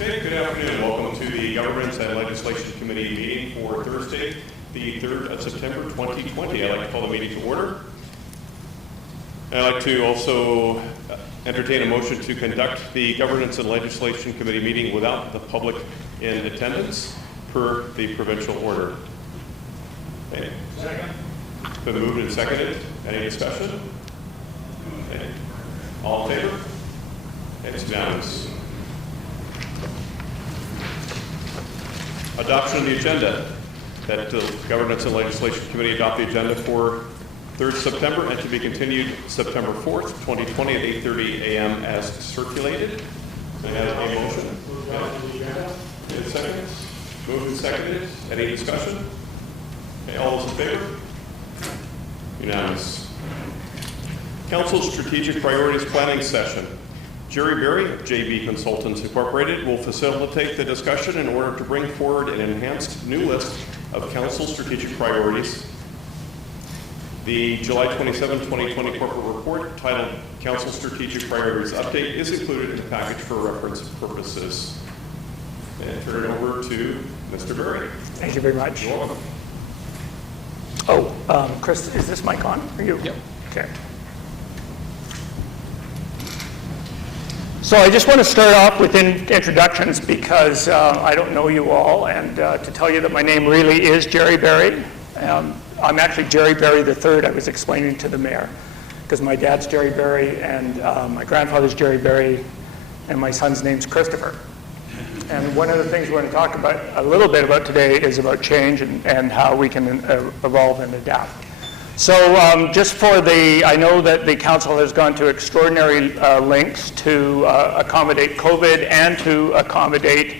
Okay, good afternoon. Welcome to the Governance and Legislation Committee meeting for Thursday, the 3rd of September, 2020. I'd like to call the meeting to order. I'd like to also entertain a motion to conduct the Governance and Legislation Committee meeting without the public in attendance per the provincial order. Okay. Second. It's been moved and seconded. Any discussion? Okay. All in favor? It's unanimous. Adoption of the agenda. That the Governance and Legislation Committee adopt the agenda for 3rd September and to be continued September 4th, 2020 at 8:30 a.m. as circulated. May I have a motion? Any seconds? Moved and seconded. Any discussion? Okay, all those in favor? Unanimous. Council's Strategic Priorities Planning Session. Jerry Berry of JB Consultants Incorporated will facilitate the discussion in order to bring forward an enhanced new list of Council's strategic priorities. The July 27, 2020 corporate report titled Council Strategic Priorities Update is included in the package for reference purposes. And turn it over to Mr. Berry. Thank you very much. You're welcome. Oh, Chris, is this mic on for you? Yep. Okay. So I just want to start off with introductions because I don't know you all, and to tell you that my name really is Jerry Berry. I'm actually Jerry Berry III, I was explaining to the mayor, because my dad's Jerry Berry, and my grandfather's Jerry Berry, and my son's name's Christopher. And one of the things we're going to talk about a little bit about today is about change and how we can evolve and adapt. So just for I know that the council has gone to extraordinary lengths to accommodate COVID and to accommodate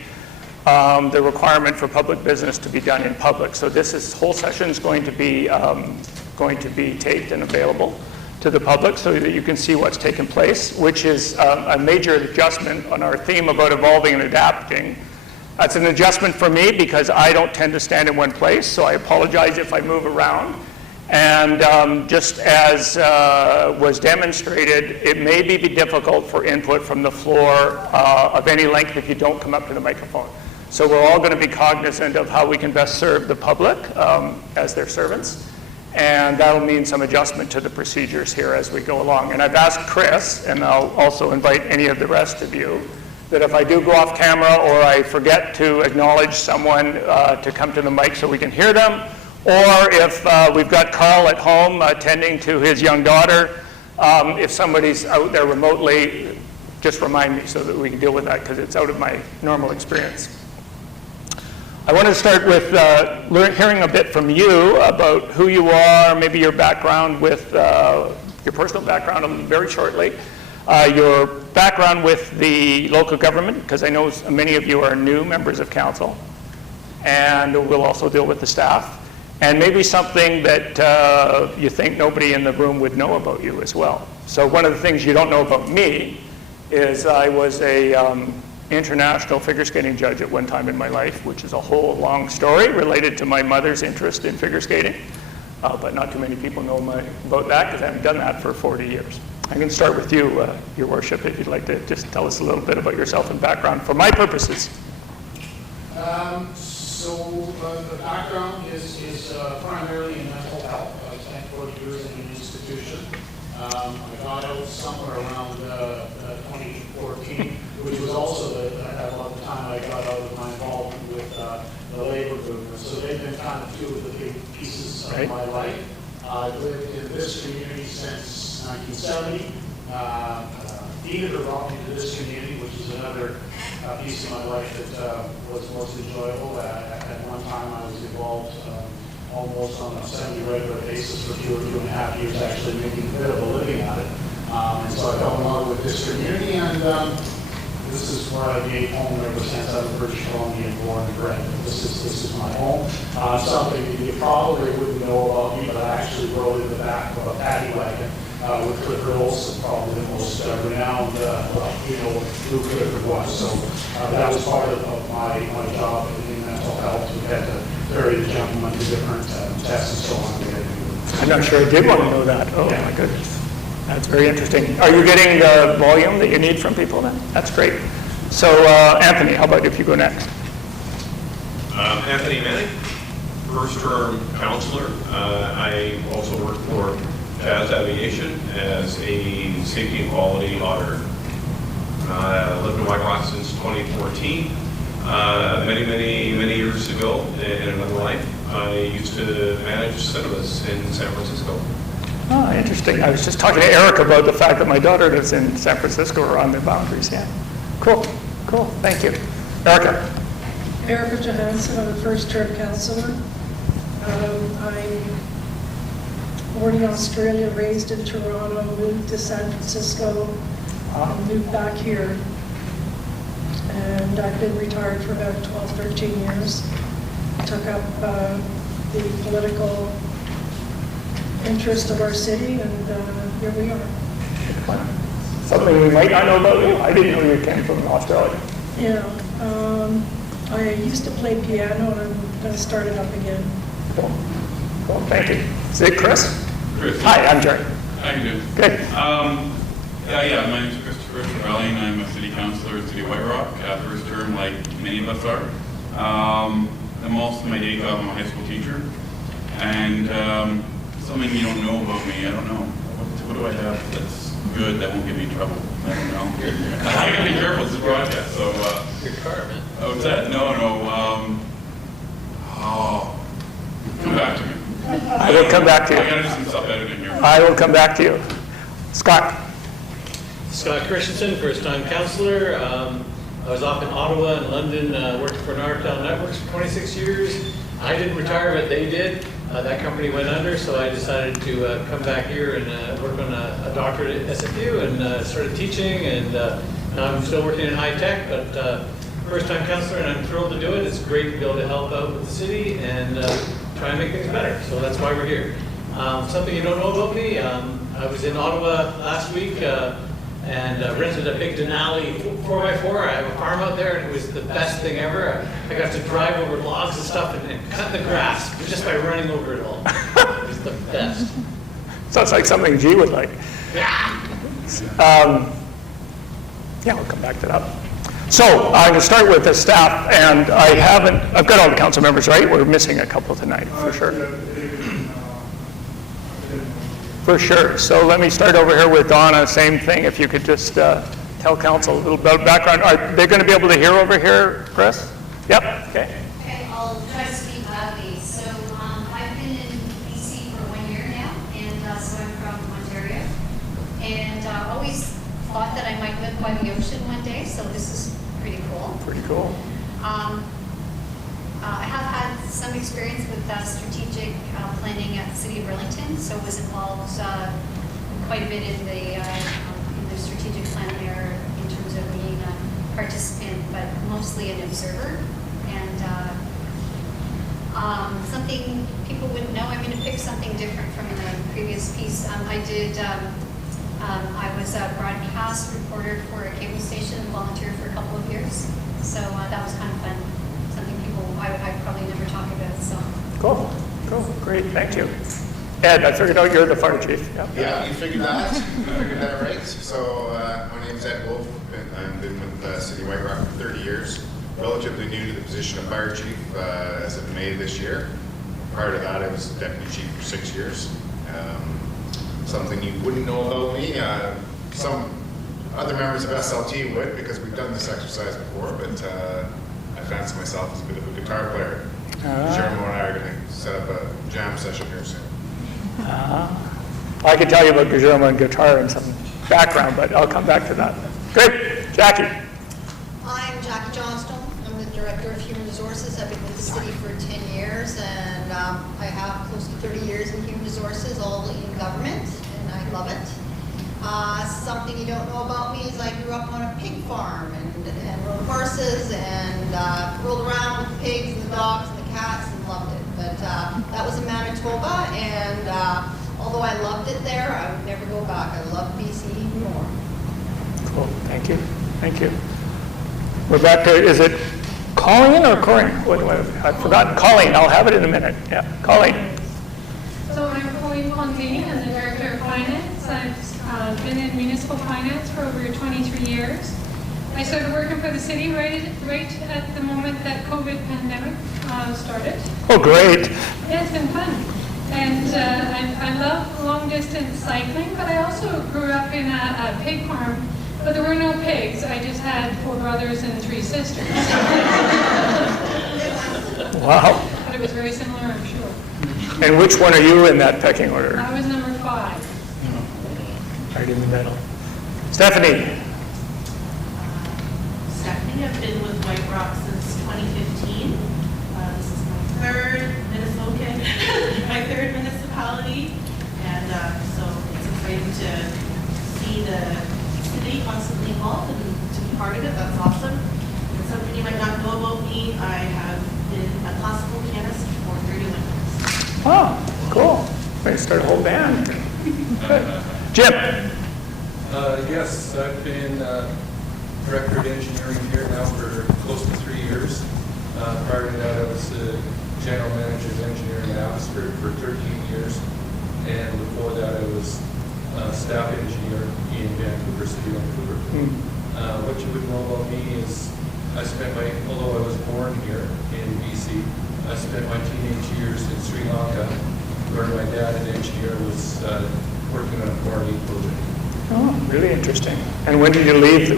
the requirement for public business to be done in public. So this whole session is going to be taped and available to the public so that you can see what's taken place, which is a major adjustment on our theme about evolving and adapting. That's an adjustment for me because I don't tend to stand in one place, so I apologize if I move around. And just as was demonstrated, it may be difficult for input from the floor of any length if you don't come up to the microphone. So we're all going to be cognizant of how we can best serve the public as their servants. And that'll mean some adjustment to the procedures here as we go along. And I've asked Chris, and I'll also invite any of the rest of you, that if I do go off camera or I forget to acknowledge someone to come to the mic so we can hear them, or if we've got Carl at home tending to his young daughter, if somebody's out there remotely, just remind me so that we can deal with that because it's out of my normal experience. I want to start with hearing a bit from you about who you are, maybe your background with your personal background very shortly, your background with the local government, because I know many of you are new members of council, and we'll also deal with the staff. And maybe something that you think nobody in the room would know about you as well. So one of the things you don't know about me is I was a international figure skating judge at one time in my life, which is a whole long story related to my mother's interest in figure skating. But not too many people know about that because I haven't done that for 40 years. I can start with you, Your Worship, if you'd like to just tell us a little bit about yourself and background for my purposes. So the background is primarily in mental health. I spent 40 years in an institution. I got out somewhere around 2014, which was also about the time I got out of my involvement with the labor movement. So they've been kind of two of the big pieces of my life. I've lived in this community since 1970. Theater brought me to this community, which is another piece of my life that was most enjoyable. At one time, I was involved almost on a semi-regular basis for 2.5 years, actually making a bit of a living at it. And so I fell in love with this community, and this is where I made home ever since I was British Columbian, born and bred. This is my home. Something that you probably wouldn't know about me, but I actually rode in the back of a paddy wagon with Clifford Olson, probably the most renowned, who Clifford was. So that was part of my job in mental health. We had to ferry the gentleman to different tests and so on. I'm not sure I did want to know that. Oh, yeah. My goodness. That's very interesting. Are you getting the volume that you need from people then? That's great. So Anthony, how about if you go next? Anthony Manning, first-term counselor. I also work for Jazz Aviation as a safety and quality auditor. Lived in White Rock since 2014. Many years ago, in another life, I used to manage cinemas in San Francisco. Oh, interesting. I was just talking to Eric about the fact that my daughter lives in San Francisco or on the boundaries. Yeah. Cool. Thank you. Erica. Erica Johansson, I'm a first-term counselor. I'm born in Australia, raised in Toronto, moved to San Francisco, moved back here. And I've been retired for about 12, 13 years. Took up the political interest of our city, and here we are. Something we might not know about you. I didn't know you came from Australia. Yeah, I used to play piano, and I'm going to start it up again. Cool. Thank you. Is it Chris? Chris. Hi, I'm Jerry. How you doing? Good. My name is Christopher Trevelyan. I'm a city councillor in City of White Rock, first term like many of us are. I'm also my day job, I'm a high school teacher. And something you don't know about me, I don't know. What do I have that's good that won't give me trouble? I don't know. I gotta be careful, it's a broadcast, so. Your car, man. Oh, what's that? No. Come back to me. I will come back to I you. gotta do some stuff editing here. I will come back to you. Scott. Scott Christensen, first-time counselor. I was off in Ottawa and London, working for Nartown Networks for 26 years. I didn't retire, but they did. That company went under, so I decided to come back here and work on a doctorate at SFU and started teaching. And now I'm still working in high tech, but first-time counselor, and I'm thrilled to do it. It's great to be able to help out with the city and try and make things better. So that's why we're here. Something you don't know about me, I was in Ottawa last week and rented a big Denali 4x4. I have a farm out there, and it was the best thing ever. I got to drive over logs and stuff and cut the grass just by running over it all. It was the best. Sounds like something G would like. Yeah. We'll come back to that. So I'm going to start with the staff, and I've got all the council members, right? We're missing a couple tonight, for sure. For sure. So let me start over here with Donna, same thing. If you could just tell council a little bit of background. Are they going to be able to hear over here, Chris? Yep, okay. Okay, I'll try to speak loudly. So I've been in BC for 1 year now, and so I'm from Ontario. And always thought that I might live by the ocean one day, so this is pretty cool. Pretty cool. I have had some experience with strategic planning at the City of Burlington, so was involved quite a bit in the strategic plan there in terms of being a participant, but mostly an observer. And something people wouldn't know, I'm going to pick something different from the previous piece. I was a broadcast reporter for a cable station, volunteered for a couple of years, so that was kind of fun. Something I probably never talk about, so. Cool, great, thank you. Ed, I figured out you're the fire chief. Yep. Yeah, you figured that. Right. So my name's Ed Wolf, and I've been with City of White Rock for 30 years. Relatively new to the position of fire chief as of May this year. Prior to that, I was deputy chief for 6 years. Something you wouldn't know about me. Some other members of SLT would, because we've done this exercise before, but I fancy myself as a bit of a guitar player. Jeremy and I are going to set up a jam session here soon. I could tell you about Guillermo and guitar and some background, but I'll come back to that. Great, Jackie. I'm Jackie Johnstone. I'm the Director of Human Resources. I've been with the city for 10 years, and I have close to 30 years in human resources, all in government, and I love it. Something you don't know about me is I grew up on a pig farm and rode horses and rolled around with the pigs and the dogs and the cats and loved it. But that was in Manitoba, and although I loved it there, I would never go back. I love BC even more. Cool, thank you. We're back to, is it Colleen or Corinne? I've forgotten. Colleen, I'll have it in a minute. Yeah, Colleen. So I'm Colleen Fontaine, I'm the Director of Finance. I've been in municipal finance for over 23 years. I started working for the city right at the moment that COVID pandemic started. Oh, great. Yeah, it's been fun. And I love long distance cycling, but I also grew up in a pig farm, but there were no pigs. I just had 4 brothers and 3 sisters. Wow. But it was very similar, I'm sure. And which one are you in that pecking order? I was number 5. Right in the middle. Stephanie? Stephanie, I've been with White Rock since 2015. This is my third municipality, and so it's exciting to see the city constantly evolve and to be part of it. That's awesome. And something you might not know about me, I have been a classical pianist for 30 winters. Oh, cool. Way to start a whole band. Good. Jim? Yes, I've been Director of Engineering here now for close to 3 years. Prior to that, I was the General Manager of Engineering at Abbotsford for 13 years. And before that, I was Staff Engineer in Vancouver City, Vancouver. What you would know about me is although I was born here in BC, I spent my teenage years in Sri Lanka, where my dad, an engineer, was working on a 4D project. Oh, really interesting. And when did you leave?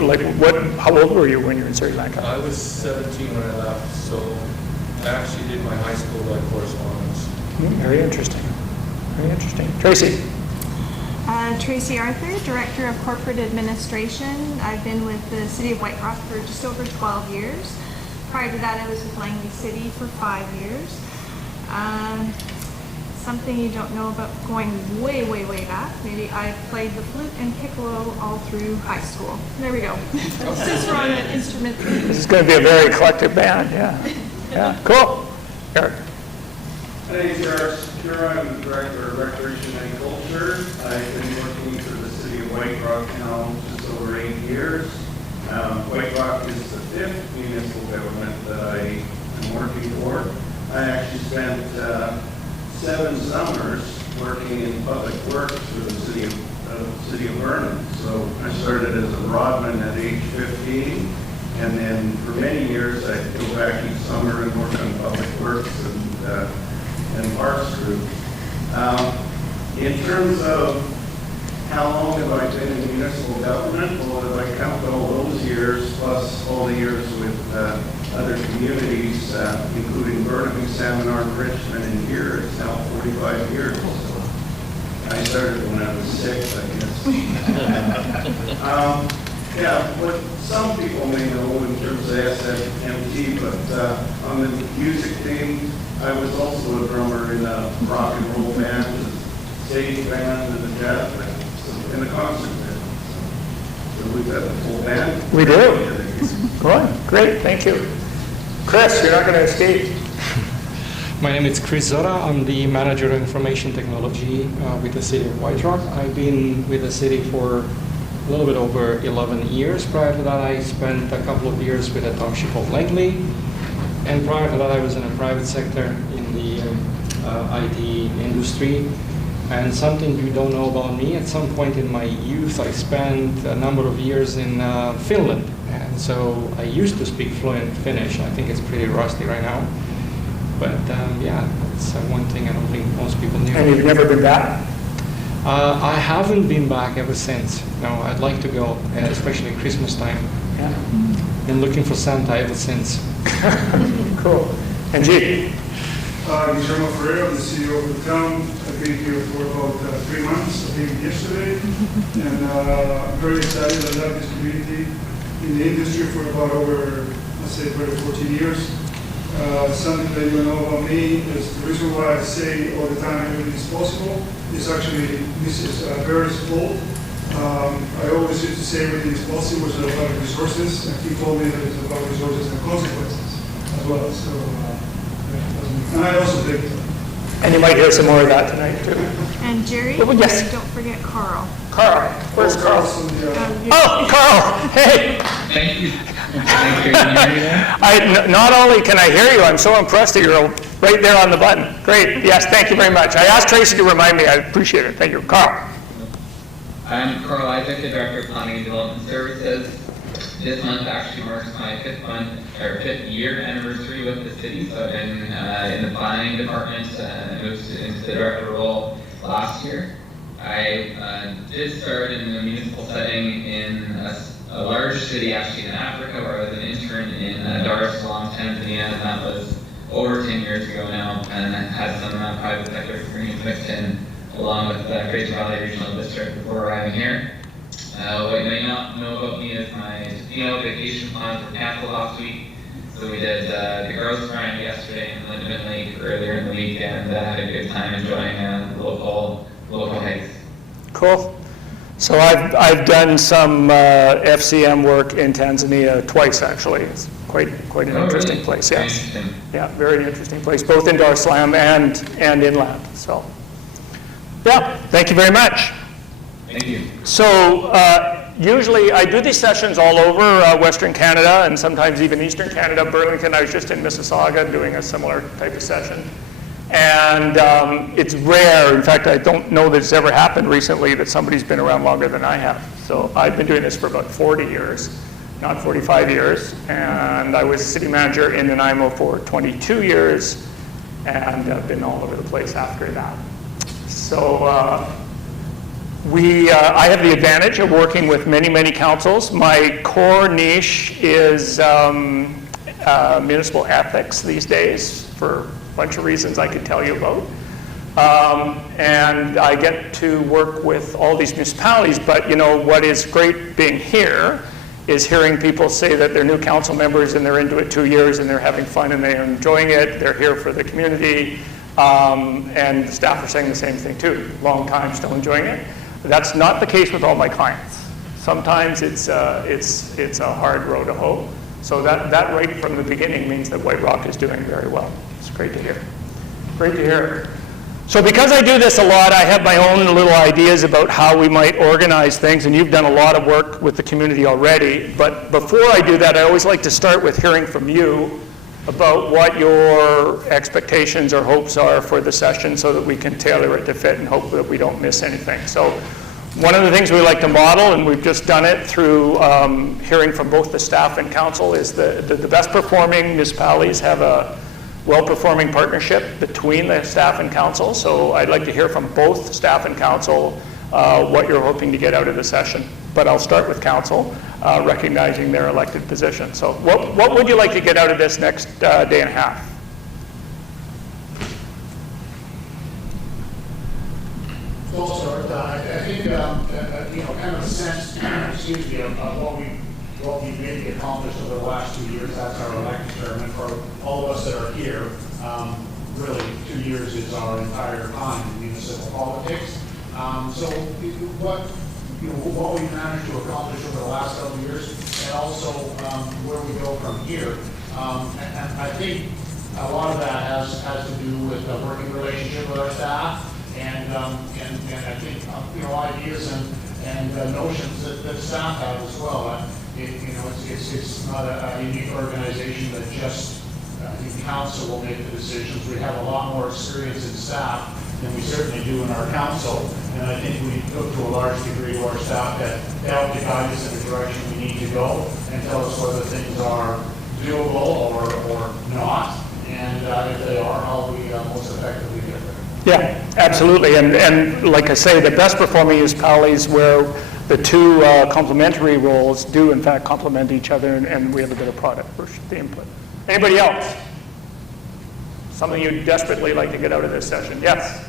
How old were you when you were in Sri Lanka? I was 17 when I left, so I actually did my high school by correspondence. Very interesting. Very interesting. Tracy? Tracy Arthur, Director of Corporate Administration. I've been with the City of White Rock for just over 12 years. Prior to that, I was with Langley City for 5 years. Something you don't know about going way, way, way back. Maybe I played the flute and piccolo all through high school. There we go. Since we're on an instrument. This is going to be a very eclectic band, yeah. Yeah, cool. Eric? My name is Eric Secure. I'm the Director of Recreation and Culture. I've been working for the City of White Rock now just over 8 years. White Rock is the 5th municipal government that I am working for. I actually spent 7 summers working in public works for the city of Vernon. So I started as a rodman at age 15, and then for many years I'd go back each summer and work on public works and parks crew. In terms of how long have I been in municipal government, well, if I count all those years plus all the years with other communities, including Burnaby, Salmon, Richmond, and here, it's now 45 years. So I started when I was 6, I guess. Yeah, what some people may know in terms of SFMT, but on the music team, I was also a drummer in a rock and roll band, a stage band, and a jazz band, and a concert band. So we've got the full band. We do. Good. Great. Thank you. Chris, you're not going to escape. My name is Chris Zora. I'm the Manager of Information Technology with the City of White Rock. I've been with the city for a little bit over 11 years. Prior to that, I spent a couple of years with the Township of Langley. And prior to that, I was in the private sector in the IT industry. And something you don't know about me, at some point in my youth, I spent a number of years in Finland. And so I used to speak fluent Finnish. I think it's pretty rusty right now. But yeah, it's one thing I don't think most people knew. And you've never been back? I haven't been back ever since. No, I'd like to go, especially Christmas time. Yeah. Been looking for Santa ever since. Cool. And G? Guillermo Ferreira, I'm the CEO of the town. I've been here for about 3 months. I came yesterday, and I'm very excited. I love this community. In the industry for about over, let's say, 14 years. Something that you know about me is the reason why I say all the time everything is possible is actually Mrs. Barry's fault. I always used to say everything is possible was about resources, and he told me that it's about resources and consequences as well. So, and I also think so. And you might hear some more of that tonight, too. And Jerry? Oh, yes. Don't forget Carl. Carl. Where's Carl? Oh, Carl. Hey. Thank you. Thank you. Can you hear me there? Not only can I hear you, I'm so impressed that you're right there on the button. Great. Yes, thank you very much. I asked Tracy to remind me. I appreciate it. Thank you. Carl. I'm Carl Isaac, the Director of Planning and Development Services. This month actually marks my fifth year anniversary with the city. So I've been in the planning department, moved into the director role last year. I did start in the municipal setting in a large city actually in Africa, where I was an intern in Dar es Salaam, Tanzania, and that was over 10 years ago now, and I had some private sector experience mixed in along with Fraser Valley Regional District before arriving here. What you may not know about me is my vacation plans were canceled last week. So we did the girls' grind yesterday in Lindeman Lake earlier in the week, and had a good time enjoying the local hikes. Cool. So I've done some FCM work in Tanzania twice actually. It's quite an interesting really? place. Very Yes. interesting. Yeah, very interesting place, both in Dar es Salaam and inland. So, yeah, thank you very much. Thank you. So usually I do these sessions all over Western Canada and sometimes even Eastern Canada. Burlington, I was just in Mississauga doing a similar type of session. And it's rare, in fact, I don't know that it's ever happened recently that somebody's been around longer than I have. So I've been doing this for about 40 years, not 45 years. And I was city manager in Nanaimo for 22 years, and I've been all over the place after that. So I have the advantage of working with many councils. My core niche is municipal ethics these days for a bunch of reasons I could tell you about. And I get to work with all these municipalities, but you know what is great being here is hearing people say that they're new council members and they're into it 2 years and they're having fun and they're enjoying it, they're here for the community, and the staff are saying the same thing too, long time still enjoying it. That's not the case with all my clients. Sometimes it's a hard road to hoe. So that right from the beginning means that White Rock is doing very well. It's great to hear. Great to hear. So because I do this a lot, I have my own little ideas about how we might organize things, and you've done a lot of work with the community already. But before I do that, I always like to start with hearing from you about what your expectations or hopes are for the session so that we can tailor it to fit and hope that we don't miss anything. So one of the things we like to model, and we've just done it through hearing from both the staff and council, is the best performing municipalities have a well-performing partnership between the staff and council. So I'd like to hear from both staff and council what you're hoping to get out of the session. But I'll start with council, recognizing their elected position. So what would you like to get out of this next day and a half? So I'll start. I think, kind of a sense, excuse me, of what we've maybe accomplished over the last 2 years. That's our elected term. And for all of us that are here, really 2 years is our entire time in municipal politics. So what we've managed to accomplish over the last couple of years, and also where we go from here. And I think a lot of that has to do with a working relationship with our staff, and I think ideas and notions that staff have as well. It's not a unique organization that just the council will make the decisions. We have a lot more experience in staff than we certainly do in our council, and I think we look to a large degree to our staff that help to guide us in the direction we need to go and tell us whether things are doable or not, and if they are, how we most effectively get there. Yeah, absolutely. And like I say, the best performing municipalities where the two complementary roles do in fact complement each other, and we have a better product for the input. Anybody else? Something you'd desperately like to get out of this session? Yes?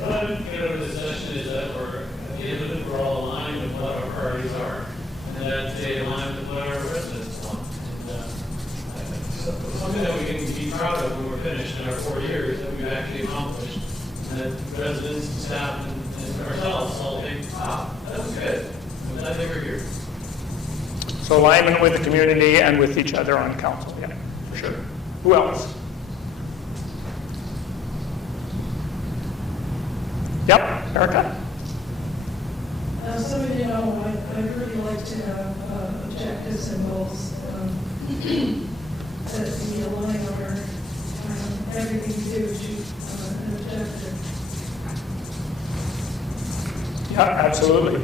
What I get out of this session is that at the end of it, we're all aligned with what our priorities are, and that they align with what our residents want. And something that we can be proud of when we're finished in our 4 years that we've actually accomplished, and that residents and staff and ourselves all think, wow, that was good. I'm glad they were here. So alignment with the community and with each other on council, yeah, for sure. Who else? Yep, Erica? Some of you know, I'd really like to have objectives and goals that we align our everything we do to an objective. Yeah, absolutely.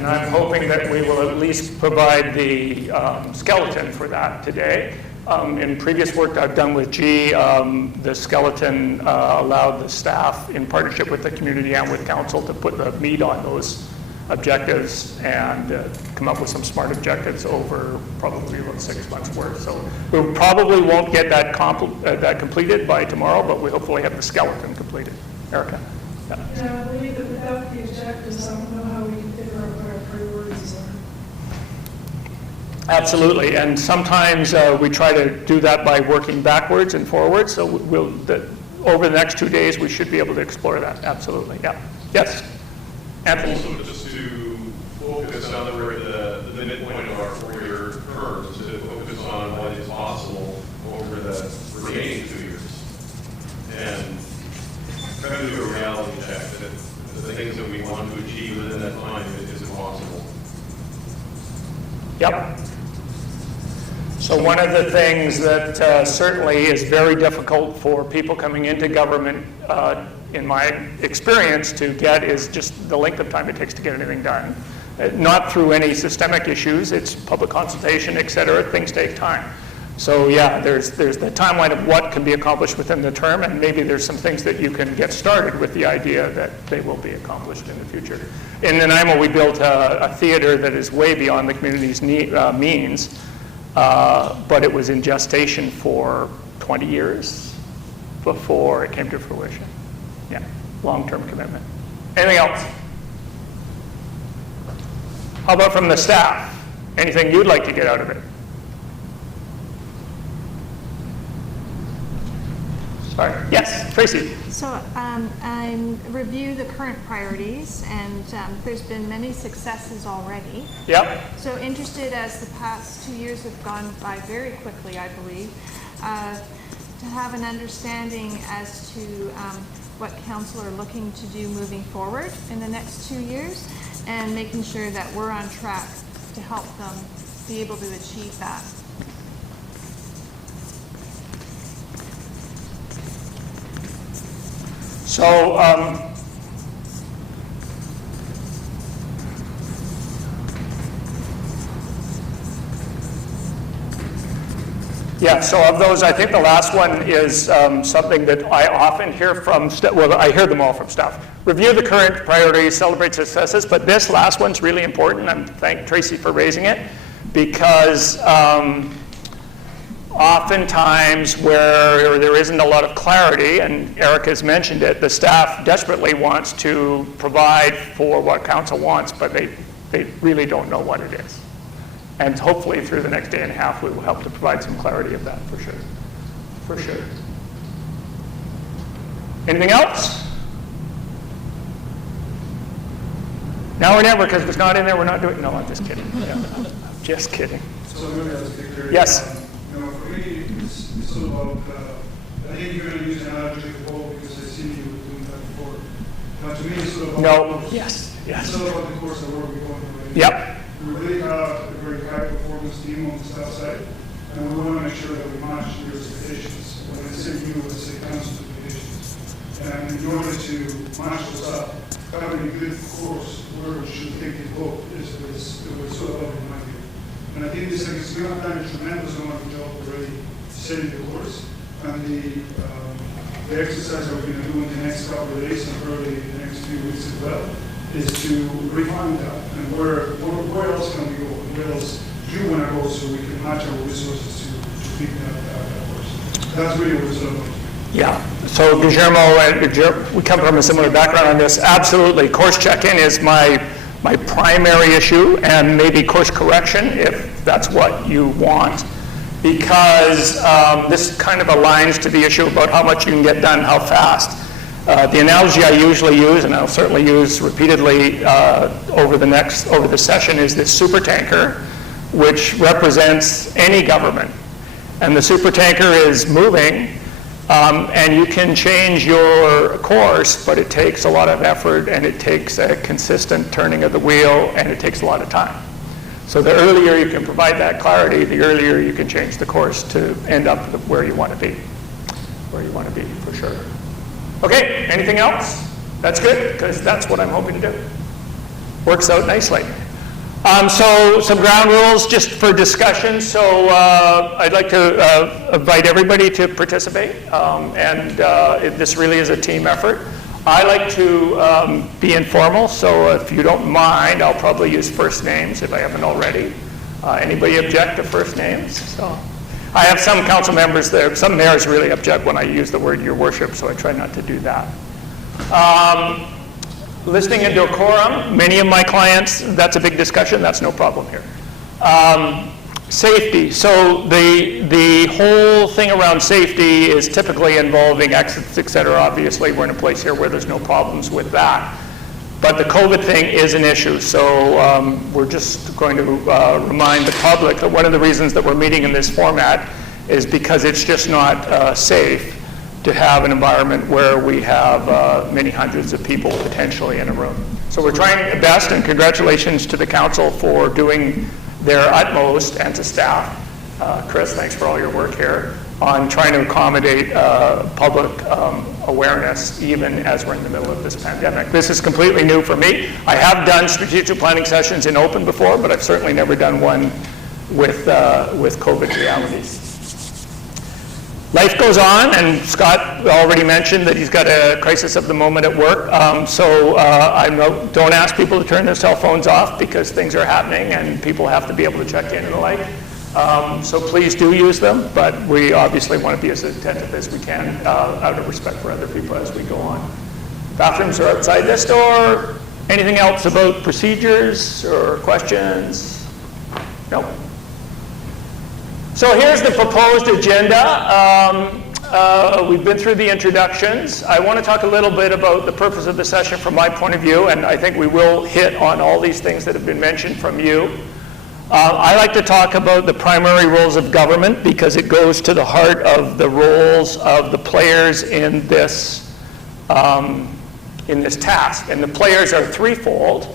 And I'm hoping that we will at least provide the skeleton for that today. In previous work I've done with G, the skeleton allowed the staff, in partnership with the community and with council, to put the meat on those objectives and come up with some smart objectives over probably about 6 months' work. So we probably won't get that completed by tomorrow, but we hopefully have the skeleton completed. Erica? Yeah, I believe that without the objectives, I don't know how we can figure out what our priorities are. Absolutely, and sometimes we try to do that by working backwards and forwards, so over the next 2 days, we should be able to explore that, absolutely, yeah. Yes? Anthony? Also, just to focus on the midpoint of our 4-year terms, to focus on what is possible over the remaining 2 years. And try to do a reality check that the things that we want to achieve within that time is impossible. Yep. So one of the things that certainly is very difficult for people coming into government, in my experience, to get is just the length of time it takes to get anything done. Not through any systemic issues, it's public consultation, et cetera, things take time. So yeah, there's the timeline of what can be accomplished within the term, and maybe there's some things that you can get started with the idea that they will be accomplished in the future. In Nanaimo, we built a theater that is way beyond the community's means, but it was in gestation for 20 years before it came to fruition. Yeah, long-term commitment. Anything else? How about from the staff? Anything you'd like to get out of it? Sorry. Yes, Tracy. So I review the current priorities, and there's been many successes already. Yep. So interested, as the past 2 years have gone by very quickly, I believe, to have an understanding as to what council are looking to do moving forward in the next 2 years, and making sure that we're on track to help them be able to achieve that. So, yeah, so of those, I think the last one is something that I often hear from, well, I hear them all from staff. Review the current priorities, celebrate successes, but this last one's really important, and thank Tracy for raising it, because oftentimes where there isn't a lot of clarity, and Eric has mentioned it, the staff desperately wants to provide for what council wants, but they really don't know what it is. And hopefully through the next day and a half, we will help to provide some clarity of that, for sure. For sure. Anything else? Now or never, because if it's not in there, we're not doing it. No, I'm just kidding. Yeah. Just kidding. So maybe I'll stick there. Yes. For me, it's all about, I think you're going to use an analogy of the ball because I've seen you doing that before. But to me, it's all about No. the course. Yes. It's all about the course of work we're going to. Yep. We really have a very high-performance team on the staff side, and we want to make sure that we match your expectations. When I say you, I say council expectations. And in order to match those up, having a good course where we should take the boat is so about in my view. And I think this is we have done a tremendous amount of job already setting the course, and the exercise that we're going to do in the next couple of days and probably in the next few weeks as well is to refine that and where else can we go and where else do you want to go so we can match our resources to pick that course. That's really what it's all about. Yeah, so Guillermo and we come from a similar background on this. Absolutely, course check-in is my primary issue, and maybe course correction if that's what you want, because this kind of aligns to the issue about how much you can get done, how fast. The analogy I usually use, and I'll certainly use repeatedly over the session, is this super tanker, which represents any government. And the super tanker is moving, and you can change your course, but it takes a lot of effort, and it takes a consistent turning of the wheel, and it takes a lot of time. So the earlier you can provide that clarity, the earlier you can change the course to end up where you want to be. Where you want to be, for sure. Okay, anything else? That's good, because that's what I'm hoping to do. Works out nicely. So some ground rules just for discussion. So I'd like to invite everybody to participate, this really is a team effort. I like to be informal, so if you don't mind, I'll probably use first names if I haven't already. Anybody object to first names? So I have some council members there, some mayors really object when I use the word your worship, so I try not to do that. Listening and decorum, many of my clients, that's a big discussion, that's no problem here. Safety, so the whole thing around safety is typically involving exits, et cetera. Obviously, we're in a place here where there's no problems with that. But the COVID thing is an issue, so we're just going to remind the public that one of the reasons that we're meeting in this format is because it's just not safe to have an environment where we have many hundreds of people potentially in a room. So we're trying our best, and congratulations to the council for doing their utmost, and to staff. Chris, thanks for all your work here on trying to accommodate public awareness even as we're in the middle of this pandemic. This is completely new for me. I have done strategic planning sessions in open before, but I've certainly never done one with COVID realities. Life goes on, and Scott already mentioned that he's got a crisis of the moment at work. Don't ask people to turn their cell phones off because things are happening and people have to be able to check in and the like. So please do use them, but we obviously want to be as attentive as we can out of respect for other people as we go on. Bathrooms are outside this door. Anything else about procedures or questions? No. So here's the proposed agenda. We've been through the introductions. I want to talk a little bit about the purpose of the session from my point of view, and I think we will hit on all these things that have been mentioned from you. I like to talk about the primary roles of government because it goes to the heart of the roles of the players in this task. And the players are threefold.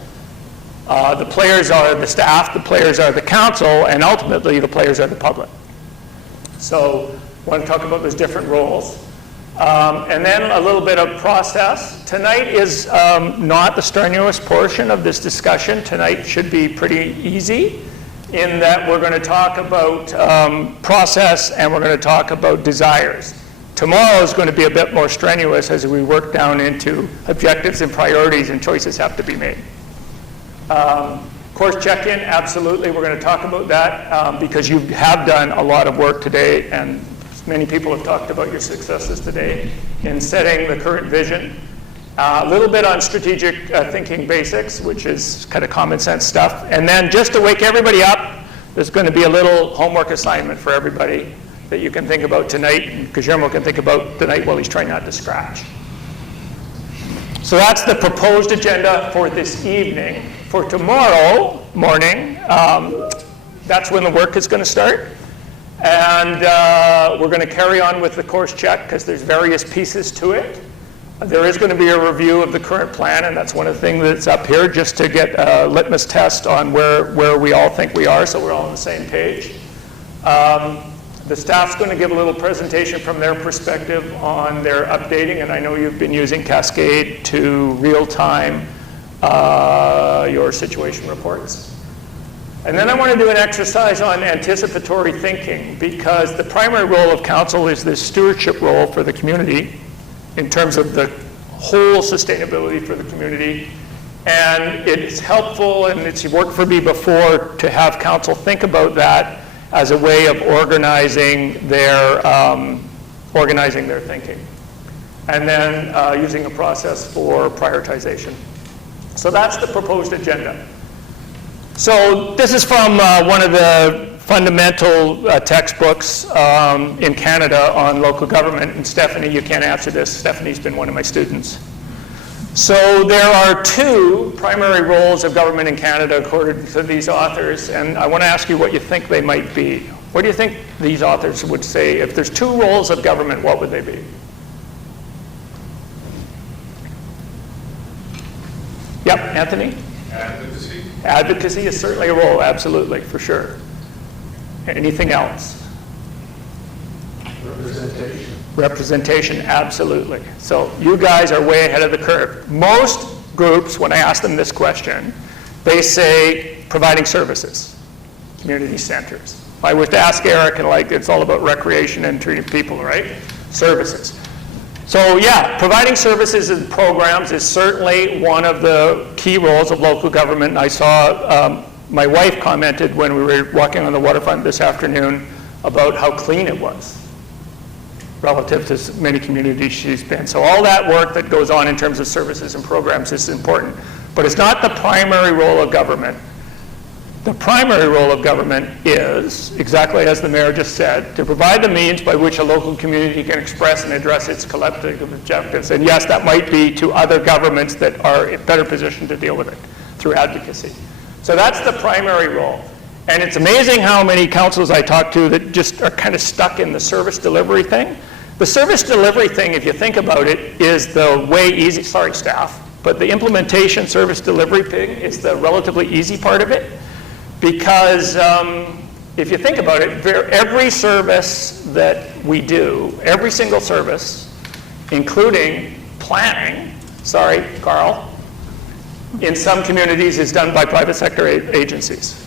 The players are the staff, the players are the council, and ultimately the players are the public. So I want to talk about those different roles. And then a little bit of process. Tonight is not the strenuous portion of this discussion. Tonight should be pretty easy in that we're going to talk about process and we're going to talk about desires. Tomorrow is going to be a bit more strenuous as we work down into objectives and priorities and choices have to be made. Course check-in, absolutely, we're going to talk about that because you have done a lot of work today and many people have talked about your successes today in setting the current vision. A little bit on strategic thinking basics, which is kind of common sense stuff. And then just to wake everybody up, there's going to be a little homework assignment for everybody that you can think about tonight, and Guillermo can think about tonight while he's trying not to scratch. So that's the proposed agenda for this evening. For tomorrow morning, that's when the work is going to start. And we're going to carry on with the course check because there's various pieces to it. There is going to be a review of the current plan, and that's one of the things that's up here, just to get a litmus test on where we all think we are, so we're all on the same page. The staff's going to give a little presentation from their perspective on their updating, and I know you've been using Cascade to real-time your situation reports. And then I want to do an exercise on anticipatory thinking, because the primary role of council is this stewardship role for the community in terms of the whole sustainability for the community. And it's helpful, and it's worked for me before, to have council think about that as a way of organizing their thinking. And then using a process for prioritization. So that's the proposed agenda. So this is from one of the fundamental textbooks in Canada on local government. And Stephanie, you can't answer this. Stephanie's been one of my students. So there are two primary roles of government in Canada according to these authors. And I want to ask you what you think they might be. What do you think these authors would say? If there's two roles of government, what would they be? Yep, Anthony? Advocacy. Advocacy is certainly a role, absolutely, for sure. Anything else? Representation. Representation, absolutely. So you guys are way ahead of the curve. Most groups, when I ask them this question, They say providing services, community centers. If I was to ask Eric, and like, it's all about recreation and treating people, right? Services. So yeah, providing services and programs is certainly one of the key roles of local government. And I saw my wife commented when we were walking on the waterfront this afternoon about how clean it was relative to many communities she's been. So all that work that goes on in terms of services and programs is important. But it's not the primary role of government. The primary role of government is, exactly as the mayor just said, to provide the means by which a local community can express and address its collective objectives. And yes, that might be to other governments that are in better position to deal with it through advocacy. So that's the primary role. And it's amazing how many councils I talk to that just are kind of stuck in the service delivery thing. The service delivery thing, if you think about it, is the way easy, sorry staff, but the implementation service delivery thing is the relatively easy part of it. Because if you think about it, every service that we do, every single service, including planning, sorry, Carl, in some communities is done by private sector agencies.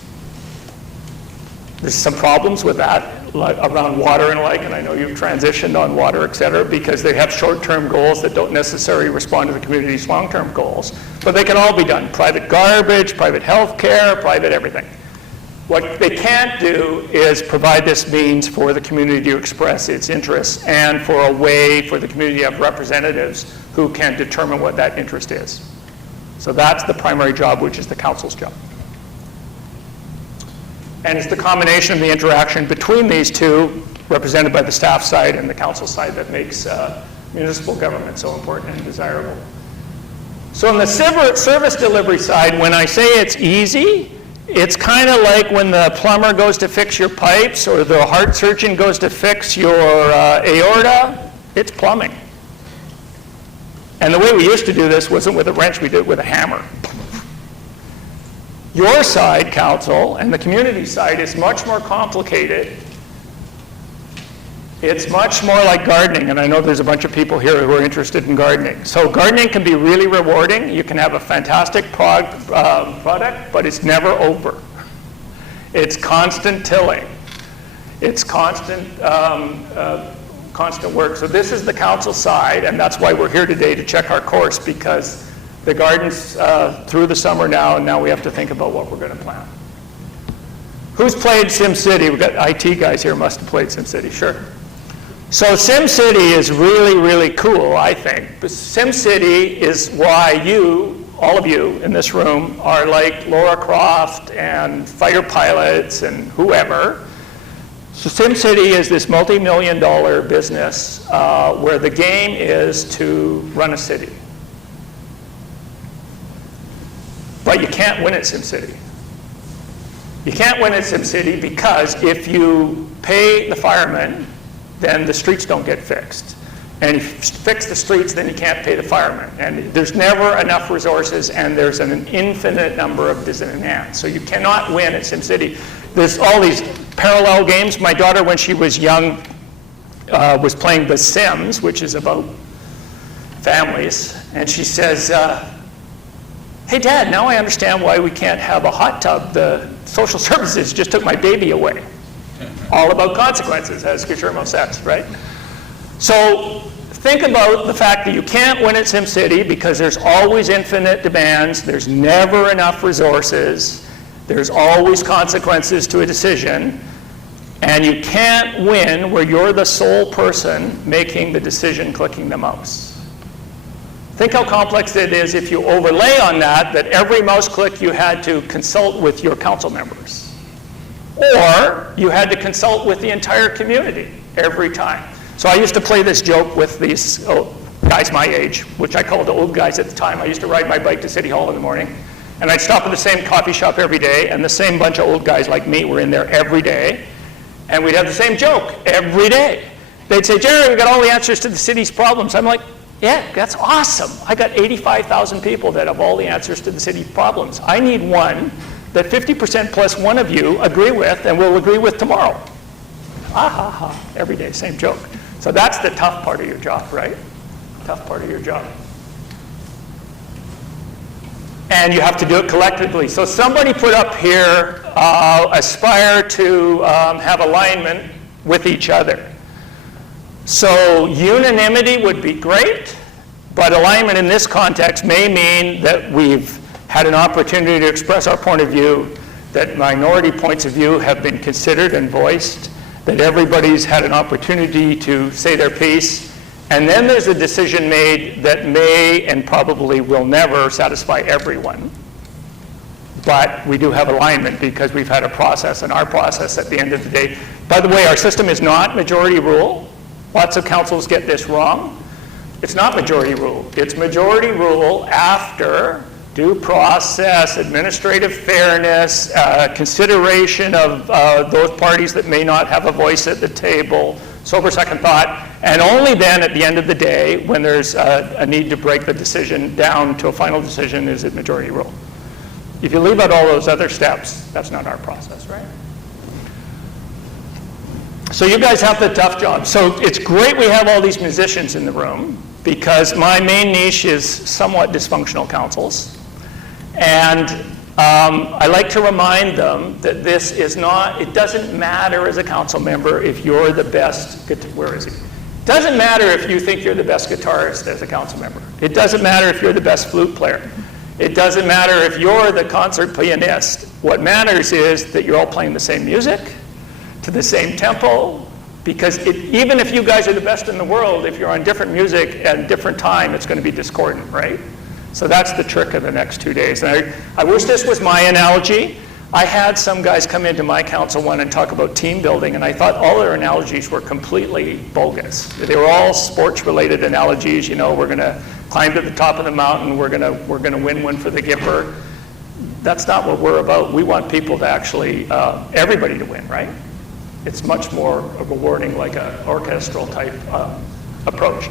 There's some problems with that, like around water and like, and I know you've transitioned on water, et cetera, because they have short-term goals that don't necessarily respond to the community's long-term goals. But they can all be done. Private garbage, private health care, private everything. What they can't do is provide this means for the community to express its interests and for a way for the community to have representatives who can determine what that interest is. So that's the primary job, which is the council's job. And it's the combination of the interaction between these two, represented by the staff side and the council side, that makes municipal government so important and desirable. So on the service delivery side, when I say it's easy, it's kind of like when the plumber goes to fix your pipes or the heart surgeon goes to fix your aorta. It's plumbing. And the way we used to do this wasn't with a wrench, we did it with a hammer. Your side, council, and the community side is much more complicated. It's much more like gardening, and I know there's a bunch of people here who are interested in gardening. So gardening can be really rewarding. You can have a fantastic product, but it's never over. It's constant tilling. It's constant work. So this is the council side, and that's why we're here today to check our course, because the garden's through the summer now, and now we have to think about what we're going to plant. Who's played SimCity? We've got IT guys here, must have played SimCity, sure. So SimCity is really, really cool, I think. But SimCity is why you, all of you in this room, are like Laura Croft and fighter pilots and whoever. So SimCity is this multi-million-dollar business where the game is to run a city. But you can't win at SimCity. You can't win at SimCity because if you pay the firemen, then the streets don't get fixed. And if you fix the streets, then you can't pay the firemen. And there's never enough resources, and there's an infinite number of demands. So you cannot win at SimCity. There's all these parallel games. My daughter, when she was young, was playing The Sims, which is about families. And she says, hey, Dad, now I understand why we can't have a hot tub. The social services just took my baby away. All about consequences, as Guillermo says, right? So think about the fact that you can't win at SimCity because there's always infinite demands, there's never enough resources, there's always consequences to a decision, and you can't win where you're the sole person making the decision, clicking the mouse. Think how complex it is if you overlay on that every mouse click you had to consult with your council members. Or you had to consult with the entire community every time. So I used to play this joke with these guys my age, which I called the old guys at the time. I used to ride my bike to City Hall in the morning, and I'd stop at the same coffee shop every day, and the same bunch of old guys like me were in there every day, and we'd have the same joke every day. They'd say, Jerry, we got all the answers to the city's problems. I'm like, yeah, that's awesome. I got 85,000 people that have all the answers to the city's problems. I need one that 50% plus one of you agree with and will agree with tomorrow. Ah, ha, ha, every day, same joke. So that's the tough part of your job, right? Tough part of your job. and you have to do it collectively. So somebody put up here, aspire to have alignment with each other. So unanimity would be great, but alignment in this context may mean that we've had an opportunity to express our point of view, that minority points of view have been considered and voiced, that everybody's had an opportunity to say their piece, and then there's a decision made that may and probably will never satisfy everyone. But we do have alignment because we've had a process, and our process at the end of the day, by the way, our system is not majority rule. Lots of councils get this wrong. It's not majority rule. It's majority rule after due process, administrative fairness, consideration of those parties that may not have a voice at the table, sober second thought, and only then at the end of the day, when there's a need to break the decision down to a final decision, is it majority rule. If you leave out all those other steps, that's not our process, right? So you guys have the tough job. So it's great we have all these musicians in the room, because my main niche is somewhat dysfunctional councils. And I like to remind them that this is not, it doesn't matter as a council member if you're the best, where is he? It doesn't matter if you think you're the best guitarist as a council member. It doesn't matter if you're the best flute player. It doesn't matter if you're the concert pianist. What matters is that you're all playing the same music, to the same tempo, because even if you guys are the best in the world, if you're on different music at different time, it's going to be discordant, right? So that's the trick of the next 2 days. And I wish this was my analogy. I had some guys come into my council one and talk about team building, and I thought all their analogies were completely bogus. They were all sports-related analogies. You know, we're going to climb to the top of the mountain. We're going to win one for the Gipper. That's not what we're about. We want people to actually, everybody to win, right? It's much more rewarding, like an orchestral type approach.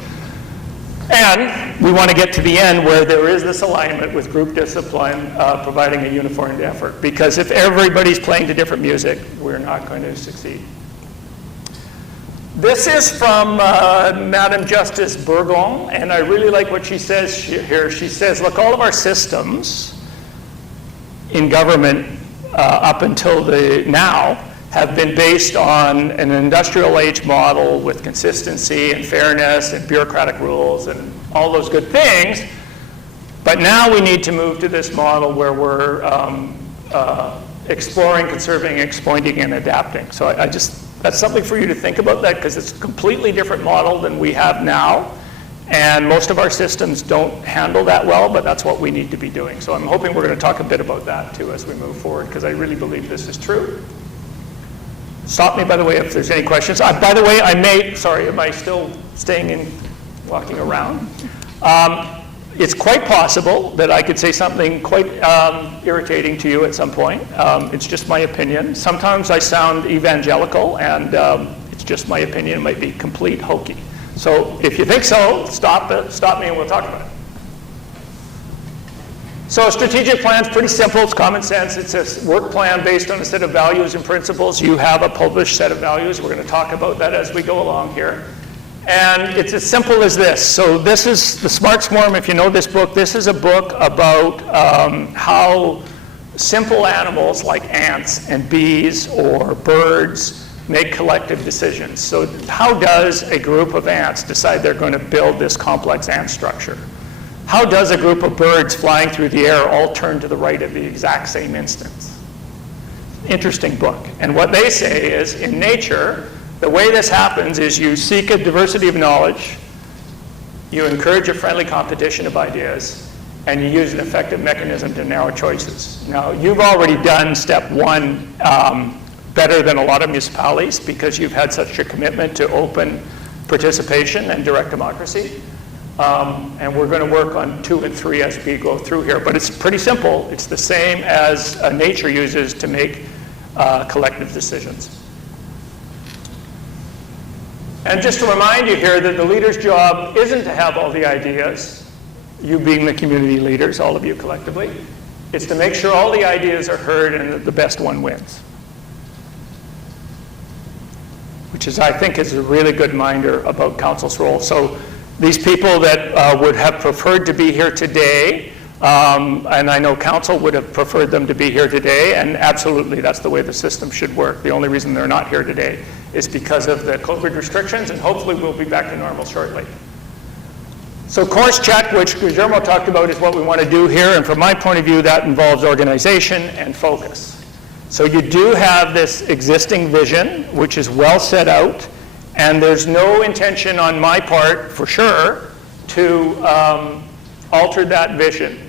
And we want to get to the end where there is this alignment with group discipline providing a uniform effort. Because if everybody's playing to different music, we're not going to succeed. This is from Madam Justice Burgon, and I really like what she says here. She says, look, all of our systems in government up until now have been based on an industrial age model with consistency and fairness and bureaucratic rules and all those good things. But now we need to move to this model where we're exploring, conserving, exploiting, and adapting. So that's something for you to think about that, because it's a completely different model than we have now. And most of our systems don't handle that well, but that's what we need to be doing. So I'm hoping we're going to talk a bit about that too as we move forward, because I really believe this is true. Stop me, by the way, if there's any questions. By the way, am I still staying in, walking around? It's quite possible that I could say something quite irritating to you at some point. It's just my opinion. Sometimes I sound evangelical, and it's just my opinion. It might be complete hokey. So if you think so, stop me and we'll talk about it. So a strategic plan is pretty simple. It's common sense. It's a work plan based on a set of values and principles. You have a published set of values. We're going to talk about that as we go along here. And it's as simple as this. So this is the Smart Swarm. If you know this book, this is a book about how simple animals like ants and bees or birds make collective decisions. So how does a group of ants decide they're going to build this complex ant structure? How does a group of birds flying through the air all turn to the right at the exact same instance? Interesting book. And what they say is, in nature, the way this happens is you seek a diversity of knowledge, you encourage a friendly competition of ideas, and you use an effective mechanism to narrow choices. Now, you've already done step one better than a lot of municipalities because you've had such a commitment to open participation and direct democracy. And we're going to work on 2 and 3 as we go through here. But it's pretty simple. It's the same as nature uses to make collective decisions. And just to remind you here that the leader's job isn't to have all the ideas, you being the community leaders, all of you collectively. It's to make sure all the ideas are heard and that the best one wins. Which is, I think, is a really good reminder about council's role. So these people that would have preferred to be here today And I know council would have preferred them to be here today, and absolutely, that's the way the system should work. The only reason they're not here today is because of the COVID restrictions, and hopefully we'll be back to normal shortly. So course check, which Guillermo talked about, is what we want to do here, and from my point of view, that involves organization and focus. So you do have this existing vision, which is well set out, and there's no intention on my part, for sure, to alter that vision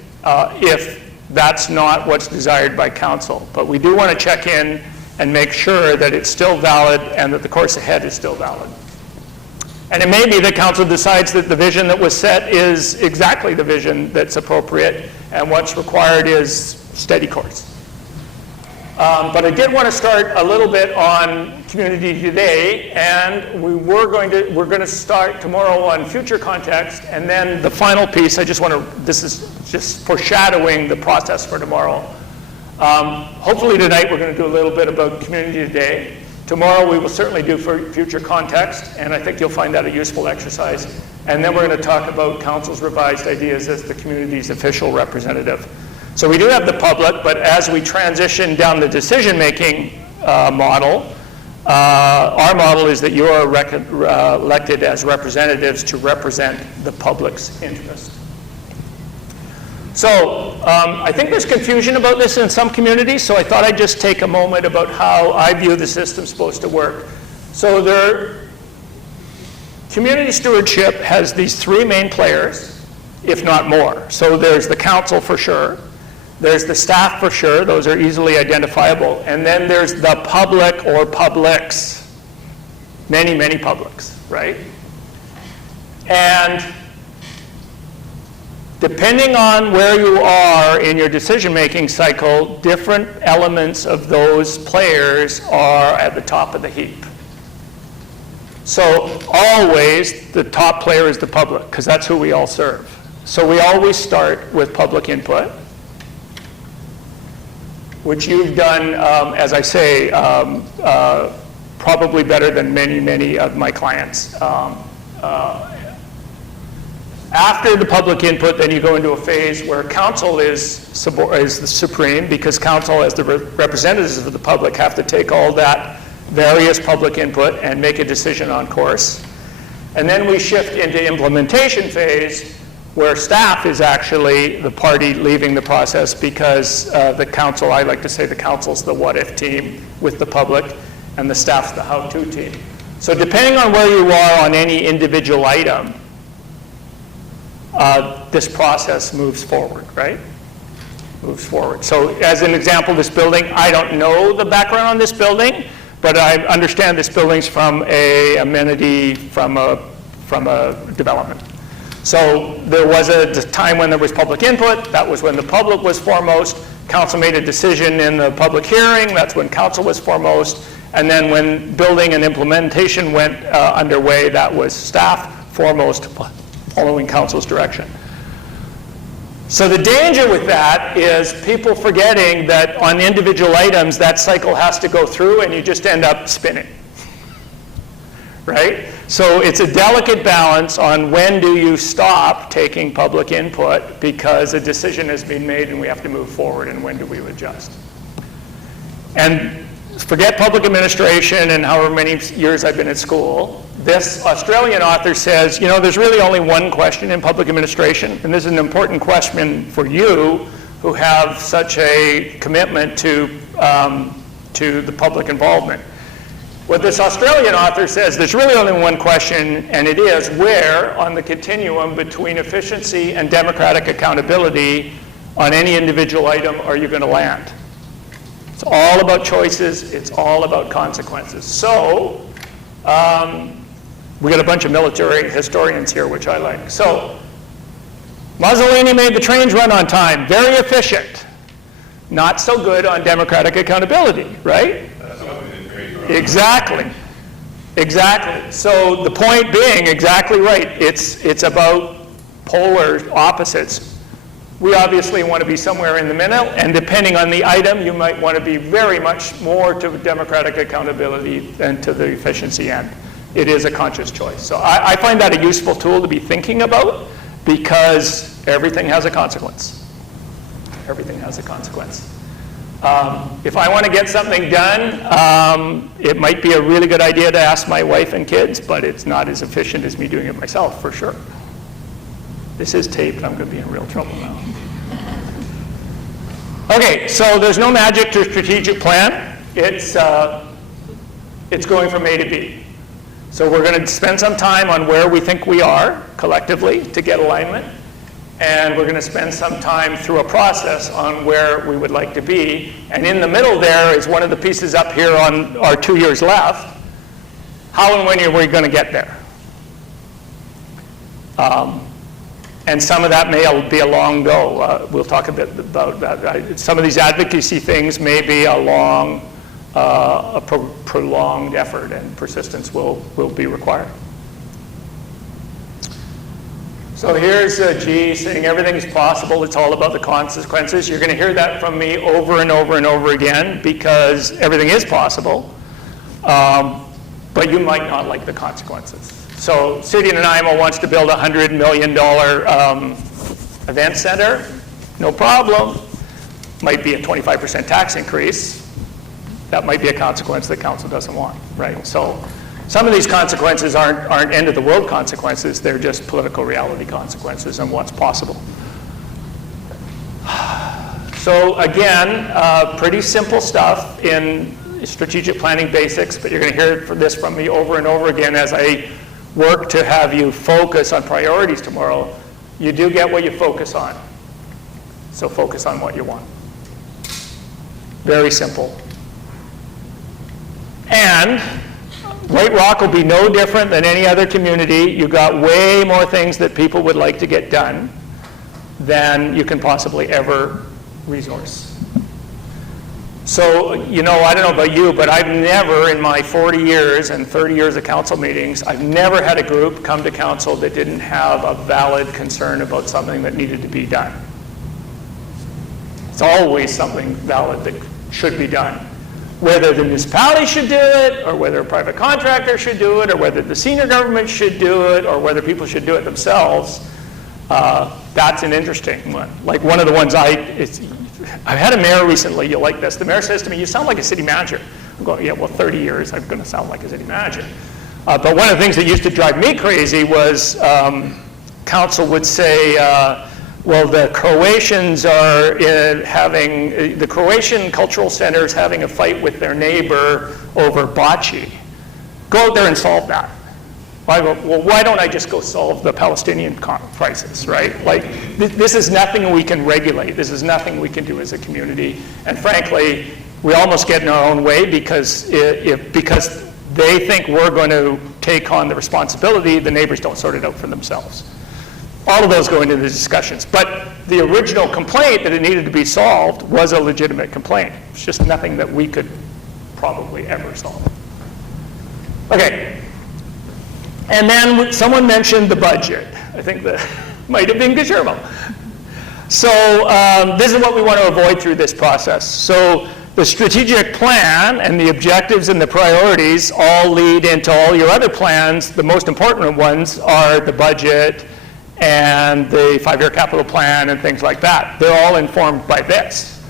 if that's not what's desired by council. But we do want to check in and make sure that it's still valid and that the course ahead is still valid. And it may be that council decides that the vision that was set is exactly the vision that's appropriate, and what's required is steady course. But I did want to start a little bit on community today, and we're going to start tomorrow on future context, and then the final piece, this is just foreshadowing the process for tomorrow. Hopefully tonight we're going to do a little bit about community today. Tomorrow we will certainly do future context, and I think you'll find that a useful exercise. And then we're going to talk about council's revised ideas as the community's official representative. So we do have the public, but as we transition down the decision-making model, our model is that you are elected as representatives to represent the public's interest. So I think there's confusion about this in some communities, so I thought I'd just take a moment about how I view the system's supposed to work. So community stewardship has these three main players, if not more. So there's the council for sure, there's the staff for sure, those are easily identifiable, and then there's the public or publics, many, many publics, right? And depending on where you are in your decision-making cycle, different elements of those players are at the top of the heap. So always the top player is the public, because that's who we all serve. So we always start with public input, which you've done, as I say, probably better than many, many of my clients. After the public input, then you go into a phase where council is the supreme, because council, as the representatives of the public, have to take all that various public input and make a decision on course. And then we shift into implementation phase, where staff is actually the party leaving the process, because the council, I like to say the council's the what-if team with the public, and the staff's the how-to team. So depending on where you are on any individual item, this process moves forward, right? Moves forward. So as an example, this building, I don't know the background on this building, but I understand this building's from a amenity from a development. So there was a time when there was public input. That was when the public was foremost. Council made a decision in the public hearing. That's when council was foremost. And then when building and implementation went underway, that was staff foremost, following council's direction. So the danger with that is people forgetting that on individual items, that cycle has to go through and you just end up spinning, right? So it's a delicate balance on when do you stop taking public input because a decision has been made and we have to move forward, and when do we adjust? And forget public administration and however many years I've been at school. This Australian author says, you know, there's really only one question in public administration, and this is an important question for you who have such a commitment to the public involvement. What this Australian author says, there's really only one question, and it is, where on the continuum between efficiency and democratic accountability on any individual item are you going to land? It's all about choices. It's all about consequences. So we got a bunch of military historians here, which I like. So Mussolini made the trains run on time. Very efficient. Not so good on democratic accountability, right? Exactly. Exactly. So the point being, exactly right. It's about polar opposites. We obviously want to be somewhere in the middle, and depending on the item, you might want to be very much more to democratic accountability than to the efficiency end. It is a conscious choice. So I find that a useful tool to be thinking about, because everything has a consequence. Everything has a consequence. If I want to get something done, it might be a really good idea to ask my wife and kids, but it's not as efficient as me doing it myself, for sure. This is taped. I'm going to be in real trouble now. Okay, so there's no magic to a strategic plan. It's going from A to B. So we're going to spend some time on where we think we are collectively to get alignment. And we're going to spend some time through a process on where we would like to be. And in the middle there is one of the pieces up here on our 2 years left. How and when are we going to get there? And some of that may be a long go. We'll talk a bit about that. Some of these advocacy things may be a long, prolonged effort, and persistence will be required. So here's G saying everything is possible. It's all about the consequences. You're going to hear that from me over and over and over again because everything is possible, but you might not like the consequences. So City of Nanaimo wants to build a $100 million event center. No problem. Might be a 25% tax increase. That might be a consequence that council doesn't want, right? So some of these consequences aren't end of the world consequences. They're just political reality consequences and what's possible. So again, pretty simple stuff in strategic planning basics, but you're going to hear this from me over and over again as I work to have you focus on priorities tomorrow. You do get what you focus on. So focus on what you want. Very simple. And White Rock will be no different than any other community. You've got way more things that people would like to get done than you can possibly ever resource. So, you know, I don't know about you, but I've never, in my 40 years and 30 years of council meetings, I've never had a group come to council that didn't have a valid concern about something that needed to be done. It's always something valid that should be done. Whether the municipality should do it, or whether a private contractor should do it, or whether the senior government should do it, or whether people should do it themselves, that's an interesting one. Like one of the ones I've had a mayor recently, you'll like this. The mayor says to me, you sound like a city manager. I'm going, yeah, well, 30 years, I'm going to sound like a city manager. But one of the things that used to drive me crazy was council would say, well, the Croatians are the Croatian Cultural Center is having a fight with their neighbor over bocce. Go out there and solve that. Well, why don't I just go solve the Palestinian crisis, right? Like, this is nothing we can regulate. This is nothing we can do as a community. And frankly, we almost get in our own way because because they think we're going to take on the responsibility, the neighbors don't sort it out for themselves. All of those go into the discussions. But the original complaint that it needed to be solved was a legitimate complaint. It's just nothing that we could probably ever solve. Okay. And then someone mentioned the budget. I think that might have been Guillermo. So this is what we want to avoid through this process. So the strategic plan and the objectives and the priorities all lead into all your other plans. The most important ones are the budget and the 5-year capital plan and things like that. They're all informed by this.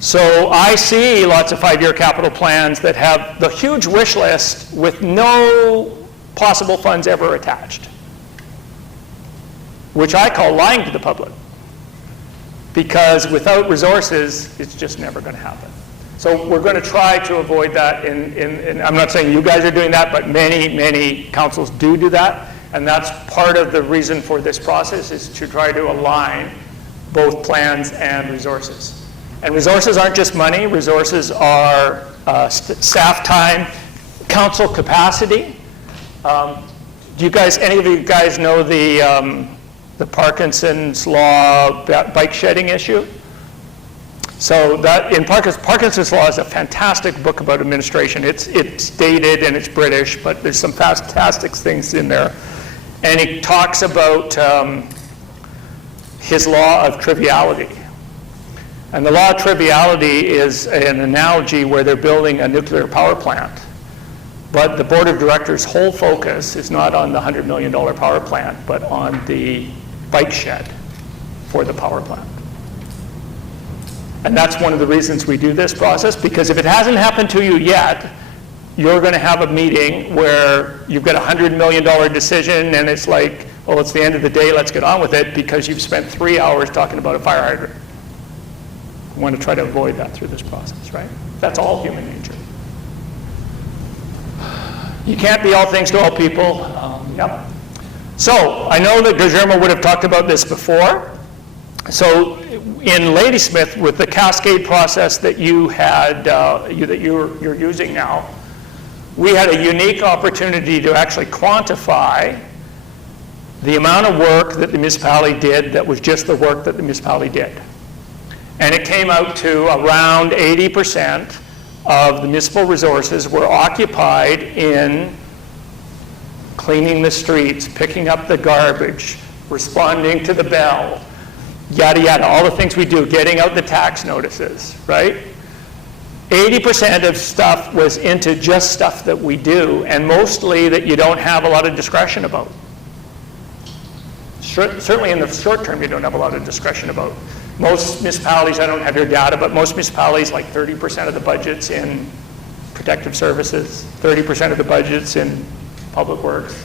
So I see lots of 5-year capital plans that have the huge wish list with no possible funds ever attached, which I call lying to the public, because without resources, it's just never going to happen. So we're going to try to avoid that. I'm not saying you guys are doing that, but many, many councils do that. And that's part of the reason for this process, is to try to align both plans and resources. And resources aren't just money. Resources are staff time, council capacity. Do you guys, any of you guys know the Parkinson's law bike shedding issue? So that in Parkinson's law is a fantastic book about administration. It's dated and it's British, but there's some fantastic things in there. And he talks about his law of triviality. And the law of triviality is an analogy where they're building a nuclear power plant. But the board of directors' whole focus is not on the $100 million power plant, but on the bike shed for the power plant. And that's one of the reasons we do this process, because if it hasn't happened to you yet, you're going to have a meeting where you've got a $100 million decision and it's like, well, it's the end of the day, let's get on with it, because you've spent 3 hours talking about a fire hydrant. We want to try to avoid that through this process, right? That's all human nature. You can't be all things to all people. Yep. So I know that Guillermo would have talked about this before. So in Ladysmith, with the cascade process that you had, that you're using now, we had a unique opportunity to actually quantify the amount of work that the municipality did that was just the work that the municipality did. And it came out to around 80% of the municipal resources were occupied in cleaning the streets, picking up the garbage, responding to the bell, yada, yada, all the things we do, getting out the tax notices, right? 80% of stuff was into just stuff that we do, and mostly that you don't have a lot of discretion about. Certainly in the short term, you don't have a lot of discretion about. Most municipalities, I don't have your data, but most municipalities, like 30% of the budget's in protective services, 30% of the budget's in public works,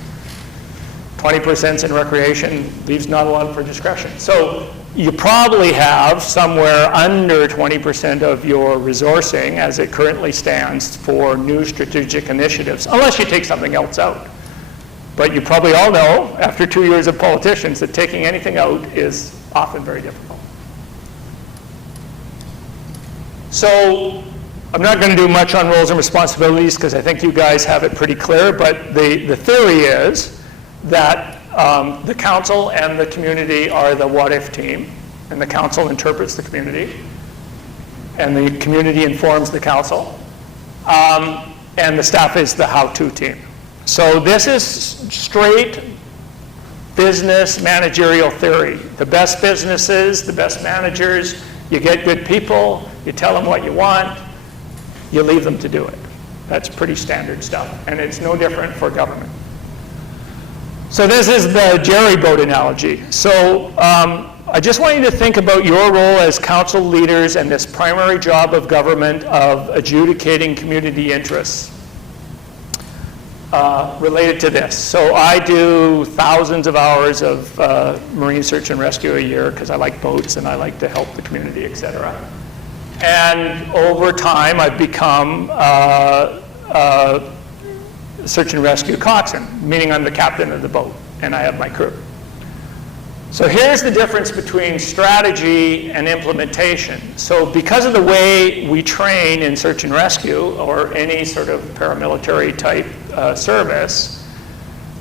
20% in recreation, leaves not a lot for discretion. So you probably have somewhere under 20% of your resourcing as it currently stands for new strategic initiatives, unless you take something else out. But you probably all know, after 2 years of politicians, that taking anything out is often very difficult. So I'm not going to do much on roles and responsibilities because I think you guys have it pretty clear, but the theory is that the council and the community are the what-if team, and the council interprets the community, and the community informs the council, and the staff is the how-to team. So this is straight business managerial theory. The best businesses, the best managers, you get good people, you tell them what you want, you leave them to do it. That's pretty standard stuff, and it's no different for government. So this is the jerry boat analogy. So I just want you to think about your role as council leaders and this primary job of government of adjudicating community interests related to this. So I do thousands of hours of marine search and rescue a year because I like boats and I like to help the community, et cetera. And over time, I've become search and rescue coxswain, meaning I'm the captain of the boat, and I have my crew. So here's the difference between strategy and implementation. So because of the way we train in search and rescue, or any sort of paramilitary type service,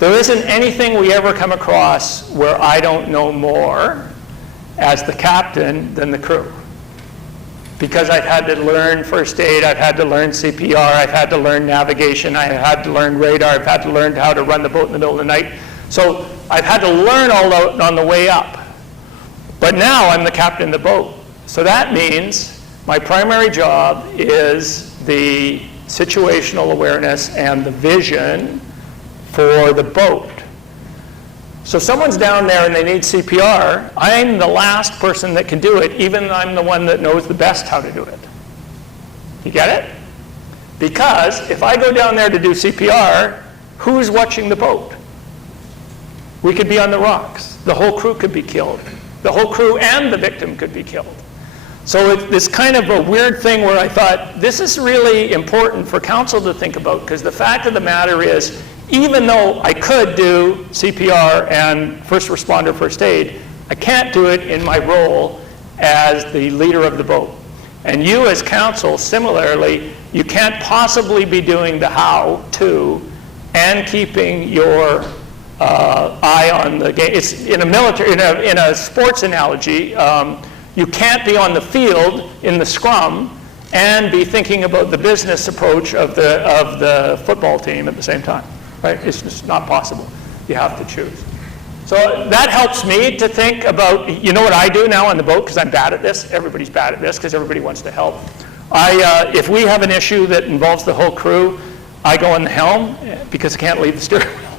there isn't anything we ever come across where I don't know more as the captain than the crew. Because I've had to learn first aid, I've had to learn CPR, I've had to learn navigation, I've had to learn radar, I've had to learn how to run the boat in the middle of the night. So I've had to learn all that on the way up. But now I'm the captain of the boat. So that means my primary job is the situational awareness and the vision for the boat. So if someone's down there and they need CPR, I'm the last person that can do it, even though I'm the one that knows the best how to do it. You get it? Because if I go down there to do CPR, who's watching the boat? We could be on the rocks. The whole crew could be killed. The whole crew and the victim could be killed. So it's this kind of a weird thing where I thought, this is really important for council to think about, because the fact of the matter is, even though I could do CPR and first responder first aid, I can't do it in my role as the leader of the boat. And you as council, similarly, you can't possibly be doing the how-to and keeping your eye on the game. It's in a military, in a sports analogy, you can't be on the field in the scrum and be thinking about the business approach of the football team at the same time. Right? It's just not possible. You have to choose. So that helps me to think about, you know what I do now on the boat, because I'm bad at this. Everybody's bad at this because everybody wants to help. If we have an issue that involves the whole crew, I go on the helm because I can't leave the steering wheel.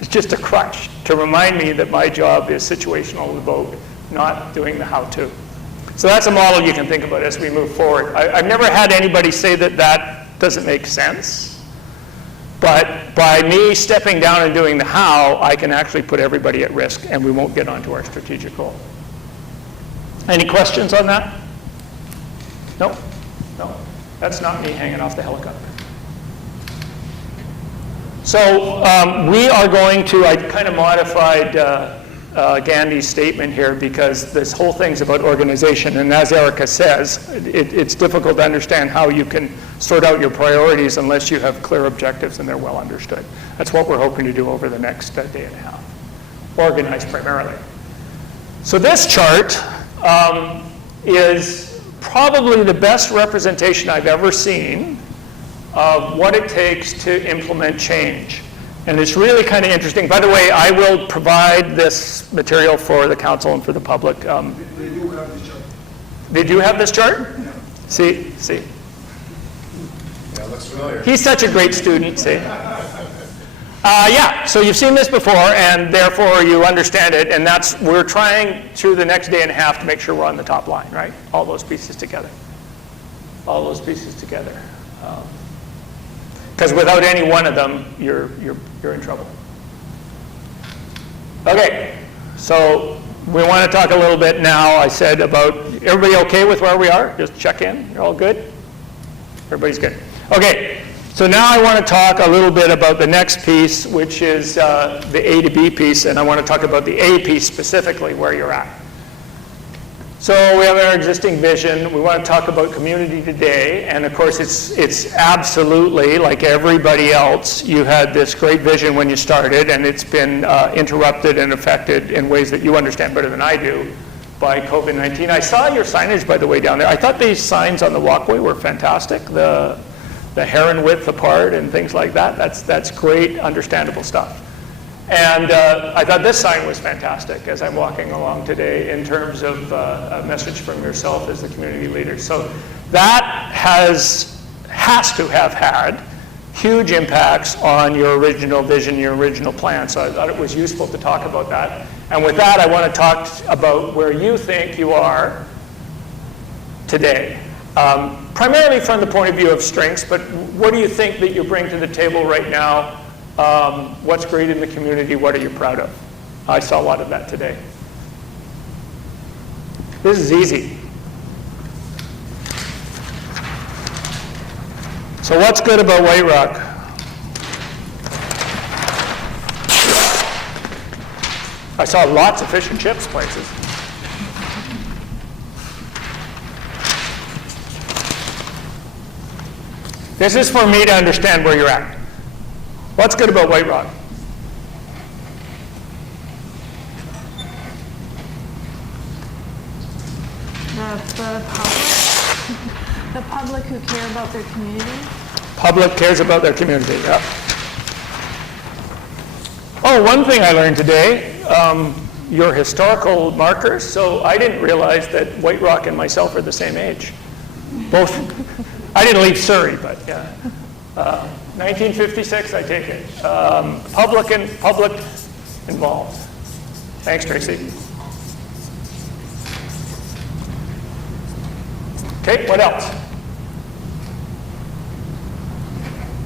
It's just a crutch to remind me that my job is situational on the boat, not doing the how-to. So that's a model you can think about as we move forward. I've never had anybody say that that doesn't make sense, but by me stepping down and doing the how, I can actually put everybody at risk, and we won't get onto our strategic goal. Any questions on that? No? No. That's not me hanging off the helicopter. So we are going to, I kind of modified Gandhi's statement here because this whole thing's about organization, and as Erica says, it's difficult to understand how you can sort out your priorities unless you have clear objectives and they're well understood. That's what we're hoping to do over the next day and a half. Organized primarily. So this chart is probably the best representation I've ever seen of what it takes to implement change. And it's really kind of interesting. By the way, I will provide this material for the council and for the public. They do have this chart. They do have this chart? Yeah. See? Yeah, looks familiar. He's such a great student, see? Yeah, so you've seen this before, and therefore you understand it, and we're trying through the next day and a half to make sure we're on the top line, right? All those pieces together. All those pieces together. Because without any one of them, you're in trouble. Okay, so we want to talk a little bit now, I said, about, everybody okay with where we are? Just check in, you're all good? Everybody's good. Okay, so now I want to talk a little bit about the next piece, which is the A to B piece, and I want to talk about the A piece specifically, where you're at. So we have our existing vision. We want to talk about community today, and of course it's absolutely, like everybody else, you had this great vision when you started, and it's been interrupted and affected in ways that you understand better than I do by COVID-19. I saw your signage, by the way, down there. I thought these signs on the walkway were fantastic, the heron width apart and things like that. That's great, understandable stuff. And I thought this sign was fantastic as I'm walking along today in terms of a message from yourself as the community leader. So that has to have had huge impacts on your original vision, your original plan. So I thought it was useful to talk about that. And with that, I want to talk about where you think you are today. Primarily from the point of view of strengths, but what do you think that you bring to the table right now? What's great in the community? What are you proud of? I saw a lot of that today. This is easy. So what's good about White Rock? I saw lots of fish and chips places. This is for me to understand where you're at. What's good about White Rock? The public who care about their community. Public cares about their community, yeah. Oh, one thing I learned today, your historical markers. So I didn't realize that White Rock and myself are the same age. Both. I didn't leave Surrey, but yeah. 1956, I take it. Public involved. Thanks, Tracy. Okay, what else?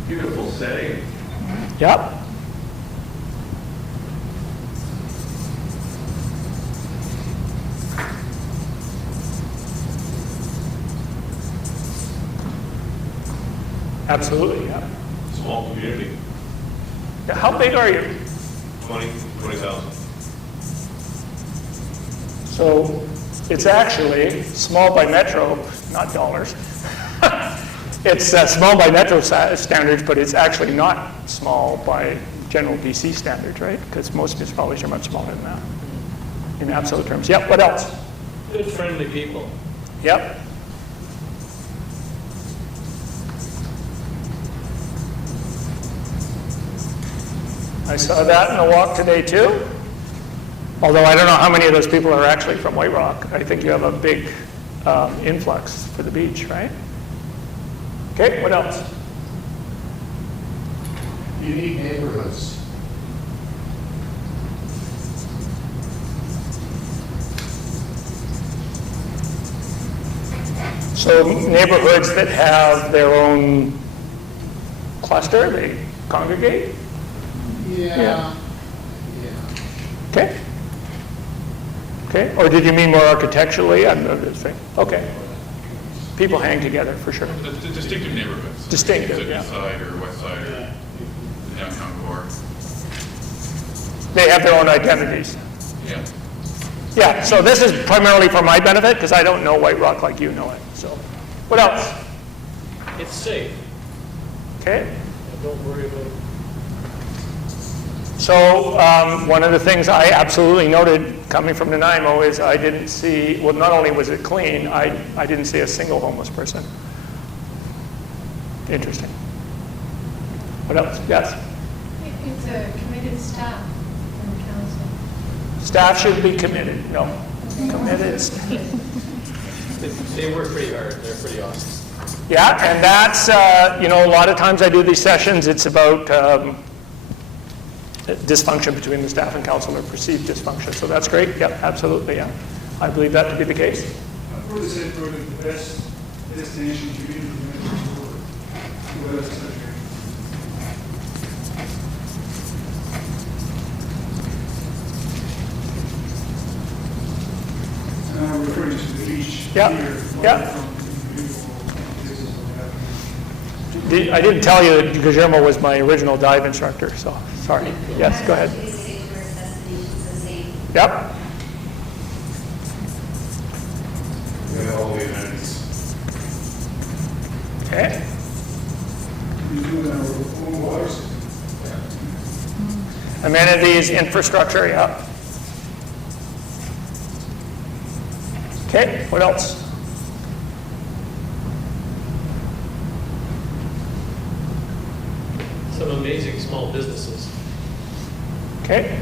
Beautiful setting. Yep. Absolutely, yeah. Small community. Yeah, how big are you? 20,000. So it's actually small by metro, not dollars. It's small by metro standards, but it's actually not small by general BC standards, right? Because most municipalities are much smaller than that in absolute terms. Yep, what else? Good, friendly people. Yep. I saw that in the walk today too. Although I don't know how many of those people are actually from White Rock. I think you have a big influx for the beach, right? Okay, what else? Unique neighborhoods. So neighborhoods that have their own cluster, they congregate? Yeah. Okay. Okay, or did you mean more architecturally? I'm not saying. Okay. People hang together for sure. The distinctive neighborhoods. Distinctive, Like yeah. East Side or West Side or the downtown core. They have their own identities. Yeah. Yeah, so this is primarily for my benefit because I don't know White Rock like you know it. So, what else? It's safe. Okay. Don't worry about it. So one of the things I absolutely noted coming from Nanaimo is I didn't see, well, not only was it clean, I didn't see a single homeless person. Interesting. What else? Yes? It's a committed staff from the council. Staff should be committed. No. Committed. They work pretty hard. They're pretty awesome. Yeah, and that's, you know, a lot of times I do these sessions, it's about dysfunction between the staff and council or perceived dysfunction. So that's great. Yep, absolutely, yeah. I believe that to be the case. I've probably said probably the best destination community for West Country. And I'm referring to the beach Yeah, here. yeah. I didn't tell you that Guillermo was my original dive instructor, so sorry. Yes, go ahead. Yep. And all the amenities. Okay. We do it in our own water system. Amenities, infrastructure, yeah. Okay, what else? Some amazing small businesses. Okay.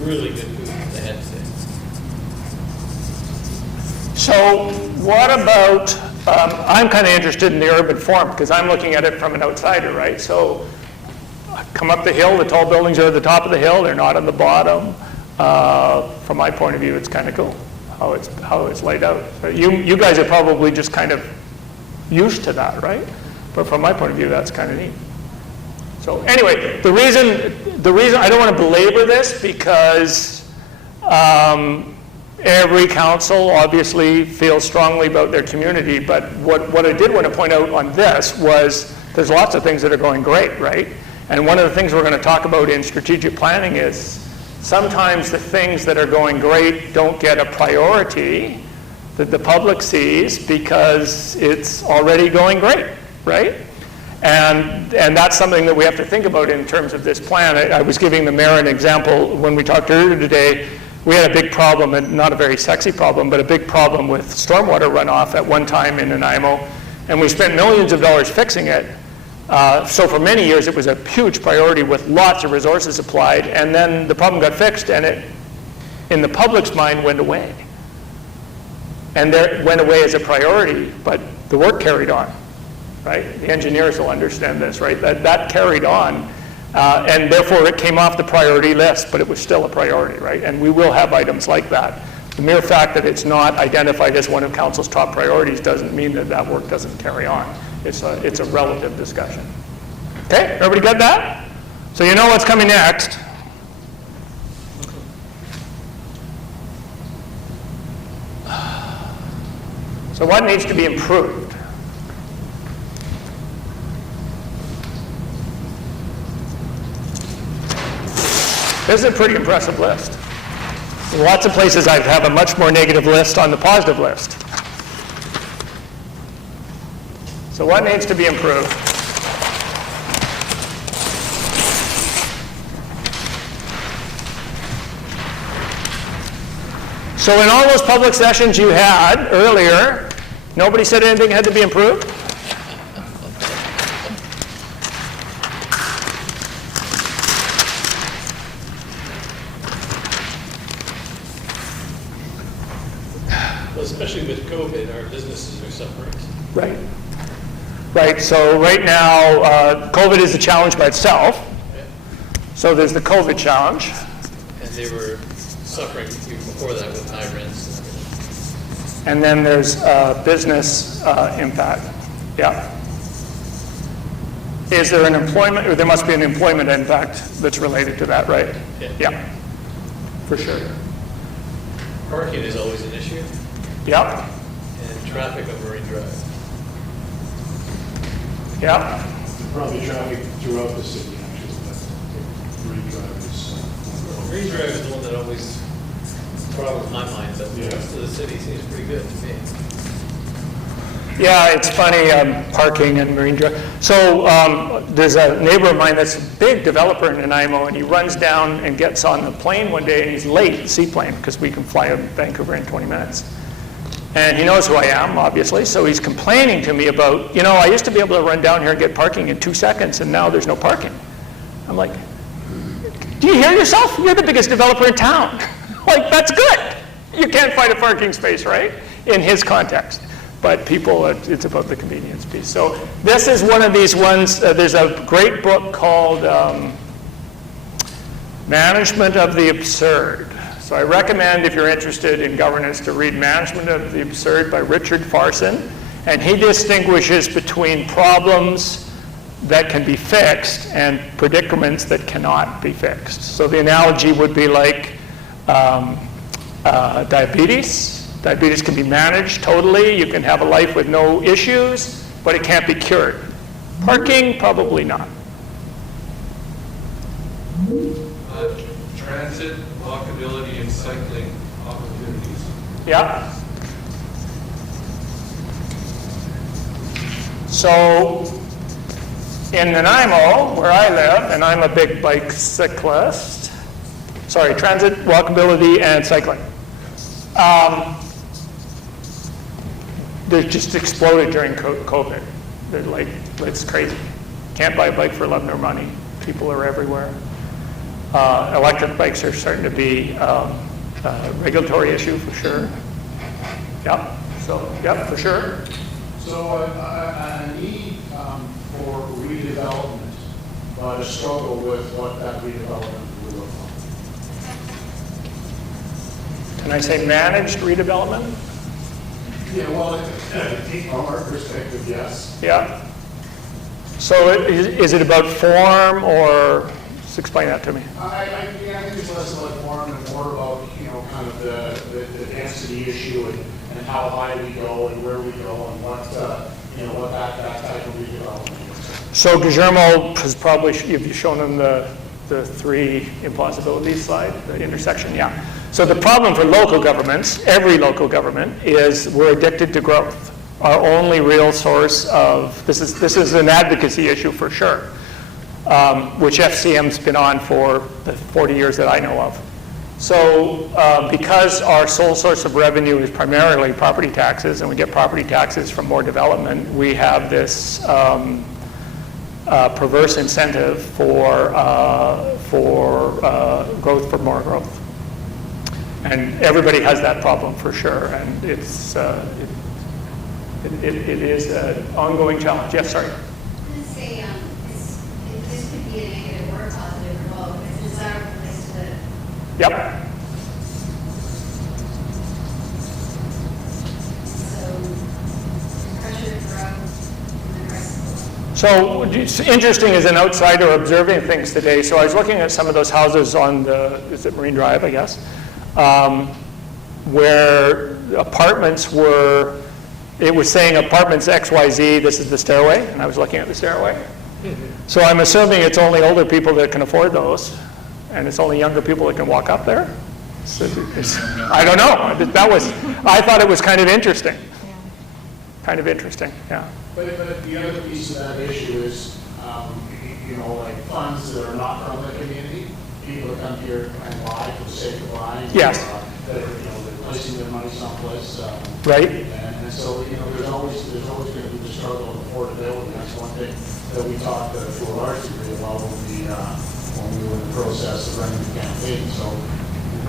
Really good food, I had to say. So what about, I'm kind of interested in the urban form because I'm looking at it from an outsider, right? So come up the hill, the tall buildings are at the top of the hill, they're not on the bottom. From my point of view, it's kind of cool how it's laid out. So you guys are probably just kind of used to that, right? But from my point of view, that's kind of neat. So anyway, the reason I don't want to belabor this because every council obviously feels strongly about their community, but what I did want to point out on this was there's lots of things that are going great, right? And one of the things we're going to talk about in strategic planning is sometimes the things that are going great don't get a priority that the public sees because it's already going great, right? And that's something that we have to think about in terms of this plan. I was giving the mayor an example when we talked earlier today. We had a big problem, and not a very sexy problem, but a big problem with stormwater runoff at one time in Nanaimo, and we spent millions of dollars fixing it. So for many years it was a huge priority with lots of resources applied, and then the problem got fixed and it, in the public's mind, went away. And there went away as a priority, but the work carried on, right? The engineers will understand this, right? That carried on, and therefore it came off the priority list, but it was still a priority, right? And we will have items like that. The mere fact that it's not identified as one of council's top priorities doesn't mean that that work doesn't carry on. It's a relative discussion. Okay, everybody got that? So you know what's coming next. So what needs to be improved? This is a pretty impressive list. In lots of places I have a much more negative list on the positive list. So what needs to be improved? So in all those public sessions you had earlier, nobody said anything had to be improved? Well, especially with COVID, our businesses are suffering. Right. Right, so right now, COVID is a challenge by itself. So there's the COVID challenge. And they were suffering even before that with high rents and everything. And then there's business impact. Yeah. Is there an employment, or there must be an employment impact that's related to that, right? Yeah. For sure. Parking is always an issue, Yep. and traffic on Marine Drive. Yep. Probably traffic throughout the city, actually, but Marine Drive is. Marine Drive is the one that always boggles my mind, but the rest of the city seems pretty good to me. Yeah, it's funny, parking and Marine Drive. So there's a neighbor of mine that's a big developer in Nanaimo, and he runs down and gets on the plane one day, and he's late, seaplane, because we can fly to Vancouver in 20 minutes. And he knows who I am, obviously, so he's complaining to me about, you know, I used to be able to run down here and get parking in 2 seconds, and now there's no parking. I'm like, do you hear yourself? You're the biggest developer in town. Like, that's good. You can't find a parking space, right? In his context. But people, it's about the convenience piece. So this is one of these ones, there's a great book called Management of the Absurd. So I recommend, if you're interested in governance, to read Management of the Absurd by Richard Farson. And he distinguishes between problems that can be fixed and predicaments that cannot be fixed. So the analogy would be like diabetes. Diabetes can be managed totally. You can have a life with no issues, but it can't be cured. Parking, probably not. Transit, walkability, and cycling opportunities. Yeah. So in Nanaimo, where I live, and I'm a big bicyclist, sorry, transit, walkability, and cycling. They just exploded during COVID. They're like, it's crazy. Can't buy a bike for love nor money. People are everywhere. Electric bikes are starting to be a regulatory issue for sure. Yep. So, yep, for sure. So a need for redevelopment, but a struggle with what that redevelopment would look like. Can I say managed redevelopment? Yeah, well, from our perspective, yes. Yeah. So is it about form, or just explain that to me? I think it's less about form and more about, you know, kind of the density issue and how high we go and where we go and what, you know, what that type of redevelopment is. So Guillermo has probably, have you shown him the three impossibilities slide, the intersection? Yeah. So the problem for local governments, every local government, is we're addicted to growth. Our only real source of, this is an advocacy issue for sure, which FCM's been on for the 40 years that I know of. So because our sole source of revenue is primarily property taxes, and we get property taxes from more development, we have this perverse incentive for growth, for more growth. And everybody has that problem for sure, and it is an ongoing challenge. Yes, sorry. I was going to say, this could be a negative or a positive for both. It's a desirable place to live. Yep. So, pressure to grow and the rest of the So it's interesting as an outsider observing things today. So I was looking at some of those houses on is it Marine Drive, I guess, where apartments were, it was saying apartments XYZ, this is the stairway, and I was looking at the stairway. So I'm assuming it's only older people that can afford those, and it's only younger people that can walk up there. So I don't know. I thought it was kind of interesting. Kind of interesting, yeah. But the other piece of that issue is, you know, like funds that are not from the community, people that come here and lie for the sake of lying. Yes. That are, you know, they're placing their money someplace. Right. And so, you know, there's always going to be the struggle of affordability. That's one thing that we talked to a large degree about when we were in the process of running the campaign. So,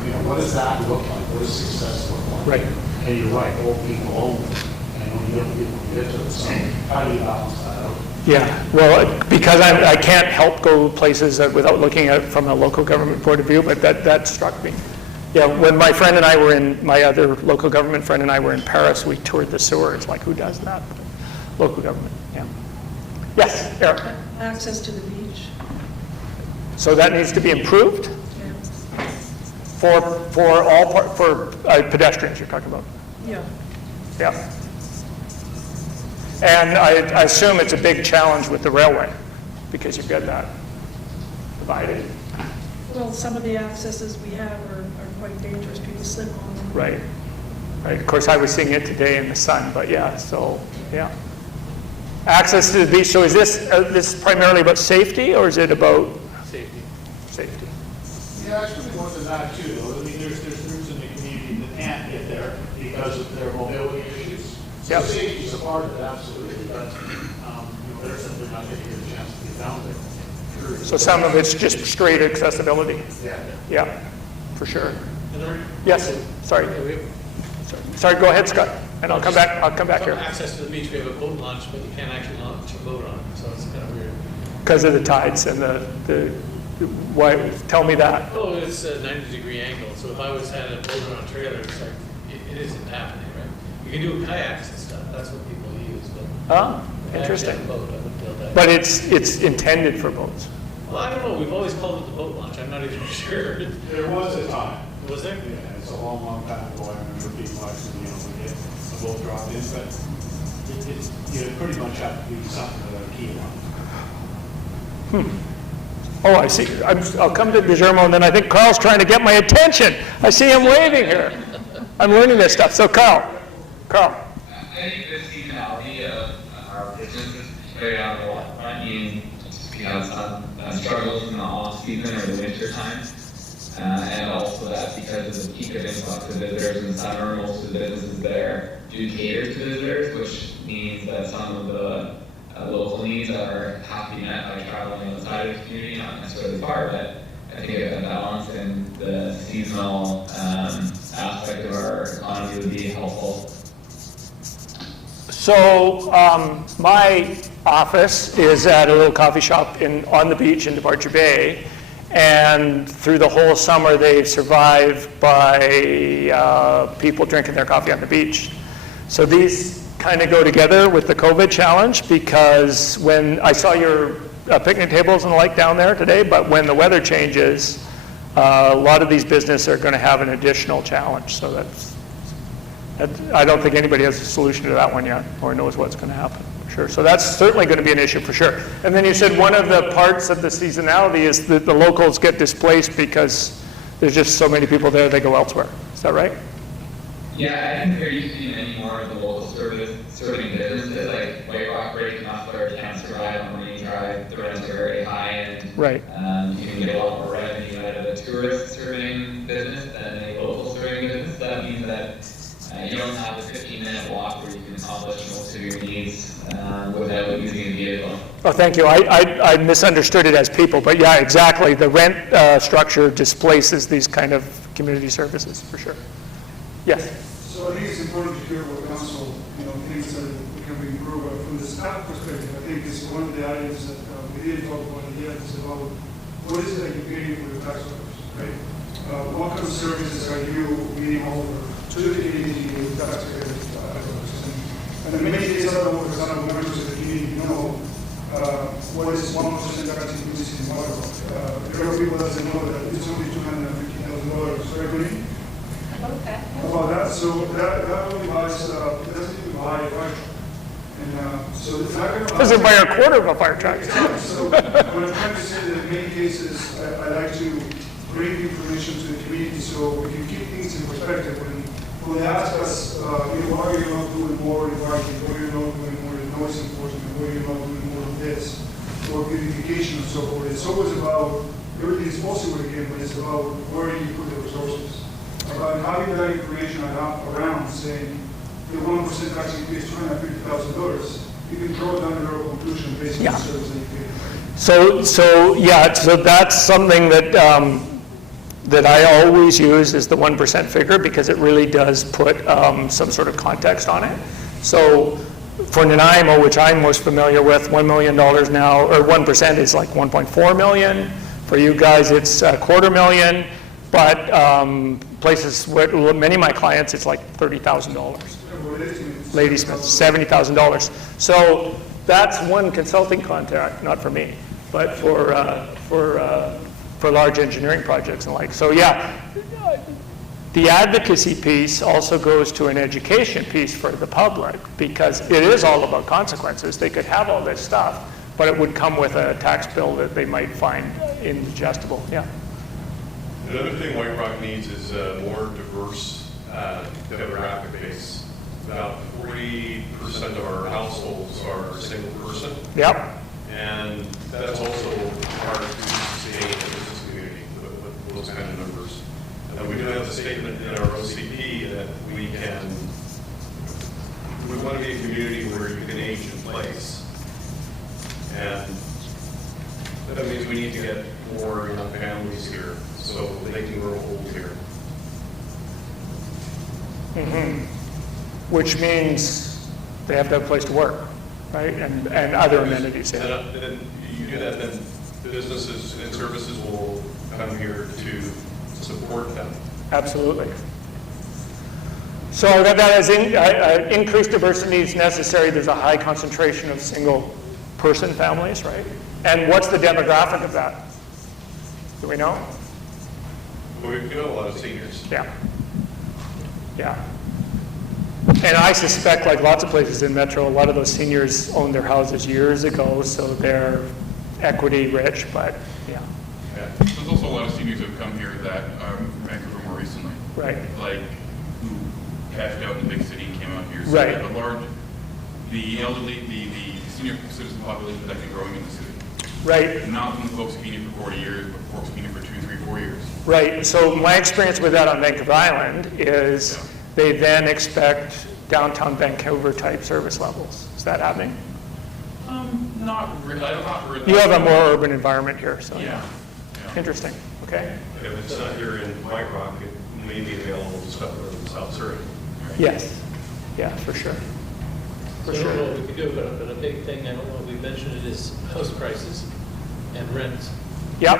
you know, what does that look like? What does success look like? Right. And you're right, old people own it, and only young people can get to it. So how do you balance that out? Yeah, well, because I can't help go places without looking at it from a local government point of view, but that struck me. Yeah, when my friend and I were my other local government friend and I were in Paris, we toured the sewer. It's like, who does that? Local government, yeah. Yes, Eric? Access to the beach. So that needs to be improved for pedestrians you're talking about? Yeah. Yeah. And I assume it's a big challenge with the railway because you've got that divided. Well, some of the accesses we have are quite dangerous. People slip on them. Right. Right. Of course, I was seeing it today in the sun, but yeah, so, yeah. Access to the beach. So is this primarily about safety or is it about? Safety. Safety. Yeah, actually more than that too. I mean, there's groups in the community that can't get there because of their mobility issues. So Yep. safety is a part of it, absolutely, but they're simply not getting a chance to get down there. So some of it's just straight accessibility. Yeah. Yeah, for sure. Yes, sorry. Sorry, go ahead, Scott, and I'll come back here. Access to the beach, we have a boat launch, but you can't actually launch a boat on it, so it's kind of weird. Because of the tides and why, tell me that. Oh, it's a 90-degree angle, so if I had a boat on a trailer, it's like, it isn't happening, right? You can do kayaks and stuff, that's what people use, but. Oh, if I actually interesting. had a boat, I would build that. But it's intended for boats. Well, I don't know, we've always called it the boat launch, I'm not even sure. There was a time. Was there? Yeah, it's a long, long time ago. I remember people actually, would get a boat dropped in, but you pretty much have to do something with a key on. Oh, I see. I'll come to Guillermo, and then I think Carl's trying to get my attention. I see him waving here. I'm learning this stuff. So, Carl. I think the seasonality of our business is very on the waterfront. You have some struggles in the off season or the winter time. And also that because of the peak of influx of visitors in summer, most of the businesses there do cater to visitors, which means that some of the local needs are have to be met by traveling outside of the community, not necessarily far, but I think a balance in the seasonal aspect of our economy would be helpful. So my office is at a little coffee shop on the beach in Departure Bay, and through the whole summer they've survived by people drinking their coffee on the beach. So these kind of go together with the COVID challenge, because when I saw your picnic tables and the like down there today, but when the weather changes, a lot of these businesses are going to have an additional challenge. So I don't think anybody has a solution to that one yet or knows what's going to happen. Sure. So that's certainly going to be an issue for sure. And then you said one of the parts of the seasonality is that the locals get displaced because there's just so many people there, they go elsewhere. Is that right? Yeah, I think there used to be many more of the local serving businesses, like White Rock Break and Oscar can't survive on Marine Drive. The rents are very high, and right. You can get a lot more revenue out of a tourist serving business than a local serving business. That means that you don't have a 15-minute walk where you can accomplish most of your needs without using a vehicle. Oh, thank you. I misunderstood it as people, but yeah, exactly. The rent structure displaces these kind of community services for sure. Yes. So I think it's important to hear what council, thinks that can be improved. From the staff perspective, I think it's one of the items that we didn't talk about yet is about what is it that you're getting for the tax dollars, right? What kind of services are you being offered to the community taxpayers? And in many cases, I don't know, for example, members of the community know what is 1% tax increase in water. There are people that know that it's only $250,000 revenue. Okay. About that, so that only buys, it doesn't even buy a fire truck. And so it's not going to buy. Doesn't buy a quarter of a fire truck. So what I'm trying to say that in many cases, I like to bring information to the community so we can keep things in perspective. When they ask us, why are you not doing more in parking, why are you not doing more in noise enforcement, why are you not doing more of this, or beautification and so forth, it's always about, everything is possible again, but it's about where you put the resources. About having that information around saying the 1% tax increase $250,000, you can draw down your own conclusion based on the service that you pay. So that's something that that I always use is the 1% figure, because it really does put some sort of context on it. So for Nanaimo, which I'm most familiar with, $1 million now, or 1% is like 1.4 million. For you guys, it's $250,000. But places where, many of my clients, it's like $30,000. Ladysmith, $70,000. So that's one consulting contract, not for me, but for large engineering projects and like. So yeah, the advocacy piece also goes to an education piece for the public, because it is all about consequences. They could have all this stuff, but it would come with a tax bill that they might find indigestible. Yeah. Another thing White Rock needs is a more diverse demographic base. About 40% of our households are single person. Yep. And that's also hard to sustain a business community with those kind of numbers. We do have a statement in our OCP that we want to be a community where you can age in place. And that means we need to get more young families here so they can grow old here. Mm-hmm. Which means they have to have a place to work, right? And other amenities. Yeah. And you do that, then businesses and services will come here to support them. Absolutely. So that as increased diversity is necessary, there's a high concentration of single-person families, right? And what's the demographic of that? Do we know? We've got a lot of seniors. Yeah. Yeah. And I suspect, like lots of places in Metro, a lot of those seniors owned their houses years ago, so they're equity rich, but yeah. Yeah. There's also a lot of seniors who have come here that are from Vancouver more recently. Right. Like, who cashed out in the big city and came out here. So right. The elderly, the senior citizen population is actually growing in the city. Right. Not from folks being here for 40 years, but folks being here for 2, 3, 4 years. Right. So my experience with that on Vancouver Island is they then expect downtown Vancouver type service levels. Is that happening? Not really. I've not heard that. You have a more urban environment here, so. Yeah. Interesting. Okay. If it's not here in White Rock, it may be available to stuff in South Surrey. Yes. Yeah, for sure. For So I don't know sure. what we could do, but a big thing, I don't know if we mentioned it, is house prices and rents. Yep.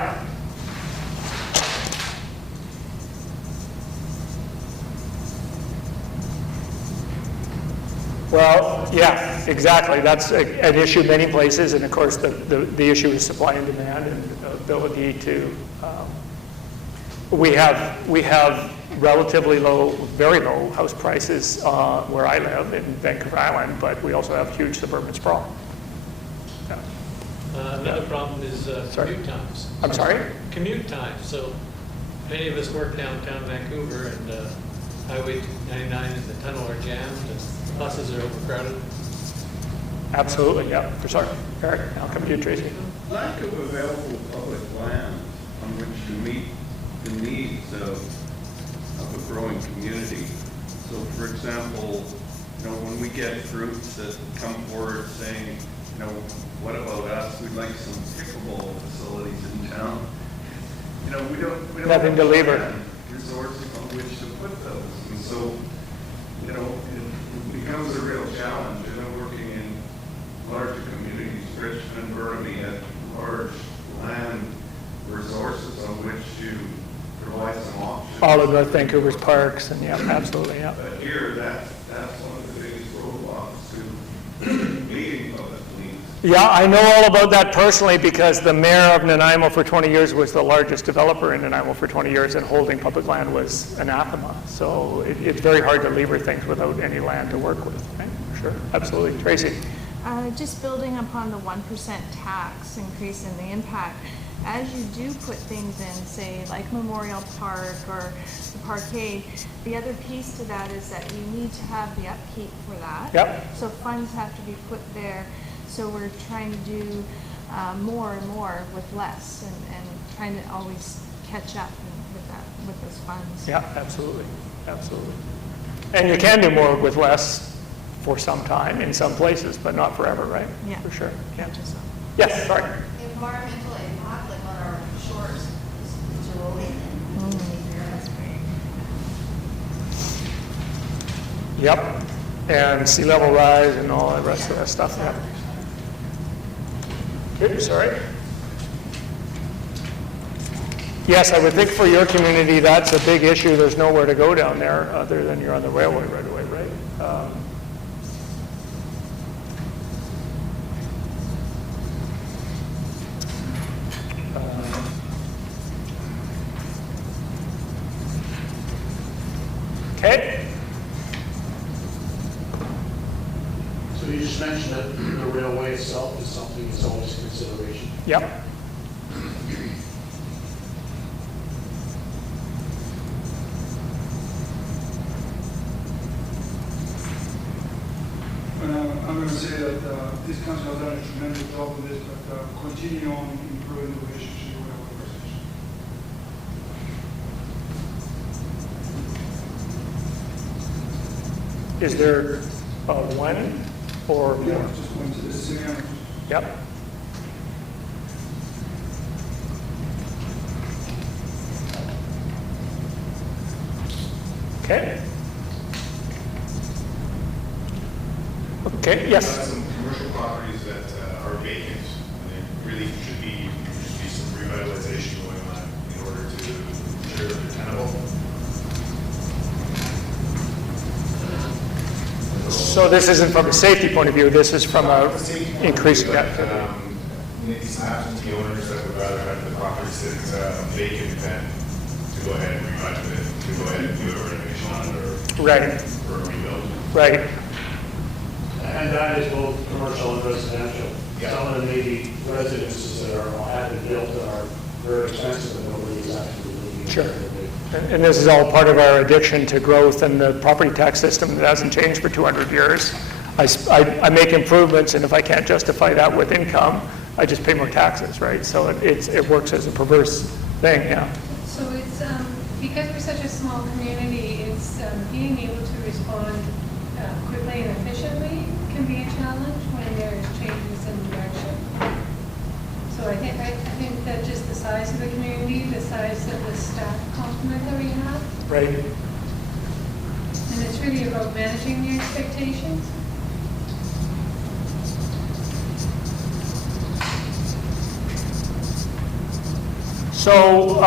Well, yeah, exactly. That's an issue in many places, and of course, the issue is supply and demand and ability to. We have relatively low, very low house prices where I live in Vancouver Island, but we also have huge suburban sprawl. Yeah. Another problem is commute times. I'm sorry? Commute times. So many of us work downtown Vancouver, and Highway 99 and the tunnel are jammed, and buses are overcrowded. Absolutely, yeah, for sure. Eric, I'll come to you, Tracy. Lack of available public land on which to meet the needs of a growing community. So for example, when we get groups that come forward saying, what about us? We'd like some pickleball facilities in town. We don't Nothing to lever. have resources on which to put those. And so, it becomes a real challenge, working in larger communities. Richmond, Burnaby had large land resources on which to provide some options. All of North Vancouver's parks, and yeah, absolutely, yeah. But here, that's one of the biggest roadblocks to meeting public needs. Yeah, I know all about that personally because the mayor of Nanaimo for 20 years was the largest developer in Nanaimo for 20 years, and holding public land was anathema. So it's very hard to lever things without any land to work with, right? Sure, absolutely. Tracy? Just building upon the 1% tax increase in the impact, as you do put things in, say, like Memorial Park or the Parkade, the other piece to that is that you need to have the upkeep for that. Yep. So funds have to be put there. So we're trying to do more and more with less, and trying to always catch up with those funds. Yeah, absolutely, absolutely. And you can do more with less for some time in some places, but not forever, right? Yeah. For sure, yeah. Yes, sorry. Environmental impact, like on our shores, is eroding. Yep, and sea level rise and all the rest of that stuff, yeah. Good, sorry. Yes, I would think for your community, that's a big issue. There's nowhere to go down there other than you're on the railway right away, right? Okay. So you just mentioned that the railway itself is something that's always a consideration. Yep. I'm going to say that this council has done a tremendous job with this, but continue on improving the relationship with our organization. Is there one or more? Yeah, just going to the city manager. Yep. Okay. Okay, yes. Some commercial properties that are vacant, and there really should be some revitalization going on in order to ensure that they're tenable. So this isn't from a safety point of view, this is from a increased activity. Maybe some absentee owners that would rather have the property sit vacant than to go ahead and revive it, to go ahead and do a renovation on it or a rebuild. Right. And that is both commercial and residential. Yeah. Some of them may be residences that have been built that are very expensive and nobody is actually living in. Sure. And this is all part of our addiction to growth and the property tax system that hasn't changed for 200 years. I make improvements, and if I can't justify that with income, I just pay more taxes, right? So it works as a perverse thing, yeah. So it's, because we're such a small community, it's being able to respond quickly and efficiently can be a challenge when there's changes in direction. So I think that just the size of the community, the size of the staff complement that we have, Right. and it's really about managing the expectations. So,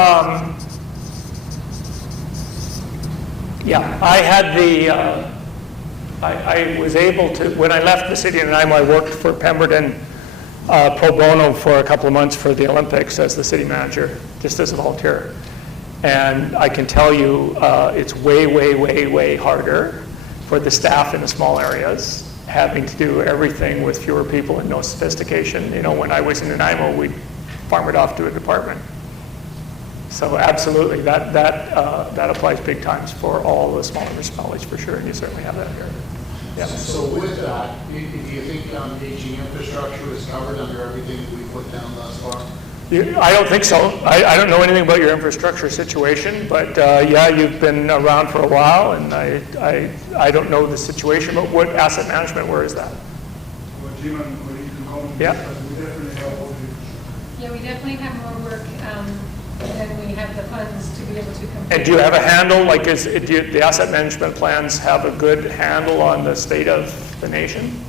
yeah, I had the, I was able to, when I left the city of Nanaimo, I worked for Pemberton pro bono for a couple of months for the Olympics as the city manager, just as a volunteer. And I can tell you, it's way, way, way, way harder for the staff in the small areas, having to do everything with fewer people and no sophistication. You know, when I was in Nanaimo, we'd farm it off to a department. So absolutely, that applies big times for all the smaller municipalities for sure, and you certainly have that here. Yeah. So with that, do you think aging infrastructure is covered under everything that we put down thus far? I don't think so. I don't know anything about your infrastructure situation, but yeah, you've been around for a while, and I don't know the situation, but what asset management, where is that? Well, Jim and Marie can comment. Yeah. We definitely have all the Yeah, we definitely have more work, and we have the funds to be able to complete. And do you have a handle, like do the asset management plans have a good handle on the state of the nation?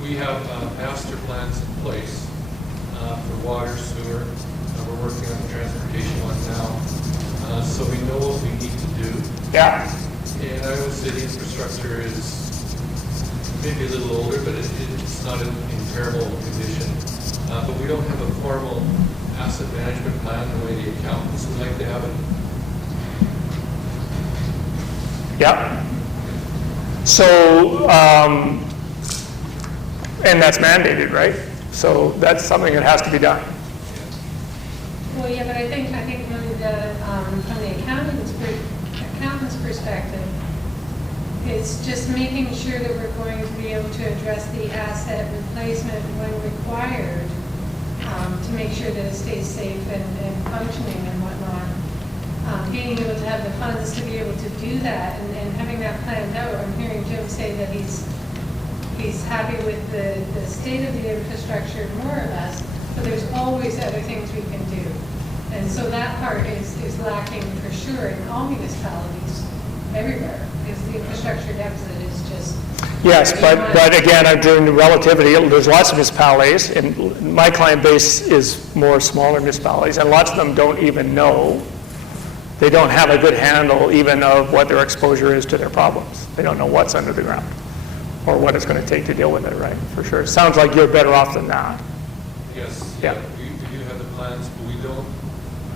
We have master plans in place for water, sewer. We're working on the transportation one now. So we know what we need to do. Yeah. And I would say the infrastructure is maybe a little older, but it's not in terrible condition. But we don't have a formal asset management plan the way the accountants would like to have it. Yeah. So, and that's mandated, right? So that's something that has to be done. Well, yeah, but I think really from the accountant's perspective, it's just making sure that we're going to be able to address the asset replacement when required, to make sure that it stays safe and functioning and whatnot. Being able to have the funds to be able to do that and having that planned out. I'm hearing Jim say that he's happy with the state of the infrastructure, more or less, but there's always other things we can do. And so that part is lacking for sure in all municipalities, everywhere, because the infrastructure deficit is just Yes, but again, I'm doing the relativity. There's lots of municipalities, and my client base is more smaller municipalities, and lots of them don't even know. They don't have a good handle even of what their exposure is to their problems. They don't know what's under the ground or what it's going to take to deal with it, right? For sure. It sounds like you're better off than that. Yes. Yeah. We do have the plans, but we don't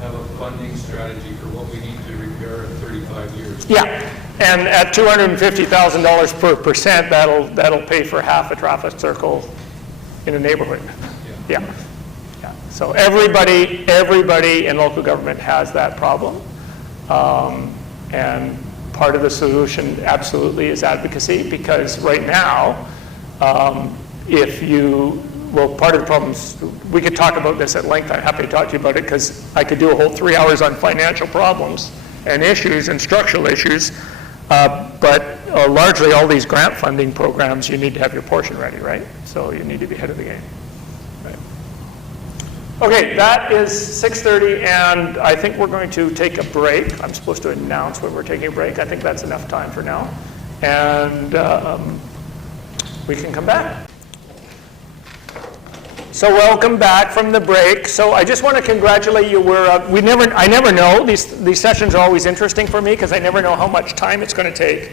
have a funding strategy for what we need to repair in 35 years. Yeah, and at $250,000 per percent, that'll pay for half a traffic circle in a neighborhood. Yeah. Yeah. So everybody in local government has that problem. And part of the solution absolutely is advocacy, because right now, part of the problems, we could talk about this at length. I'm happy to talk to you about it, because I could do a whole 3 hours on financial problems and issues and structural issues. But largely all these grant funding programs, you need to have your portion ready, right? So you need to be ahead of the game. Right. Okay, that is 6:30, and I think we're going to take a break. I'm supposed to announce when we're taking a break. I think that's enough time for now. And we can come back. So welcome back from the break. So I just want to congratulate you. I never know. These sessions are always interesting for me because I never know how much time it's going to take.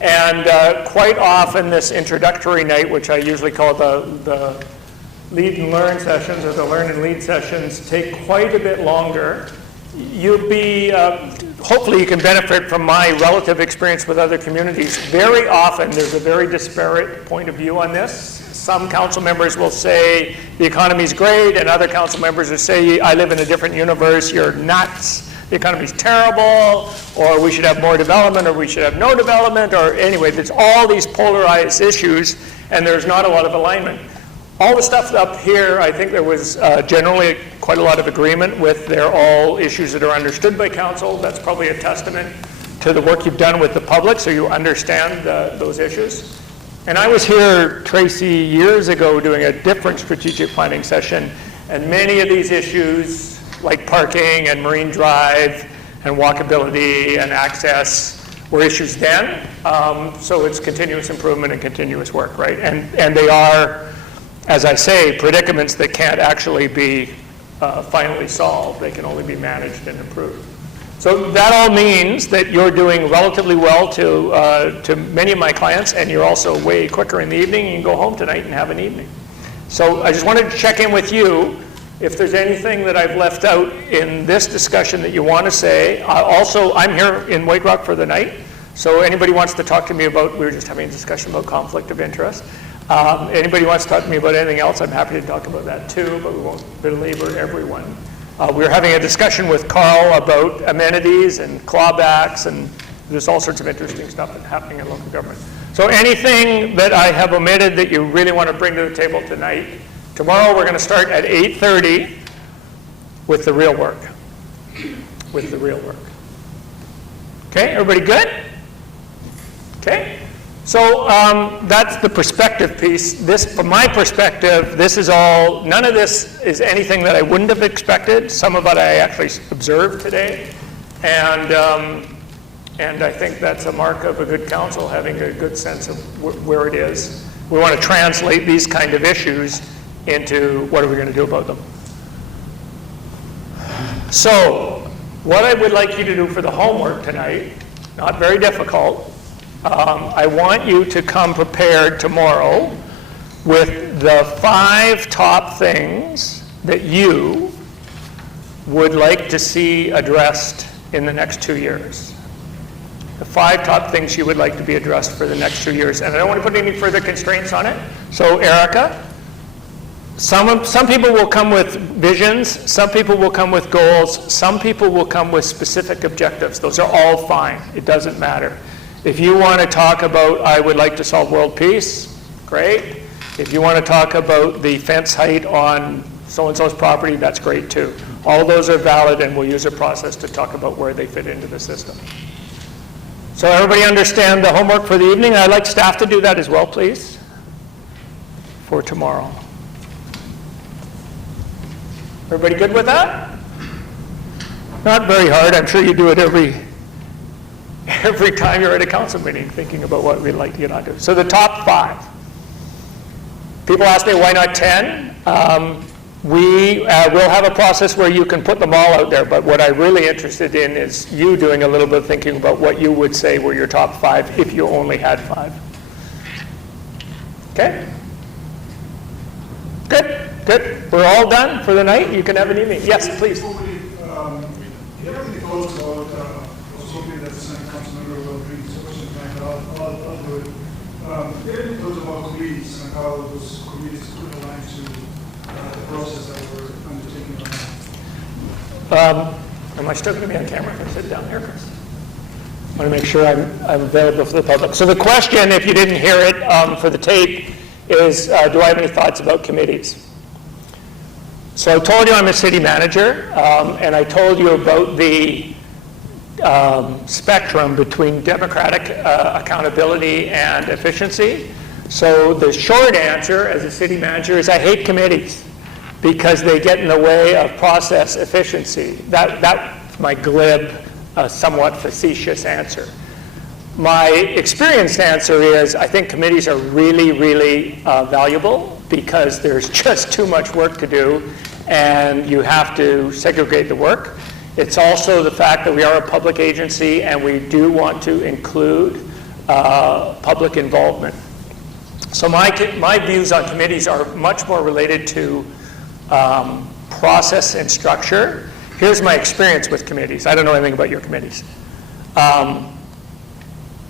And quite often this introductory night, which I usually call the lead and learn sessions, or the learn and lead sessions, take quite a bit longer. You'll be, hopefully you can benefit from my relative experience with other communities. Very often there's a very disparate point of view on this. Some council members will say the economy's great, and other council members will say, I live in a different universe, you're nuts, the economy's terrible, or we should have more development, or we should have no development, or anyway, there's all these polarized issues, and there's not a lot of alignment. All the stuff up here, I think there was generally quite a lot of agreement with. They're all issues that are understood by council. That's probably a testament to the work you've done with the public, so you understand those issues. And I was here, Tracy, years ago doing a different strategic planning session, and many of these issues, like parking and Marine Drive and walkability and access, were issues then. So it's continuous improvement and continuous work, right? And they are, as I say, predicaments that can't actually be finally solved. They can only be managed and improved. So that all means that you're doing relatively well to many of my clients, and you're also way quicker in the evening. You can go home tonight and have an evening. So I just wanted to check in with you if there's anything that I've left out in this discussion that you want to say. Also, I'm here in White Rock for the night, so anybody wants to talk to me about, we were just having a discussion about conflict of interest. Anybody wants to talk to me about anything else, I'm happy to talk about that too, but we won't belabor everyone. We were having a discussion with Carl about amenities and clawbacks, and there's all sorts of interesting stuff happening in local government. So anything that I have omitted that you really want to bring to the table tonight, tomorrow we're going to start at 8:30 with the real work. With the real work. Okay, everybody good? Okay. So that's the perspective piece. This, from my perspective, this is all, none of this is anything that I wouldn't have expected. Some of it I actually observed today. And I think that's a mark of a good council, having a good sense of where it is. We want to translate these kind of issues into what are we going to do about them. So what I would like you to do for the homework tonight, not very difficult, I want you to come prepared tomorrow with the 5 top things that you would like to see addressed in the next 2 years. The 5 top things you would like to be addressed for the next 2 years. And I don't want to put any further constraints on it. So Erica, some people will come with visions, some people will come with goals, some people will come with specific objectives. Those are all fine. It doesn't matter. If you want to talk about, I would like to solve world peace, great. If you want to talk about the fence height on so-and-so's property, that's great too. All of those are valid, and we'll use a process to talk about where they fit into the system. So everybody understand the homework for the evening? I'd like staff to do that as well, please, for tomorrow. Everybody good with that? Not very hard. I'm sure you do it every every time you're at a council meeting thinking about what we'd like to get onto. So the top 5. People ask me why not 10? We will have a process where you can put them all out there, but what I'm really interested in is you doing a little bit of thinking about what you would say were your top 5 if you only had 5. Okay? Good, good. We're all done for the night. You can have an evening. Yes, please. Do you have any thoughts about, I was hoping that the Senate Councilmember will bring this question back, I'll do it. Do you have any thoughts about committees and how those committees could align to the process that we're undertaking right now? Am I still going to be on camera if I sit down here first? I want to make sure I'm available for the public. So the question, if you didn't hear it for the tape, is do I have any thoughts about committees? So I told you I'm a city manager, and I told you about the spectrum between democratic accountability and efficiency. So the short answer as a city manager is I hate committees because they get in the way of process efficiency. That's my glib, somewhat facetious answer. My experienced answer is I think committees are really, really valuable because there's just too much work to do and you have to segregate the work. It's also the fact that we are a public agency and we do want to include public involvement. So my views on committees are much more related to process and structure. Here's my experience with committees. I don't know anything about your committees.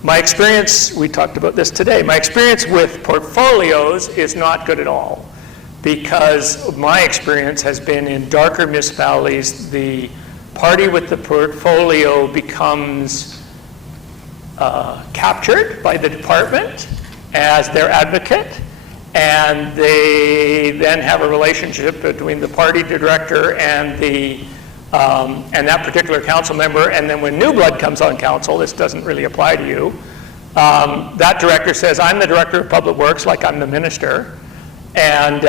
My experience, we talked about this today, my experience with portfolios is not good at all because my experience has been in darker municipalities, the party with the portfolio becomes captured by the department as their advocate, and they then have a relationship between the party director and and that particular council member, and then when new blood comes on council, this doesn't really apply to you, that director says, I'm the director of public works, like I'm the minister, and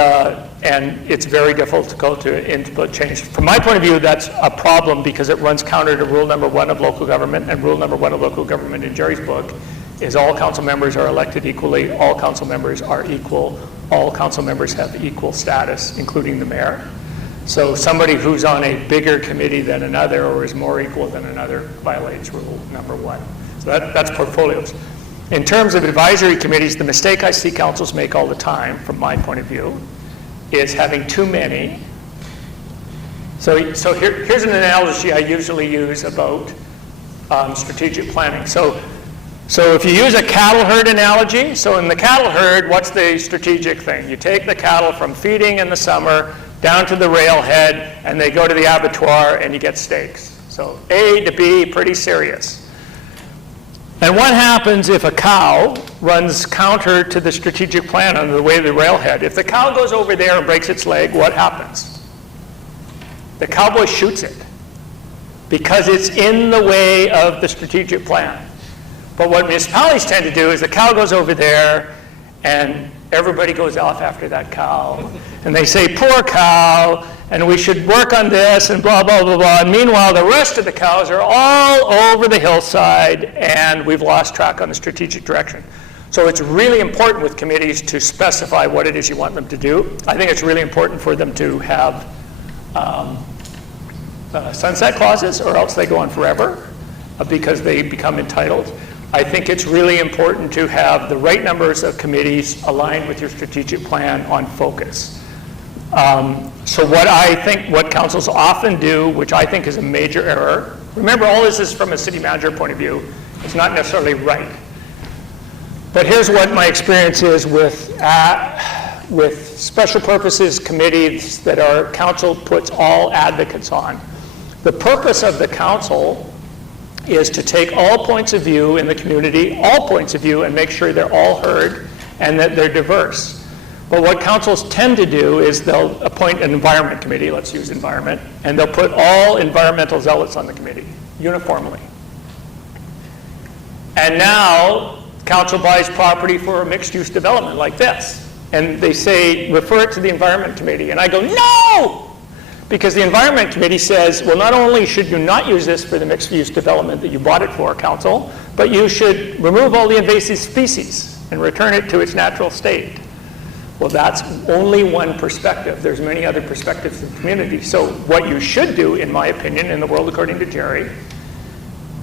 it's very difficult to implement change. From my point of view, that's a problem because it runs counter to rule number 1 of local government, and rule number 1 of local government in Jerry's book is all council members are elected equally, all council members are equal, all council members have equal status, including the mayor. So somebody who's on a bigger committee than another or is more equal than another violates rule number 1. So that's portfolios. In terms of advisory committees, the mistake I see councils make all the time, from my point of view, is having too many. So here's an analogy I usually use about strategic planning. So if you use a cattle herd analogy, so in the cattle herd, what's the strategic thing? You take the cattle from feeding in the summer down to the railhead, and they go to the abattoir, and you get steaks. So A to B, pretty serious. And what happens if a cow runs counter to the strategic plan on the way to the railhead? If the cow goes over there and breaks its leg, what happens? The cowboy shoots it because it's in the way of the strategic plan. But what municipalities tend to do is the cow goes over there and everybody goes off after that cow. And they say, poor cow, and we should work on this, and blah, blah, blah, blah. And meanwhile, the rest of the cows are all over the hillside, and we've lost track on the strategic direction. So it's really important with committees to specify what it is you want them to do. I think it's really important for them to have sunset clauses, or else they go on forever because they become entitled. I think it's really important to have the right numbers of committees aligned with your strategic plan on focus. So what councils often do, which I think is a major error, remember all this is from a city manager point of view, it's not necessarily right. But here's what my experience is with special purposes committees that our council puts all advocates on. The purpose of the council is to take all points of view in the community, all points of view, and make sure they're all heard and that they're diverse. But what councils tend to do is they'll appoint an environment committee, let's use environment, and they'll put all environmental zealots on the committee, uniformly. And now, council buys property for a mixed-use development like this. And they say, refer it to the environment committee. And I go, no! Because the Environment Committee says, well, not only should you not use this for the mixed-use development that you bought it for, council, but you should remove all the invasive species and return it to its natural state. Well, that's only one perspective. There's many other perspectives in the community. So what you should do, in my opinion, in the world according to Jerry,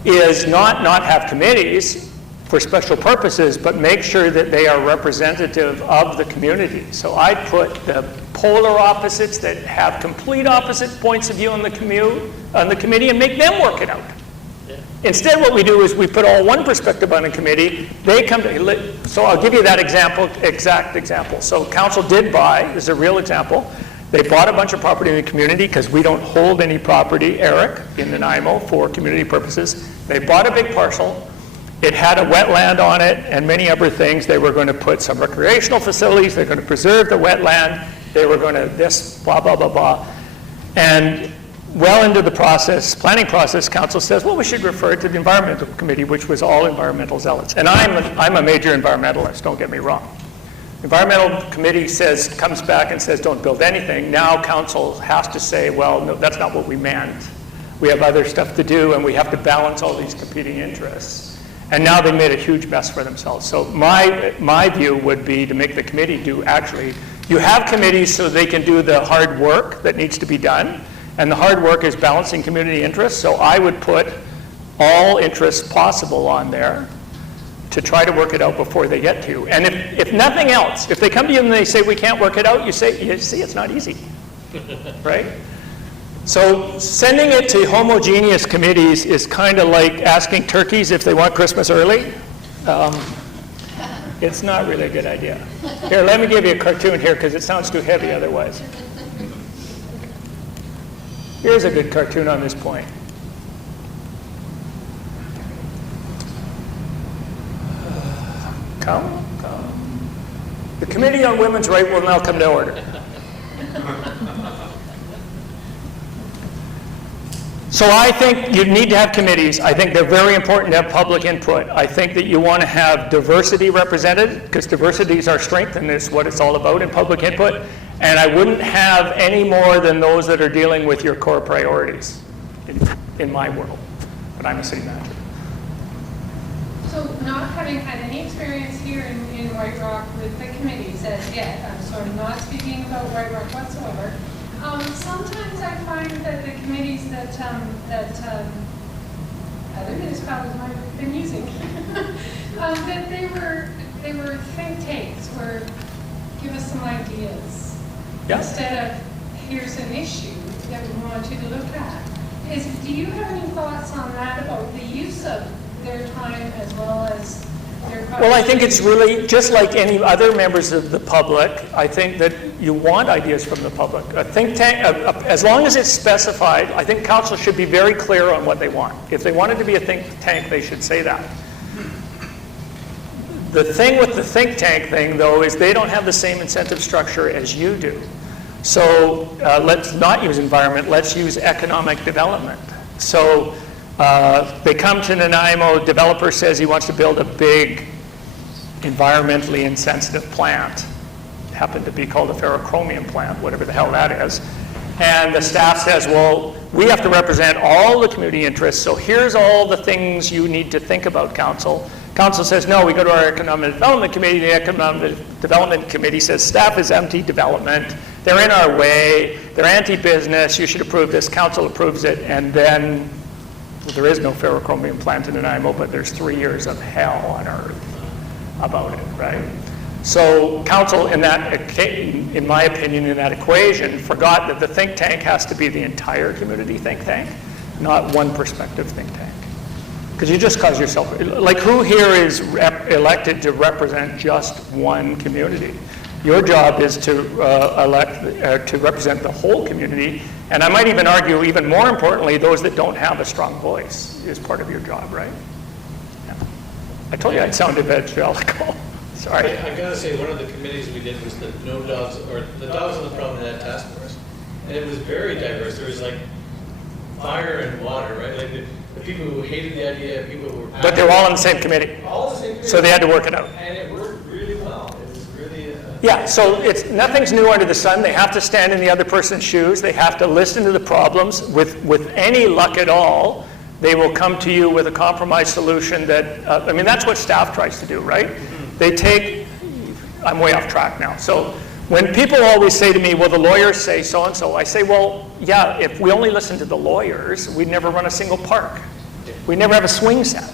is not have committees for special purposes, but make sure that they are representative of the community. So I put the polar opposites that have complete opposite points of view on the committee and make them work it out. Instead, what we do is we put all one perspective on a committee. They come to, so I'll give you that exact example. So council did buy, this is a real example, they bought a bunch of property in the community because we don't hold any property, Eric, in Nanaimo for community purposes. They bought a big parcel. It had a wetland on it and many other things. They were going to put some recreational facilities. They're going to preserve the wetland. They were going to this, blah, blah, blah, blah. And well into the process, planning process, council says, well, we should refer it to the environmental committee, which was all environmental zealots. And I'm a major environmentalist, don't get me wrong. Environmental committee comes back and says, don't build anything. Now council has to say, well, no, that's not what we meant. We have other stuff to do and we have to balance all these competing interests. And now they made a huge mess for themselves. So my view would be to make the committee you have committees so they can do the hard work that needs to be done. And the hard work is balancing community interests. So I would put all interests possible on there to try to work it out before they get to you. And if nothing else, if they come to you and they say we can't work it out, you say, you see, it's not easy, right? So sending it to homogeneous committees is kind of like asking turkeys if they want Christmas early. It's not really a good idea. Here, let me give you a cartoon here because it sounds too heavy otherwise. Here's a good cartoon on this point. Come. The Committee on Women's Rights will now come to order. So I think you need to have committees. I think they're very important to have public input. I think that you want to have diversity represented because diversity is our strength and it's what it's all about in public input. And I wouldn't have any more than those that are dealing with your core priorities in my world. But I'm a city manager. So not having had any experience here in White Rock with the committees as yet, so I'm not speaking about White Rock whatsoever. Sometimes I find that the committees that other municipalities might have been using, that they were think tanks, where give us some ideas. Yeah. Instead of here's an issue that we want you to look at. Do you have any thoughts on that about the use of their time as well as their Well, I think it's really, just like any other members of the public, I think that you want ideas from the public. A think tank, as long as it's specified, I think council should be very clear on what they want. If they wanted to be a think tank, they should say that. The thing with the think tank thing, though, is they don't have the same incentive structure as you do. So let's not use environment, let's use economic development. So they come to Nanaimo, developer says he wants to build a big environmentally insensitive plant. It happened to be called a ferrochromium plant, whatever the hell that is. And the staff says, well, we have to represent all the community interests, so here's all the things you need to think about, council. Council says, no, we go to our Economic Development Committee. The Economic Development Committee says, staff is anti-development. They're in our way. They're anti-business. You should approve this. Council approves it. And then well, there is no ferrochromium plant in Nanaimo, but there's 3 years of hell on earth about it, right? So council, in my opinion, in that equation, forgot that the think tank has to be the entire community think tank, not one perspective think tank. Because you just cause yourself, like who here is elected to represent just one community? Your job is to to represent the whole community, and I might even argue, even more importantly, those that don't have a strong voice is part of your job, right? Yeah. I told you I'd sound evangelical. Sorry. I gotta say, one of the committees we did was the No Dogs, or the Dogs on the Promenade Task Force, and it was very diverse. There was like fire and water, right? Like the people who hated the idea, people who were passionate. But they were all in the same committee. All the same committee. So they had to work it out. And it worked really well. It was really... Yeah, so it's nothing's new under the sun. They have to stand in the other person's shoes. They have to listen to the problems. With any luck at all, they will come to you with a compromise solution that, I mean, that's what staff tries to do, right? They take, I'm way off track now. So when people always say to me, well, the lawyers say so-and-so, I say, well, yeah, if we only listen to the lawyers, we'd never run a single park. We'd never have a swing set.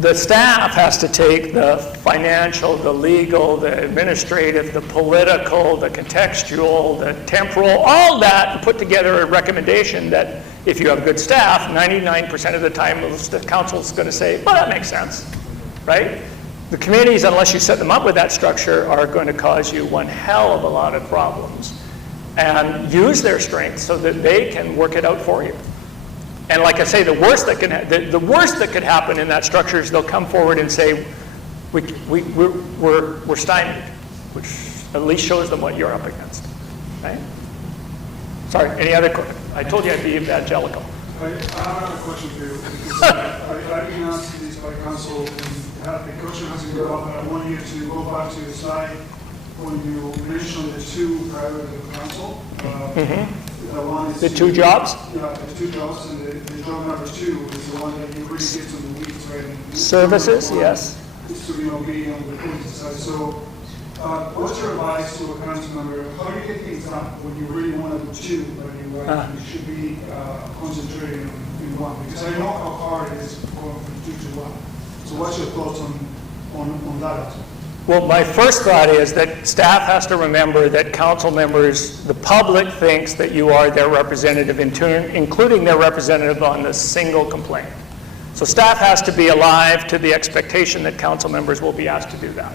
The staff has to take the financial, the legal, the administrative, the political, the contextual, the temporal, all that, and put together a recommendation that if you have good staff, 99% of the time the council's going to say, well, that makes sense, right? The committees, unless you set them up with that structure, are going to cause you one hell of a lot of problems, and use their strengths so that they can work it out for you. And like I say, the worst that could happen in that structure is they'll come forward and say, we're stymied, which at least shows them what you're up against, right? Sorry, any other questions? I told you I'd be evangelical. I have a question for you, because I've been asked this by council, and the question hasn't come up, but I want you to go back to the slide when you mentioned the two priorities of the council. The one is the two jobs? Yeah, the two jobs, and the job number 2 is the one that you really get to the weeds, right? Services, yes. Is to be on the police side. So, what's your advice to a council member? How do you get things done when you really want to do two, but you should be concentrating in one? Because I know how hard it is going from 2 to 1. So, what's your thoughts on that? Well, my first thought is that staff has to remember that council members, the public thinks that you are their representative in turn, including their representative on the single complaint. So staff has to be alive to the expectation that council members will be asked to do that.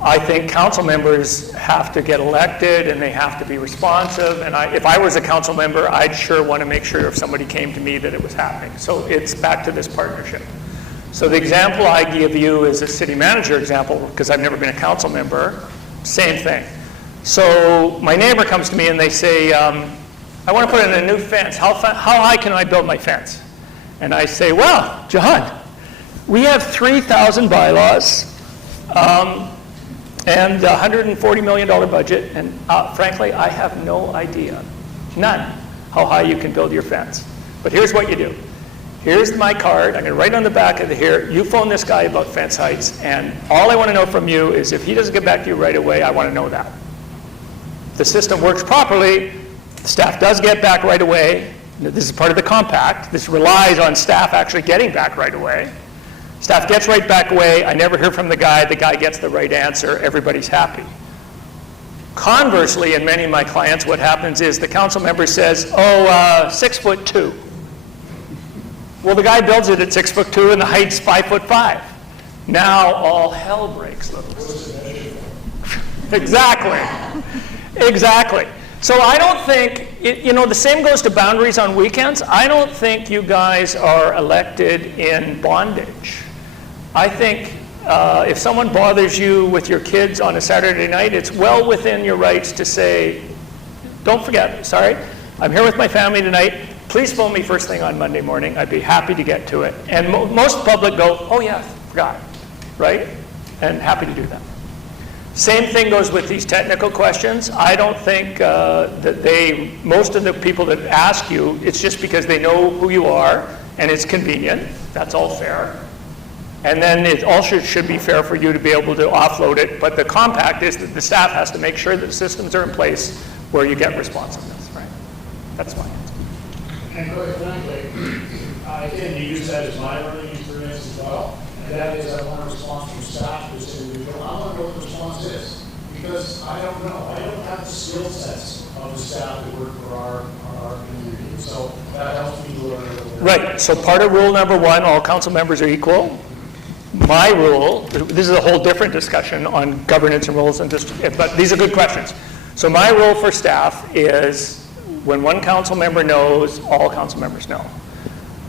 I think council members have to get elected and they have to be responsive. And if I was a council member, I'd sure want to make sure if somebody came to me that it was happening. So it's back to this partnership. So the example I give you is a city manager example, because I've never been a council member. Same thing. So my neighbor comes to me and they say, I want to put in a new fence. How high can I build my fence? And I say, well, John, we have 3,000 bylaws and a $140 million budget, and frankly, I have no idea, none, how high you can build your fence. But here's what you do. Here's my card. I'm going to write on the back of here, you phone this guy about fence heights, and all I want to know from you is if he doesn't get back to you right away, I want to know that. If the system works properly, the staff does get back right away. This is part of the compact. This relies on staff actually getting back right away. Staff gets right back away. I never hear from the guy gets the right answer. Everybody's happy. Conversely, in many of my clients, what happens is the council member says, 6'2". Well, the guy builds it at 6'2" and the height's 5'5". Now all hell breaks loose. Exactly. Exactly. So I don't think, the same goes to boundaries on weekends. I don't think you guys are elected in bondage. I think if someone bothers you with your kids on a Saturday night, it's well within your rights to say, don't forget, sorry, I'm here with my family tonight. Please phone me first thing on Monday morning. I'd be happy to get to it. And most public go, oh yeah, forgot, right? And happy to do that. Same thing goes with these technical questions. I don't think that most of the people that ask you, it's just because they know who you are and it's convenient. That's all fair. And then it also should be fair for you to be able to offload it. But the compact is that the staff has to make sure that systems are in place where you get responsiveness, right? That's my answer. And quite frankly, I can use that as my learning experience as well. And that is, I want a response from staff to this individual. I want to know what the response is. Because I don't know. I don't have the skill sets of the staff that work for our community. So that helps me learn a little bit. Right. So part of rule number 1, all council members are equal. My rule, this is a whole different discussion on governance and rules, but these are good questions. So my rule for staff is when one council member knows, all council members know.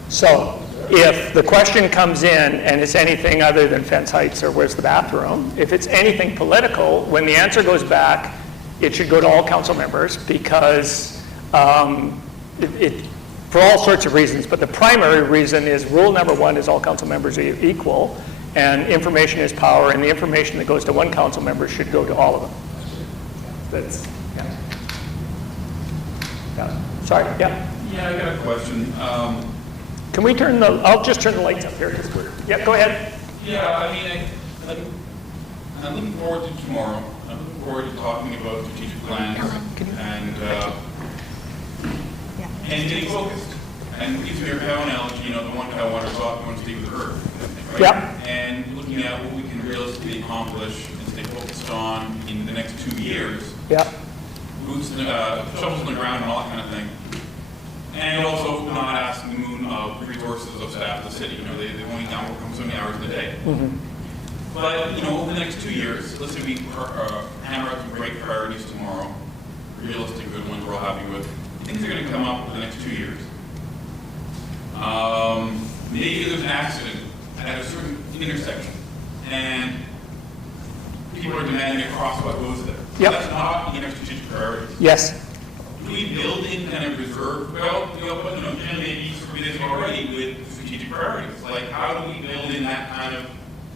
So if the question comes in and it's anything other than fence heights or where's the bathroom, if it's anything political, when the answer goes back, it should go to all council members because for all sorts of reasons, but the primary reason is rule number 1 is all council members are equal. And information is power, and the information that goes to one council member should go to all of them. That's, yeah. Yeah. Sorry, yeah. Yeah, I got a question. Can we turn the, I'll just turn the lights up here, because we're, yeah, go ahead. Yeah, I mean, I'm looking forward to tomorrow. I'm looking forward to talking about strategic plans and getting focused. And using your cow analogy, you know, the one cow wanders off, you want to stay with the herd. Right? Yeah. And looking at what we can realistically accomplish and stay focused on in the next 2 years. Yeah. Boots, shovels in the ground and all that kind of thing. And also not asking the moon of resources of staff of the city. You know, they only can work so many hours in a day. Mm-hmm. But, you know, over the next 2 years, let's say we hammer out some great priorities tomorrow, realistic good ones we're all happy with. Things are going to come up over the next 2 years. Maybe there's an accident at a certain intersection, and people are demanding a crosswalk goes there. Yep. That's not in our strategic priorities. Yes. Do we build in kind of reserve? Well, you know, but you know, Jim maybe this already with strategic priorities. Like, how do we build in that kind of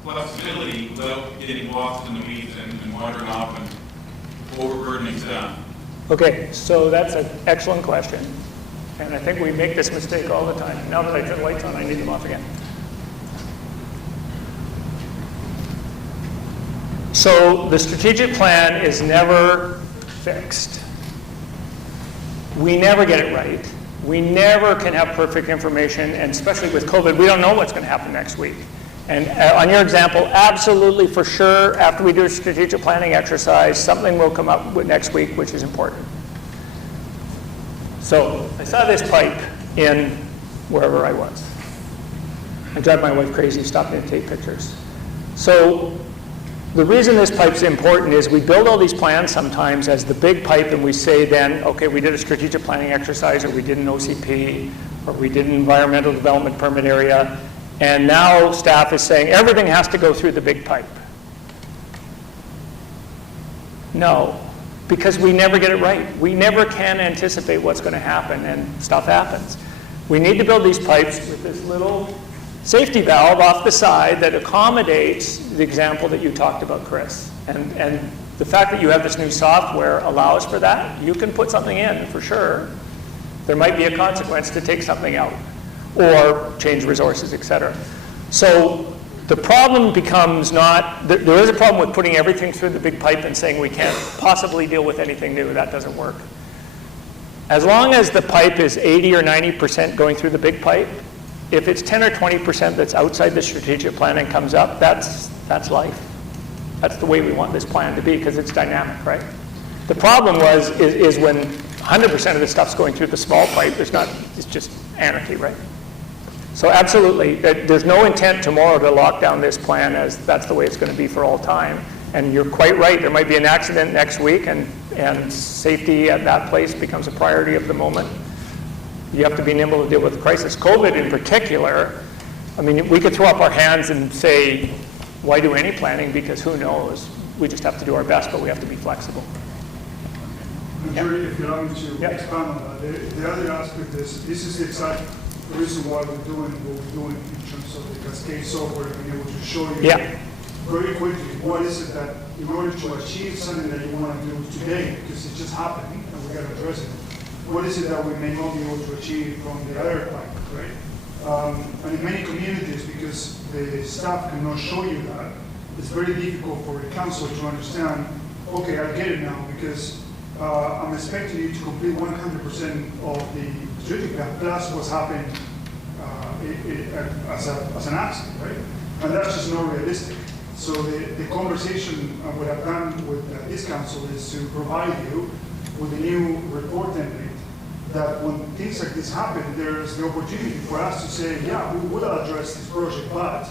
flexibility without getting lost in the weeds and wandering off and overburdening staff? Okay, so that's an excellent question. And I think we make this mistake all the time. Now that I turn the lights on, I need them off again. So the strategic plan is never fixed. We never get it right. We never can have perfect information, and especially with COVID, we don't know what's going to happen next week. And on your example, absolutely for sure, after we do a strategic planning exercise, something will come up with next week, which is important. So I saw this pipe in wherever I was. I drive my wife crazy, stopping to take pictures. So the reason this pipe's important is we build all these plans sometimes as the big pipe, and we say then, okay, we did a strategic planning exercise, or we did an OCP, or we did an environmental development permit area, and now staff is saying everything has to go through the big pipe. No, because we never get it right. We never can anticipate what's going to happen, and stuff happens. We need to build these pipes with this little safety valve off the side that accommodates the example that you talked about, Chris. And the fact that you have this new software allows for that. You can put something in for sure. There might be a consequence to take something out or change resources, et cetera. So the problem becomes not, there is a problem with putting everything through the big pipe and saying we can't possibly deal with anything new. That doesn't work. As long as the pipe is 80 or 90% going through the big pipe, if it's 10 or 20% that's outside the strategic plan and comes up, that's life. That's the way we want this plan to be, because it's dynamic, right? The problem is when 100% of the stuff's going through the small pipe, it's just anarchy, right? So absolutely, there's no intent tomorrow to lock down this plan as that's the way it's going to be for all time. And you're quite right, there might be an accident next week, and safety at that place becomes a priority of the moment. You have to be nimble to deal with the crisis. COVID in particular, I mean, we could throw up our hands and say, why do any planning? Because who knows? We just have to do our best, but we have to be flexible. Jerry, if you allow me to expand on that, the other aspect is, this is the exact reason why we're doing what we're doing in terms of the Cascade software, being able to show you very quickly what is it that, in order to achieve something that you want to do today, because it's just happening and we got to address it, what is it that we may not be able to achieve from the other plan, right? And in many communities, because the staff cannot show you that, it's very difficult for the council to understand, okay, I get it now, because I'm expecting you to complete 100% of the strategic plan, plus what's happened as an accident, right? And that's just not realistic. So the conversation I would have done with this council is to provide you with a new report template that when things like this happen, there's the opportunity for us to say, yeah, we will address this project, but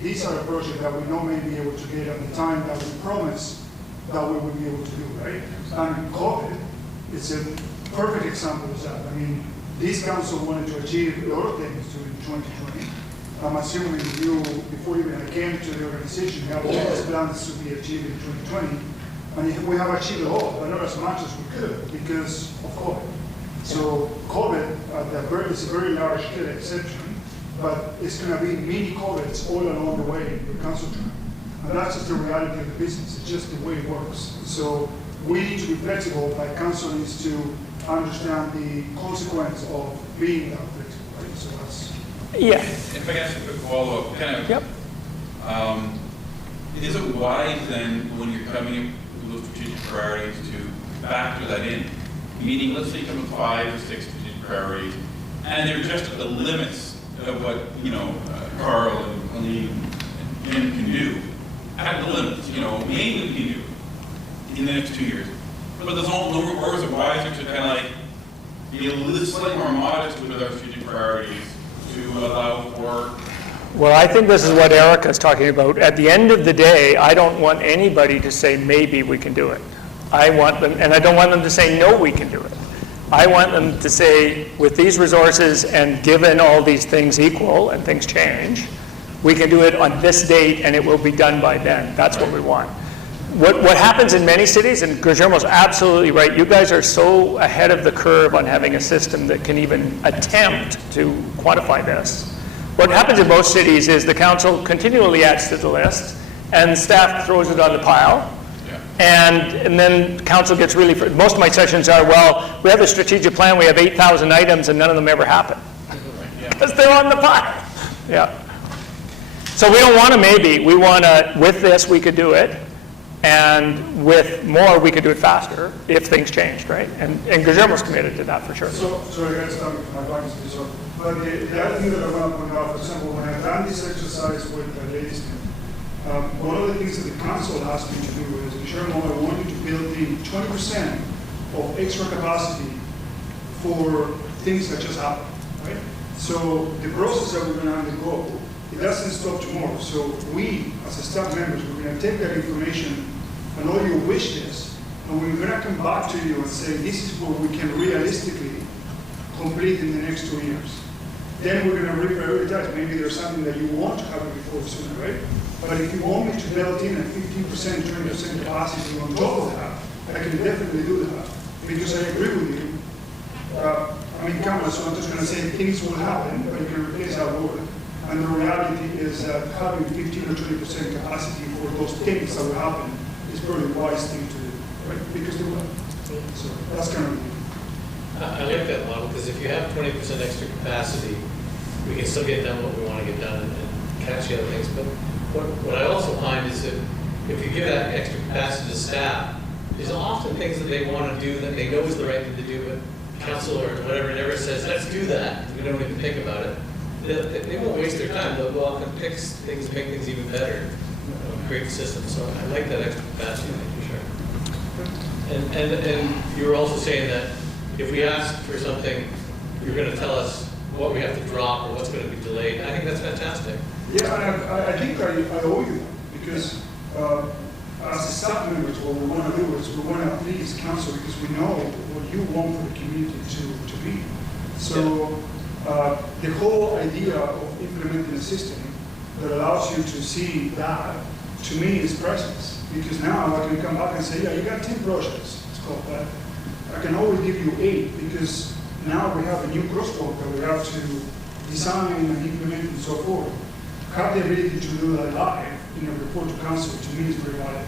these are the projects that we not may be able to get at the time that we promised that we would be able to do, right? And COVID is a perfect example of that. I mean, this council wanted to achieve a lot of things during 2020. I'm assuming you, before even I came to the organization, you have all these plans to be achieved in 2020. And we have achieved a lot, but not as much as we could because of COVID. So COVID is a very large scale exception, but it's going to be mini culverts all along the way in the council track. And that's just the reality of the business. It's just the way it works. So we need to be flexible, but council needs to understand the consequence of being that flexible, right? So that's... Yeah. If I can ask a quick follow-up, kind of, Yep. Is it wise then, when you're coming up with those strategic priorities, to factor that in? Meaning, let's say you come with 5 or 6 strategic priorities, and they're just at the limits of what, Carl and Aline and Jim can do. At the limits, maybe we can do in the next 2 years. But there's or is it wiser to kind of like be a little slightly more modest with our strategic priorities to allow for... Well, I think this is what Erica's talking about. At the end of the day, I don't want anybody to say maybe we can do it. I want them, and I don't want them to say no, we can do it. I want them to say, with these resources and given all these things equal and things change, we can do it on this date and it will be done by then. That's what we want. What happens in many cities, and Guillermo's absolutely right, you guys are so ahead of the curve on having a system that can even attempt to quantify this. What happens in most cities is the council continually adds to the list and staff throws it on the pile. And then council gets really, most of my sessions are, well, we have a strategic plan, we have 8,000 items and none of them ever happen. Because they're on the pile. Yeah. So we don't want to maybe, we want to, with this we could do it, and with more we could do it faster if things changed, right? And Guillermo's committed to that for sure. So I got to start with my points. But the other thing that I want to point out, for example, when I've done this exercise with the ladies, one of the things that the council asked me to do is, Chairman, I want you to build in 20% of extra capacity for things that just happen, right? So the process that we're going to undergo, it doesn't stop tomorrow. So we, as a staff members, we're going to take that information and all your wish lists, and we're going to come back to you and say, this is what we can realistically complete in the next 2 years. Then we're going to reprioritize. Maybe there's something that you want to have before sooner, right? But if you want me to build in a 15%, 20% capacity on top of that, I can definitely do that. Because I agree with you. So I'm just going to say things will happen, but you can replace our word. And the reality is that having 15 or 20% capacity for those things that will happen is probably a wise thing to do, right? Because they will. So that's kind of I like that model, because if you have 20% extra capacity, we can still get done what we want to get done and catch the other things. But what I also find is that if you give that extra capacity to staff, there's often things that they want to do that they know is the right thing to do, but council or whatever never says, let's do that. We don't even think about it. They won't waste their time. They'll go off and fix things, make things even better, create systems. So I like that extra capacity, for sure. And you were also saying that if we ask for something, you're going to tell us what we have to drop or what's going to be delayed. I think that's fantastic. Yeah, I think I owe you that, because as a staff members, what we want to do is we want to please council, because we know what you want for the community to be. So the whole idea of implementing a system that allows you to see that, to me, is priceless. Because now I can come back and say, yeah, you got 10 projects, it's called that. I can always give you 8, because now we have a new crosswalk that we have to design and implement and so forth. Have the ability to do that live in a report to council, to me, is very valuable.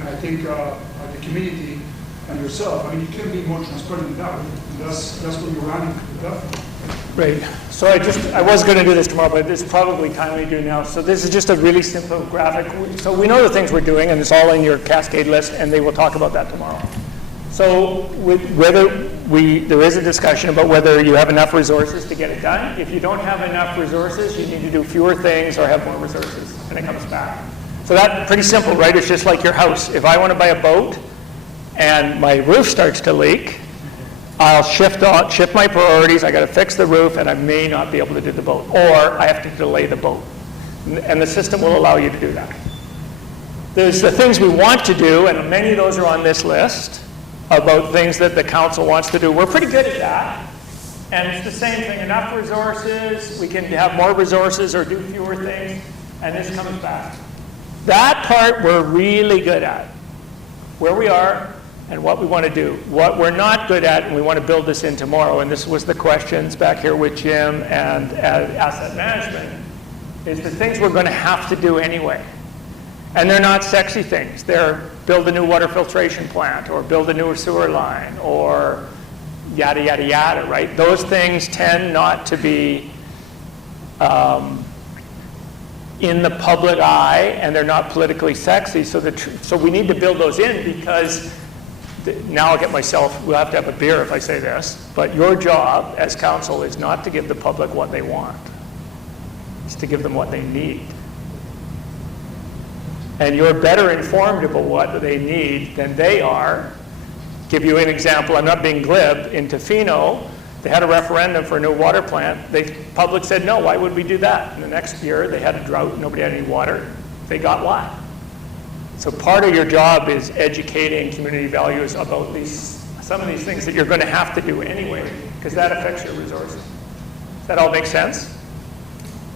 And I think the community and yourself, I mean, you can be more transparent than that. And that's what you're running with that. Right. So I was going to do this tomorrow, but it's probably timely to do now. So this is just a really simple graphic. So we know the things we're doing, and it's all in your cascade list, and they will talk about that tomorrow. So there is a discussion about whether you have enough resources to get it done. If you don't have enough resources, you need to do fewer things or have more resources, and it comes back. So that's pretty simple, right? It's just like your house. If I want to buy a boat and my roof starts to leak, I'll shift my priorities. I got to fix the roof, and I may not be able to do the boat, or I have to delay the boat. And the system will allow you to do that. There's the things we want to do, and many of those are on this list, about things that the council wants to do. We're pretty good at that. And it's the same thing, enough resources, we can have more resources or do fewer things, and this comes back. That part we're really good at, where we are and what we want to do. What we're not good at, and we want to build this in tomorrow, and this was the questions back here with Jim and asset management, is the things we're going to have to do anyway. And they're not sexy things. They're build a new water filtration plant, or build a newer sewer line, or yada, yada, yada, right? Those things tend not to be in the public eye, and they're not politically sexy, so we need to build those in, because now I'll get myself, we'll have to have a beer if I say this, but your job as council is not to give the public what they want. It's to give them what they need. And you're better informed about what they need than they are. Give you an example, I'm not being glib. In Tofino, they had a referendum for a new water plant. The public said, no, why would we do that? And the next year, they had a drought, nobody had any water. They got what? So part of your job is educating community values about some of these things that you're going to have to do anyway, because that affects your resources. Does that all make sense?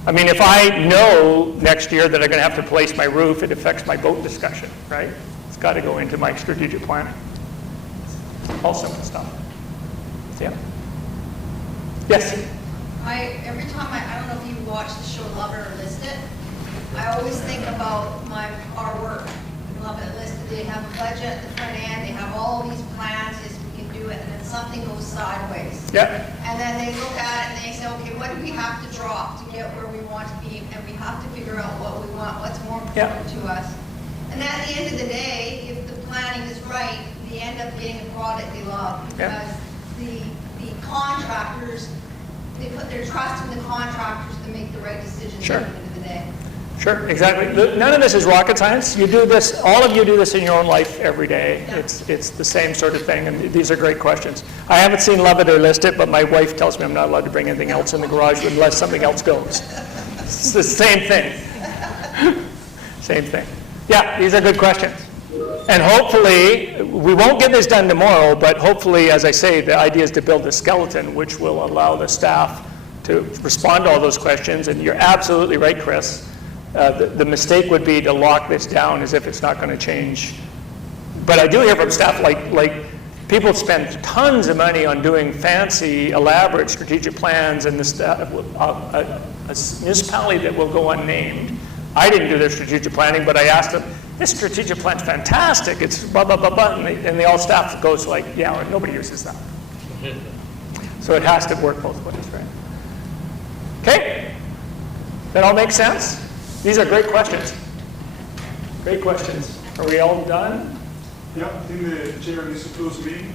I mean, if I know next year that I'm going to have to replace my roof, it affects my boat discussion, right? It's got to go into my strategic planning. All simple stuff. Yeah. Yes? Every time I don't know if you watch the show Love It or List It, I always think about our work. Love It Listed. They have a budget at the front end. They have all these plans. Yes, we can do it. And then something goes sideways. Yeah. And then they look at it and they say, okay, what do we have to drop to get where we want to be? And we have to figure out what we want, what's more important to us. And at the end of the day, if the planning is right, they end up getting a product they love, because the contractors, they put their trust in the contractors to make the right decisions at the end of the day. Sure, exactly. None of this is rocket science. You do this, all of you do this in your own life every day. Yeah. It's the same sort of thing, and these are great questions. I haven't seen Love It or List It, but my wife tells me I'm not allowed to bring anything else in the garage unless something else goes. It's the same thing. Same thing. Yeah, these are good questions. And hopefully, we won't get this done tomorrow, but hopefully, as I say, the idea is to build a skeleton which will allow the staff to respond to all those questions. And you're absolutely right, Chris. The mistake would be to lock this down as if it's not going to change. But I do hear from staff, like people spend tons of money on doing fancy, elaborate strategic plans, and a municipality that will go unnamed. I didn't do their strategic planning, but I asked them, this strategic plan's fantastic, it's blah, blah, blah, blah, and the all staff goes like, yeah, well, nobody uses that. So it has to work both ways, right? Okay? That all makes sense? These are great questions. Great questions. Are we all done? Yeah, I think the chair needs to close the meeting.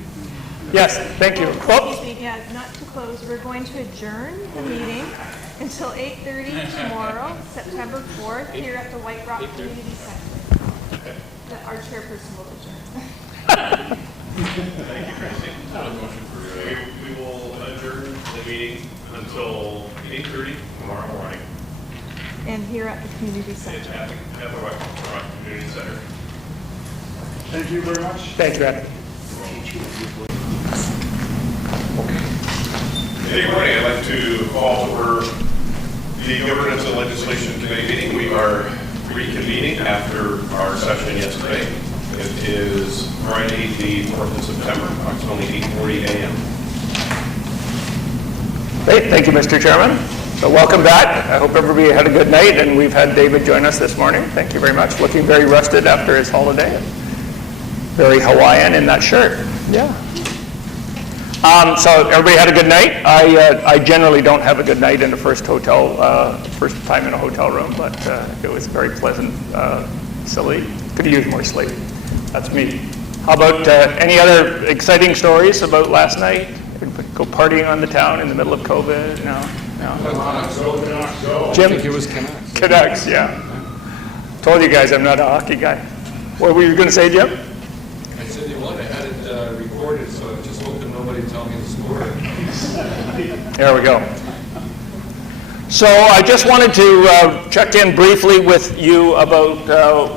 Yes, thank you. Excuse me, yeah, not to close. We're going to adjourn the meeting until 8:30 tomorrow, September 4th, here at the White Rock Community Center. Our chairperson will adjourn. Thank you, Christy. We will adjourn the meeting until 8:30 tomorrow morning. And here at the community center. At the White Rock Community Center. Thank you very much. Thank you, Ed. Good morning. I'd like to call to order the Governance and Legislation Committee meeting. We are reconvening after our session yesterday. It is Friday, the 4th of September, approximately 8:40 a.m. Great, thank you, Mr. Chairman. So welcome back. I hope everybody had a good night, and we've had David join us this morning. Thank you very much. Looking very rested after his holiday. Very Hawaiian in that shirt. Yeah. So everybody had a good night. I generally don't have a good night in the first time in a hotel room, but it was very pleasant, silly. Could have used more sleep. That's me. How about any other exciting stories about last night? Go partying on the town in the middle of COVID? No. I Jim? think it was Canucks. Canucks, yeah. Told you guys I'm not a hockey guy. What were you going to say, Jim? I said you won. I had it recorded, so I just hoping nobody tell me the score. There we go. So I just wanted to check in briefly with you about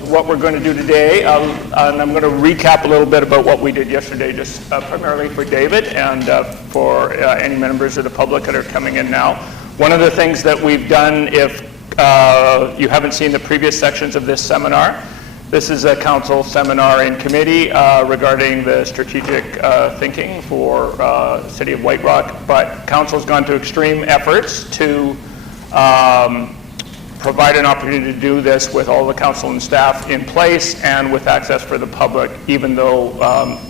what we're going to do today. And I'm going to recap a little bit about what we did yesterday, just primarily for David and for any members of the public that are coming in now. One of the things that we've done, if you haven't seen the previous sections of this seminar, This is a council seminar in committee regarding the strategic thinking for City of White Rock, but council's gone to extreme efforts to provide an opportunity to do this with all the council and staff in place and with access for the public, even though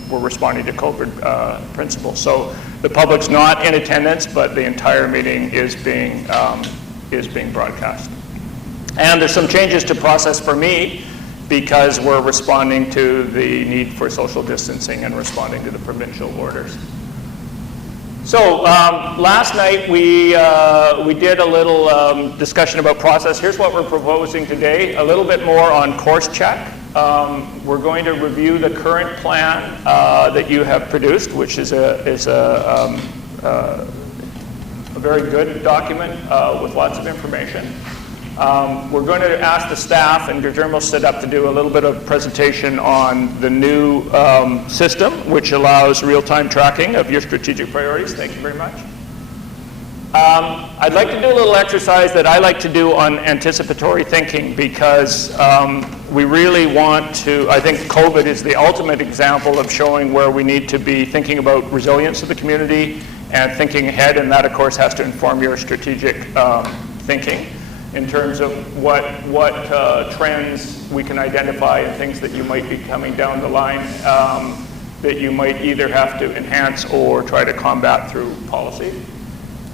we're responding to COVID principles. So the public's not in attendance, but the entire meeting is being broadcast. And there's some changes to process for me because we're responding to the need for social distancing and responding to the provincial orders. So last night we did a little discussion about process. Here's what we're proposing today, a little bit more on course check. We're going to review the current plan that you have produced, which is a very good document with lots of information. We're going to ask the staff, and Guillermo set up to do a little bit of presentation on the new system, which allows real-time tracking of your strategic priorities. Thank you very much. I'd like to do a little exercise that I like to do on anticipatory thinking because we really want to, I think COVID is the ultimate example of showing where we need to be thinking about resilience of the community and thinking ahead, and that of course has to inform your strategic thinking in terms of what trends we can identify and things that you might be coming down the line that you might either have to enhance or try to combat through policy.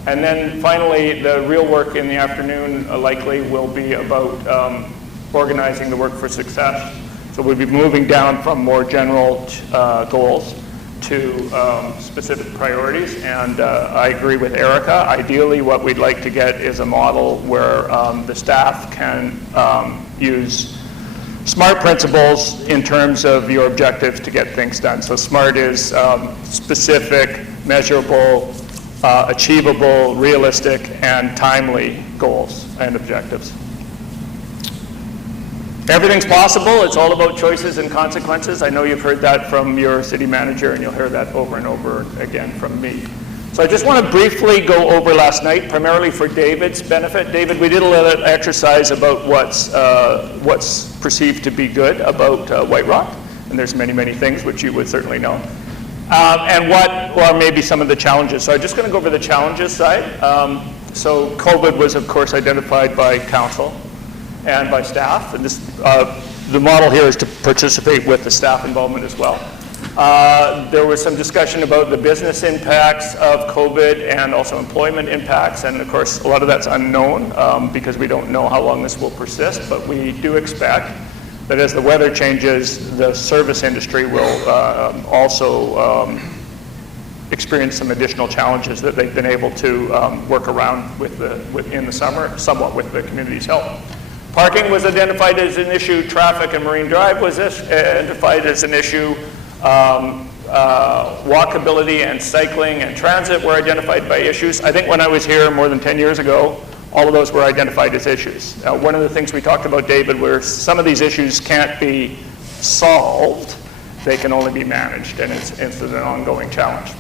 And then finally, the real work in the afternoon likely will be about organizing the work for success. So we'll be moving down from more general goals to specific priorities, and I agree with Erica. Ideally, what we'd like to get is a model where the staff can use SMART principles in terms of your objectives to get things done. So SMART is specific, measurable, achievable, realistic, and timely goals and objectives. Everything's possible. It's all about choices and consequences. I know you've heard that from your city manager, and you'll hear that over and over again from me. So I just want to briefly go over last night, primarily for David's benefit. David, we did a little exercise about what's perceived to be good about White Rock, and there's many, many things which you would certainly know. And what are maybe some of the challenges. So I'm just going to go over the challenges side. So COVID was, of course, identified by council and by staff, and this, the model here is to participate with the staff involvement as well. There was some discussion about the business impacts of COVID and also employment impacts, and of course a lot of that's unknown because we don't know how long this will persist, but we do expect that as the weather changes, the service industry will also experience some additional challenges that they've been able to work around in the summer, somewhat with the community's help. Parking was identified as an issue. Traffic and Marine Drive was identified as an issue. Walkability and cycling and transit were identified by issues. I think when I was here more than 10 years ago, all of those were identified as issues. One of the things we talked about, David, were some of these issues can't be solved. They can only be managed, and it's an ongoing challenge.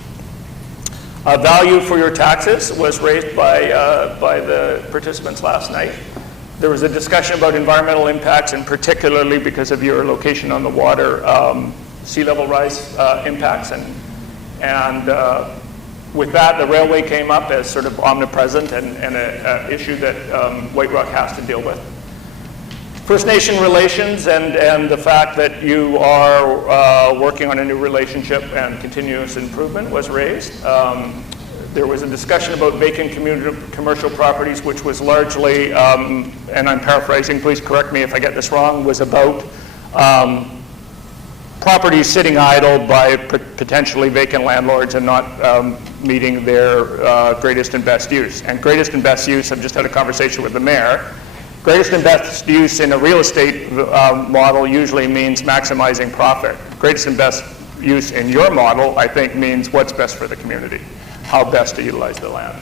Value for your taxes was raised by the participants last night. There was a discussion about environmental impacts, and particularly because of your location on the water, sea level rise impacts. And with that, the railway came up as sort of omnipresent and an issue that White Rock has to deal with. First Nation relations and the fact that you are working on a new relationship and continuous improvement was raised. There was a discussion about vacant commercial properties, which was largely, and I'm paraphrasing, please correct me if I get this wrong, was about properties sitting idle by potentially vacant landlords and not meeting their greatest and best use. And greatest and best use, I've just had a conversation with the mayor, greatest and best use in a real estate model usually means maximizing profit. Greatest and best use in your model, I think, means what's best for the community, how best to utilize the land,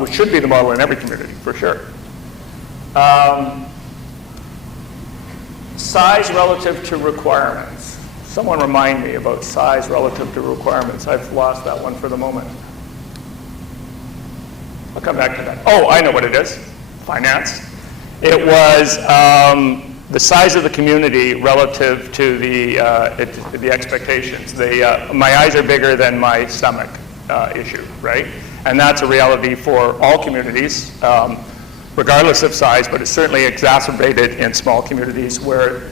which should be the model in every community, for sure. Size relative to requirements. Someone remind me about size relative to requirements. I've lost that one for the moment. I'll come back to that. Oh, I know what it is. Finance. It was the size of the community relative to the expectations. My eyes are bigger than my stomach issue, right? And that's a reality for all communities, regardless of size, but it's certainly exacerbated in small communities where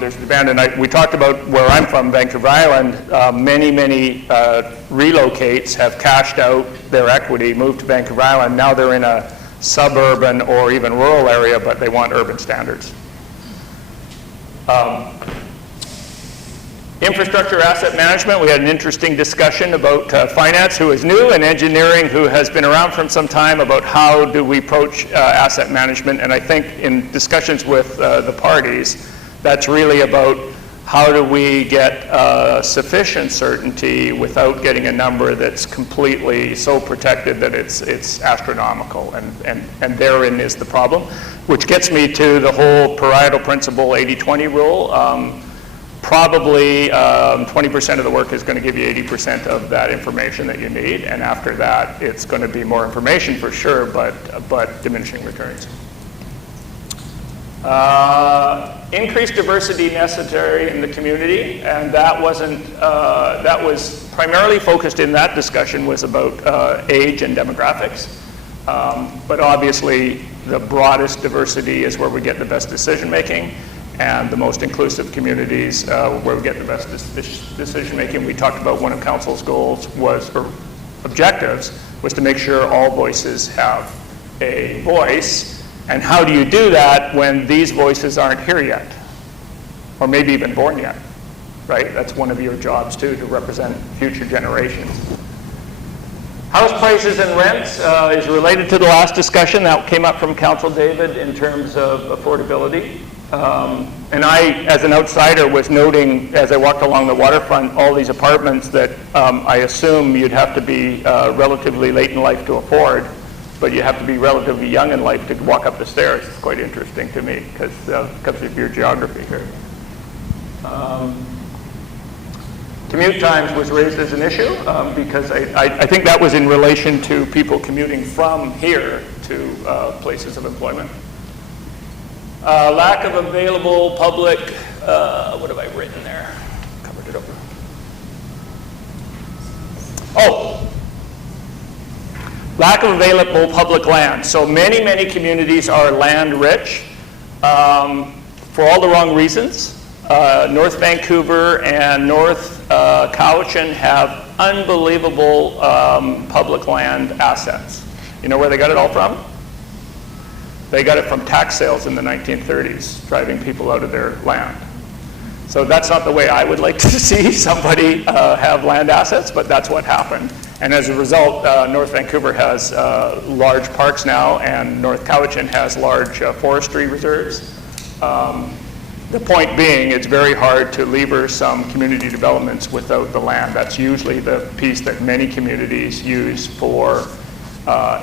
there's demand. And we talked about where I'm from, Vancouver Island. Many relocates have cashed out their equity, moved to Vancouver Island. Now they're in a suburban or even rural area, but they want urban standards. Infrastructure asset management, we had an interesting discussion about finance, who is new, and engineering, who has been around for some time, about how do we approach asset management. And I think in discussions with the parties, that's really about how do we get sufficient certainty without getting a number that's completely so protected that it's astronomical, and therein is the problem, which gets me to the whole Pareto principle 80-20 rule. Probably 20% of the work is going to give you 80% of that information that you need, and after that it's going to be more information for sure, but diminishing returns. Increased diversity necessary in the community, and that was primarily focused in that discussion was about age and demographics. But obviously the broadest diversity is where we get the best decision making, and the most inclusive communities where we get the best decision making. We talked about one of council's goals or objectives was to make sure all voices have a voice. And how do you do that when these voices aren't here yet? Or maybe even born yet, right? That's one of your jobs too, to represent future generations. House prices and rents is related to the last discussion that came up from Council David in terms of affordability. And I, as an outsider, was noting as I walked along the waterfront all these apartments that I assume you'd have to be relatively late in life to afford, but you have to be relatively young in life to walk up the stairs. It's quite interesting to me because of your geography here. Commute times was raised as an issue because I think that was in relation to people commuting from here to places of employment. Lack of available public, what have I written there? Covered it over. Oh, lack of available public land. So many communities are land rich for all the wrong reasons. North Vancouver and North Cowichan have unbelievable public land assets. You know where they got it all from? They got it from tax sales in the 1930s, driving people out of their land. So that's not the way I would like to see somebody have land assets, but that's what happened. And as a result, North Vancouver has large parks now, and North Cowichan has large forestry reserves. The point being, it's very hard to lever some community developments without the land. That's usually the piece that many communities use for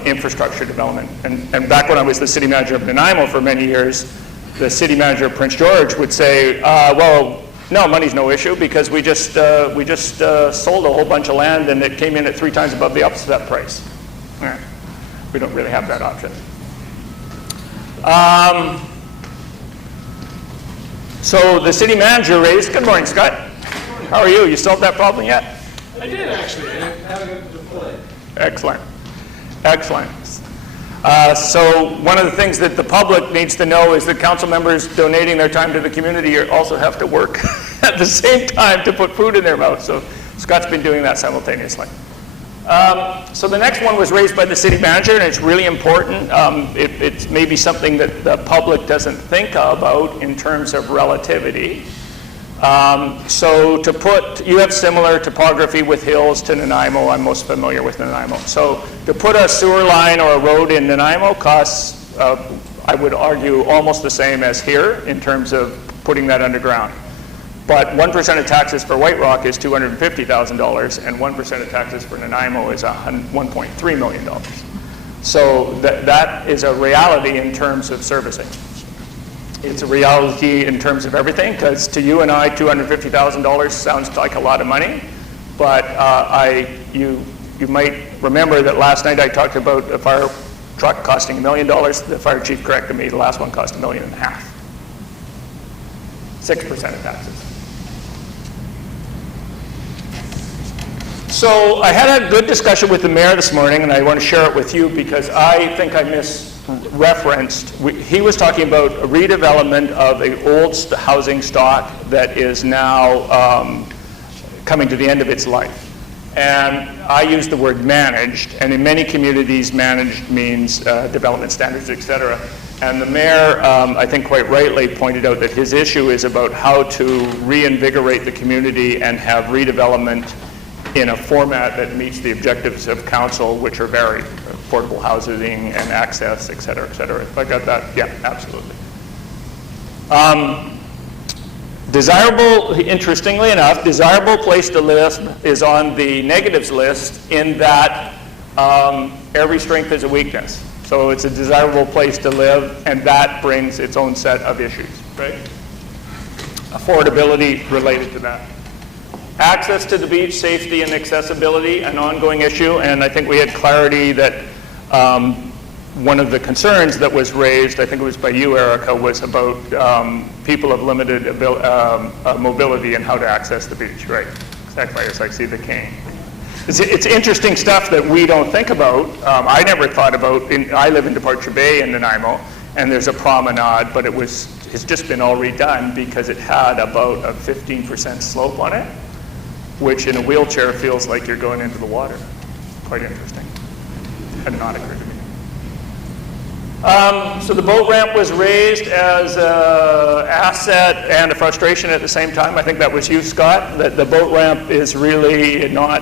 infrastructure development. And back when I was the city manager of Nanaimo for many years, the city manager of Prince George would say, well, no, money's no issue because we just sold a whole bunch of land and it came in at 3 times above the upset price. We don't really have that option. So the city manager raised, good morning, Scott. How are you? You solved that problem yet? I did actually, and having it deployed. Excellent. Excellent. So one of the things that the public needs to know is that council members donating their time to the community also have to work at the same time to put food in their mouth. So Scott's been doing that simultaneously. So the next one was raised by the city manager, and it's really important. It's maybe something that the public doesn't think about in terms of relativity. So to put, you have similar topography with hills to Nanaimo. I'm most familiar with Nanaimo. So to put a sewer line or a road in Nanaimo costs, I would argue, almost the same as here in terms of putting that underground. But 1% of taxes for White Rock is $250,000, and 1% of taxes for Nanaimo is $1.3 million. So that is a reality in terms of servicing. It's a reality in terms of everything, because to you and I, $250,000 sounds like a lot of money, but you might remember that last night I talked about a fire truck costing $1 million. The fire chief corrected me, the last one cost $1.5 million. 6% of taxes. So I had a good discussion with the mayor this morning, and I want to share it with you because I think I misreferenced. He was talking about a redevelopment of an old housing stock that is now coming to the end of its life. And I used the word managed, and in many communities, managed means development standards, et cetera. And the mayor, I think quite rightly, pointed out that his issue is about how to reinvigorate the community and have redevelopment in a format that meets the objectives of council, which are varied: affordable housing and access, et cetera, et cetera. If I got that? Yeah, absolutely. Desirable, interestingly enough, desirable place to live is on the negatives list in that every strength is a weakness. So it's a desirable place to live, and that brings its own set of issues, right? Affordability related to that. Access to the beach, safety and accessibility, an ongoing issue, and I think we had clarity that one of the concerns that was raised, I think it was by you, Erica, was about people of limited mobility and how to access the beach, right? Exactly, as I see the cane. It's interesting stuff that we don't think about. I never thought about, I live in Departure Bay in Nanaimo, and there's a promenade, but it's just been all redone because it had about a 15% slope on it, which in a wheelchair feels like you're going into the water. Quite interesting. Had not occurred to me. So the boat ramp was raised as an asset and a frustration at the same time. I think that was you, Scott, that the boat ramp is really not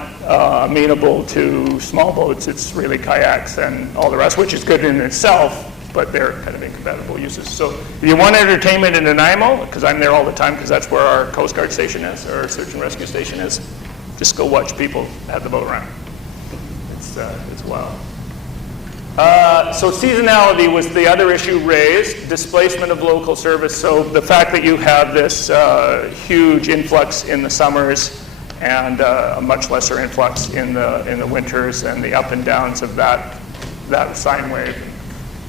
amenable to small boats. It's really kayaks and all the rest, which is good in itself, but they're kind of incompatible uses. So if you want entertainment in Nanaimo, because I'm there all the time because that's where our Coast Guard station is, or our search and rescue station is, just go watch people at the boat ramp. It's wild. So seasonality was the other issue raised, displacement of local service. So the fact that you have this huge influx in the summers and a much lesser influx in the winters, and the up and downs of that sine wave,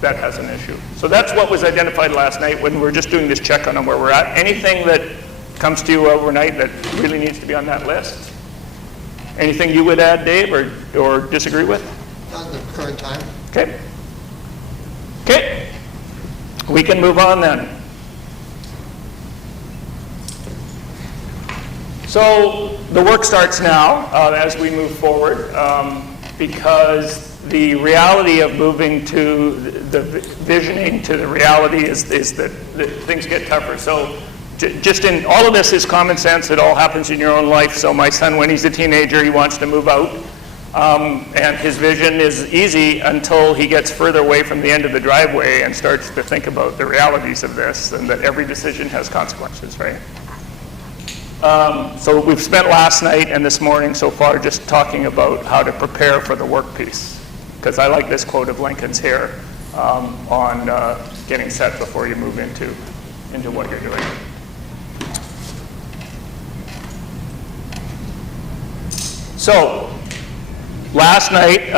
that has an issue. So that's what was identified last night when we were just doing this check on where we're at. Anything that comes to you overnight that really needs to be on that list? Anything you would add, Dave, or disagree with? Not at the current time. Okay. Okay. We can move on then. So the work starts now as we move forward, because the reality of moving to the visioning to the reality is that things get tougher. So just in all of this is common sense. It all happens in your own life. So my son, when he's a teenager, he wants to move out. And his vision is easy until he gets further away from the end of the driveway and starts to think about the realities of this, and that every decision has consequences, right? So we've spent last night and this morning so far just talking about how to prepare for the work piece, because I like this quote of Lincoln's here on getting set before you move into what you're doing. So last night,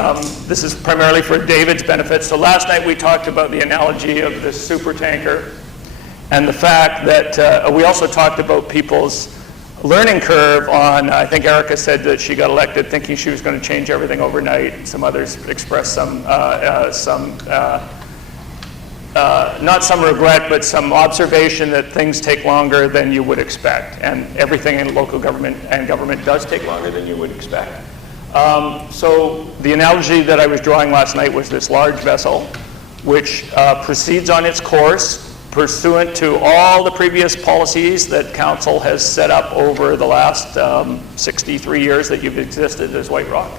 this is primarily for David's benefit. So last night we talked about the analogy of the super tanker, and the fact that we also talked about people's learning curve on, I think Erica said that she got elected thinking she was going to change everything overnight. Some others expressed not some regret, but some observation that things take longer than you would expect. And everything in local government and government does take longer than you would expect. So the analogy that I was drawing last night was this large vessel, which proceeds on its course pursuant to all the previous policies that council has set up over the last 63 years that you've existed as White Rock.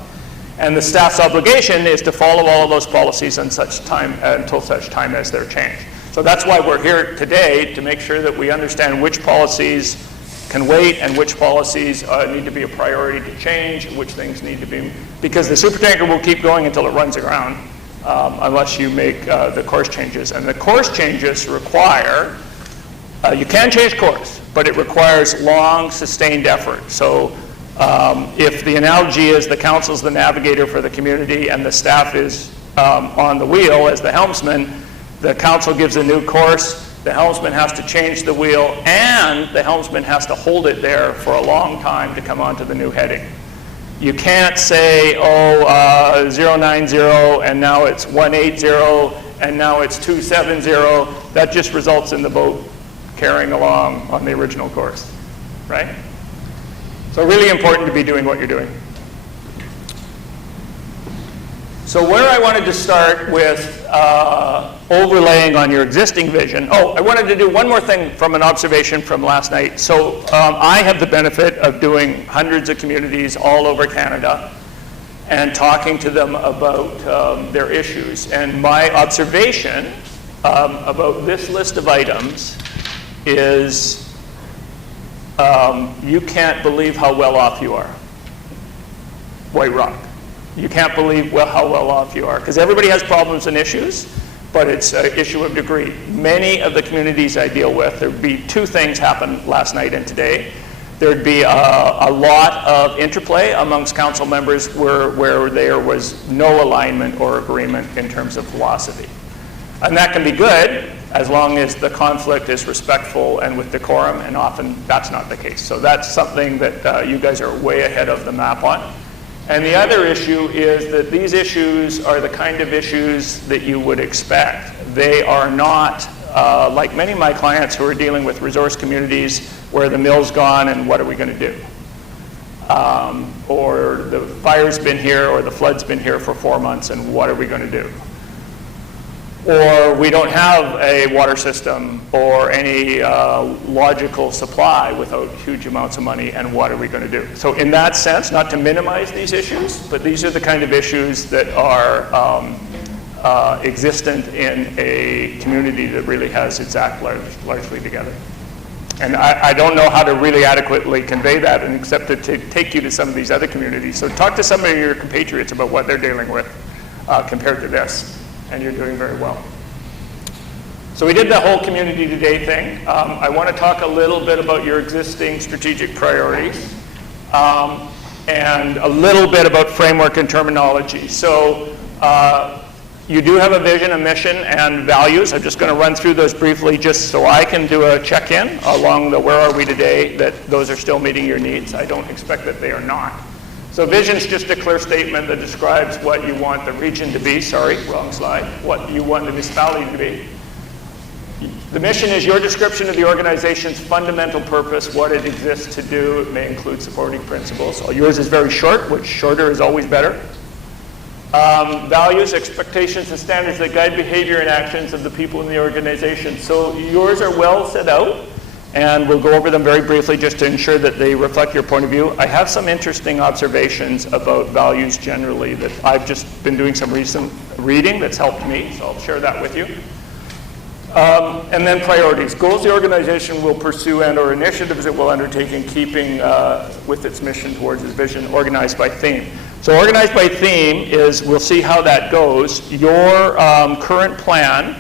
And the staff's obligation is to follow all of those policies until such time as they're changed. So that's why we're here today, to make sure that we understand which policies can wait and which policies need to be a priority to change, and which things need to be, because the supertanker will keep going until it runs aground unless you make the course changes. And the course changes require, you can change course, but it requires long, sustained effort. So if the analogy is the council's the navigator for the community and the staff is on the wheel as the helmsman, the council gives a new course, The helmsman has to change the wheel, and the helmsman has to hold it there for a long time to come onto the new heading. You can't say, 090, and now it's 180, and now it's 270. That just results in the boat carrying along on the original course, right? So really important to be doing what you're doing. So where I wanted to start with overlaying on your existing vision. Oh, I wanted to do one more thing from an observation from last night. So I have the benefit of doing hundreds of communities all over Canada and talking to them about their issues. And my observation about this list of items is you can't believe how well off you are. White Rock. You can't believe how well off you are, because everybody has problems and issues, but it's an issue of degree. Many of the communities I deal with, there'd be two things happen last night and today. There'd be a lot of interplay amongst council members where there was no alignment or agreement in terms of philosophy. And that can be good as long as the conflict is respectful and with decorum, and often that's not the case. So that's something that you guys are way ahead of the map on. And the other issue is that these issues are the kind of issues that you would expect. They are not, like many of my clients who are dealing with resource communities where the mill's gone and what are we going to do? Or the fire's been here or the flood's been here for 4 months and what are we going to do? Or we don't have a water system or any logical supply without huge amounts of money, and what are we going to do? So in that sense, not to minimize these issues, but these are the kind of issues that are existent in a community that really has its act largely together. And I don't know how to really adequately convey that, and except to take you to some of these other communities. So talk to some of your compatriots about what they're dealing with compared to this. And you're doing very well. So we did the whole community today thing. I want to talk a little bit about your existing strategic priorities and a little bit about framework and terminology. So you do have a vision, a mission, and values. I'm just going to run through those briefly just so I can do a check-in along the where are we today, that those are still meeting your needs. I don't expect that they are not. So vision is just a clear statement that describes what you want the region to be, sorry, wrong slide, what you want the municipality to be. The mission is your description of the organization's fundamental purpose, what it exists to do. It may include supporting principles. So yours is very short, which shorter is always better. Values, expectations, and standards that guide behavior and actions of the people in the organization. So yours are well set out. And we'll go over them very briefly just to ensure that they reflect your point of view. I have some interesting observations about values generally that I've just been doing some recent reading that's helped me, so I'll share that with you. And then priorities. Goals the organization will pursue and or initiatives it will undertake in keeping with its mission towards its vision, organized by theme. So organized by theme is, we'll see how that goes. Your current plan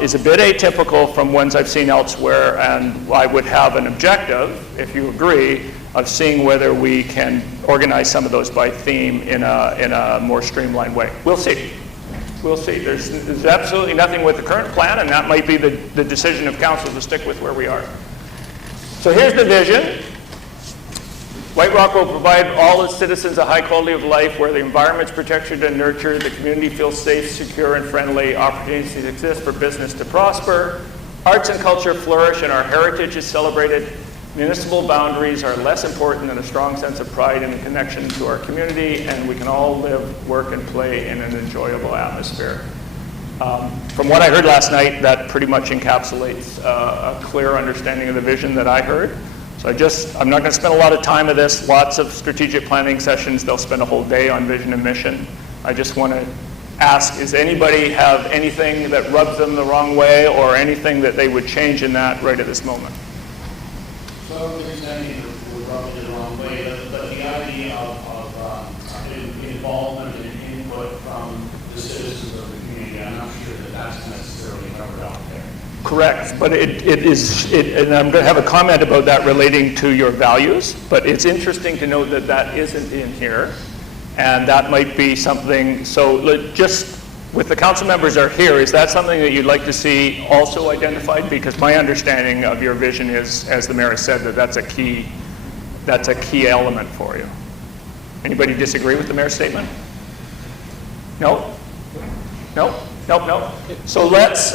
is a bit atypical from ones I've seen elsewhere, and I would have an objective, if you agree, of seeing whether we can organize some of those by theme in a more streamlined way. We'll see. We'll see. There's absolutely nothing with the current plan, and that might be the decision of council to stick with where we are. So here's the vision. White Rock will provide all its citizens a high quality of life where the environment's protected and nurtured, the community feels safe, secure, and friendly, opportunities exist for business to prosper, arts and culture flourish, and our heritage is celebrated. Municipal boundaries are less important than a strong sense of pride and connection to our community, and we can all live, work, and play in an enjoyable atmosphere. From what I heard last night, that pretty much encapsulates a clear understanding of the vision that I heard. So I'm not going to spend a lot of time on this. Lots of strategic planning sessions. They'll spend a whole day on vision and mission. I just want to ask, does anybody have anything that rubs them the wrong way or anything that they would change in that right at this moment? So I don't think there's anything that would rub it the wrong way, but the idea of involvement and input from the citizens of the community, I'm not sure that that's necessarily covered out there. Correct, but it is, and I'm going to have a comment about that relating to your values, but it's interesting to note that that isn't in here, and that might be something, so just with the council members are here, is that something that you'd like to see also identified? Because my understanding of your vision is, as the mayor has said, that that's a key element for you. Anybody disagree with the mayor's statement? No? No? Nope, no. So let's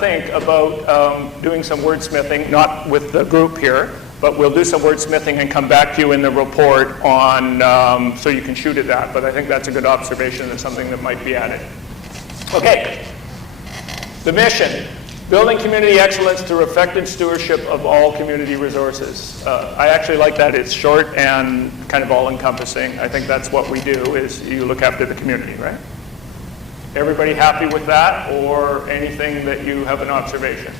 think about doing some wordsmithing, not with the group here, but we'll do some wordsmithing and come back to you in the report on, so you can shoot at that. But I think that's a good observation and something that might be added. Okay. The mission, building community excellence through effective stewardship of all community resources. I actually like that. It's short and kind of all-encompassing. I think that's what we do, is you look after the community, right? Everybody happy with that, or anything that you have an observation?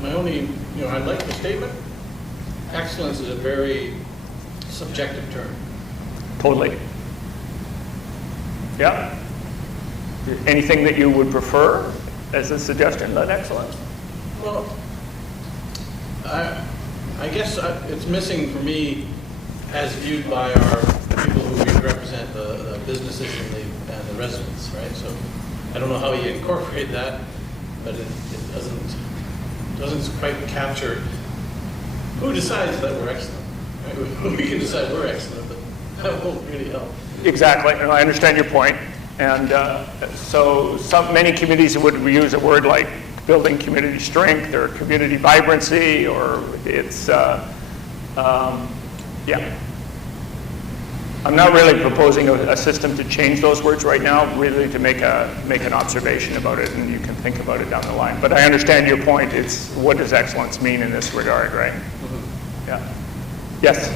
My only, I like the statement. Excellence is a very subjective term. Totally. Yeah. Anything that you would prefer as a suggestion than excellence? Well, I guess it's missing for me as viewed by our people who we represent, the businesses and the residents, right? So I don't know how you incorporate that, but it doesn't quite capture who decides that we're excellent. Right? We can decide we're excellent, but that won't really help. Exactly, and I understand your point. And so many communities would use a word like building community strength or community vibrancy, or it's, yeah. I'm not really proposing a system to change those words right now, really to make an observation about it, and you can think about it down the line. But I understand your point. It's what does excellence mean in this regard, right? Mm-hmm. Yeah. Yes?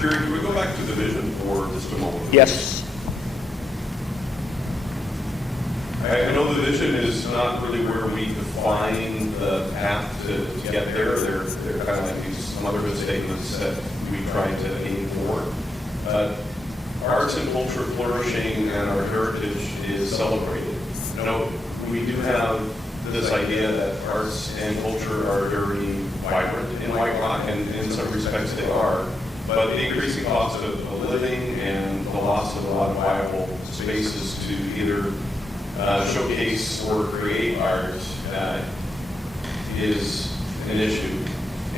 Jerry, can we go back to the vision for just a moment? Yes. I know the vision is not really where we define the path to get there. They're kind of like these motherhood statements that we try to aim for. Arts and culture flourishing and our heritage is celebrated. We do have this idea that arts and culture are very vibrant in White Rock, and in some respects they are. But the increasing cost of living and the loss of a lot of viable spaces to either showcase or create art is an issue.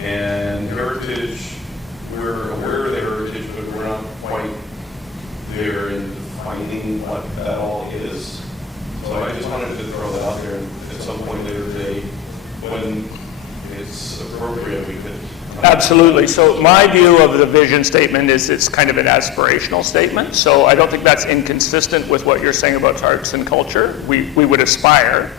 And heritage, we're aware of the heritage, but we're not quite there in defining what that all is. So I just wanted to throw that out there, and at some point later today, when it's appropriate, we could. Absolutely. So my view of the vision statement is it's kind of an aspirational statement. So I don't think that's inconsistent with what you're saying about arts and culture. We would aspire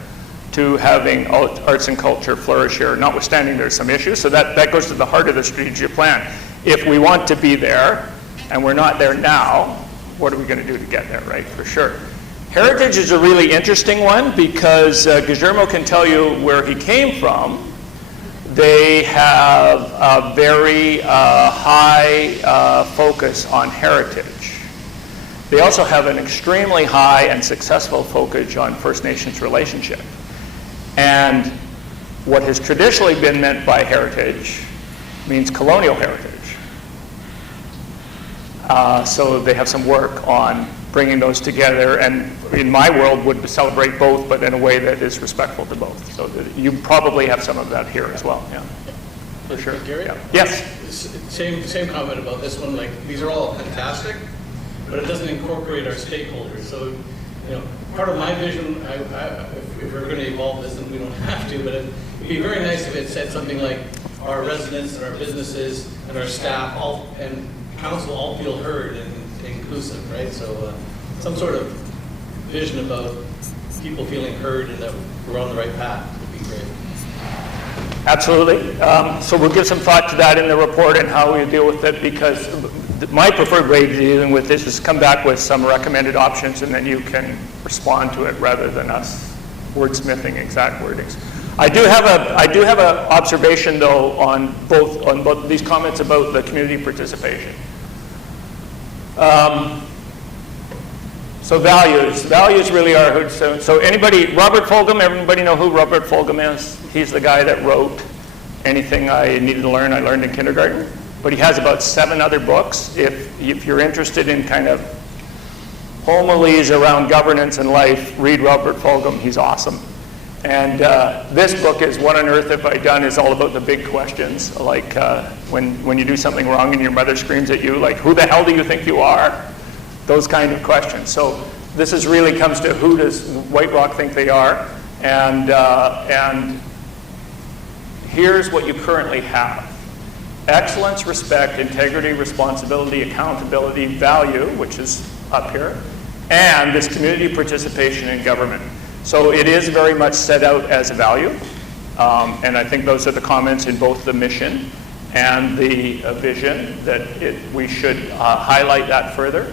to having arts and culture flourish here, notwithstanding there's some issues. So that goes to the heart of the strategic plan. If we want to be there, and we're not there now, what are we going to do to get there, right? For sure. Heritage is a really interesting one because Guillermo can tell you where he came from. They have a very high focus on heritage. They also have an extremely high and successful focus on First Nations relationship. And what has traditionally been meant by heritage means colonial heritage. So they have some work on bringing those together, and in my world would celebrate both, but in a way that is respectful to both. So you probably have some of that here as well, yeah, for sure. Gary? Yeah. Yes? Same comment about this one. Like, these are all fantastic, but it doesn't incorporate our stakeholders. So, part of my vision, if we're going to evolve this, and we don't have to, but it'd be very nice if it said something like our residents and our businesses and our staff all and council all feel heard and inclusive, right? So some sort of vision about people feeling heard and that we're on the right path would be great. Absolutely. So we'll give some thought to that in the report and how we deal with it, because my preferred way of dealing with this is come back with some recommended options, and then you can respond to it rather than us wordsmithing exact wordings. I do have an observation though on both these comments about the community participation. So values really are, so anybody, Robert Fulgham, everybody know who Robert Fulgham is? He's the guy that wrote Anything I Needed to Learn, I Learned in Kindergarten. but he has about 7 other books. If you're interested in kind of homilies around governance and life, read Robert Fulghum. He's awesome. And this book is What on Earth Have I Done is all about the big questions, like when you do something wrong and your mother screams at you, like, who the hell do you think you are? Those kind of questions. So this is really comes to who does White Rock think they are, and here's what you currently have. Excellence, respect, integrity, responsibility, accountability, value, which is up here, and this community participation in government. So it is very much set out as a value, and I think those are the comments in both the mission and the vision that we should highlight that further.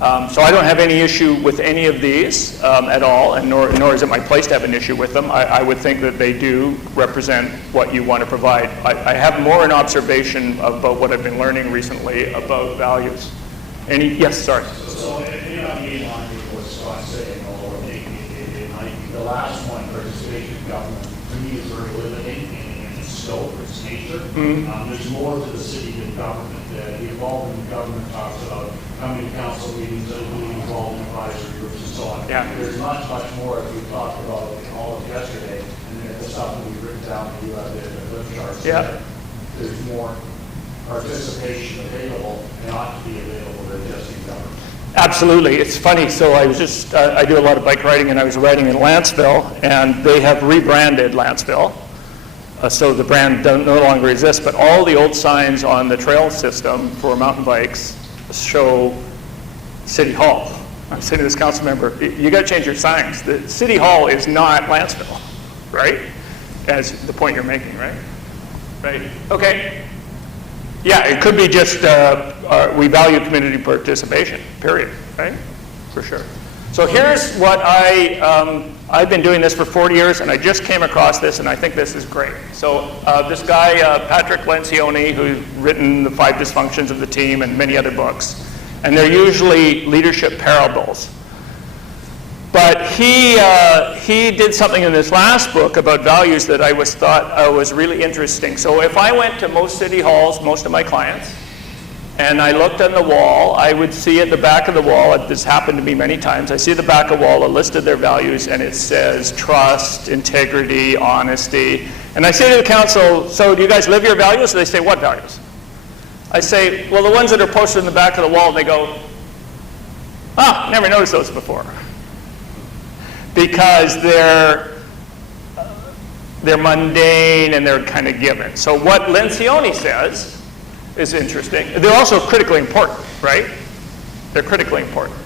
So I don't have any issue with any of these at all, and nor is it my place to have an issue with them. I would think that they do represent what you want to provide. I have more an observation about what I've been learning recently about values. Yes, sorry. So in line with what Scott's saying, although I think the last one, participation in government, to me is very limiting in its scope, its nature. There's more to the city than government. The involvement in government talks about coming to council meetings, being involved in advisory groups and so on. Yeah. There's much more as we talked about in all of yesterday, and then the stuff that we've written down, you have the flip charts. Yeah. There's more participation available and ought to be available than just in government. Absolutely. It's funny. So I was just, I do a lot of bike riding, and I was riding in Lanceville, and they have rebranded Lanceville. So the brand no longer exists, but all the old signs on the trail system for mountain bikes show City Hall. I'm saying to this council member, you got to change your signs. The City Hall is not Lanceville, right? As the point you're making, right? Right. Okay. Yeah, it could be just we value community participation, period, right? For sure. So here's what I've been doing this for 40 years, and I just came across this, and I think this is great. So this guy, Patrick Lencioni, who's written The 5 Dysfunctions of the Team and many other books, and they're usually leadership parables. But he did something in this last book about values that I thought was really interesting. So if I went to most city halls, most of my clients, and I looked on the wall, I would see at the back of the wall, this happened to me many times, I see at the back of the wall a list of their values, and it says trust, integrity, honesty. And I say to the council, so do you guys live your values? And they say, what values? I say, well, the ones that are posted in the back of the wall, and they go, never noticed those before. Because they're mundane and they're kind of given. So what Lencioni says is interesting. They're also critically important, right? They're critically important.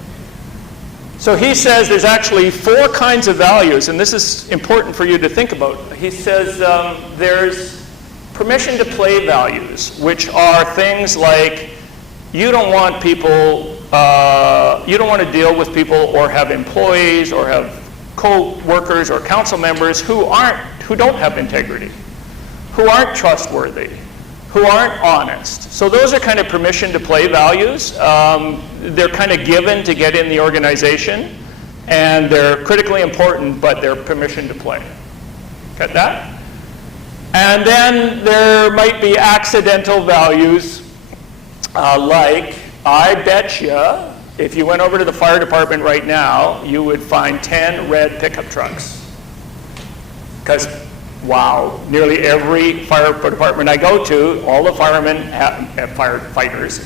So he says there's actually 4 kinds of values, and this is important for you to think about. He says there's permission to play values, which are things like you don't want people, you don't want to deal with people or have employees or have co-workers or council members who don't have integrity, who aren't trustworthy, who aren't honest. So those are kind of permission to play values. They're kind of given to get in the organization, and they're critically important, but they're permission to play. Got that? And then there might be accidental values, like, I bet you, if you went over to the fire department right now, you would find 10 red pickup trucks. Because, wow, nearly every fire department I go to, all the firemen, firefighters,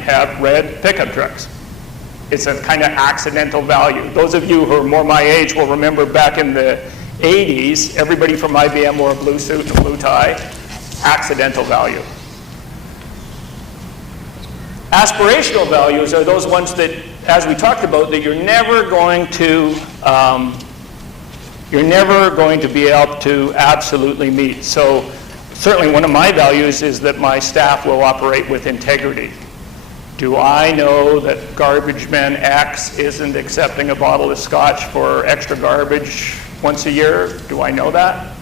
have red pickup trucks. It's a kind of accidental value. Those of you who are more my age will remember back in the 80s, everybody from IBM wore a blue suit and a blue tie. Accidental value. Aspirational values are those ones that, as we talked about, that you're never going to be able to absolutely meet. So certainly one of my values is that my staff will operate with integrity. Do I know that garbage man X isn't accepting a bottle of scotch for extra garbage once a year? Do I know that?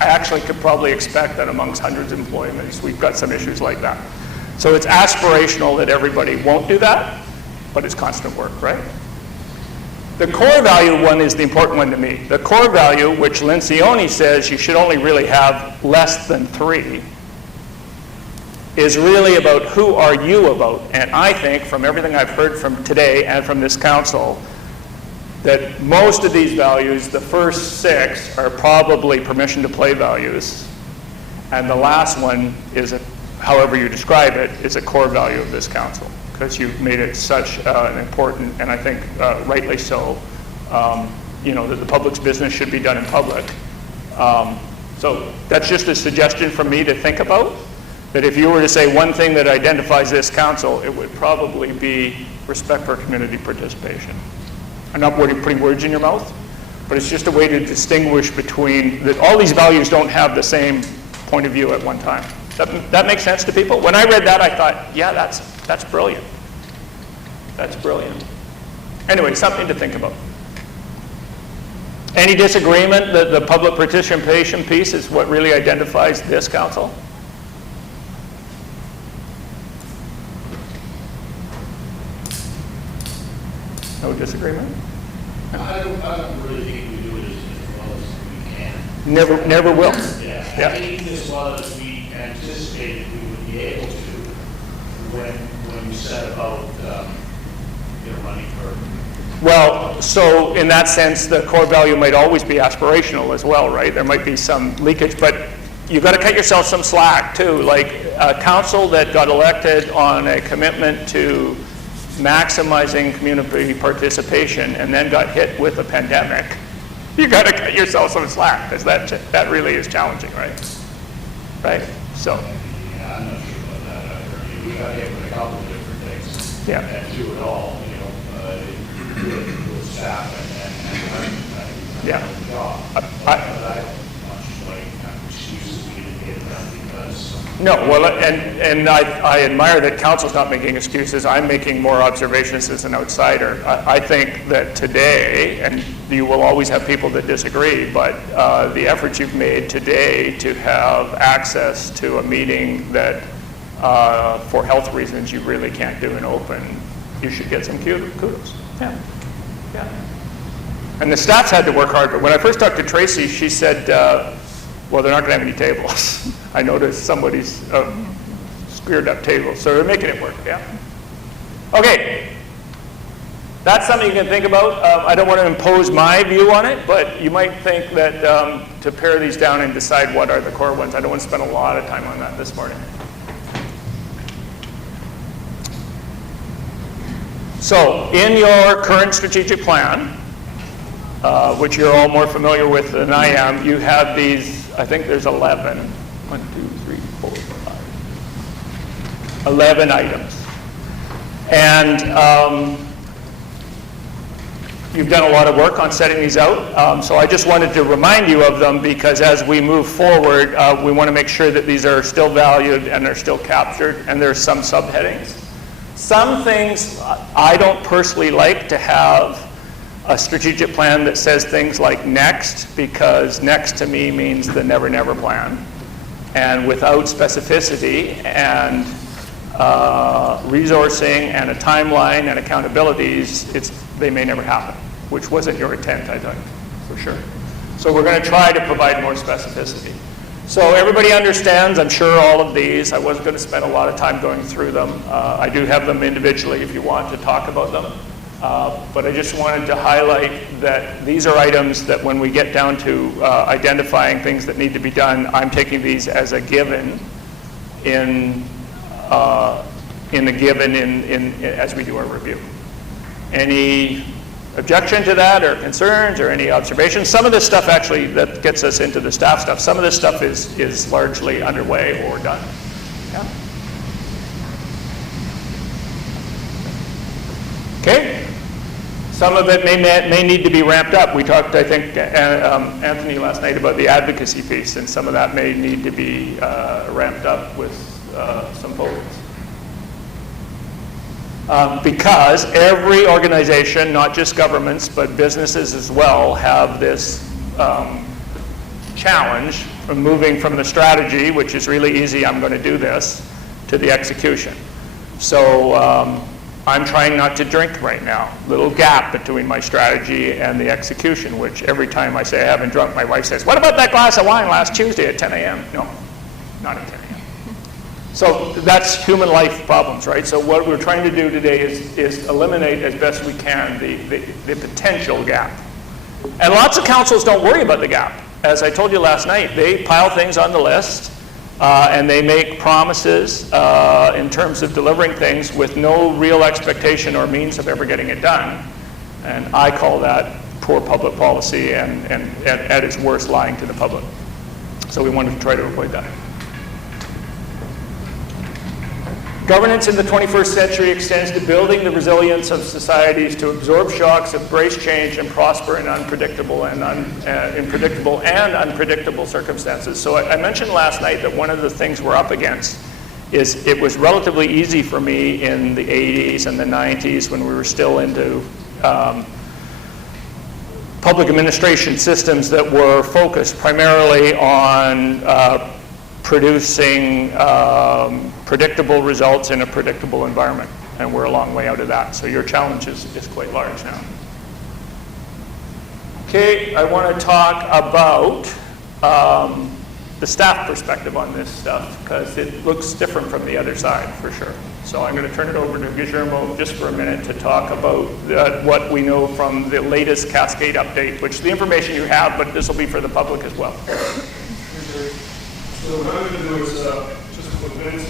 I actually could probably expect that amongst hundreds of employees. We've got some issues like that. So it's aspirational that everybody won't do that, but it's constant work, right? The core value one is the important one to me. The core value, which Lencioni says you should only really have less than 3, is really about who are you about. And I think, from everything I've heard from today and from this council, that most of these values, the first 6 are probably permission to play values, and the last one is, however you describe it, is a core value of this council, because you've made it such an important, and I think rightly so, that the public's business should be done in public. So that's just a suggestion from me to think about, that if you were to say one thing that identifies this council, it would probably be respect for community participation. I'm not putting words in your mouth, but it's just a way to distinguish between, that all these values don't have the same point of view at one time. That makes sense to people? When I read that, I thought, yeah, that's brilliant. That's brilliant. Anyway, something to think about. Any disagreement that the public participation piece is what really identifies this council? No disagreement? I don't really think we do it as well as we can. Never will. Yeah. Yeah. I think as well as we anticipated we would be able to when we set about, running for. Well, so in that sense, the core value might always be aspirational as well, right? There might be some leakage, but you've got to cut yourself some slack too. Like a council that got elected on a commitment to maximizing community participation and then got hit with a pandemic, you got to cut yourself some slack, because that really is challenging, right? Right? So. Yeah, I'm not sure about that either. We got hit with a couple of different things. Yeah. And do it all, with staff and yeah. job. But I don't much like excuses we didn't get it done because. No, well, and I admire that council's not making excuses. I'm making more observations as an outsider. I think that today, and you will always have people that disagree, but the efforts you've made today to have access to a meeting that for health reasons you really can't do in open, you should get some kudos. Yeah. Yeah. And the staff's had to work hard, but when I first talked to Tracy, she said, well, they're not going to have any tables. I noticed somebody's screwed up tables, so they're making it work, yeah. Okay, that's something you can think about. I don't want to impose my view on it, but you might think that to pare these down and decide what are the core ones. I don't want to spend a lot of time on that this morning. So, in your current strategic plan, which you're all more familiar with than I am, you have these, I think there's 11. 1, 2, 3, 4, 5. 11 items. And you've done a lot of work on setting these out. So I just wanted to remind you of them, because as we move forward, we want to make sure that these are still valued and they're still captured, and there's some subheadings. Some things I don't personally like to have a strategic plan that says things like next, because next to me means the never, never plan. And without specificity and resourcing and a timeline and accountabilities, they may never happen, which wasn't your intent, I think, for sure. So we're going to try to provide more specificity. So everybody understands, I'm sure, all of these. I wasn't going to spend a lot of time going through them. I do have them individually if you want to talk about them. But I just wanted to highlight that these are items that when we get down to identifying things that need to be done, I'm taking these as a given in the given as we do our review. Any objection to that, or concerns, or any observations? Some of this stuff actually that gets us into the staff stuff. Some of this stuff is largely underway or done. Yeah. Okay. Some of it may need to be ramped up. We talked, I think, Anthony last night about the advocacy piece, and some of that may need to be ramped up with some folks. Because every organization, not just governments, but businesses as well, have this challenge from moving from the strategy, which is really easy, I'm going to do this, to the execution. So I'm trying not to drink right now. Little gap between my strategy and the execution, which every time I say I haven't drunk, my wife says, what about that glass of wine last Tuesday at 10 a.m.? No, not at 10 a.m. So that's human life problems, right? So what we're trying to do today is eliminate as best we can the potential gap. And lots of councils don't worry about the gap. As I told you last night, they pile things on the list and they make promises in terms of delivering things with no real expectation or means of ever getting it done. And I call that poor public policy and at its worst, lying to the public. So we wanted to try to avoid that. Governance in the 21st century extends to building the resilience of societies to absorb shocks, embrace change, and prosper in unpredictable and unpredictable circumstances. So I mentioned last night that one of the things we're up against is it was relatively easy for me in the 80s and the 90s when we were still into public administration systems that were focused primarily on producing predictable results in a predictable environment. And we're a long way out of that. So your challenge is quite large now. Okay, I want to talk about the staff perspective on this stuff because it looks different from the other side for sure. So I'm going to turn it over to Guillermo just for a minute to talk about what we know from the latest Cascade update, which the information you have, but this will be for the public as well. So what I'm going to do is just for benefit of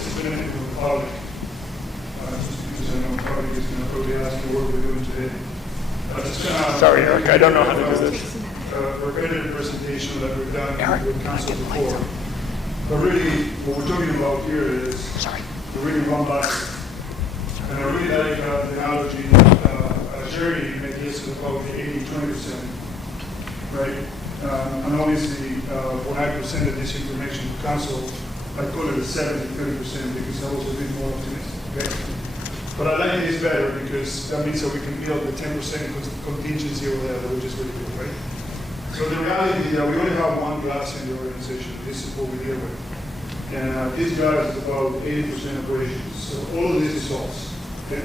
the public, just because I know the public is going to probably ask me what we're doing today. Sorry, Eric, I don't know how to do this. Repetitive presentation that we've done with council before. But really, what we're talking about here is we're reading one bucket. And I really like the analogy Jerry made yesterday about the 80-20%, right? And obviously, when I presented this information to council, I call it a 70-30% because I was a bit more optimistic, okay? But I like this better because that means that we can build the 10% contingency over there that we just really do, right? So the reality is that we only have one glass in the organization. This is what we deal with. And this glass is about 80% operations. So all of this is false, okay?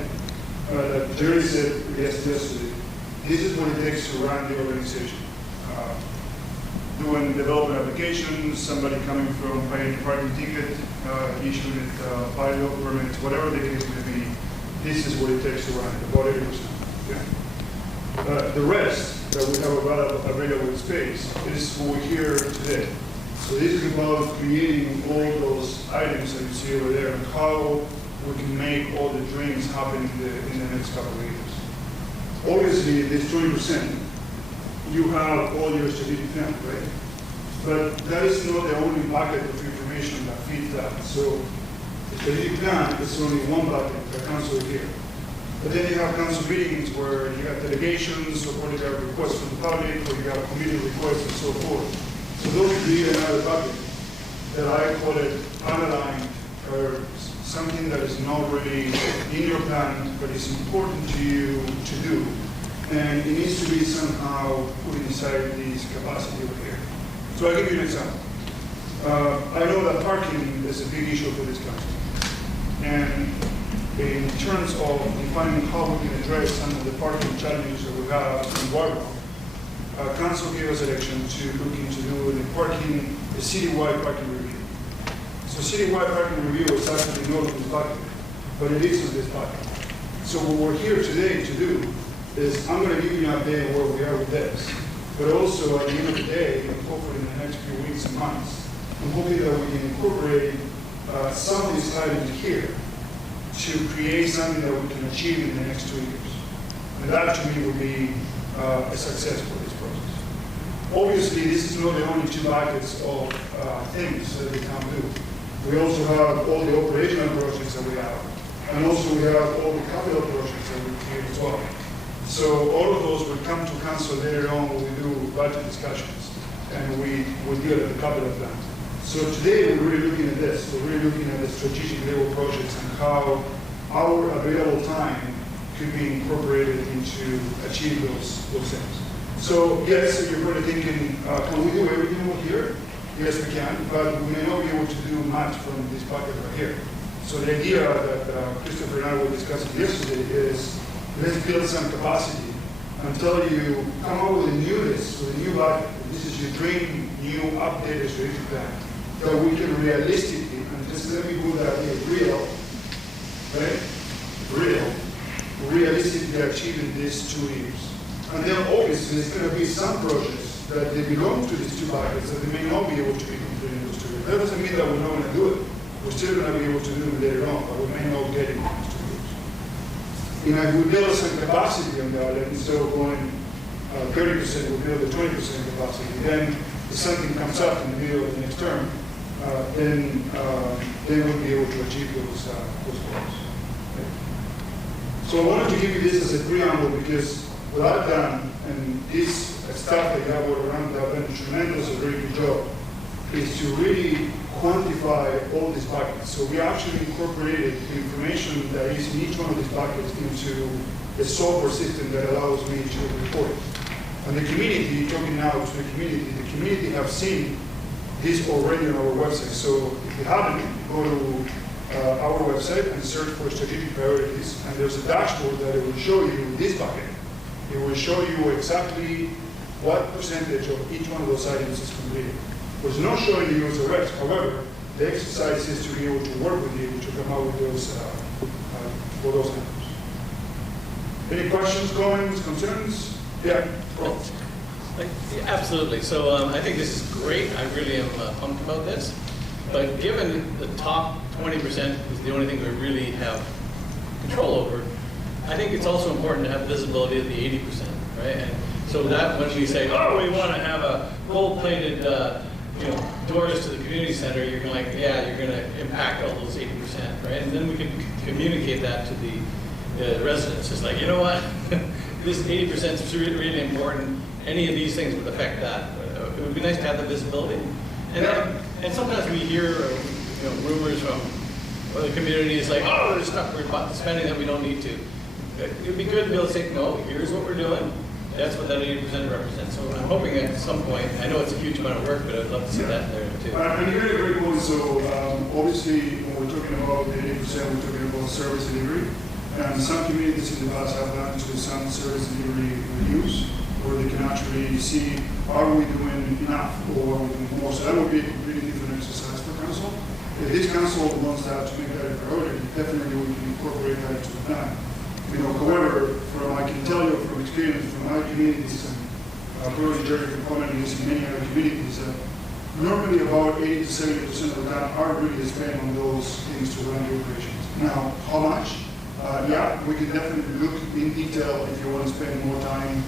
Jerry said yesterday, this is what it takes to run the organization. Doing development applications, somebody coming from paying parking ticket, issuing it, pilot permits, whatever the case may be, this is what it takes to run it, about 80%. Okay? The rest that we have available space is what we're here today. So this is about creating all those items that you see over there and how we can make all the dreams happen in the next couple of years. Obviously, this 20%, you have all your strategic plan, right? But that is not the only bucket of information that feeds that. So the strategic plan is only one bucket that council here. But then you have council meetings where you have delegations, or you have requests from the public, or you have committee requests and so forth. So those would be another bucket that I call it underlying, or something that is not really in your plan, but is important to you to do. And it needs to be somehow put inside this capacity over here. So I'll give you an example. I know that parking is a big issue for this country. And in terms of defining how we can address some of the parking challenges that we have in Guardo, council gave us direction to look into doing a citywide parking review. So citywide parking review is actually not in this bucket, but it is in this bucket. So what we're here today to do is I'm going to give you an update on where we are with this. But also at the end of the day, and hopefully in the next few weeks and months, I'm hoping that we can incorporate some of these items here to create something that we can achieve in the next 2 years. And that to me would be a success for this process. Obviously, this is not the only two buckets of things that we can do. We also have all the operational projects that we have. And also we have all the capital projects that we create as well. So all of those will come to council later on when we do budget discussions and we deal with the capital plan. So today we're really looking at this. We're really looking at the strategic level projects and how our available time could be incorporated into achieve those things. So yes, you're probably thinking, can we do everything over here? Yes, we can, but we may not be able to do much from this bucket right here. So the idea that Christopher and I were discussing yesterday is let's build some capacity until you come up with a new list, so the new bucket. This is your dream, new updated strategic plan that we can realistically, just let me put that here, real, right? Real, realistically achieving these 2 years. And then obviously there's going to be some projects that they belong to these 2 buckets that they may not be able to be completed in those 2 years. That doesn't mean that we're not going to do it. We're still going to be able to do it later on, but we may not get it in these 2 years. You know, if we build some capacity on that, and instead of going 30%, we build a 20% capacity. Then if something comes up in the middle of the next term, then we'll be able to achieve those goals. So I wanted to give you this as a preamble because what I've done, and this staff that you have all around that have done a tremendous, a very good job, is to really quantify all these buckets. So we actually incorporated the information that is in each one of these buckets into a software system that allows me to report. And the community, talking now to the community have seen this already on our website. So if you haven't, go to our website and search for strategic priorities, and there's a dashboard that will show you this bucket. It will show you exactly what percentage of each one of those items is completed. It's not showing you as a rest. However, the exercise is to be able to work with you to come out with those for those numbers. Any questions, comments, concerns? Yeah. Well. Absolutely. So I think this is great. I really am pumped about this. But given the top 20% is the only thing we really have control over, I think it's also important to have visibility of the 80%, right? And so that when we say, oh, we want to have a gold-plated, doors to the community center, you're going like, yeah, you're going to impact all those 80%, right? And then we can communicate that to the residents. It's like, you know what, this 80% is really important. Any of these things would affect that. It would be nice to have the visibility. And sometimes we hear rumors from other communities like, oh, there's stuff we're spending that we don't need to. It would be good to be able to say, no, here's what we're doing. That's what that 80% represents. So I'm hoping at some point, I know it's a huge amount of work, but I'd love to see that there too. And you made a great point. So obviously, when we're talking about the 80%, we're talking about service delivery. And some communities in the past have gone to some service delivery reviews, where they can actually see, are we doing enough or are we doing more? So that would be a completely different exercise for council. If this council wants that to make that a priority, definitely we can incorporate that into the plan. However, I can tell you from experience from my communities, and probably Jerry can comment on this in many other communities, that normally about 80 to 70% of the time are really spent on those things to run the operations. Now, how much? Yeah, we can definitely look in detail if you want to spend more time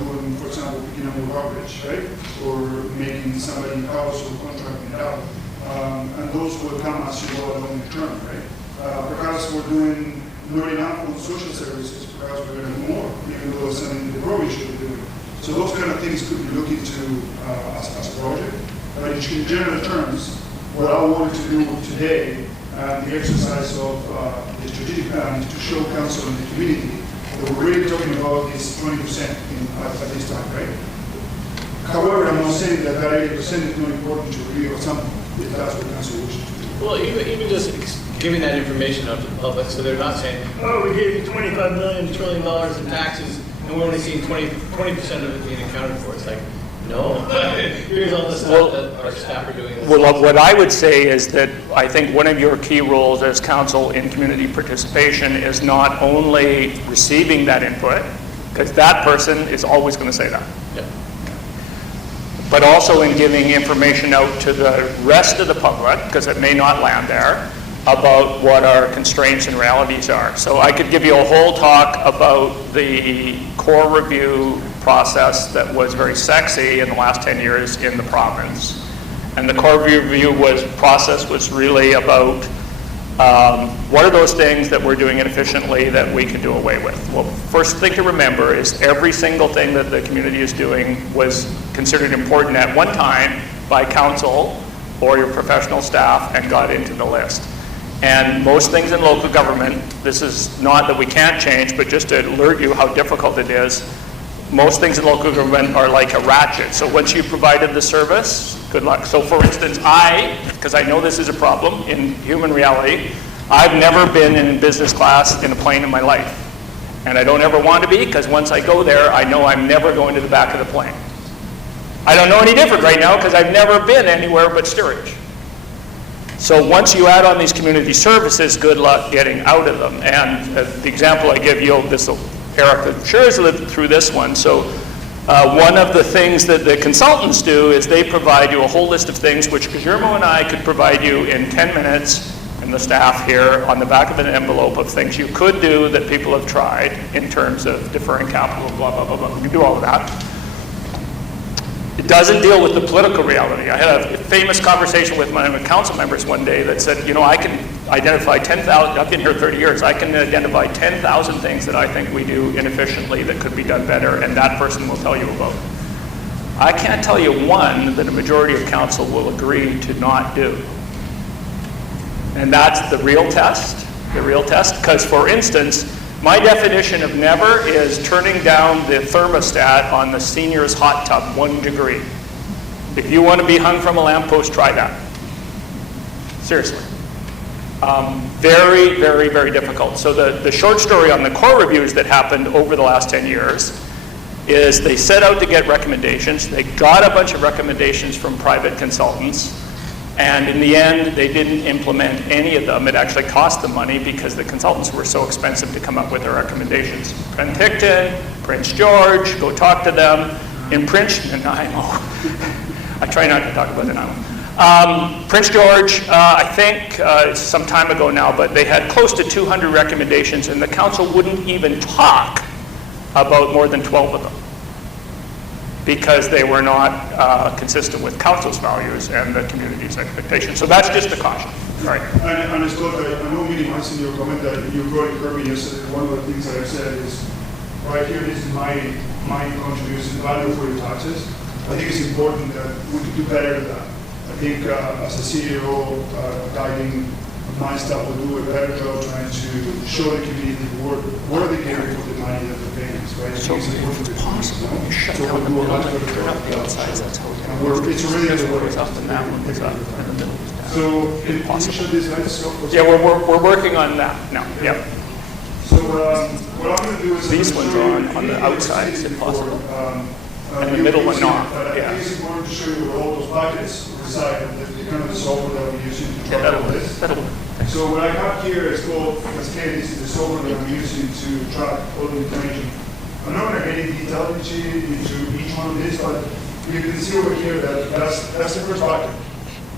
doing, for example, picking up more garbage, right? Or making somebody house or contracting it out. And those will come as you go along the term, right? Perhaps we're doing not enough on social services, perhaps we're going to do more, even though it's something the probably should be doing. So those kind of things could be looked into as a project. But in general terms, what I wanted to do today, the exercise of the strategic plan, is to show council and the community that we're really talking about this 20% at this time, right? However, I'm not saying that 80% is not important to review or something, if that's what council wishes to do. Well, even just giving that information out to the public, so they're not saying, oh, we gave you $25 trillion in taxes, and we're only seeing 20% of it being accounted for. It's like, no, here's all the stuff that our staff are doing. Well, what I would say is that I think one of your key roles as council in community participation is not only receiving that input, because that person is always going to say that. Yeah. But also in giving information out to the rest of the public, because it may not land there, about what our constraints and realities are. So I could give you a whole talk about the core review process that was very sexy in the last 10 years in the province. And the core review process was really about what are those things that we're doing inefficiently that we could do away with. Well, first thing to remember is every single thing that the community is doing was considered important at one time by council or your professional staff and got into the list. And most things in local government, this is not that we can't change, but just to alert you how difficult it is, most things in local government are like a ratchet. So once you've provided the service, good luck. So for instance, because I know this is a problem in human reality, I've never been in business class in a plane in my life. And I don't ever want to be, because once I go there, I know I'm never going to the back of the plane. I don't know any different right now, because I've never been anywhere but steerage. So once you add on these community services, good luck getting out of them. And the example I give you, Eric, I'm sure has lived through this one. So one of the things that the consultants do is they provide you a whole list of things which Guillermo and I could provide you in 10 minutes, and the staff here, on the back of an envelope of things you could do that people have tried in terms of deferring capital, blah, blah, blah, blah. We can do all of that. It doesn't deal with the political reality. I had a famous conversation with my council members one day that said, you know, I can identify 10,000, I've been here 30 years, I can identify 10,000 things that I think we do inefficiently that could be done better, and that person will tell you about. I can't tell you one that a majority of council will agree to not do. And that's the real test, because for instance, my definition of never is turning down the thermostat on the senior's hot tub 1 degree. If you want to be hung from a lamppost, try that. Seriously. Very, very, very difficult. So the short story on the core reviews that happened over the last 10 years is they set out to get recommendations. They got a bunch of recommendations from private consultants. And in the end, they didn't implement any of them. It actually cost them money because the consultants were so expensive to come up with their recommendations. Penticton, Prince George, go talk to them. In Nanaimo. I try not to talk about Nanaimo. Prince George, I think some time ago now, but they had close to 200 recommendations, and the council wouldn't even talk about more than 12 of them, because they were not consistent with council's values and the community's expectations. So that's just a caution. All right. And Scott, I know many months in your comment that you brought it heard me yesterday. One of the things that I said is, right here, this is my contribution, value for your taxes. I think it's important that we could do better than that. I think as a CEO, guiding my staff will do a better job trying to show the community where they can put the money that they're paying. Right? So it's possible you shut down the building, turn up the outsides, that's how it's really it's up and that one is up and the middle is down. So can you show this lights? Yeah, we're working on that now. Yeah. So what I'm going to do is these ones are on the outsides if possible, and the middle one not. Yeah. I think it's important to show you where all those buckets reside, the kind of the software that we're using to track all this. So what I have here is called Cascade. This is the software that I'm using to track all the information. I'm not going to get in detail into each one of these, but you can see over here that that's the first bucket.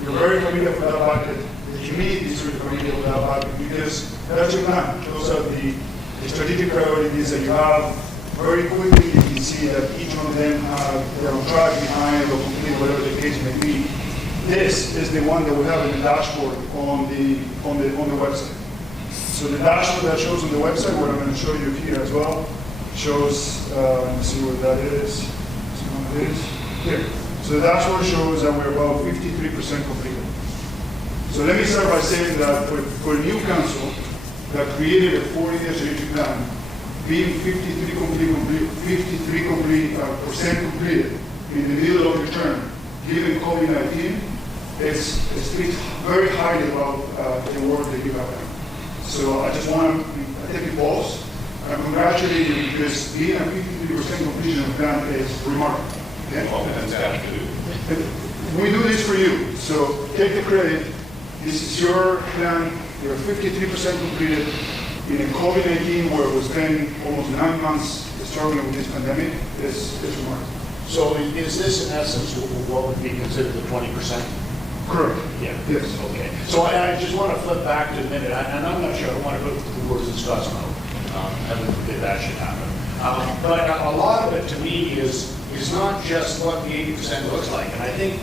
You're very familiar with that bucket. The community is very familiar with that bucket because that's your plan. Those are the strategic priorities that you have. Very quickly, you can see that each one of them they're on track, behind, or complete, whatever the case may be. This is the one that we have in the dashboard on the website. So the dashboard that shows on the website, what I'm going to show you here as well, shows. Let's see what that is. See what it is here. So the dashboard shows that we're about 53% completed. So let me start by saying that for a new council that created a 4-year strategic plan, being 53% completed in the middle of your term, given COVID-19, it speaks very highly about the work that you have done. So I just want to take a pause and congratulate you because being a 53% completion of the plan is remarkable. Okay? We do this for you, so take the credit. This is your plan. You're 53% completed in a COVID-19 where we spent almost 9 months struggling with this pandemic. It's remarkable. So is this in essence what would be considered the 20%? Correct. Yeah. Yes. Okay. So I just want to flip back to a minute, and I'm not sure, I don't want to put the words in Scott's mouth. Heaven forbid that should happen. But a lot of it to me is not just what the 80% looks like. And I think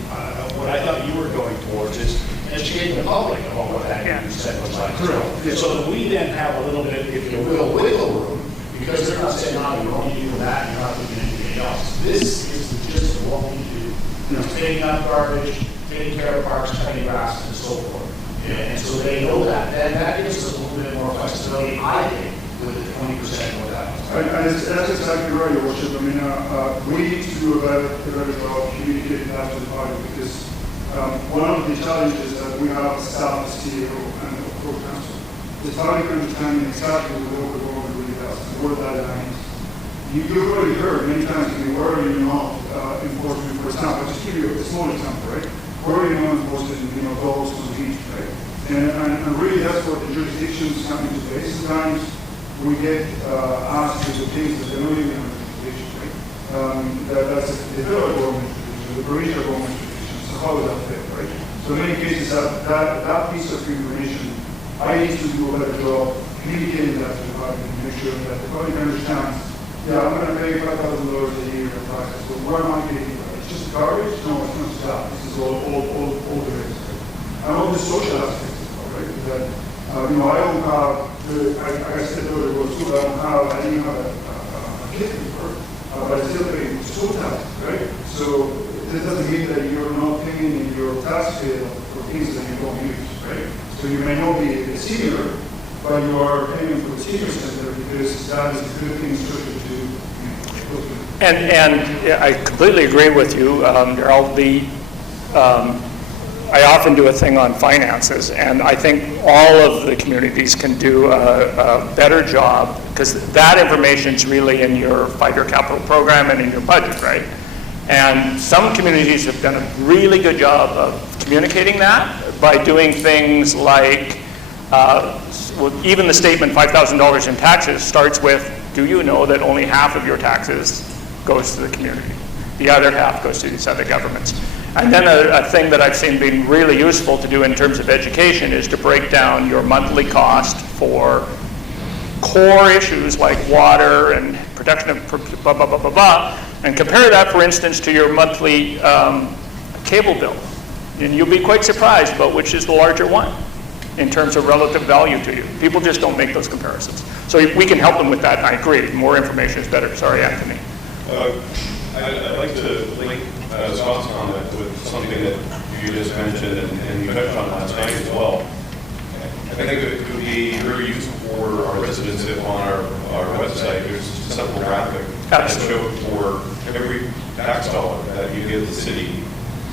what I thought you were going towards is educating the public about what that 80% looks like. Correct. So that we then have a little bit, if you will, wiggle room, because they're not saying, no, you're only doing that, you're not doing anything else. This is the gist of what we do. Taking out garbage, taking care of parks, cutting grass, and so forth. And so they know that. And that gives us a little bit more flexibility, I think, with the 20% more that. And that's exactly right, Your Worship. I mean, we need to do a better job communicating that to the public because one of the challenges that we have as staff, as CEO, and of course council, is public understanding exactly what the government really does, what that means. You've already heard many times, I mean, we're already enforcement, for example. I'll just give you a small example, right? We're already enforcing, goals on heat right? And really that's what the jurisdictions come into play. Sometimes we get asked to do things that they're not even in jurisdiction, right? That's the federal government jurisdiction, the provincial government jurisdiction. So how is that fair, right? So in many cases, that piece of information, I need to do a better job communicating that to the public and make sure that the public understands, yeah, I'm going to pay $5,000 a year in taxes, so where am I getting that? It's just garbage? No, it's not just that. This is all the rest. And all the social aspects as well, right? That, you know, I don't have, like I said earlier, I didn't have a kid before, but I still pay school taxes, right? So this doesn't mean that you're not paying in your tax bill for things that you don't use, right? So you may not be a senior, but you are paying for the senior center because that is a good thing to do. And I completely agree with you, Darrell. I often do a thing on finances, and I think all of the communities can do a better job because that information is really in your 5-year capital program and in your budget, right? And some communities have done a really good job of communicating that by doing things like, even the statement $5,000 in taxes starts with, do you know that only half of your taxes goes to the community? The other half goes to these other governments. And then a thing that I've seen being really useful to do in terms of education is to break down your monthly cost for core issues like water and protection of blah, blah, blah, blah, blah, and compare that, for instance, to your monthly cable bill. And you'll be quite surprised about which is the larger one in terms of relative value to you. People just don't make those comparisons. So we can help them with that, and I agree. More information is better. Sorry, Anthony. I'd like to link Scott's comment with something that you just mentioned and you touched on last night as well. I think it would be very useful for our residents if on our website there's just a simple graphic that shows for every tax dollar that you give the city,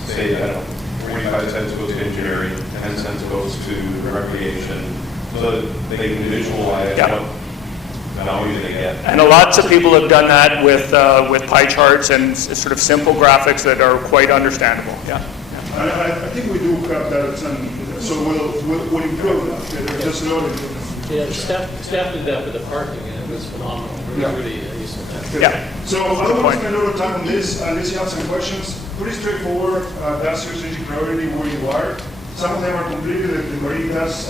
say, I don't know, 45 cents goes to engineering, 10 cents goes to recreation, so that they can visualize what value they get. And lots of people have done that with pie charts and sort of simple graphics that are quite understandable. Yeah. I think we do have that, so we'll improve that. Just noted. Yeah, staff did that for the parking, and it was phenomenal. It was really useful. Yeah. So I don't want to spend a lot of time on this unless you have some questions. Pretty straightforward. That's your strategic priority where you are. Some of them are completed at the Marine Task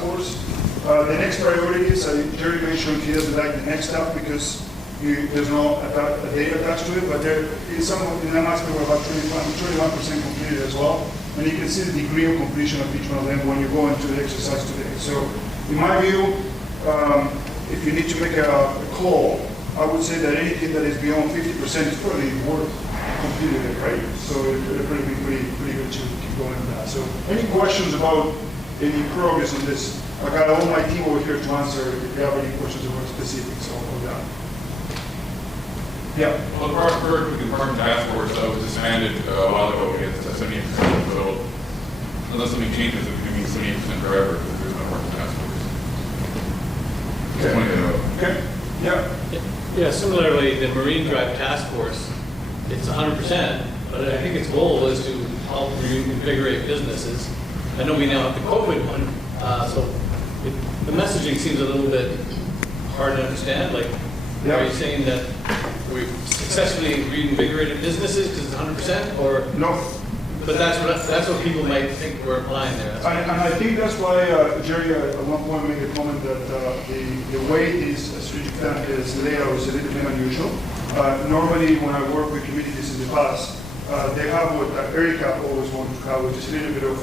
Force. The next priority is, Jerry mentioned he doesn't like the next step because there's no a date attached to it, but there is some in that aspect we're about 21% completed as well. And you can see the degree of completion of each one of them when you go into the exercise today. So in my view, if you need to make a call, I would say that anything that is beyond 50% is probably worth completing it, right? So it'll probably be pretty good to keep going on that. So any questions about any progress on this? I got all my team over here to answer if you have any questions about specifics on that. Yeah. Well, the Park Task Force was disbanded a while ago. It's 78%. So unless something changes, it can be 78% forever because there's no Park Task Force. Okay. Yeah. Yeah. Similarly, the Marine Drive Task Force, it's 100%, but I think its goal is to help reinvigorate businesses. I know we now have the COVID one, so the messaging seems a little bit hard to understand. Like, are you saying that we've successfully reinvigorated businesses because it's 100%, or no? But that's what people might think we're applying there. And I think that's why Jerry at one point made a comment that the way this strategic plan is laid out is a little bit unusual. Normally, when I work with communities in the past, they have what ERICA always wanted to have, which is a little bit of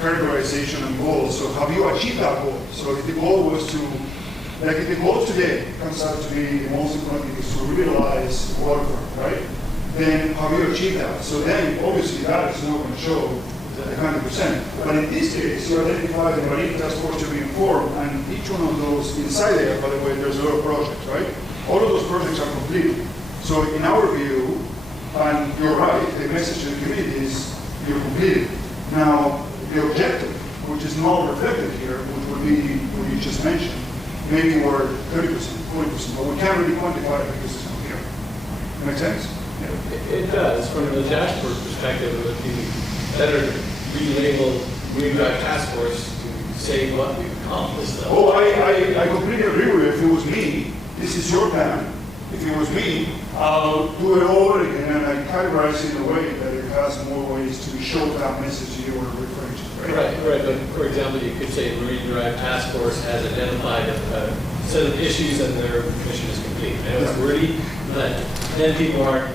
categorization and goals. So have you achieved that goal? So if the goal was to, like if the goal today comes out to be the most important thing is to revitalize waterfront, right? Then have you achieved that? So then obviously that is not going to show the 100%. But in this case, you identify the Marine Task Force to be informed, and each one of those inside there, by the way, there's a lot of projects, right? All of those projects are completed. So in our view, and you're right, the message to the community is you're completed. Now, the objective, which is not reflected here, which would be what you just mentioned, maybe we're 30%, 40%, but we can't really quantify it because it's not here. Make sense? It does. From the dashboard perspective, it would be better to relabel Marine Drive Task Force to say what we've accomplished. though. Oh, I completely agree with you. If it was me, this is your plan. If it was me, I'll do it all over again, and I categorize it in a way that it has more ways to show that message you were referring to, right? Right, but for example, you could say Marine Drive Task Force has identified a set of issues and their mission is complete. I know it's wordy, but then people aren't,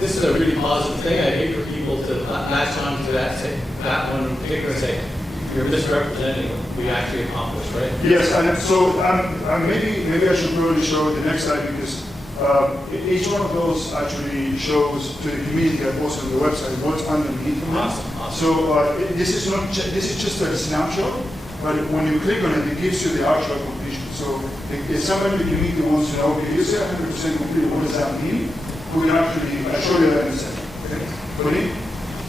this is a really positive thing. I'd hate for people to latch on to that, say, that one in particular and say, you're misrepresenting what we actually accomplished, right? Yes, and so maybe I should really show the next slide because each one of those actually shows to the community that goes on the website what's underneath of it. So this is just a snapshot, but when you click on it, it gives you the actual completion. So if somebody in the community wants to know, okay, you say 100% complete, what does that mean? We can actually show you that in a second. Okay, Bonnie?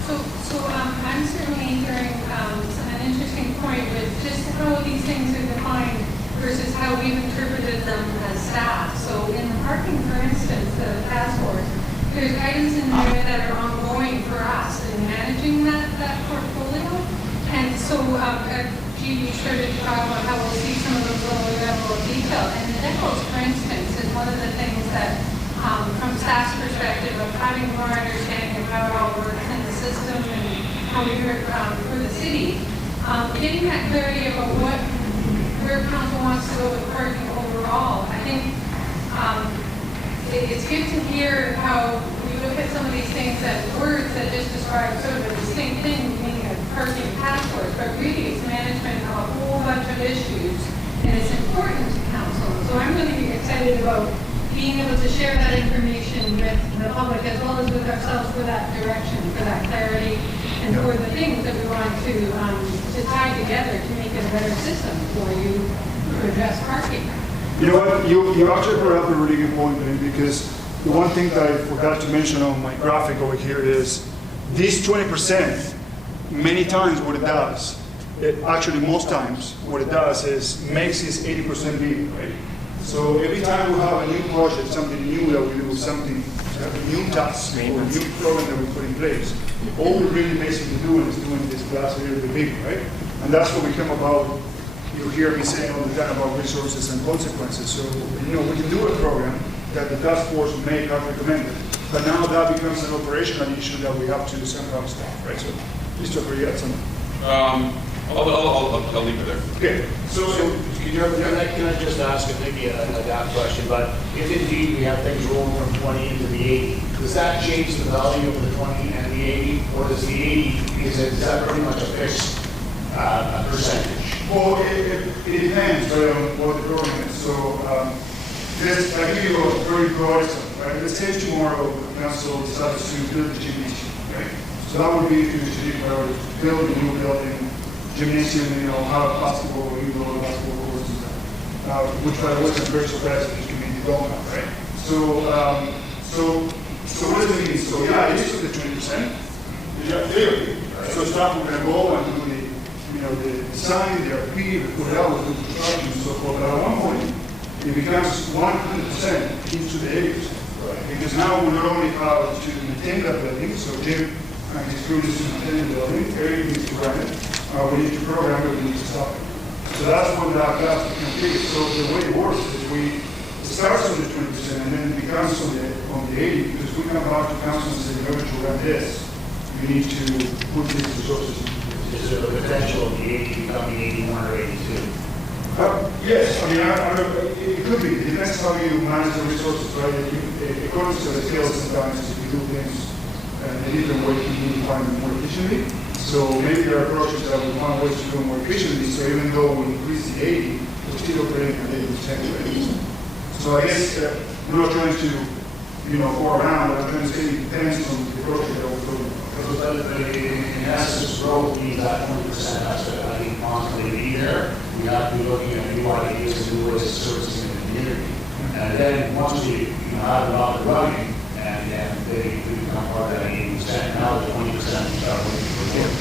So I'm certainly hearing an interesting point with just how these things are defined versus how we've interpreted them as staff. So in the parking, for instance, the task force, there's items in there that are ongoing for us in managing that portfolio. And so Judy started to talk about how we'll see some of those lower level of detail. And the depots, for instance, is one of the things that from staff's perspective of having more understanding of how it all works in the system and how we do it for the city, getting that clarity about where council wants to go with parking overall. I think it's good to hear how we look at some of these things as words that just describe sort of a distinct thing, meaning a parking task force, but really it's management of a whole bunch of issues, and it's important to council. So I'm really excited about being able to share that information with the public as well as with ourselves for that direction, for that clarity, and for the things that we want to tie together to make it a better system for you to address parking. You know what, you actually brought up a really good point, Ben, because the one thing that I forgot to mention on my graphic over here is this 20%, many times what it does, actually most times, what it does is makes this 80% bigger, right? So every time we have a new project, something new that we do, something, a new task or a new program that we put in place, all we're really basically doing is doing this glass a little bit bigger, right? And that's what we come about, you hear me saying all the time about resources and consequences. So, we can do a program that the task force may have recommended, but now that becomes an operational issue that we have to somehow stop, right? So, Mr. Correa, something. I'll leave it there. Okay. So Can I just ask maybe a daft question, but if indeed we have things rolling from 20 into the 80, does that change the value of the 20 and the 80, or does the 80, is that pretty much a fixed percentage? Well, it depends on what the program is. So, I give you a very broad example, right? Let's say tomorrow the council decides to build the gymnasium, right? So that would be to build a new building, gymnasium, have basketball, indoor basketball courts and that, which by the way is very surprised that this community don't have, right? So what does it mean? So yeah, it is the 20%. Yeah, theory. Right. So staff are going to go and do the design, the RP, the put out, the construction, and so forth. But at one point, it becomes 100% into the 80%. Right. Because now we not only have to maintain that building, so Jim and his crew needs to maintain the building, Eric needs to run it. We need to program it, we need to stop it. So that's when that class becomes bigger. So the way it works is it starts on the 20% and then it becomes on the 80, because we come back to council and say, in order to run this, you need to put these resources in. Is there the potential of the 80 becoming 81 or 82? Yes, it could be. It depends how you manage the resources, right? According to the scale, sometimes if you do things in a different way, you need to find them more efficiently. So maybe there are approaches that we find ways to do more efficiently. So even though we increase the 80, we're still operating at 80%, right? So I guess we're not trying to, go around, but I'm trying to say it depends on the approach that we're doing. Because in essence, growth means that 20% has to constantly be there. We have to be looking at new ideas and new ways of servicing the community. And then once we have them up and running, and they become part of that 80%, now the 20% we start looking for more.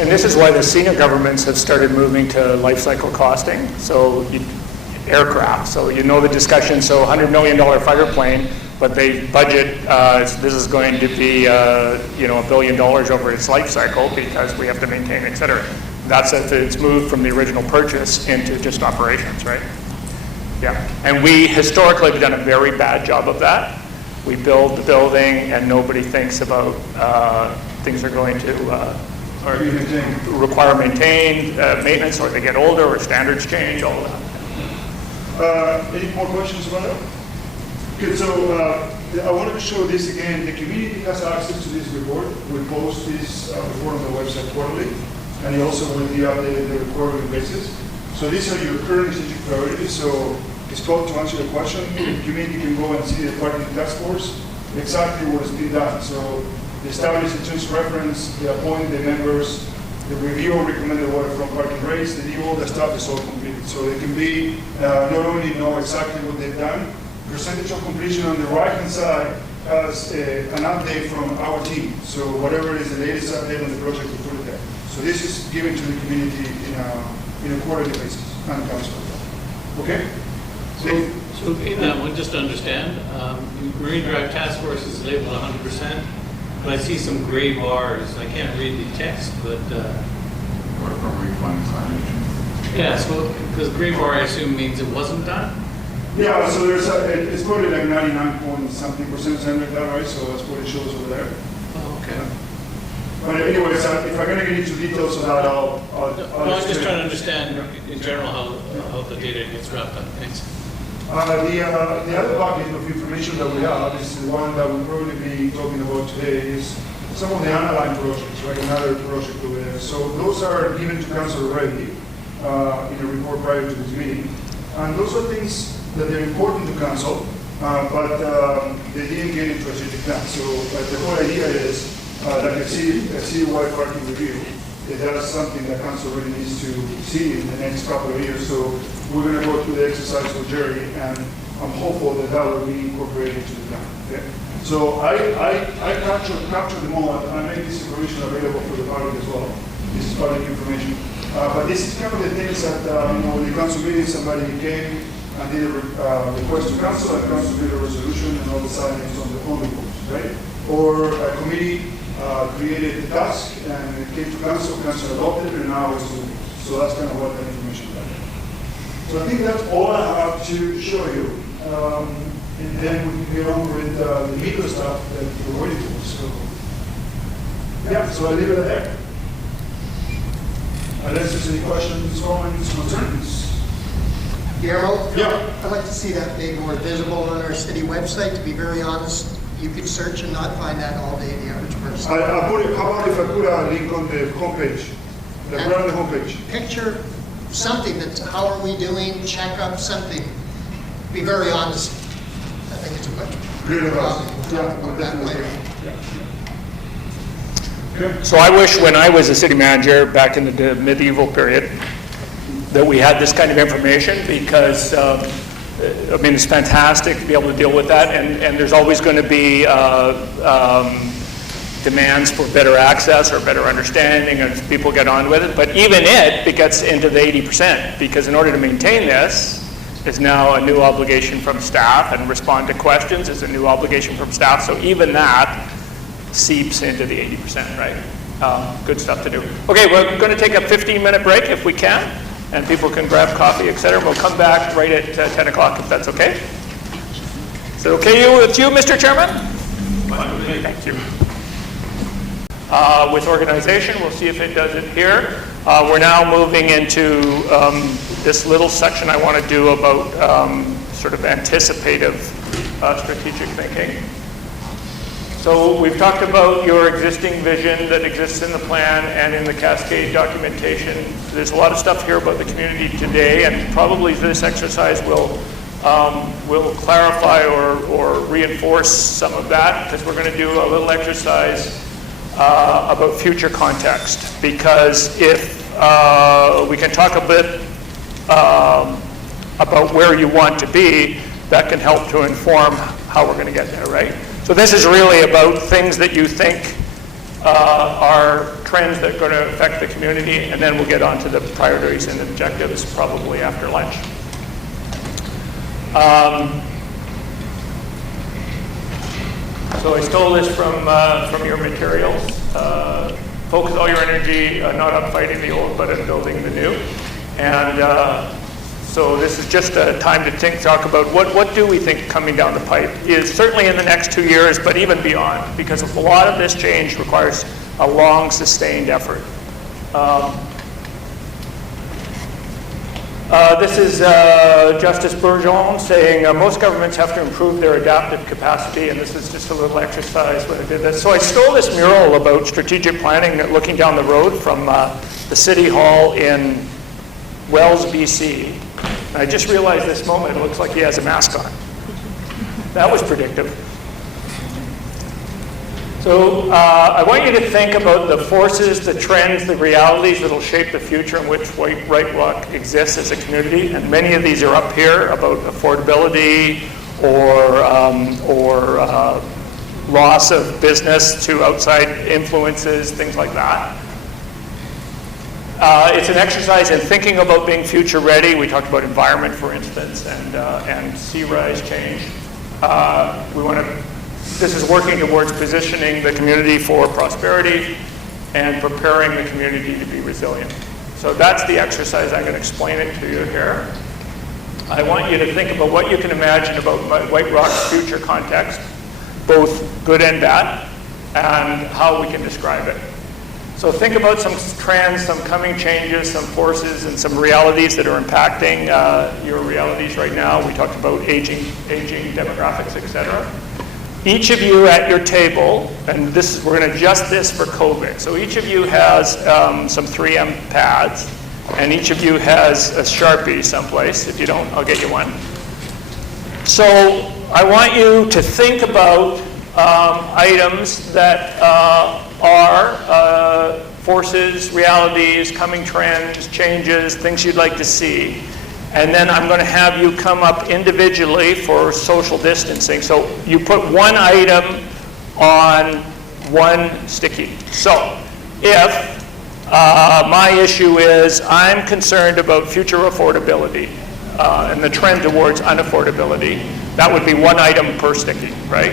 And this is why the senior governments have started moving to life cycle costing. So aircraft, so the discussion, so $100 million fighter plane, but they budget, this is going to be, $1 billion over its life cycle because we have to maintain, et cetera. That's if it's moved from the original purchase into just operations, right? Yeah, and we historically have done a very bad job of that. We build the building and nobody thinks about things are going to require maintained maintenance, or they get older, or standards change, all of that. Any more questions about that? Okay, so I wanted to show this again. The community has access to this report. We post this report on the website quarterly, and it also will be updated on a quarterly basis. So these are your current strategic priorities. So it's called to answer your question. The community can go and see the parking task force, exactly what has been done. So they establish the terms of reference, they appoint the members, the review recommended waterfront parking rates, they do all the stuff is all completed. So they can be, not only know exactly what they've done, percentage of completion on the right-hand side has an update from our team. So whatever is the latest update on the project, we put it there. So this is given to the community in a quarterly basis, and council. Okay? So in that one, just to understand, Marine Drive Task Force is labeled 100%, but I see some gray bars. I can't read the text, but... Or from refund signage. Yeah, so because gray bar, I assume, means it wasn't done? Yeah, so there's it's probably like 99.something% like that, right? So that's what it shows over there. Oh, okay. But anyways, if I'm going to get into details of that, I'll I'm just trying to understand in general how the data gets wrapped up. Thanks. The other bucket of information that we have is the one that we'll probably be talking about today is some of the underlying projects, right? Another project over there. So those are given to council already in a report prior to this meeting. And those are things that they're important to council, but they didn't get into a strategic plan. So the whole idea is like a citywide parking review. That's something that council really needs to see in the next couple of years. So we're going to go through the exercise with Jerry, and I'm hopeful that that will be incorporated into the plan. Okay? So I capture them all, and I make this information available for the public as well. This is public information. But this is kind of the things that, when the council meeting, somebody came and did a request to council, and council did a resolution and all the signings on the reports, right? Or a committee created the task and it came to council adopted it, and now it's moving. So that's kind of what that information is. So I think that's all I have to show you. And then we can get on with the meter stuff that you're waiting for. So, yeah, so I leave it there. Unless there's any questions, comments, concerns. Guillermo? Yeah. I'd like to see that made more visible on our city website. To be very honest, you could search and not find that all day, the average person. I'll put it, how about if I put a link on the homepage? Like right on the homepage. Picture something that, how are we doing, check up something. Be very honest. I think it's a good. Really about that later. So I wish when I was a city manager back in the medieval period that we had this kind of information, because it's fantastic to be able to deal with that, and there's always going to be demands for better access or better understanding as people get on with it, but even it gets into the 80%, because in order to maintain this is now a new obligation from staff, and respond to questions is a new obligation from staff, so even that seeps into the 80%, right? Good stuff to do. Okay, we're going to take a 15-minute break if we can, and people can grab coffee, etc. We'll come back right at 10 o'clock if that's okay. Is it okay with you, Mr. Chairman? Thank you. With organization, we'll see if it does it here. We're now moving into this little section I want to do about sort of anticipative strategic thinking. So we've talked about your existing vision that exists in the plan and in the Cascade documentation. There's a lot of stuff here about the community today, and probably this exercise will clarify or reinforce some of that, because we're going to do a little exercise about future context. Because if we can talk a bit about where you want to be, that can help to inform how we're going to get there, right? So this is really about things that you think are trends that are going to affect the community, and then we'll get on to the priorities and objectives probably after lunch. So I stole this from your materials. Focus all your energy not on fighting the old, but on building the new. And so this is just a time to talk about what do we think coming down the pipe is certainly in the next 2 years, but even beyond, because a lot of this change requires a long, sustained effort. This is Justice Bourgeon saying most governments have to improve their adaptive capacity, and this is just a little exercise when I did this. So I stole this mural about strategic planning looking down the road from the City Hall in Wells, BC. And I just realized this moment, it looks like he has a mask on. That was predictive. So I want you to think about the forces, the trends, the realities that will shape the future in which White Rock exists as a community. And many of these are up here about affordability or loss of business to outside influences, things like that. It's an exercise in thinking about being future ready. We talked about environment, for instance, and sea rise change. This is working towards positioning the community for prosperity and preparing the community to be resilient. So that's the exercise. I'm going to explain it to you here. I want you to think about what you can imagine about White Rock's future context, both good and bad, and how we can describe it. So think about some trends, some coming changes, some forces, and some realities that are impacting your realities right now. We talked about aging demographics, et cetera. Each of you at your table, and we're going to adjust this for COVID. So each of you has some 3M pads, and each of you has a Sharpie someplace. If you don't, I'll get you one. So I want you to think about items that are forces, realities, coming trends, changes, things you'd like to see. And then I'm going to have you come up individually for social distancing. So you put one item on one sticky. So if my issue is I'm concerned about future affordability and the trend towards unaffordability, that would be one item per sticky, right?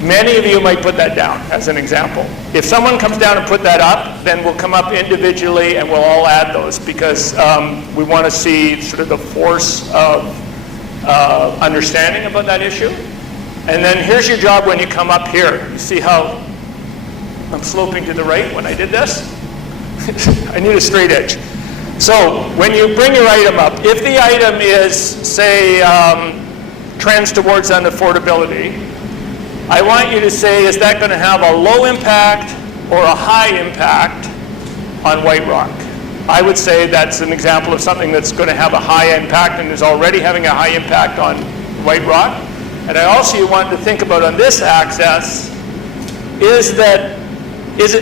Many of you might put that down as an example. If someone comes down and put that up, then we'll come up individually and we'll all add those because we want to see sort of the force of understanding about that issue. And then here's your job when you come up here. You see how I'm sloping to the right when I did this? I need a straight edge. So when you bring your item up, if the item is, say, trends towards unaffordability, I want you to say, is that going to have a low impact or a high impact on White Rock? I would say that's an example of something that's going to have a high impact and is already having a high impact on White Rock. And I also want to think about on this axis,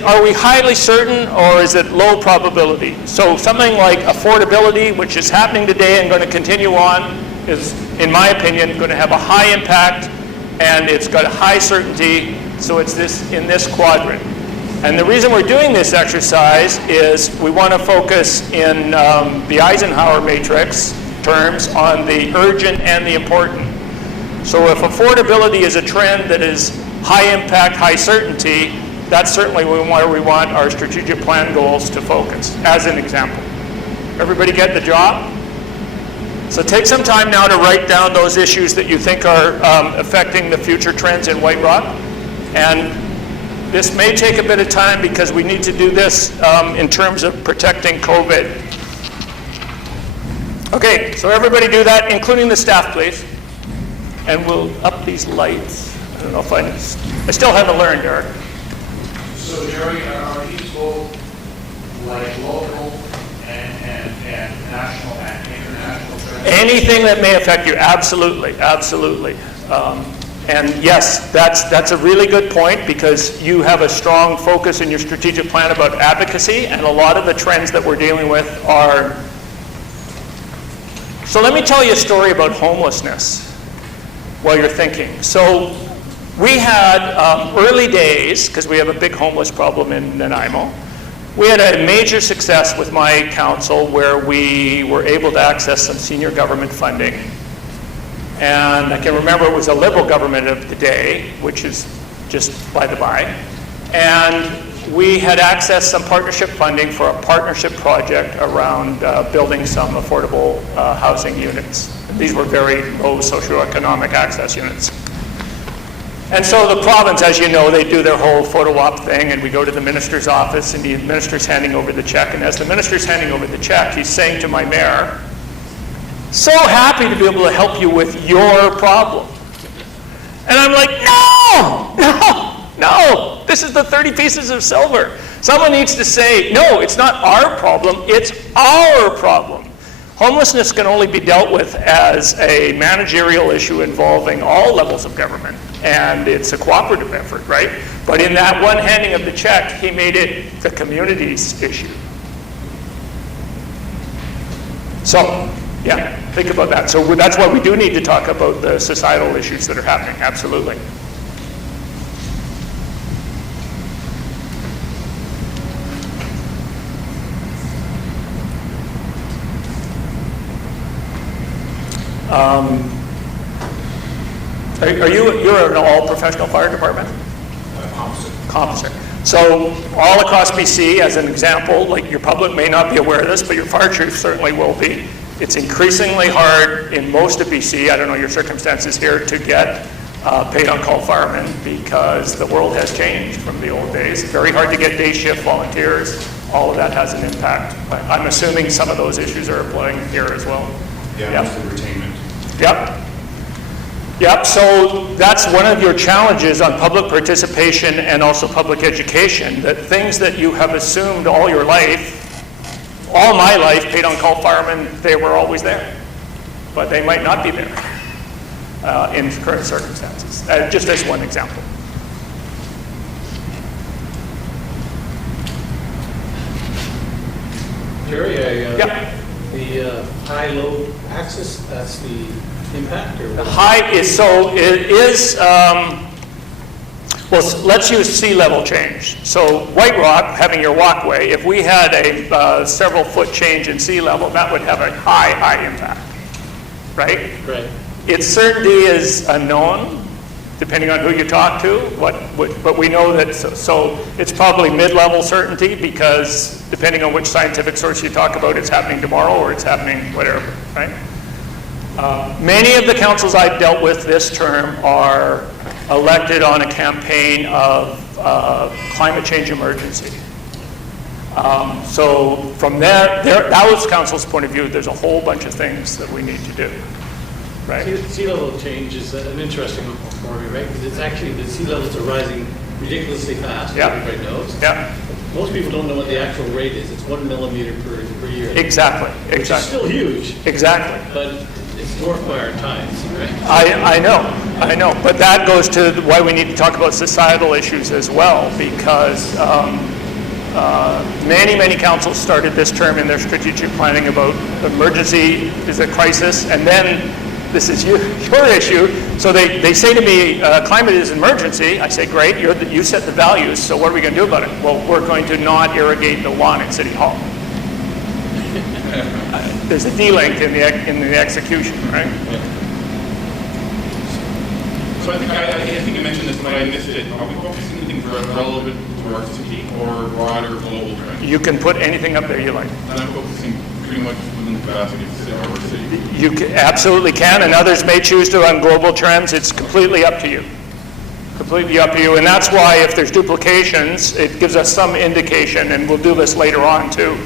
are we highly certain or is it low probability? So something like affordability, which is happening today and going to continue on, is, in my opinion, going to have a high impact and it's got a high certainty, so it's in this quadrant. And the reason we're doing this exercise is we want to focus in the Eisenhower matrix terms on the urgent and the important. So if affordability is a trend that is high impact, high certainty, that's certainly where we want our strategic plan goals to focus, as an example. Everybody get the job? So take some time now to write down those issues that you think are affecting the future trends in White Rock. And this may take a bit of time because we need to do this in terms of protecting COVID. Okay, so everybody do that, including the staff, please. And we'll up these lights. I don't know if I still haven't learned, Eric. So Jerry, are these both like local and national and international trends? Anything that may affect you, absolutely, absolutely. And yes, that's a really good point because you have a strong focus in your strategic plan about advocacy, and a lot of the trends that we're dealing with are. So let me tell you a story about homelessness while you're thinking. So we had early days, because we have a big homeless problem in Nanaimo, we had a major success with my council where we were able to access some senior government funding. And I can remember it was a Liberal government of the day, which is just by the by. And we had accessed some partnership funding for a partnership project around building some affordable housing units. These were very low socioeconomic access units. And so the province, as you know, they do their whole photo op thing, and we go to the minister's office, and the minister's handing over the check. And as the minister's handing over the check, he's saying to my mayor, "So happy to be able to help you with your problem." And I'm like, no, this is the 30 pieces of silver. Someone needs to say, no, it's not our problem, it's our problem. Homelessness can only be dealt with as a managerial issue involving all levels of government, and it's a cooperative effort, right? But in that one handing of the check, he made it the community's issue. So, yeah, think about that. So that's why we do need to talk about the societal issues that are happening, absolutely. You're an all-professional fire department? Composite. So all across BC, as an example, like your public may not be aware of this, but your fire chief certainly will be. It's increasingly hard in most of BC, I don't know your circumstances here, to get paid on-call firemen because the world has changed from the old days. Very hard to get day shift volunteers. All of that has an impact. But I'm assuming some of those issues are applying here as well. Yeah, mostly retainment. Yep, so that's one of your challenges on public participation and also public education, that things that you have assumed all your life, all my life, paid on-call firemen, they were always there. But they might not be there in current circumstances, just as one example. Jerry, the high-low axis, that's the impact? Or The high is, so it is, well, let's use sea level change. So White Rock, having your walkway, if we had a several foot change in sea level, that would have a high impact, right? Right. Its certainty is unknown, depending on who you talk to, but we know that, so it's probably mid-level certainty, because depending on which scientific source you talk about, it's happening tomorrow or it's happening whatever, right? Many of the councils I've dealt with this term are elected on a campaign of climate change emergency. So from those councils' point of view, there's a whole bunch of things that we need to do, right? Sea level change is an interesting one for me, right? Because it's actually, the sea levels are rising ridiculously fast, as everybody knows. Yeah. Most people don't know what the actual rate is. It's 1 millimeter per year. Exactly. Which is still huge. Exactly. But it's dwarfed by our times, right? I know, but that goes to why we need to talk about societal issues as well, because many councils started this term in their strategic planning about emergency is a crisis, and then this is your issue. So they say to me, climate is an emergency. I say, great, you set the values, so what are we going to do about it? Well, we're going to not irrigate the lawn at City Hall. There's a D-link in the execution, right? So I think I mentioned this, but I missed it. Are we focusing on things relevant to our city or broader global trends? You can put anything up there you like. And I'm focusing pretty much within the capacity of our city. You absolutely can, and others may choose to on global trends. It's completely up to you. Completely up to you, and that's why if there's duplications, it gives us some indication, and we'll do this later on too.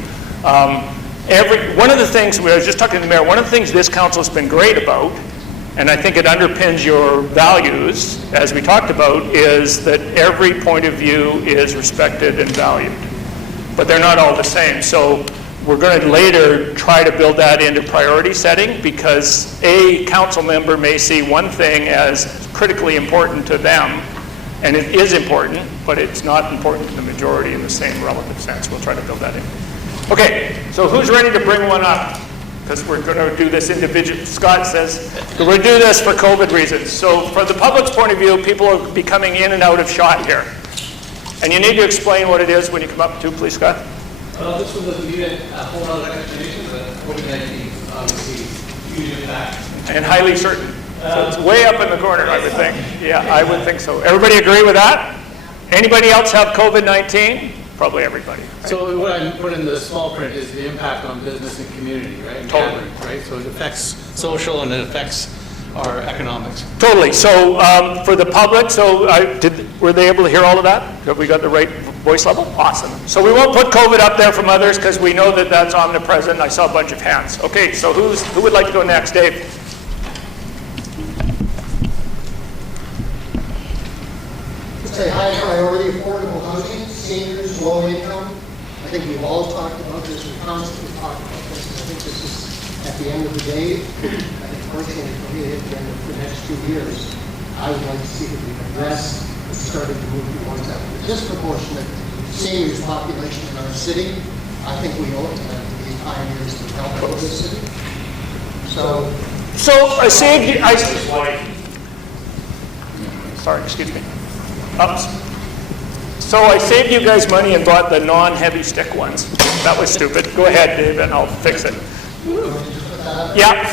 One of the things, I was just talking to the mayor, one of the things this council's been great about, and I think it underpins your values, as we talked about, is that every point of view is respected and valued. But they're not all the same. So we're going to later try to build that into priority setting, because a council member may see one thing as critically important to them, and it is important, but it's not important to the majority in the same relative sense. We'll try to build that in. Okay, so who's ready to bring one up? Because we're going to do this individually. Scott says, we're going to do this for COVID reasons. So from the public's point of view, people are becoming in and out of shot here. And you need to explain what it is when you come up to, please, Scott. Well, this one doesn't need a whole lot of explanation, but COVID-19 is obviously huge impact. And highly certain. So it's way up in the corner, I would think. Yeah, I would think so. Everybody agree with that? Anybody else have COVID-19? Probably everybody. Right? So what I put in the small print is the impact on business and community, right? And Totally. gatherings, right? So it affects social and it affects our economics. Totally. So for the public, so were they able to hear all of that? Have we got the right voice level? Awesome. So we won't put COVID up there from others because we know that that's omnipresent. I saw a bunch of hands. Okay, so who would like to go next? Dave? It's a high priority, affordable housing, seniors, low income. I think we've all talked about this, we constantly talk about this, and I think this is, at the end of the day, I think personally for me, at the end of the next 2 years, I would like to see that we've addressed and started to move towards that. The disproportionate seniors population in our city, I think we owe it to them to be pioneers to help grow this city. So I saved you. Sorry, excuse me. Oops. So I saved you guys money and bought the non-heavy stick ones. That was stupid. Go ahead, Dave, and I'll fix it. Yeah.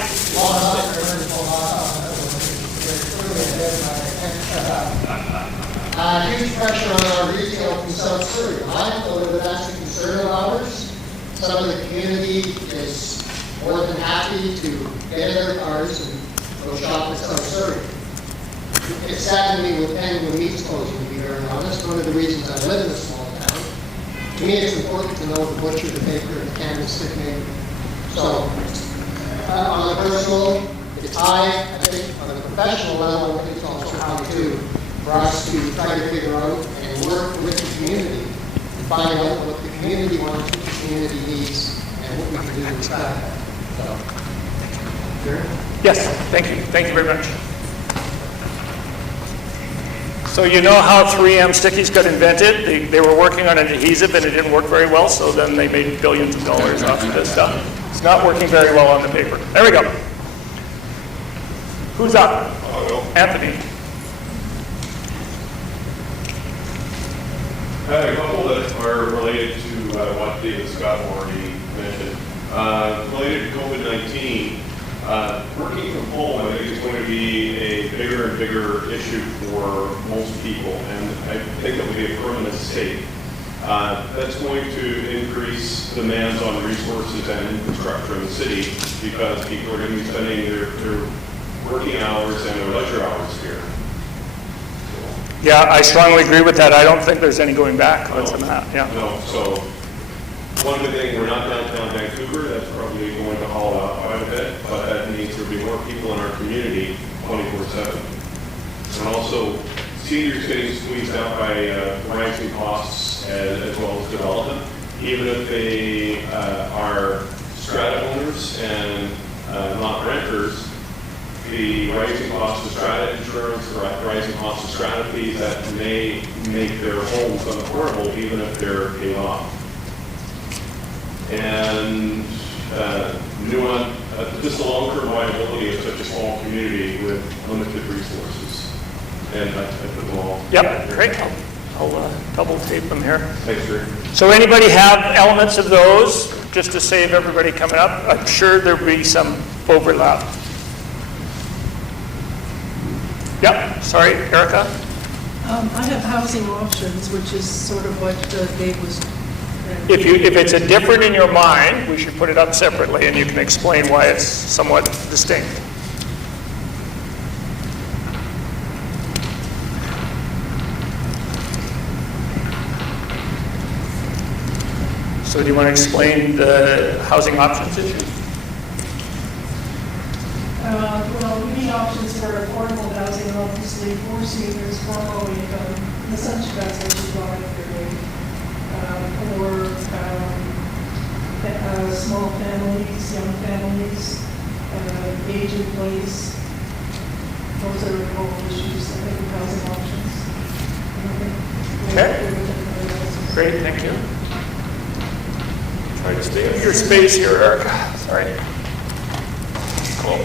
Huge pressure on our retail from South Surrey. I know that that's a concern of ours. Some of the community is more than happy to get in their cars and go shop at South Surrey. It saddened me with Penguin Meats closing, to be very honest. One of the reasons I live in a small town. To me, it's important to know the butcher, the baker, and the candlestick maker. So, on a personal, it's high. I think on a professional level, I think it's also high too, for us to try to figure out and work with the community and find out what the community wants, what the community needs, and what we can do to stop that. So, sure. Yes, thank you. Thank you very much. So you know how 3M stickies got invented? They were working on an adhesive and it didn't work very well, so then they made billions of dollars off of this stuff. It's not working very well on the paper. There we go. Who's up? Anthony. I have a couple that are related to what David Scott already mentioned. Related to COVID-19, working from home, I think, is going to be a bigger and bigger issue for most people, and I think that will be a permanent state. That's going to increase demands on resources and infrastructure in the city because people are going to be spending their working hours and their leisure hours here. Yeah, I strongly agree with that. I don't think there's any going back. No, yeah. No, so one good thing, we're not downtown Vancouver. That's probably going to haul out quite a bit, but that means there'll be more people in our community 24/7. And also, seniors getting squeezed out by rising costs as well as development. Even if they are strata owners and not renters, the rising cost of strata insurance, the rising cost of strata fees, that may make their homes unaffordable even if they're paid off. And just the long-term viability of such a small community with limited resources. And I put them all. Yep, great. I'll double tape them here. Thanks, Rick. So anybody have elements of those, just to save everybody coming up? I'm sure there'll be some overlap. Yep, sorry, Erica? I have housing options, which is sort of what Dave was. If it's a different in your mind, we should put it up separately and you can explain why it's somewhat distinct. So do you want to explain the housing options issue? Well, we need options for affordable housing, obviously, for seniors, for low income, essentially that's what you brought up here, Dave. For small families, young families, age in place. Those are all issues, I think, with housing options. Okay. Great, thank you. Try to stay in your space here, Erica. Sorry. Cool.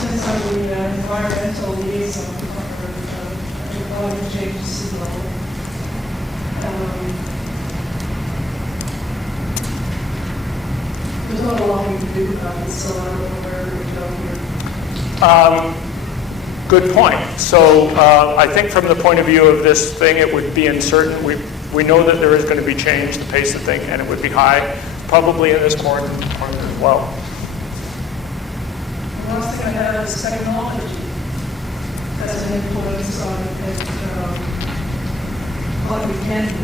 Since I'm the environmental liaison for climate change to sea level, there's not a lot we can do about it, so I don't know where we go here. Good point. So I think from the point of view of this thing, it would be uncertain. We know that there is going to be change, the pace of thing, and it would be high, probably in this corner as well. One thing I have is technology has an influence on what we can do.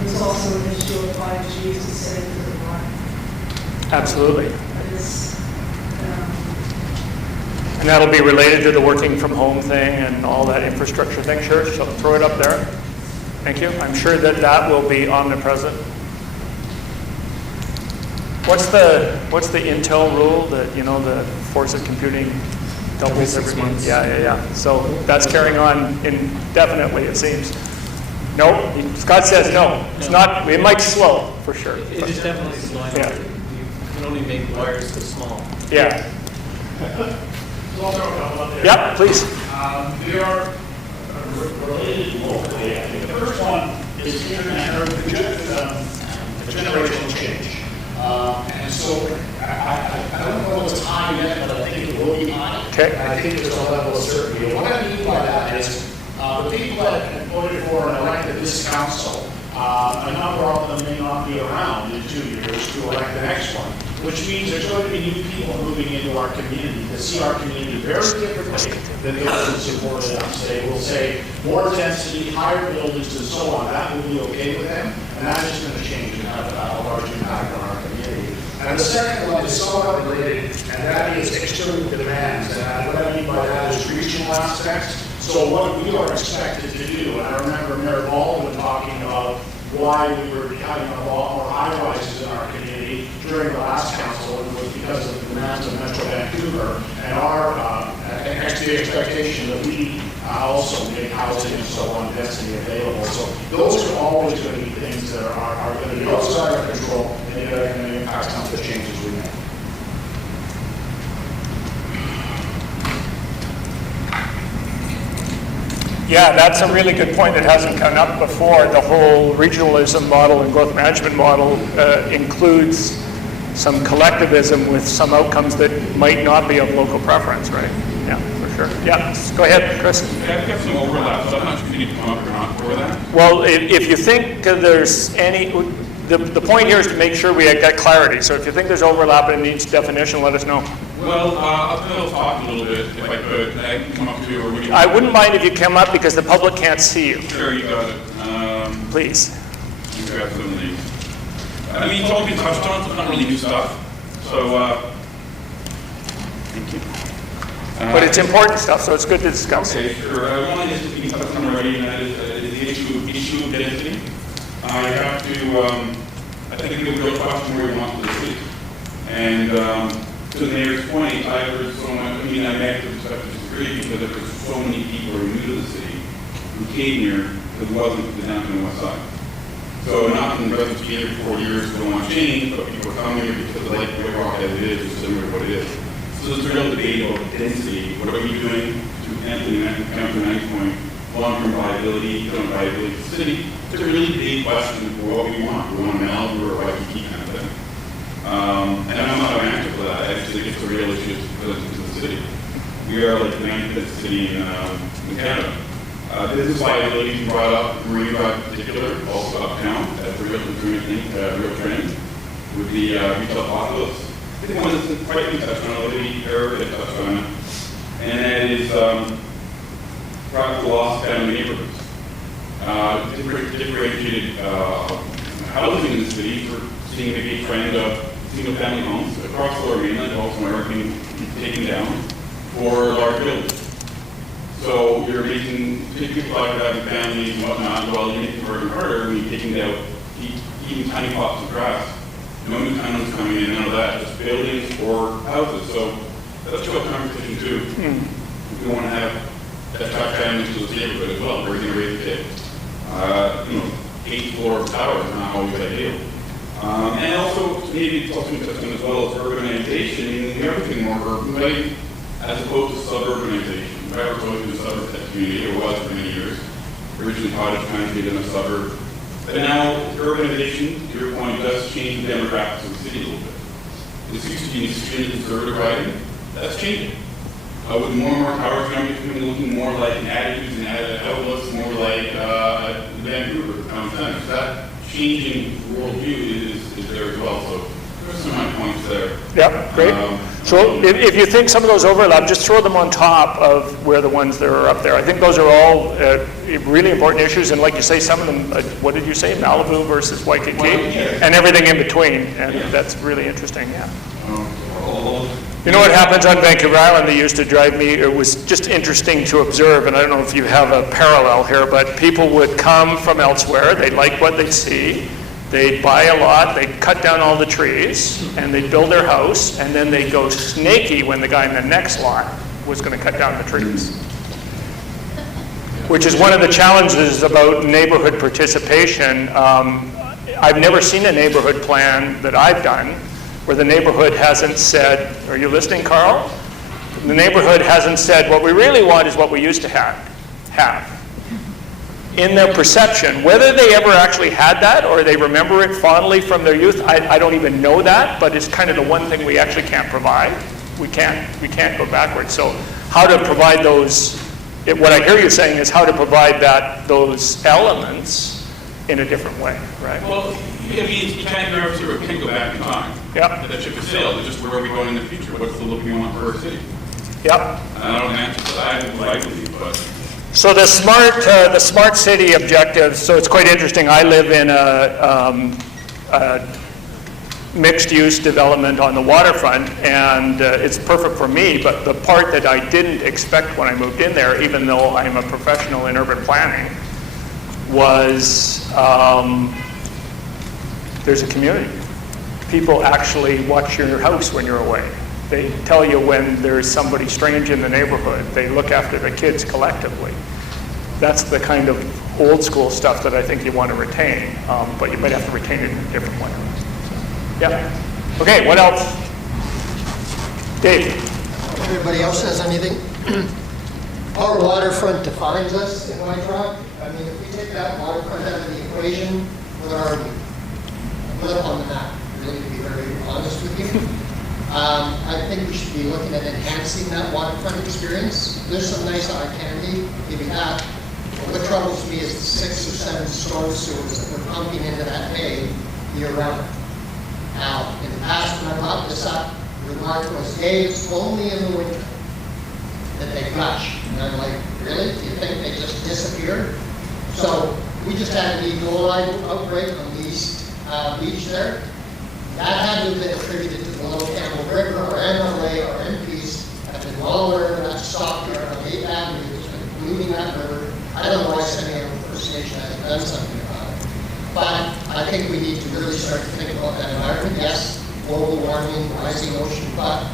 There's also an issue of 5G to save the environment. Absolutely. It's, And that'll be related to the working from home thing and all that infrastructure thing. Sure, so throw it up there. Thank you. I'm sure that that will be omnipresent. What's the Intel rule that, you know, the force of computing doubles every 6 months? Yeah. So that's carrying on indefinitely, it seems. No, Scott says no. It's not. It might slow for sure. It is definitely slowing. Yeah. You can only make wires so small. Yeah. So I'll throw a couple up there. Yeah, please. They are related locally. I think the first one is internet or generational change. And so I don't know the time yet, but I think it will be high. Okay. And I think there's a level of certainty. And what I mean by that is the people that have voted for and elected this council, a number of them may not be around in 2 years to elect the next one, which means there's going to be new people moving into our community that see our community very differently than the others that supported us. They will say more density, higher buildings, and so on. That will be okay with them, and that is going to change and have a large impact on our community. And the second one is somewhat related, and that is external demands. And what I mean by that is regional aspects. So what we are expected to do, and I remember Mayor Baldwin talking about why we were having a lot more high-rises in our community during the last council, and it was because of the demands of Metro Vancouver and our the expectation that we also make housing and so on density available. So those are always going to be things that are going to be outside our control and that are going to impact some of the changes we make. Yeah, that's a really good point that hasn't come up before. The whole regionalism model and growth management model includes some collectivism with some outcomes that might not be of local preference, right? Yeah, for sure. Yeah, go ahead, Chris. I've got some overlap, so I'm not sure if you need to come up or not for that. Well, if you think there's any, the point here is to make sure we get clarity. So if you think there's overlap and it needs definition, let us know. Well, I'll talk a little bit if I could. I can come up to you or what do you? I wouldn't mind if you come up because the public can't see you. Sure, you got it. Please. You grab some of these. I mean, it's all been touched on, so it's not really new stuff. So, thank you. But it's important stuff, so it's good to discuss. Okay, sure. One is being touched on already, and that is the issue of density. I have to, I think it's a real question where we want to see. And to the mayor's point, I heard someone, I mean, I actually disagree because there were so many people who are new to the city who came here that wasn't the downtown west side. So not in residents being here for 4 years don't want to change, but people are coming here because they like White Rock as it is, or similar to what it is. So there's a real debate about density. What are we doing to Anthony Councilman's point, long-term viability, economic viability of the city? It's a really big question for what we want. We want a Malibu or a Waikiki kind of thing. And I'm not an answer for that. I actually think it's a real issue for the city. We are like the 95th city in Canada. Business liability is brought up, Marine Drive in particular, also uptown, as a real trend with the retail apocalypse. I think one that's quite been touched on, Libby Fair had touched on it, and that is private loss family neighborhoods. Differentiated housing in the city. We're seeing a big trend of single-family homes across the Lower Mainland, also American, taken down for large buildings. So you're making people like having families and whatnot, well, you make it harder and harder when you're taking out even tiny plots of grass. No new tenants coming in, none of that, just buildings or houses. So that's a conversation too. We want to have attract families to this neighborhood as well. We're going to raise the kids. 8th floor towers are not always ideal. And also, maybe it's also interesting as well as urbanization. We are becoming more urban, as opposed to suburbanization. If I ever go to a suburb tech community, or was for many years, originally cottage country in a suburb. But now, urbanization, to your point, does change the demographics of the city a little bit. This used to be an extremely conservative riding. That's changing. with more and more towers coming, looking more like an attitudes and outlooks, more like Vancouver town center. So that changing worldview is there as well. So there's some of my points there. Yeah, great. So if you think some of those overlap, just throw them on top of where the ones that are up there. I think those are all really important issues, and like you say, some of them, what did you say, Malibu versus Waikiki, and everything in between, and that's really interesting, yeah. You know what happens on Vancouver Island? They used to drive me, it was just interesting to observe, and I don't know if you have a parallel here, but people would come from elsewhere, they'd like what they'd see, they'd buy a lot, they'd cut down all the trees, and they'd build their house, and then they'd go snaky when the guy in the next lot was going to cut down the trees. Which is one of the challenges about neighborhood participation. I've never seen a neighborhood plan that I've done where the neighborhood hasn't said, are you listening, Carl? The neighborhood hasn't said, what we really want is what we used to have. In their perception, whether they ever actually had that or they remember it fondly from their youth, I don't even know that, but it's kind of the one thing we actually can't provide. We can't go backwards. So how to provide those, what I hear you saying is how to provide those elements in a different way, right? Well, I mean, you can't go back in time. Yep. That ship has sailed. It's just where are we going in the future? What's the look we want for our city? Yep. I don't answer to that, I believe, but. So the smart city objectives, so it's quite interesting. I live in a mixed-use development on the waterfront, and it's perfect for me, but the part that I didn't expect when I moved in there, even though I'm a professional in urban planning, was there's a community. People actually watch your house when you're away. They tell you when there's somebody strange in the neighborhood. They look after the kids collectively. That's the kind of old school stuff that I think you want to retain, but you might have to retain it in a different way. Yeah. Okay, what else? Dave. If everybody else has anything? Our waterfront defines us in White Rock. I mean, if we take that waterfront out of the equation, what are we? Put it on the map, really, to be very honest with you. I think we should be looking at enhancing that waterfront experience. There's some nice eye candy, maybe that. But what troubles me is the 6 or 7 storm sewers that we're pumping into that bay year-round. Now, in the past, when I brought this up, the remark was, hey, it's only in the winter that they gush. And I'm like, really? Do you think they just disappear? So we just had an E. coli outbreak on the East Beach there. That had to have been attributed to the Little Campbell River. Our MLA, our MPs have been well aware of that stockyard on 8th Avenue that's been polluting that river. I don't know why Semi-Annual First Nation hasn't done something about it. But I think we need to really start to think about that environment. Yes, global warming, rising ocean, but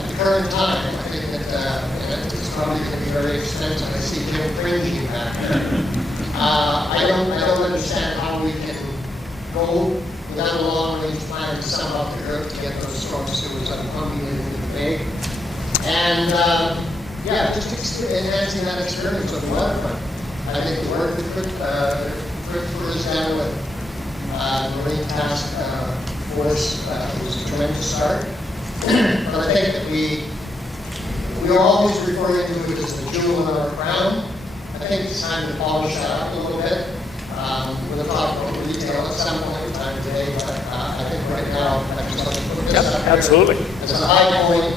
at the current time, I think that and it's probably going to be very expensive. I see Jim cringing back there. I don't understand how we can go without a long-range plan to sum up the earth to get those storm sewers up pumping into the bay. And yeah, just enhancing that experience of the waterfront. I think the work that Christopher has done with Marine Task Force was a tremendous start. But I think that we are always referring to it as the jewel in our crown. I think it's time to polish that up a little bit. We're going to talk about retail at some point in time today, but I think right now, I just want to put this up here. Absolutely. As a high point,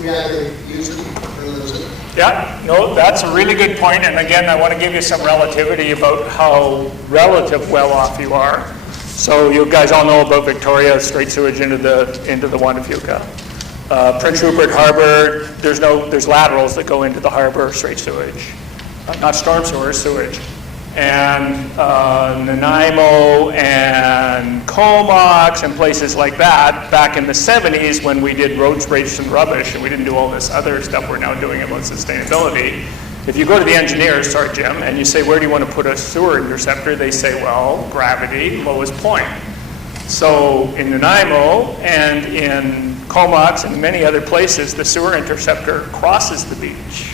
we either use it or lose it. Yeah, no, that's a really good point. And again, I want to give you some relativity about how relative well off you are. So you guys all know about Victoria, straight sewage into the Wanafuka. Prince Rupert Harbor, there's laterals that go into the harbor, straight sewage. Not storm sewers, sewage. And Nanaimo and Comox and places like that, back in the 70s when we did roads, rates, and rubbish, and we didn't do all this other stuff we're now doing about sustainability. If you go to the engineers, sorry Jim, and you say, where do you want to put a sewer interceptor? They say, well, gravity, lowest point. So in Nanaimo and in Comox and many other places, the sewer interceptor crosses the beach.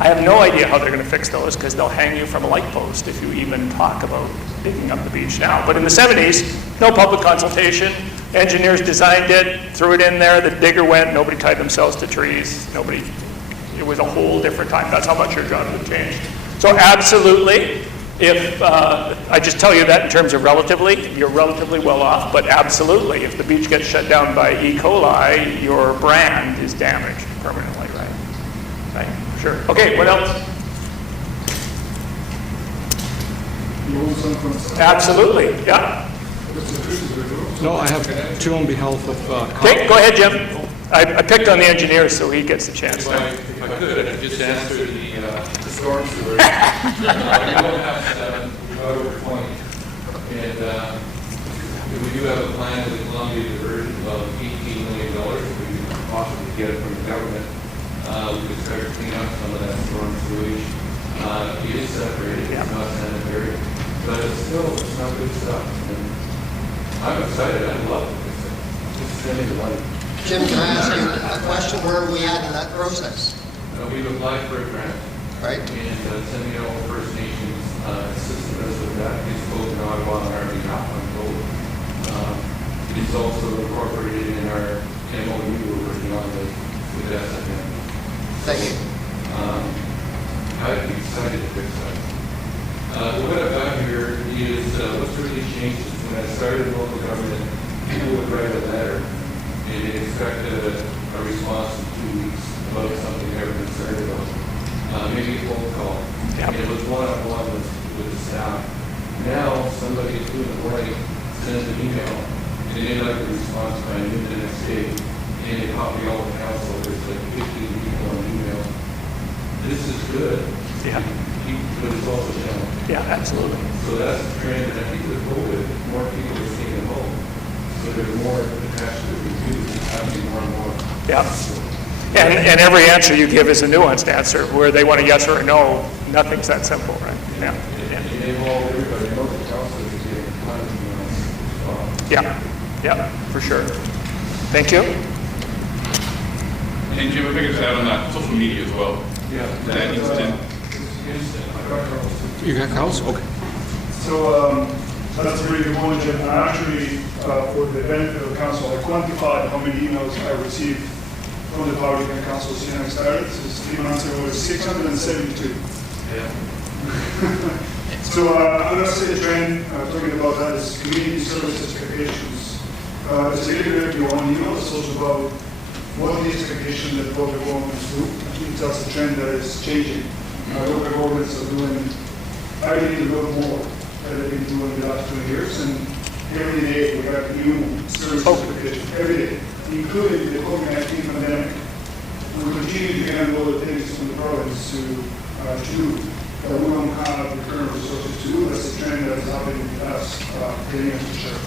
I have no idea how they're going to fix those because they'll hang you from a light post if you even talk about digging up the beach now. But in the 70s, no public consultation, Engineers designed it, threw it in there, the digger went, nobody tied themselves to trees, nobody, it was a whole different time. That's how much your job would change. So absolutely, if, I just tell you that in terms of relatively, you're relatively well off, but absolutely, if the beach gets shut down by E. coli, your brand is damaged permanently, right? Right, sure. Okay, what else? Absolutely, yeah. No, I have two on behalf of. Okay, go ahead, Jim. I picked on the engineer, so he gets a chance. If I could, I'd just answer the storm sewer. We don't have 7, we have over 20. And we do have a plan with the Columbia diversion of $18 million. We can possibly get it from the government. We could start to clean up some of that storm sewage. It is separated, it's not sanitary, but it's not good stuff. And I'm excited, I love it. Just sending the money. Jim, can I ask you a question? Where are we at in that process? We've applied for a grant. Right. And sending out First Nations assisting us with that. It's both in Ottawa on our behalf, I'm told. It's also incorporated in our MOU we're working on with SFM. Thank you. I'd be excited to fix that. What I've got here is what's really changed since when I started in local government. People would write a letter and they expected a response in 2 weeks about something they were concerned about. Maybe a phone call. Yep. And it was one-on-one with the staff. Now, somebody at 2 in the morning sends an email and they like a response by noon the next day. And they copy all the council. There's like 15 people on email. This is good. Yeah. But it's also challenging. Yeah, absolutely. So that's the trend, and I think with COVID, more people are staying at home. So there's more attached to the reviews, it's happening more and more. Yeah. And every answer you give is a nuanced answer, where they want a yes or a no. Nothing's that simple, right? Yeah. And they involve everybody, knows the council is getting tons of emails. Yeah. Yeah, for sure. Thank you. And Jim, if I could just add on that, social media as well. Yeah. That instant. You got cows? Okay. So that's a really good point, Jim. I actually, for the benefit of council, I quantified how many emails I received from the Power Union Council since I started. So 3 months ago, it was 672. Yeah. So I'm going to say the trend, talking about that, is community service expectations. It's a little bit beyond email. It's also about what the expectation that local governments do. I think that's a trend that is changing. Local governments are doing, I believe, a little more than they've been doing the last 20 years. And every day we have new service expectations, every day, including the COVID-19 pandemic. We continue to get all the things from the province to do that we don't have the current resources to do. That's a trend that is happening with us, getting us to share.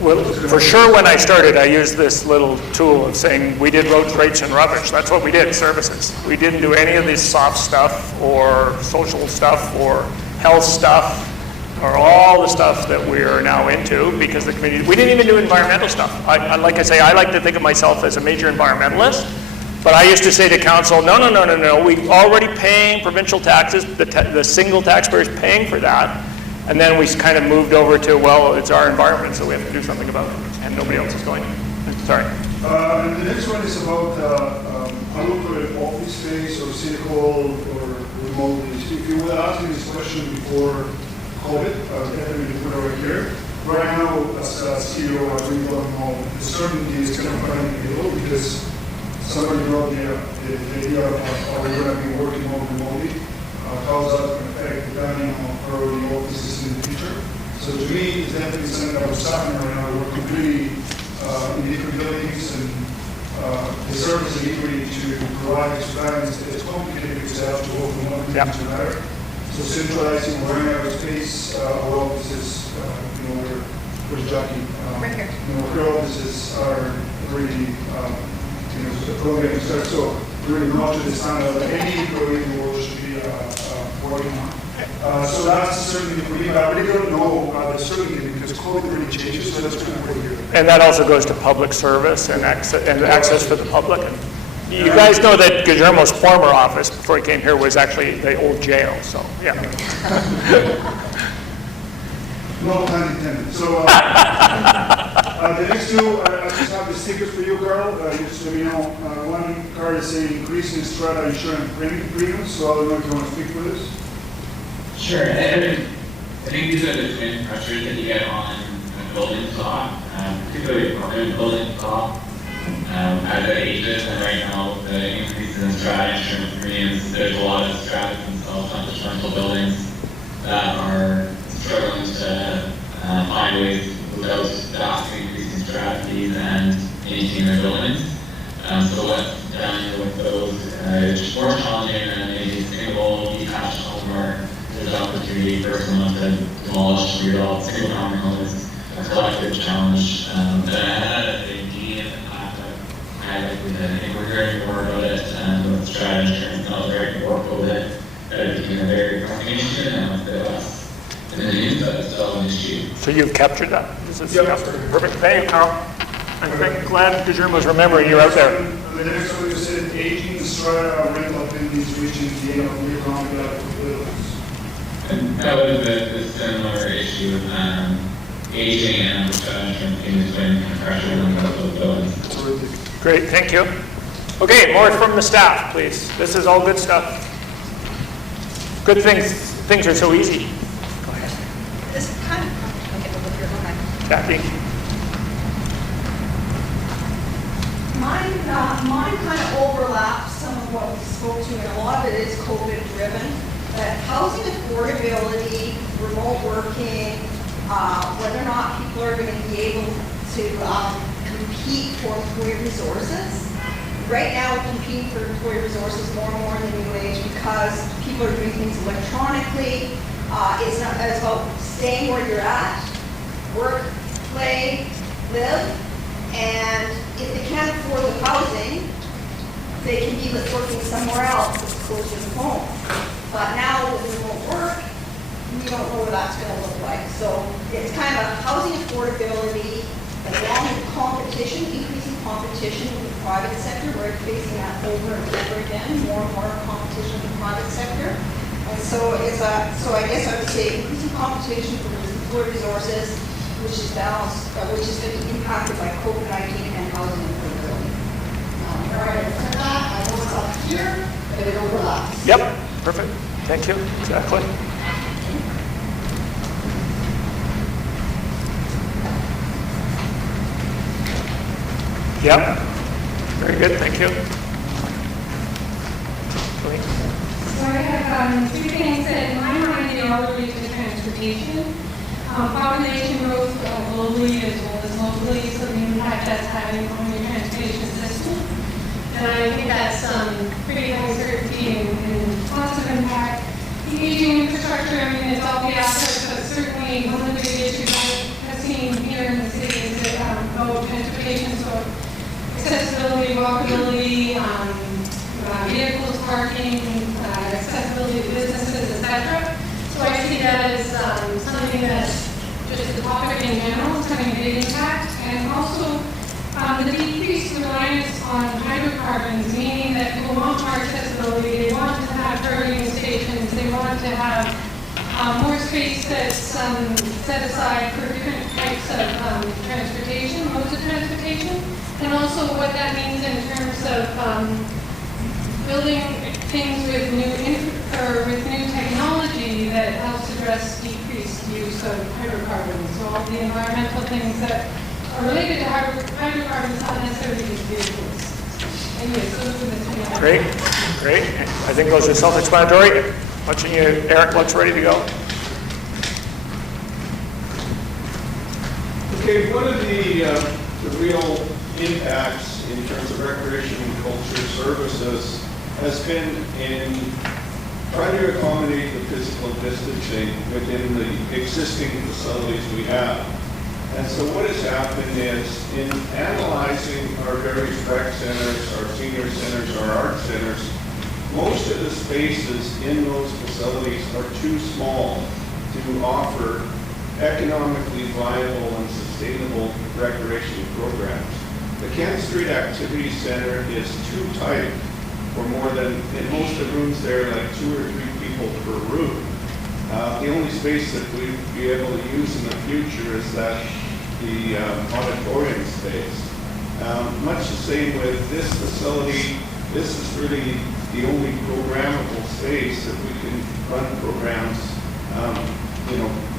Well, for sure, when I started, I used this little tool of saying we did roads, rates, and rubbish. That's what we did, services. We didn't do any of this soft stuff or social stuff or health stuff or all the stuff that we are now into because the community, we didn't even do environmental stuff. Like I say, I like to think of myself as a major environmentalist, but I used to say to council, no, we already paying provincial taxes, the single taxpayer is paying for that. And then we kind of moved over to, well, it's our environment, so we have to do something about it, and nobody else is going to. Sorry. And the next one is about, I would put it office space or city hall or remotely. If you would ask me this question before COVID, definitely put it right here. Right now, as a CEO, I really don't know. The certainty is kind of finding a little because somebody brought the idea of how we're going to be working on remotely. How that's going to affect depending on how the office is in the future. So to me, it's definitely something that was happening right now. We're completely in different buildings and the service and equity to provide experience is complicated because they have to work from one building to another. So centralizing, we're running out of space, our offices, we're Jackie. Her offices are really, the program starts so really not to the standard that any employee in the world should be working on. So that's certainly for me, but I really don't know certainly because COVID really changes, so that's kind of what you're doing. And that also goes to public service and access for the public. And you guys know that Guillermo's former office before he came here was actually the old jail, so yeah. No pun intended. So The next two, I just have the stickers for you, Carl. Just let me know. One card is saying increase in strata insurance premiums, so I don't know if you want to speak for this. Sure. I think these are the twin pressures that you get on a building stock, particularly apartment building stock. As it ages, and right now the increases in strata insurance premiums, there's a lot of strata and self-funded rental buildings that are struggling to find ways without vastly increasing strata fees and maintaining their buildings. So what's done with those is just more challenging than a single detached home where there's an opportunity for someone to demolish or rebuild. Single family home is a collective challenge. And I had a immediate impact. I think we're hearing more about it with strata insurance, and I was very workful with it. It became a very pressing issue, and with the less in the news, but it's still an issue. So you've captured that. This is perfect. Thank you, Carl. I'm glad DeJerme was remembering you're out there. The next one, you said aging strata rental buildings reaching the end of the economic life of buildings. And that was the similar issue with aging and strata insurance payments when pressure on those buildings. Great, thank you. Okay, more from the staff, please. This is all good stuff. Good things. Things are so easy. Go ahead. This is kind of, okay, we'll look here, okay. Jackie. Mine kind of overlaps some of what we spoke to, and a lot of it is COVID driven. But housing affordability, remote working, whether or not people are going to be able to compete for employee resources. Right now, we're competing for employee resources more and more in the new age because people are doing things electronically. It's about staying where you're at, work, play, live, and if they can't afford the housing, they can be working somewhere else that's closer to home. But now with remote work, we don't know what that's going to look like. So it's kind of a housing affordability along with competition, increasing competition with the private sector. We're facing that over and over again, more and more competition with the private sector. And so so I guess I would say increasing competition for employee resources, which is balanced, which is going to be impacted by COVID-19 and housing affordability. Right after that, I know it's up here, but it overlaps. Yep, perfect. Thank you. Exactly. Yep. Very good. Thank you. So I have two things that in my mind they all relate to transportation. Population growth globally as well as locally, so the impact that's having on your transportation system. And I think that's pretty high certainty and positive impact. The aging infrastructure, I mean, it's all the assets, but certainly one of the big issues I have seen here in the city is about transportation, so accessibility, walkability, vehicles, parking, accessibility to businesses, etc. So I see that as something that's just the topic in general, it's having a big impact, and also the decreased reliance on hydrocarbons, meaning that people want more accessibility, they want to have charging stations, they want to have more space that's set aside for different types of transportation, modes of transportation, and also what that means in terms of building things with new technology that helps address decreased use of hydrocarbons. So all the environmental things that are related to hydrocarbons, not necessarily just vehicles. Anyways, those are the two. Great. Great. I think those are self-explanatory. Watching you, Eric looks ready to go. Okay, one of the real impacts in terms of recreation and culture services has been in trying to accommodate the physical distancing within the existing facilities we have. And so what has happened is in analyzing our various rec centers, our senior centers, our art centers, most of the spaces in those facilities are too small to offer economically viable and sustainable recreation programs. The Kent Street Activity Center is too tight for more than, in most of the rooms there, like 2 or 3 people per room. The only space that we'd be able to use in the future is that the auditorium space. Much the same with this facility, this is really the only programmable space that we can run programs,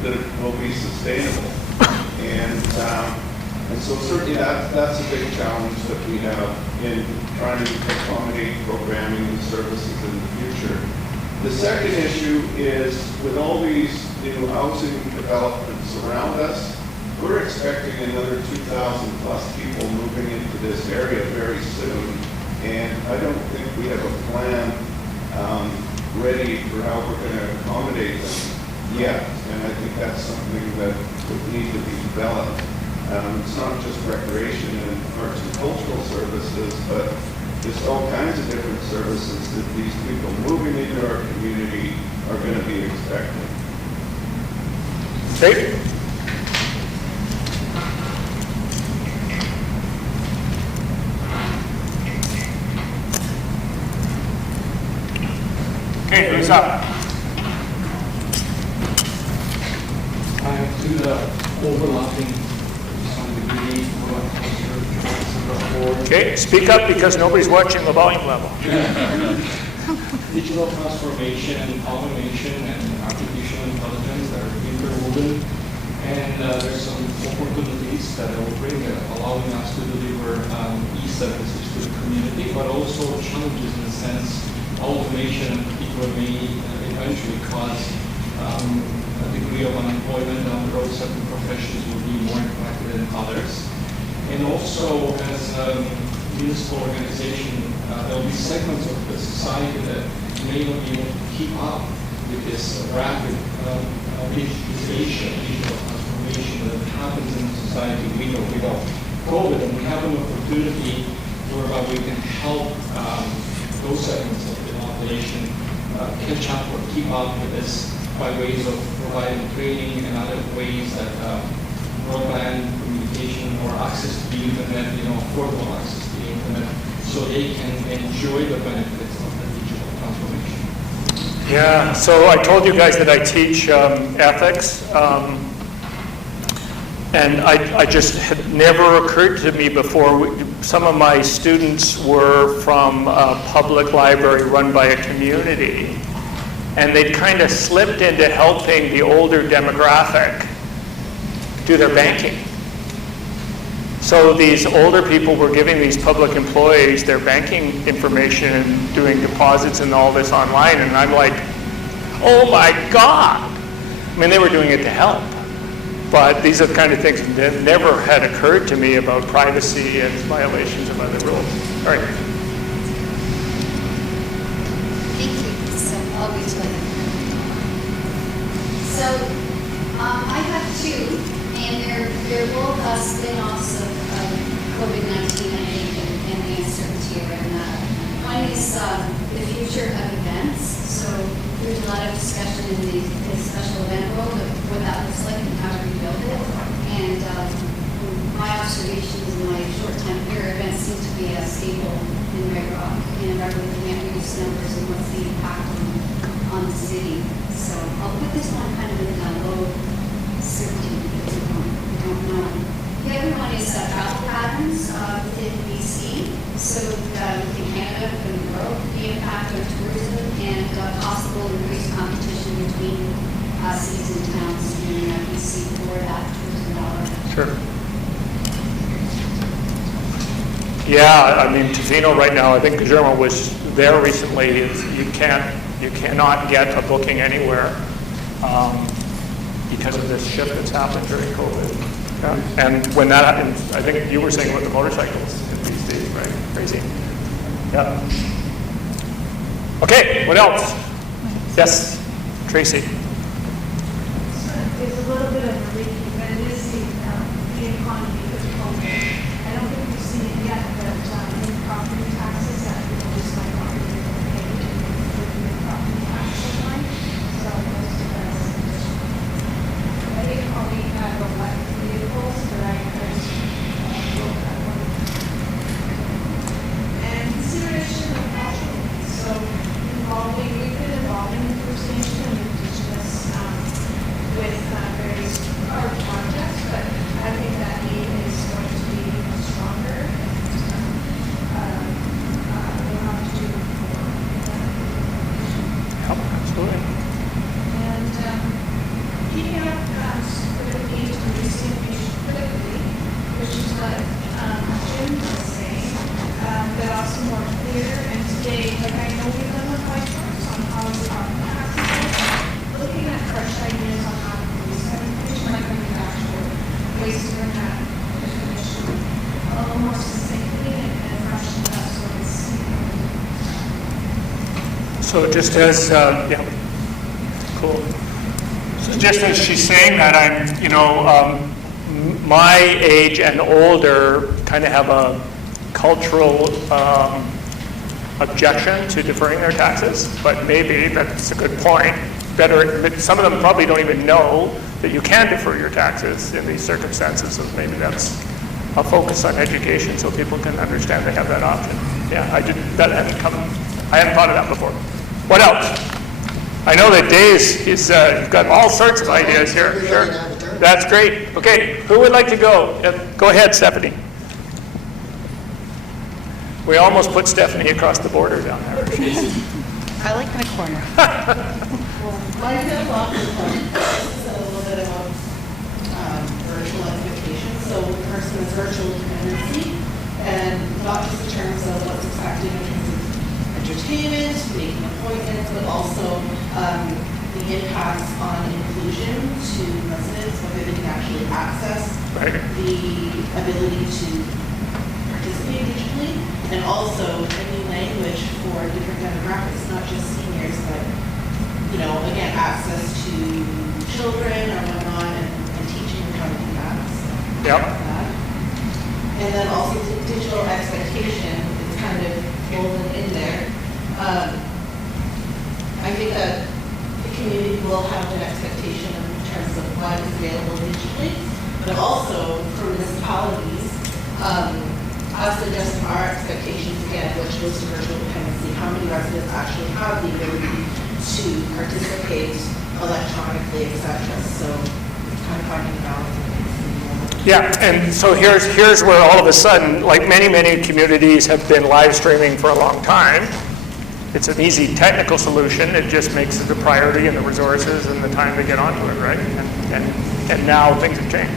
that will be sustainable. And so certainly that's a big challenge that we have in trying to accommodate programming and services in the future. The second issue is with all these new housing developments around us, we're expecting another 2,000 plus people moving into this area very soon. And I don't think we have a plan ready for how we're going to accommodate them yet. And I think that's something that would need to be developed. It's not just recreation and arts and cultural services, but just all kinds of different services that these people moving into our community are going to be expecting. Okay. Okay, who's up? I do the overlapping to some degree what Councillor. Okay, speak up because nobody's watching the volume level. Digital transformation and automation and artificial intelligence are interwoven, and there's some opportunities that will bring, allowing us to deliver e-services to the community, but also challenges in the sense automation in particular may eventually cause a degree of unemployment down the road. Certain professions will be more impacted than others. And also, as a municipal organization, there will be segments of the society that may not be able to keep up with this rapid digitization, digital transformation that happens in society with or without COVID. And we have an opportunity whereby we can help those segments of the population catch up or keep up with this by ways of providing training and other ways that broadband communication or access to the internet, affordable access to the internet, so they can enjoy the benefits of the digital transformation. Yeah, so I told you guys that I teach ethics, and I just had never occurred to me before. Some of my students were from a public library run by a community, and they'd kind of slipped into helping the older demographic do their banking. So these older people were giving these public employees their banking information and doing deposits and all this online, and I'm like, oh my God. I mean, they were doing it to help. But these are the kind of things that never had occurred to me about privacy and violations of other rules. All right. Thank you. So I'll reach later. So I have two, and they're both spin-offs of COVID-19, I think, and the uncertainty around that. One is the future of events. So there's a lot of discussion in the special event world of what that looks like and how to rebuild it. And my observations in my short time here, events seem to be a staple in Red Rock, and are looking at use numbers and what's the impact on the city. So I'll put this one kind of in low certainty because we don't know. The other one is travel patterns within BC. So within Canada and the world, the impact on tourism and possible increased competition between cities and towns in BC for that tourism dollar. Sure. Yeah, I mean, Tofino right now, I think Guillermo was there recently. You cannot get a booking anywhere because of this shift that's happened during COVID. Yeah. And when that happened, I think you were saying about the motorcycles in BC, right? Crazy. Yeah. Okay, what else? Yes, Tracy. There's a little bit of a relief, but it is the economy because of COVID. I don't think we've seen it yet, but in property taxes that people just might not be able to pay with the property taxes line. So most of us, I think probably have electric vehicles, but I encourage look at one. And consideration of cultural. So we've been involving the First Nation and Indigenous with various art projects, but I think that So just as, yeah, cool. So just as she's saying that, I'm, you know, my age and older kind of have a cultural objection to deferring their taxes, but maybe that's a good point. Better, some of them probably don't even know that you can defer your taxes in these circumstances, so maybe that's a focus on education so people can understand they have that option. Yeah, I hadn't thought of that before. What else? I know that Dave's, he's got all sorts of ideas here. Sure. That's great. Okay, who would like to go? Go ahead, Stephanie. We almost put Stephanie across the border down there. I like my corner. My philosophy is a little bit about virtual expectations. So the person is virtual dependency, and not just in terms of what's expected in terms of entertainment, making appointments, but also the impacts on inclusion to residents, whether they can actually access the ability to participate digitally, and also a new language for different demographics, not just seniors, but you know, again, access to children or whatnot, and teaching them how to do that. So yep. And then also digital expectation is kind of woven in there. I think that the community will have an expectation in terms of what is available digitally, but also for municipalities, us adjusting our expectations again, which goes to virtual dependency, how many residents actually have the ability to participate electronically, etc. So it's kind of finding a balance. Yeah, and so here's where all of a sudden, like many communities have been live streaming for a long time. It's an easy technical solution. It just makes it a priority and the resources and the time to get onto it, right? And now things have changed.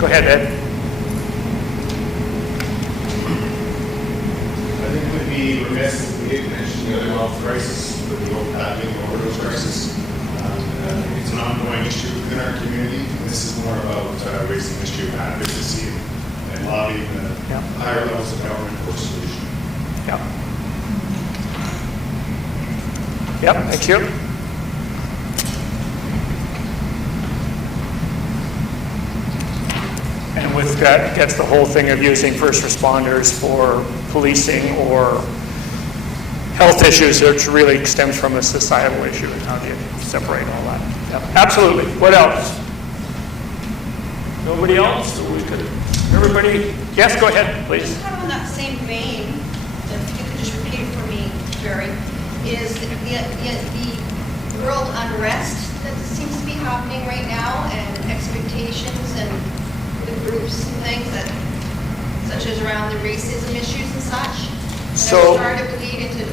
Go ahead, Ed. I think we'd be remiss if we didn't mention the other health crisis, with the overdose crisis. It's an ongoing issue within our community. And this is more about raising the issue of advocacy and lobbying the higher levels of government for a solution. Yeah. Yep, thank you. And with that gets the whole thing of using first responders for policing or health issues, which really stems from a societal issue, and how do you separate all that? Yep. Absolutely. What else? Nobody else? Everybody? Yes, go ahead, please. Just kind of in that same vein, if you could just repeat it for me, Jerry, is the world unrest that seems to be happening right now, and expectations and the groups and things that, such as around the racism issues and such, So, that are starting to bleed into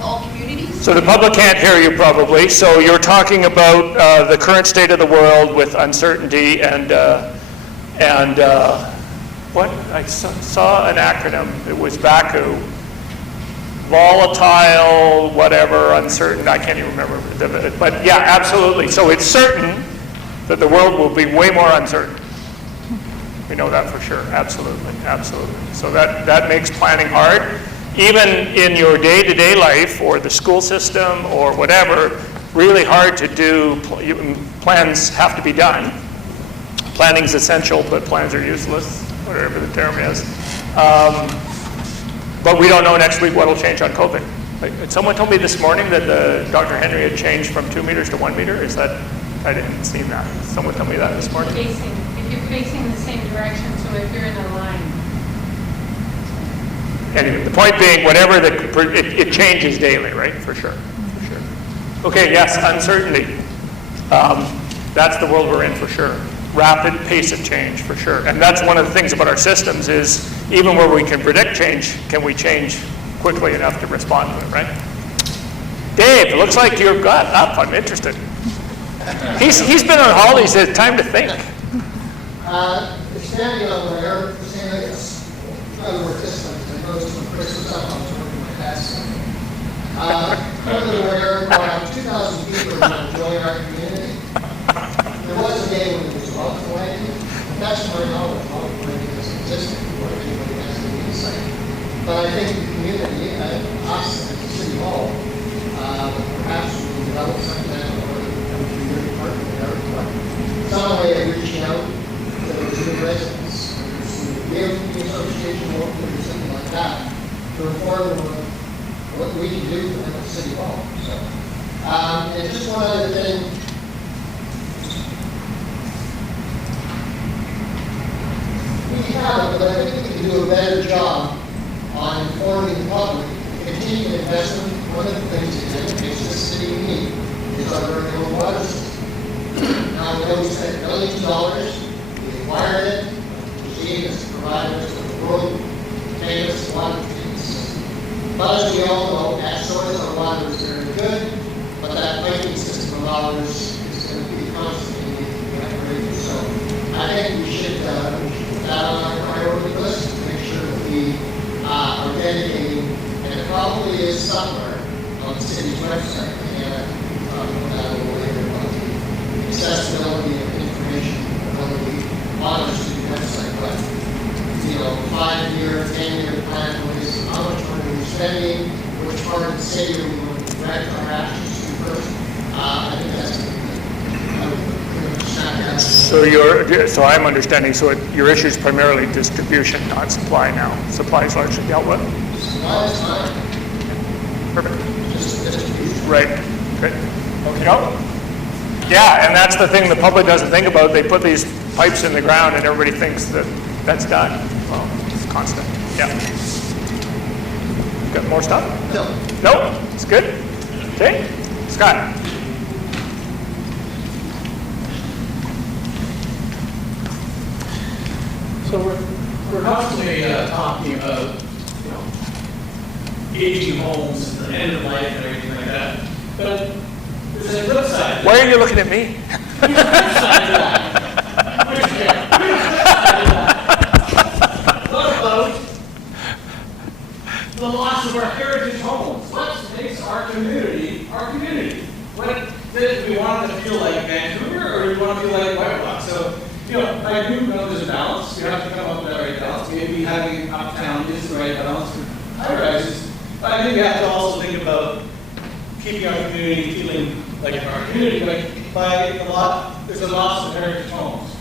all communities. So the public can't hear you probably. So you're talking about the current state of the world with uncertainty and what? I saw an acronym. It was VACU. Volatile, whatever, uncertain. I can't even remember. But yeah, absolutely. So it's certain that the world will be way more uncertain. We know that for sure. Absolutely, absolutely. So that makes planning hard. Even in your day-to-day life or the school system or whatever, really hard to do. Plans have to be done. Planning's essential, but plans are useless, whatever the term is. But we don't know next week what will change on COVID. Someone told me this morning that Dr. Henry had changed from 2 meters to 1 meter. Is that, I didn't see that. Someone told me that this morning. If you're facing the same direction, so if you're in a line. Anyway, the point being, whatever it changes daily, right? For sure, for sure. Okay, yes, uncertainty. That's the world we're in for sure. Rapid pace of change for sure. And that's one of the things about our systems is even where we can predict change, can we change quickly enough to respond to it, right? Dave, it looks like you've got up. I'm interested. He's been on holidays. It's time to think. Expanding on what Eric was saying, I guess, I would work this one, because I noticed when Chris was up, I was working my desk. Probably where about 2,000 people are enjoying our community. There was a day when it was about planning. That's where knowledge of planning is existing, where anybody has the insight. But I think the community, us as a city hall, one way of reaching out to the residents. There's the association locally or something like that to inform them of what we can do for them at City Hall. So, and just one other thing. We have it, but I think we can do a better job on informing the public. Continued investment, one of the things that makes this city unique is our very own water system. Now, we know we spent millions of dollars, we acquired it, we has provided us with a world famous water treatment system. But as we all know, at source our water is very good, but that piping system of ours is going to be constantly upgraded. So I think we should put that on our priority list to make sure that we are dedicating, and it probably is somewhere on the city's website, and talk about that a little later about the accessibility of information ability on our city website. But 5-year, 10-year plan, what is how much money we're spending, which part of the city are we going to direct our actions to first. I think that's So I'm understanding, so your issue is primarily distribution, not supply now. Supply is largely dealt with? Supply is fine. Perfect. Just distribution. Right. Great. Okay. Yeah, and that's the thing the public doesn't think about. They put these pipes in the ground and everybody thinks that that's done. Well, it's constant. Yeah. Got more stuff? No. No? It's good? Okay. Scott? So we're constantly talking about, aging homes and the end of life and everything like that. But there's a flip side. Why are you looking at me? There's a flip side to that. What about the loss of our heritage homes? What makes our community our community? What do we want it to feel like Vancouver, or do we want to feel like White Rock? So, I do know there's a balance. We have to come up with that right balance. Maybe having uptown is the right balance for high rises. But I think we have to also think about keeping our community feeling like our community. Like there's a loss of heritage homes.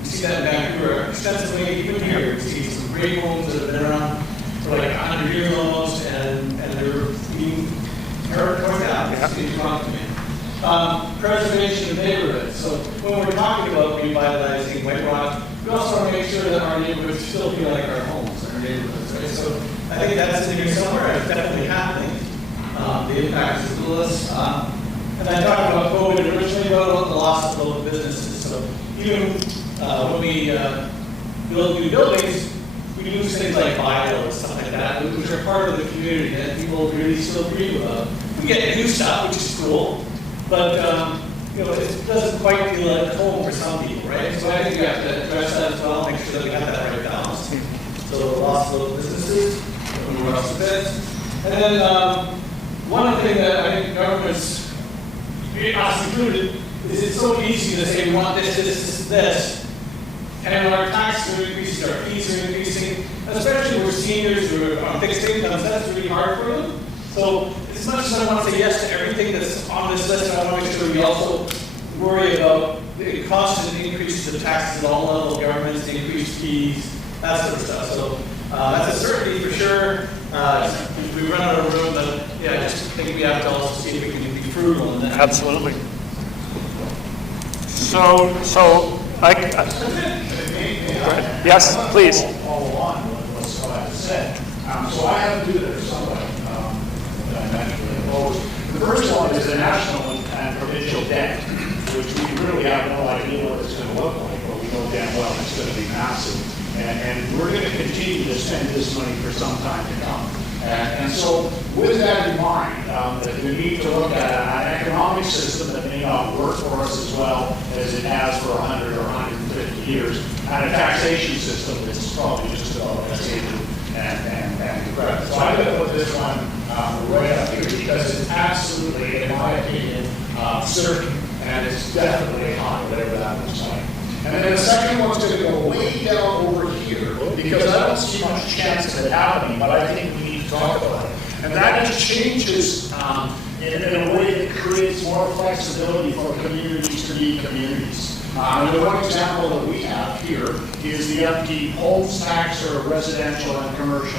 You see that in Vancouver extensively, even here. You see some great homes that have been around for like 100 years almost, and they're being torn down. Yeah. Preservation of neighborhoods. So when we're talking about revitalizing White Rock, we also want to make sure that our neighborhoods still feel like our homes and our neighborhoods, right? So I think that's in here somewhere. It's definitely happening. The impact is littlest. And I talked about COVID originally, about the loss of local businesses. So even when we build new buildings, we do things like bio and stuff like that, which are part of the community that people really still grieve about. We get new stuff, which is cool. But it doesn't quite feel like home for some people, right? So I think we have to address that as well, make sure that we have that right balance. So the loss of local businesses, when we're off the fence. And then one thing that I think governments, us included, is it's so easy to say we want this. And our taxes are increasing, our fees are increasing, especially for seniors who are on fixed incomes. That's really hard for them. So as much as I want to say yes to everything that's on this list, I want to make sure we also worry about the constant increases of taxes at all levels of governments, increased fees, that sort of stuff. So that's a certainty for sure. We run out of room, but yeah, I just think we have to also see if we can be frugal in that. Absolutely. So yes, please. Follow on what Scott just said. So I have two that are somewhat diametrically opposed. The first one is the national and provincial debt, which we really have no idea what it's going to look like, but we know damn well it's going to be massive. And we're going to continue to spend this money for some time to come. And so with that in mind, that we need to look at an economic system that may not work for us as well as it has for 100 or 150 years, and a taxation system that's probably just about as aging and decrepit. So I'm going to put this one right up here because it's absolutely, in my opinion, certain, and it's definitely hot, whatever that looks like. And then the second one's going to go way down over here because I don't see much chance of it happening, but I think we need to talk about it. And that just changes in a way that creates more flexibility for communities to be communities. And the one example that we have here is the empty homes tax or residential and commercial.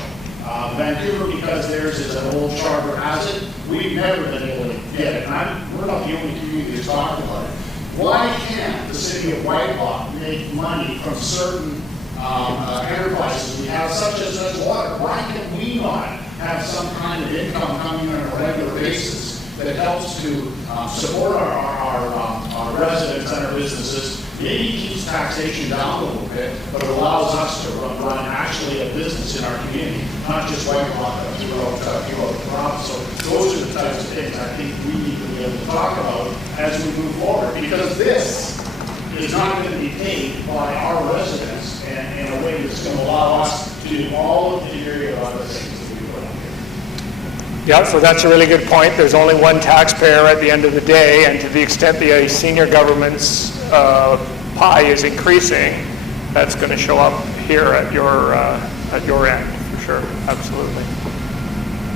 Vancouver, because theirs is an old charter, has it. We've never been able to get it. And we're not the only community that's talked about it. Why can't the city of White Rock make money from certain enterprises we have, such as water? Why can we not have some kind of income coming on a regular basis that helps to support our residents and our businesses? Maybe keeps taxation down a little bit, but it allows us to run actually a business in our community, not just White Rock, but throughout the province. So those are the types of things I think we need to be able to talk about as we move forward, because this is not going to be paid by our residents in a way that's going to allow us to do all of the myriad of other things that we put on here. Yeah, so that's a really good point. There's only one taxpayer at the end of the day, and to the extent the senior government's pie is increasing, that's going to show up here at your end, for sure, absolutely.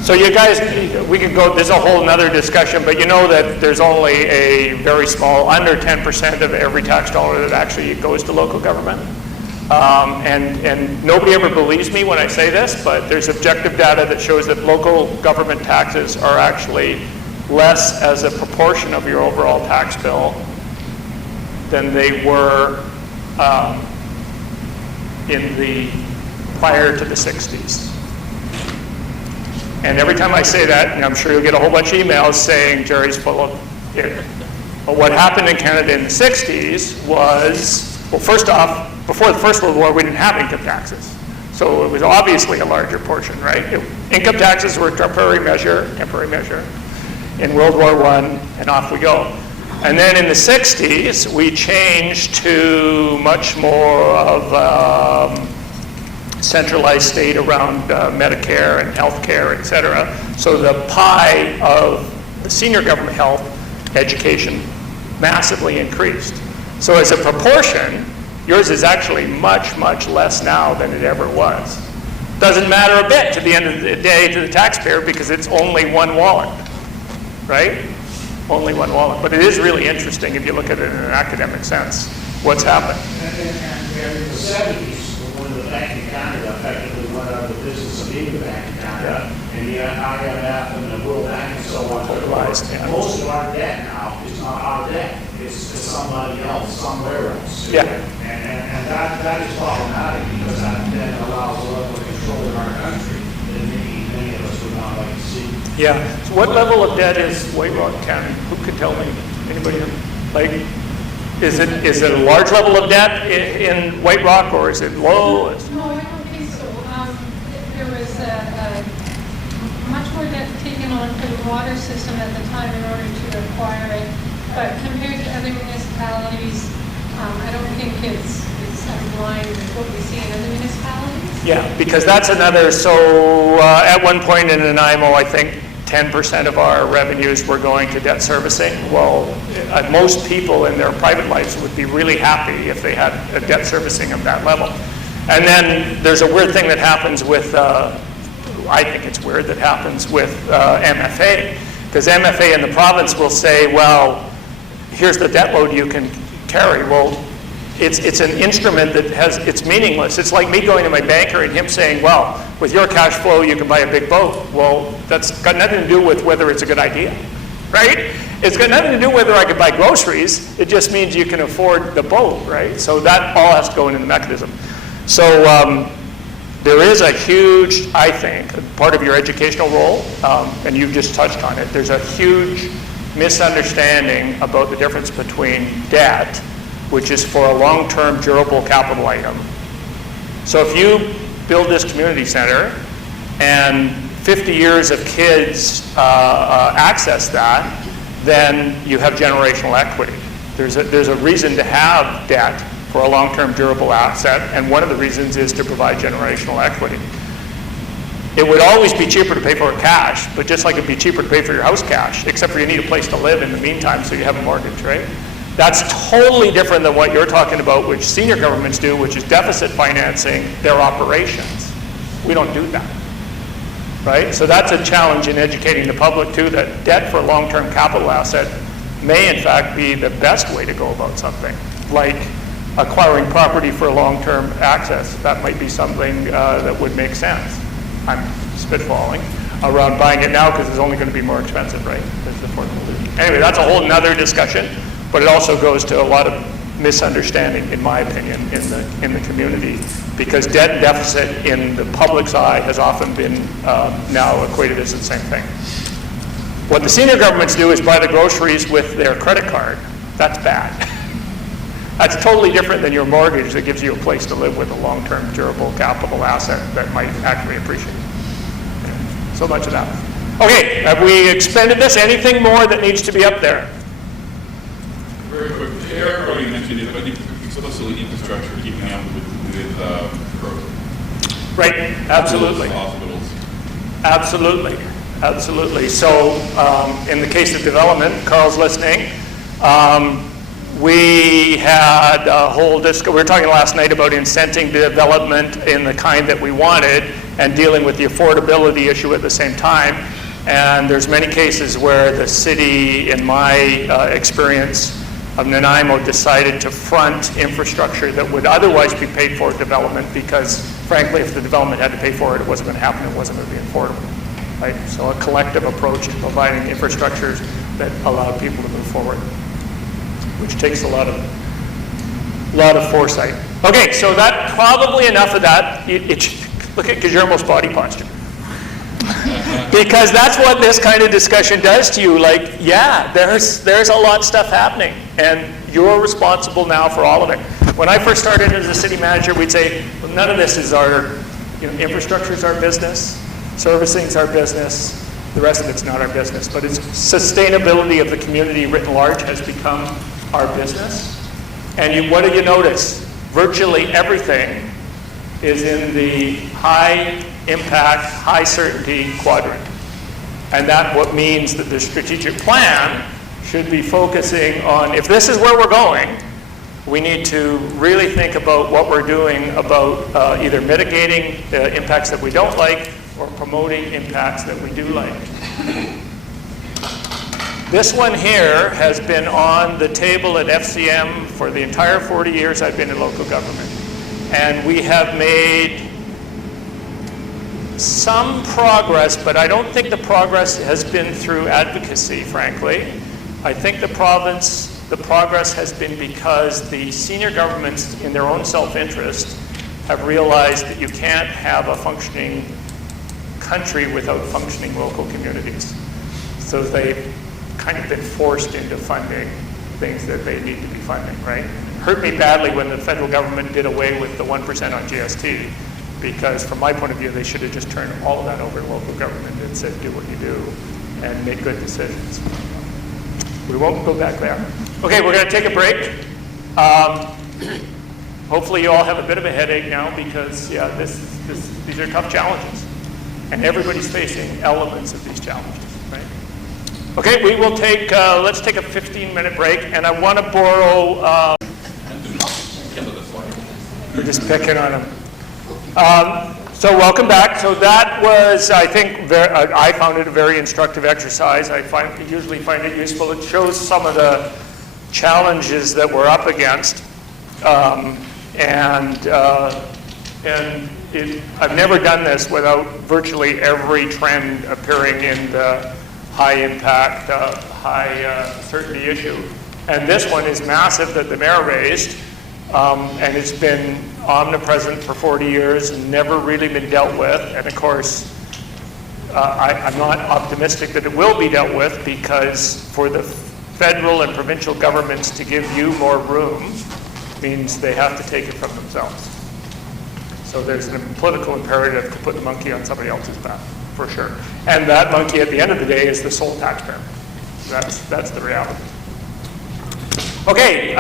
So you guys, we could go, there's a whole nother discussion, but you know that there's only a very small, under 10% of every tax dollar that actually goes to local government. And nobody ever believes me when I say this, but there's objective data that shows that local government taxes are actually less as a proportion of your overall tax bill than they were prior to the 60s. And every time I say that, and I'm sure you'll get a whole bunch of emails saying Jerry's full of it. But what happened in Canada in the 60s was, well, first off, before the First World War, we didn't have income taxes. So it was obviously a larger portion, right? Income taxes were a temporary measure in World War I, and off we go. And then in the 60s, we changed to much more of centralized state around Medicare and healthcare, et cetera. So the pie of the senior government health education massively increased. So as a proportion, yours is actually much, much less now than it ever was. Doesn't matter a bit to the end of the day to the taxpayer because it's only one wallet, right? Only one wallet. But it is really interesting if you look at it in an academic sense, what's happened. And in the 70s, when the Bank of Canada effectively went out of the business of being the Bank of Canada, and the IMF and the World Bank and so on, most of our debt now is not our debt. It's somebody else, somewhere else. Yeah. And that is problematic because that then allows a level of control in our country that many of us would not like to see. Yeah. So what level of debt is White Rock County? Who could tell me? Anybody? Like, is it a large level of debt in White Rock, or is it low? No, I don't think so. There was much more debt taken on for the water system at the time in order to acquire it. But compared to other municipalities, I don't think it's out of line with what we see in other municipalities. Yeah, because that's another, so at one point in Nanaimo, I think 10% of our revenues were going to debt servicing. Well, most people in their private lives would be really happy if they had a debt servicing of that level. And then there's a weird thing that happens with, I think it's weird that happens with MFA, because MFA in the province will say, well, here's the debt load you can carry. Well, it's an instrument that it's meaningless. It's like me going to my banker and him saying, well, with your cash flow, you can buy a big boat. Well, that's got nothing to do with whether it's a good idea, right? It's got nothing to do whether I could buy groceries. It just means you can afford the boat, right? So that all has to go into the mechanism. So there is a huge, I think, part of your educational role, and you've just touched on it. There's a huge misunderstanding about the difference between debt, which is for a long-term durable capital item. So if you build this community center and 50 years of kids access that, then you have generational equity. There's a reason to have debt for a long-term durable asset, and one of the reasons is to provide generational equity. It would always be cheaper to pay for it cash, but just like it'd be cheaper to pay for your house cash, except for you need a place to live in the meantime, so you have a mortgage, right? That's totally different than what you're talking about, which senior governments do, which is deficit financing their operations. We don't do that. right? So that's a challenge in educating the public too, that debt for a long-term capital asset may in fact be the best way to go about something, like acquiring property for long-term access. That might be something that would make sense. I'm spitballing around buying it now because it's only going to be more expensive, right? Anyway, that's a whole nother discussion, but it also goes to a lot of misunderstanding, in my opinion, in the community, because debt and deficit in the public's eye has often been now equated as the same thing. What the senior governments do is buy the groceries with their credit card. That's bad. That's totally different than your mortgage that gives you a place to live with a long-term durable capital asset that might actually appreciate. So much of that. Okay, have we expended this? Anything more that needs to be up there? Very quick, Eric already mentioned it, but explicitly infrastructure, keeping up with growth. Right, absolutely. Hospitals. Absolutely, absolutely. So in the case of development, Carl's listening, we had a whole we were talking last night about incenting development in the kind that we wanted and dealing with the affordability issue at the same time. And there's many cases where the city, in my experience of Nanaimo, decided to front infrastructure that would otherwise be paid for development because, frankly, if the development had to pay for it, it wasn't going to happen, it wasn't going to be affordable. Right? So a collective approach to providing infrastructures that allowed people to move forward, which takes a lot of foresight. Okay, so that probably enough of that. Look at Guillermo's body posture. Because that's what this kind of discussion does to you. Like, yeah, there's a lot of stuff happening, and you're responsible now for all of it. When I first started as a city manager, we'd say, well, none of this is infrastructure is our business, servicing is our business, the rest of it's not our business. But it's sustainability of the community writ large has become our business. And what do you notice? Virtually everything is in the high impact, high certainty quadrant. And that what means that the strategic plan should be focusing on, if this is where we're going, we need to really think about what we're doing about either mitigating impacts that we don't like or promoting impacts that we do like. This one here has been on the table at FCM for the entire 40 years I've been in local government. And we have made some progress, but I don't think the progress has been through advocacy, frankly. I think the progress has been because the senior governments, in their own self-interest, have realized that you can't have a functioning country without functioning local communities. So they've kind of been forced into funding things that they need to be funding, right? It hurt me badly when the federal government did away with the 1% on GST, because from my point of view, they should have just turned all of that over to local government and said, do what you do and make good decisions. We won't go back there. Okay, we're going to take a break. Hopefully you all have a bit of a headache now because, yeah, these are tough challenges. And everybody's facing elements of these challenges, right? Okay, we will take, let's take a 15-minute break, and I want to borrow, we're just picking on them. So welcome back. So that was, I think, I found it a very instructive exercise. I usually find it useful. It shows some of the challenges that we're up against. I've never done this without virtually every trend appearing in the high impact, high certainty issue. And this one is massive that the mayor raised, and it's been omnipresent for 40 years and never really been dealt with. And of course, I'm not optimistic that it will be dealt with, because for the federal and provincial governments to give you more room means they have to take it from themselves. So there's a political imperative to put the monkey on somebody else's back, for sure. And that monkey at the end of the day is the sole taxpayer. That's the reality. Okay,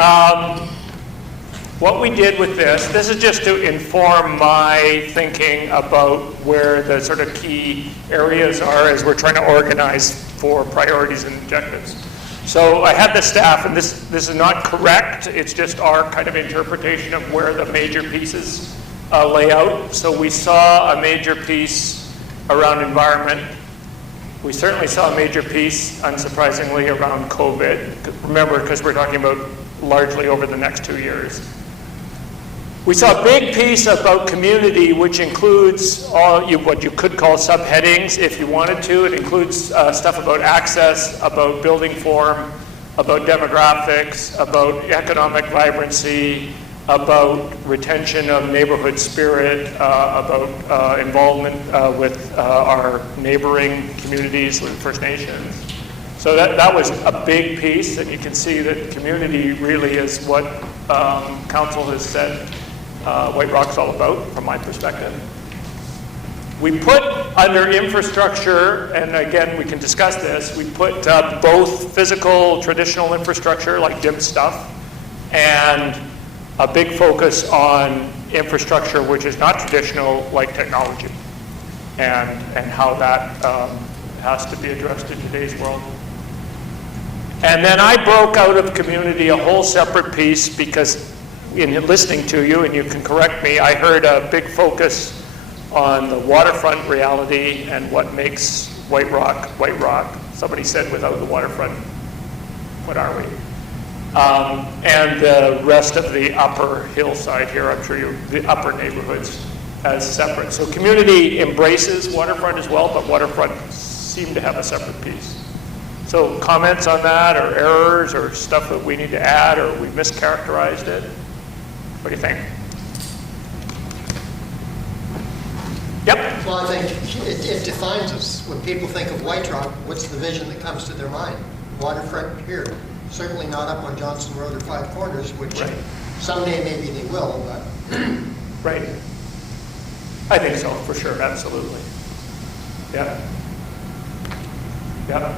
what we did with this is just to inform my thinking about where the sort of key areas are as we're trying to organize for priorities and objectives. So I had the staff, and this is not correct, it's just our kind of interpretation of where the major pieces lay out. So we saw a major piece around environment. We certainly saw a major piece, unsurprisingly, around COVID. Remember, because we're talking about largely over the next 2 years. We saw a big piece about community, which includes what you could call subheadings if you wanted to. It includes stuff about access, about building form, about demographics, about economic vibrancy, about retention of neighborhood spirit, about involvement with our neighboring communities with First Nations. So that was a big piece, and you can see that community really is what Council has said White Rock's all about, from my perspective. We put under infrastructure, and again, we can discuss this, we put both physical, traditional infrastructure, like DIM stuff, and a big focus on infrastructure which is not traditional, like technology, and how that has to be addressed in today's world. And then I broke out of community a whole separate piece because in listening to you, and you can correct me, I heard a big focus on the waterfront reality and what makes White Rock, White Rock. Somebody said without the waterfront, what are we? And the rest of the upper hillside here, I'm sure the upper neighborhoods as separate. So community embraces waterfront as well, but waterfront seem to have a separate piece. So comments on that, or errors, or stuff that we need to add, or we mischaracterized it? What do you think? Yep. Well, I think it defines us. When people think of White Rock, what's the vision that comes to their mind? Waterfront here. Certainly not up on Johnson Road or Five Corners, which someday maybe they will, but... Right. I think so, for sure, absolutely. Yeah. Yeah.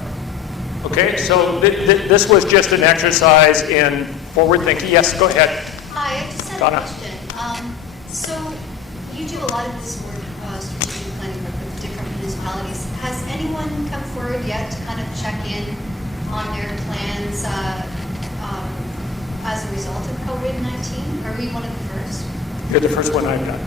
Okay, so this was just an exercise in forward thinking. Yes, go ahead. Hi, I just had Donna. a question. So you do a lot of this work, strategic planning work with different municipalities. Has anyone come forward yet to kind of check in on their plans as a result of COVID-19? Are we one of the first? You're the first one I've done.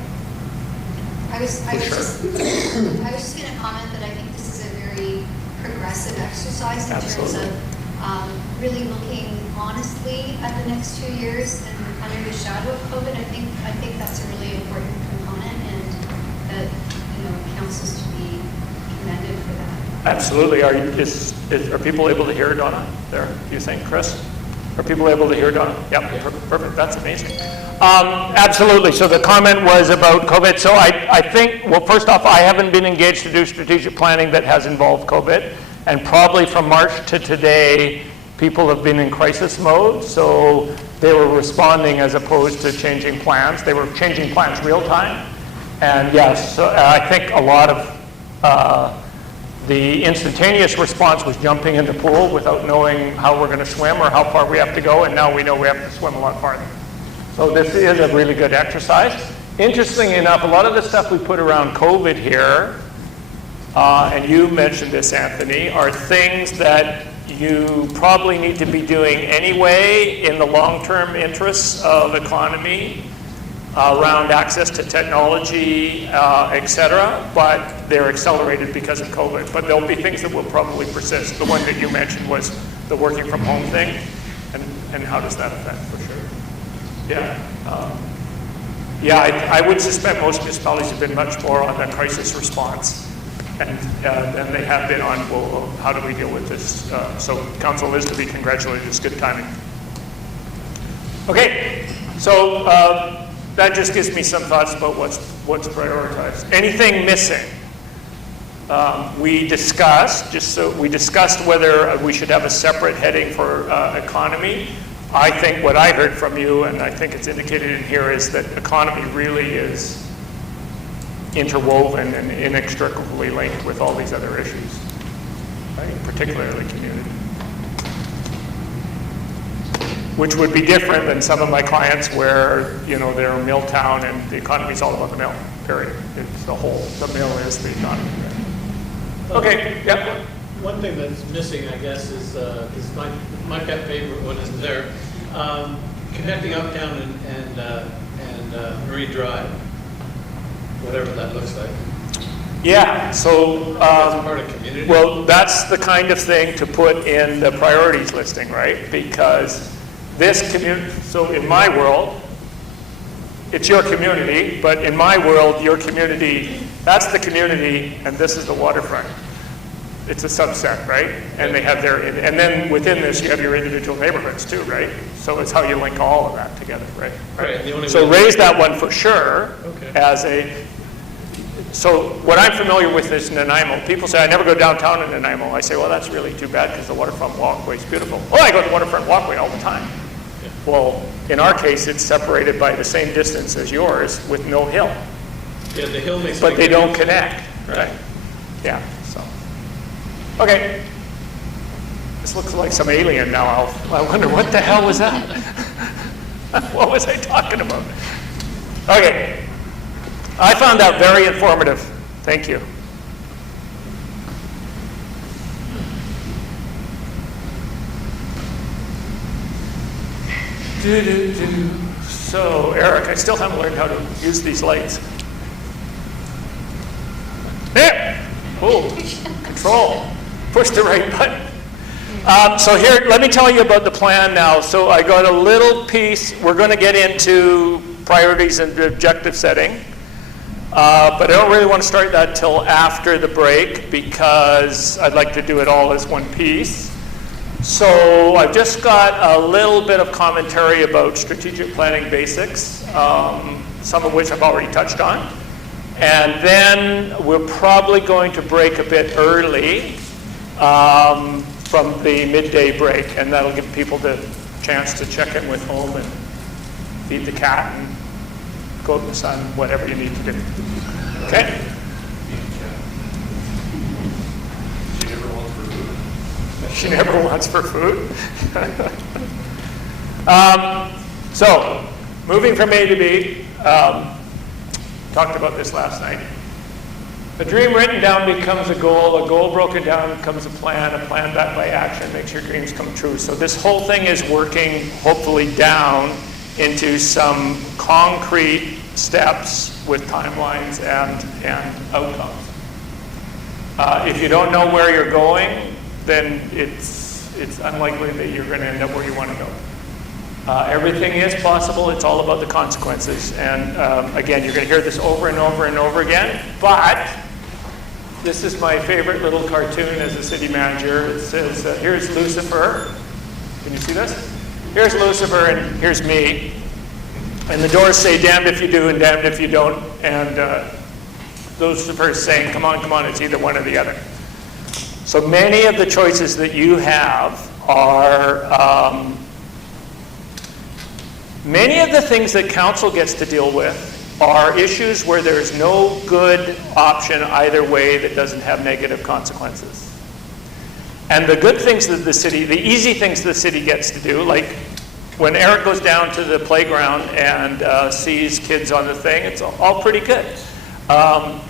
I was just going to comment that I think this is a very progressive exercise in terms of really looking honestly at the next 2 years and under the shadow of COVID. I think that's a really important component, and that councils to be commended for that. Absolutely. Are people able to hear Donna there, do you think, Chris? Are people able to hear Donna? Yep, perfect. That's amazing. Absolutely. So the comment was about COVID. So I think, well, first off, I haven't been engaged to do strategic planning that has involved COVID. And probably from March to today, people have been in crisis mode. So they were responding as opposed to changing plans. They were changing plans real time. And yes, so I think a lot of the instantaneous response was jumping in the pool without knowing how we're going to swim or how far we have to go, and now we know we have to swim a lot farther. So this is a really good exercise. Interestingly enough, a lot of the stuff we put around COVID here, and you mentioned this, Anthony, are things that you probably need to be doing anyway in the long-term interests of economy, around access to technology, et cetera, but they're accelerated because of COVID. But there'll be things that will probably persist. The one that you mentioned was the working from home thing, and how does that affect, for sure? Yeah. I would suspect most municipalities have been much more on the crisis response, and they have been on, well, how do we deal with this? So council is to be congratulated. It's good timing. Okay, so that just gives me some thoughts about what's prioritized. Anything missing? We discussed whether we should have a separate heading for economy. I think what I heard from you, and I think it's indicated in here, is that economy really is interwoven and inextricably linked with all these other issues, right? Particularly community. Which would be different than some of my clients where, they're a mill town and the economy's all about the mill, period. It's the mill is the economy. Okay, yep. One thing that's missing, I guess, is my pet favorite one is there, connecting Uptown and Marine Drive, whatever that looks like. Yeah, so, part of community? well, that's the kind of thing to put in the priorities listing, right? Because this community, so in my world, it's your community, but in my world, your community, that's the community, and this is the waterfront. It's a subset, right? And they have their, and then within this, you have your individual neighborhoods too, right? So it's how you link all of that together, right? Right, and the only So way- raise that one for sure Okay. as a, so what I'm familiar with is Nanaimo. People say, I never go downtown in Nanaimo. I say, well, that's really too bad because the waterfront walkway is beautiful. Oh, I go to the waterfront walkway all the time. Well, in our case, it's separated by the same distance as yours with no hill. Yeah, the hill makes. a But big they don't difference. connect, right? Yeah, so. Okay. This looks like some alien now, Alf. I wonder what the hell was that? What was I talking about? Okay. I found that very informative. Thank you. So, Eric, I still haven't learned how to use these lights. There! Oh, control. Push the right button. So here, let me tell you about the plan now. So I got a little piece. We're going to get into priorities and objective setting. But I don't really want to start that till after the break because I'd like to do it all as one piece. So I've just got a little bit of commentary about strategic planning basics, some of which I've already touched on. And then we're probably going to break a bit early from the midday break, and that'll give people the chance to check in with home and feed the cat and go out in the sun, whatever you need to do. Okay? She never wants for food. So, moving from A to B, talked about this last night. A dream written down becomes a goal broken down becomes a plan backed by action makes your dreams come true. So this whole thing is working, hopefully, down into some concrete steps with timelines and outcomes. If you don't know where you're going, then it's unlikely that you're going to end up where you want to go. Everything is possible. It's all about the consequences. And again, you're going to hear this over and over and over again. But this is my favorite little cartoon as a city manager. It says, here's Lucifer. Can you see this? Here's Lucifer and here's me. And the doors say, damned if you do and damned if you don't. And Lucifer's saying, come on, it's either one or the other. So many of the choices that you have are, many of the things that council gets to deal with are issues where there's no good option either way that doesn't have negative consequences. And the good things that the city, the easy things the city gets to do, like when Eric goes down to the playground and sees kids on the thing, it's all pretty good.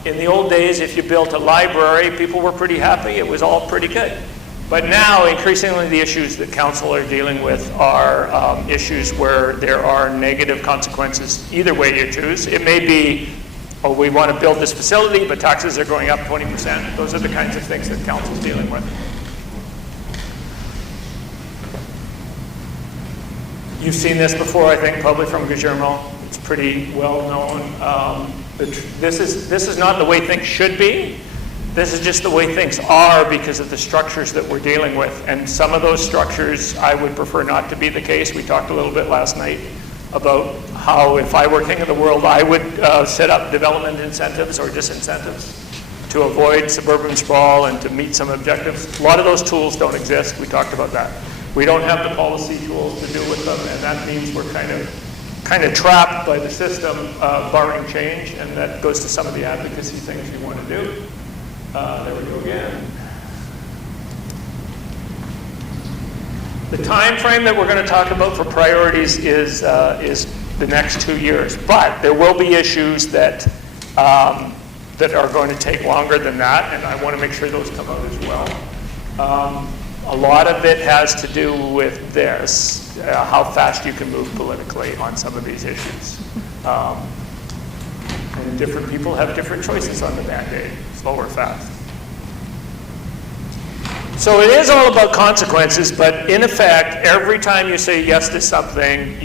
In the old days, if you built a library, people were pretty happy. It was all pretty good. But now, increasingly, the issues that council are dealing with are issues where there are negative consequences either way you choose. It may be, oh, we want to build this facility, but taxes are going up 20%. Those are the kinds of things that council's dealing with. You've seen this before, I think, probably from Guillermo. It's pretty well known. This is not the way things should be. This is just the way things are because of the structures that we're dealing with. And some of those structures I would prefer not to be the case. We talked a little bit last night about how if I were king of the world, I would set up development incentives or disincentives to avoid suburban sprawl and to meet some objectives. A lot of those tools don't exist. We talked about that. We don't have the policy tools to deal with them, and that means we're kind of trapped by the system, barring change, and that goes to some of the advocacy things you want to do. There we go again. The time frame that we're going to talk about for priorities is the next 2 years, but there will be issues that that are going to take longer than that, and I want to make sure those come out as well. A lot of it has to do with this, how fast you can move politically on some of these issues. And different people have different choices on the Band-Aid, slow or fast. So it is all about consequences, but in effect, every time you say yes to something,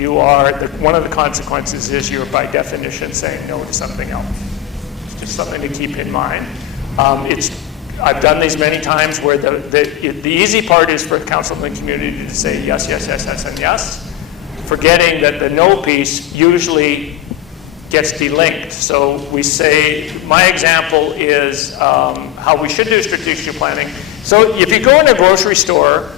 one of the consequences is you're by definition saying no to something else. It's just something to keep in mind. I've done these many times where the easy part is for the council and the community to say yes, yes, yes, yes, and yes, forgetting that the no piece usually gets delinked. So we say, my example is how we should do strategic planning. So if you go in a grocery store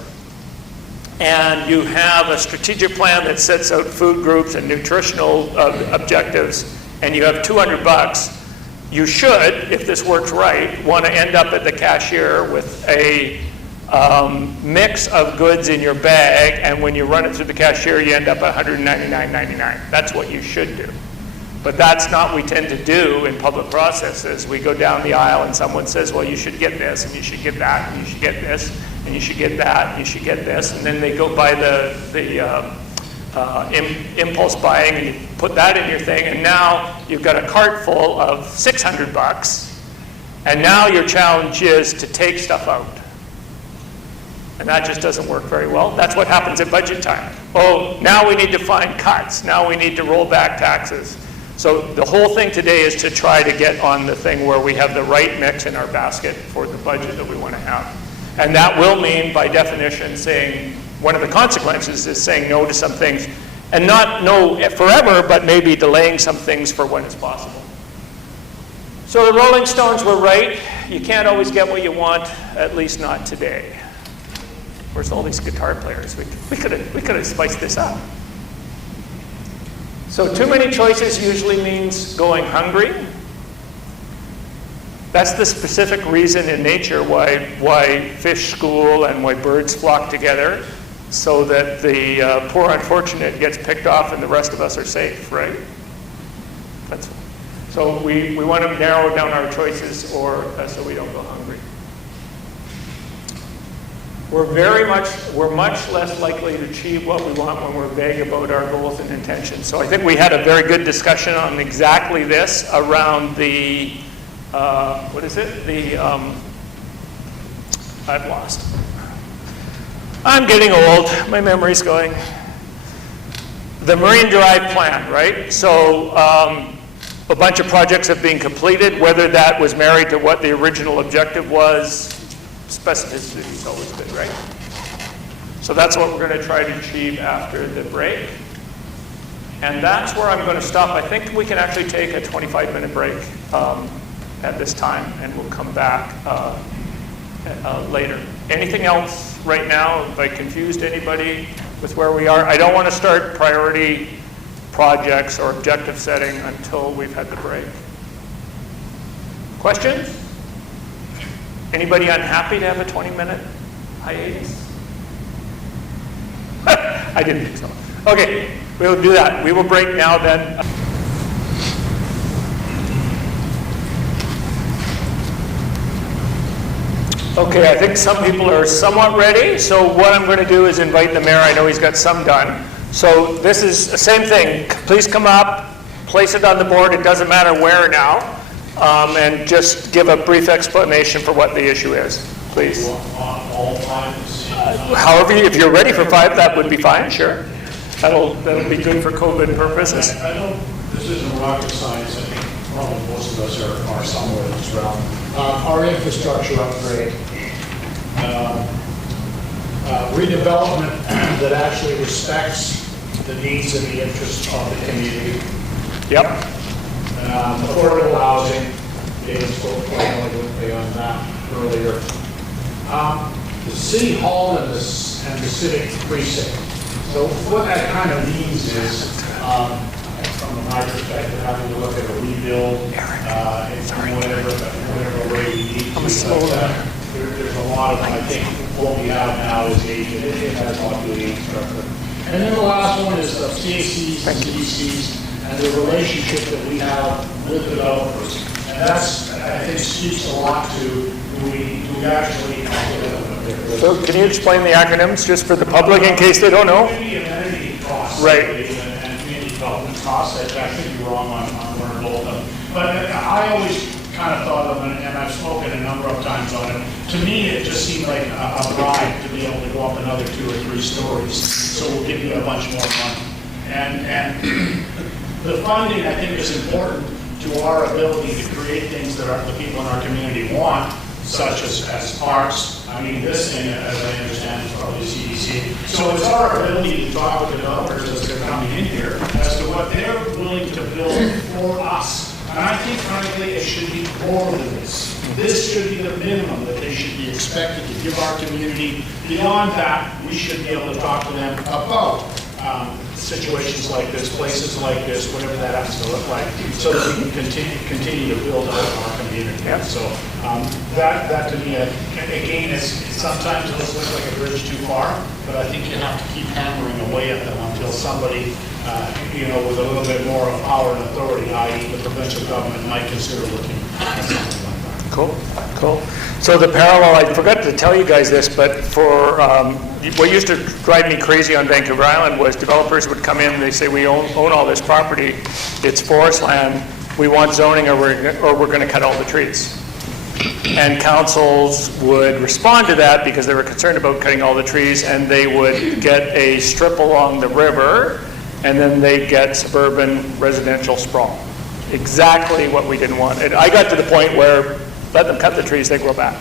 and you have a strategic plan that sets out food groups and nutritional objectives, and you have $200, you should, if this works right, want to end up at the cashier with a mix of goods in your bag, and when you run it through the cashier, you end up at $199.99. That's what you should do. But that's not what we tend to do in public processes. We go down the aisle and someone says, well, you should get this, and you should get that, and you should get this, and you should get that, and you should get this, and then they go buy the impulse buying, and you put that in your thing, and now you've got a cart full of $600, and now your challenge is to take stuff out. And that just doesn't work very well. That's what happens at budget time. Oh, now we need to find cuts. Now we need to roll back taxes. So the whole thing today is to try to get on the thing where we have the right mix in our basket for the budget that we want to have. And that will mean, by definition, saying one of the consequences is saying no to some things. And not no forever, but maybe delaying some things for when it's possible. So the Rolling Stones were right. You can't always get what you want, at least not today. Where's all these guitar players? We could have spiced this up. So too many choices usually means going hungry. That's the specific reason in nature why fish school and why birds flock together, so that the poor unfortunate gets picked off and the rest of us are safe, right? So we want to narrow down our choices so we don't go hungry. We're much less likely to achieve what we want when we're vague about our goals and intentions. So I think we had a very good discussion on exactly this around the, what is it? I've lost. I'm getting old, my memory's going. The Marine Drive Plan, right? So a bunch of projects have been completed, whether that was married to what the original objective was. Specificity is always good, right? So that's what we're going to try to achieve after the break. And that's where I'm going to stop. I think we can actually take a 25-minute break at this time, and we'll come back later. Anything else right now? Have I confused anybody with where we are? I don't want to start priority projects or objective setting until we've had the break. Questions? Anybody unhappy to have a 20-minute hiatus? I didn't think so. Okay, we'll do that. We will break now then. Okay, I think some people are somewhat ready. So what I'm going to do is invite the mayor. I know he's got some done. So this is the same thing. Please come up, place it on the board. It doesn't matter where now. And just give a brief explanation for what the issue is, please. However, if you're ready for 5, that would be fine, sure. That'll be good for COVID purposes. I know this isn't rocket science. I think probably most of us are somewhere in this realm. Our infrastructure upgrade, redevelopment that actually respects the needs and the interests of the community. Yep. Affordable housing, Dave spoke quite eloquently on that earlier. The city hall and the civic precinct. So what that kind of means is, from my perspective, having to look at a rebuild in whatever way we need to. There's a lot of, I think, what we have now is aging. It has a lot to do with the infrastructure. And then the last one is the CACs and CDCs. And the relationship that we have with developers. And that's, I think, speaks a lot to do we actually... So can you explain the acronyms just for the public in case they don't know? Community amenity costs. Right. And community development. costs. I could be wrong on one or both of them. But I always kind of thought of it, and I've spoken a number of times on it. To me, it just seemed like a bribe to be able to go up another 2 or 3 stories. So we'll give you a bunch more money. And the funding, I think, is important to our ability to create things that the people in our community want, such as parks. I mean, this thing, as I understand, is probably CDC. So it's our ability to talk with developers as they're coming in here as to what they're willing to build for us. And I think, frankly, it should be more than this. This should be the minimum that they should be expected to give our community. Beyond that, we should be able to talk to them about situations like this, places like this, whatever that happens to look like, so that we can continue to build out our community. Yeah. So that to me, again, sometimes it looks like a bridge too far, but I think you have to keep hammering away at them until somebody, with a little bit more of power and authority, i.e. the provincial government, might consider looking at something like that. Cool. So the parallel, I forgot to tell you guys this, but for what used to drive me crazy on Vancouver Island was developers would come in and they say, we own all this property, it's forest land, we want zoning or we're going to cut all the trees. And councils would respond to that because they were concerned about cutting all the trees, and they would get a strip along the river, and then they'd get suburban residential sprawl. Exactly what we didn't want. And I got to the point where let them cut the trees, they grow back.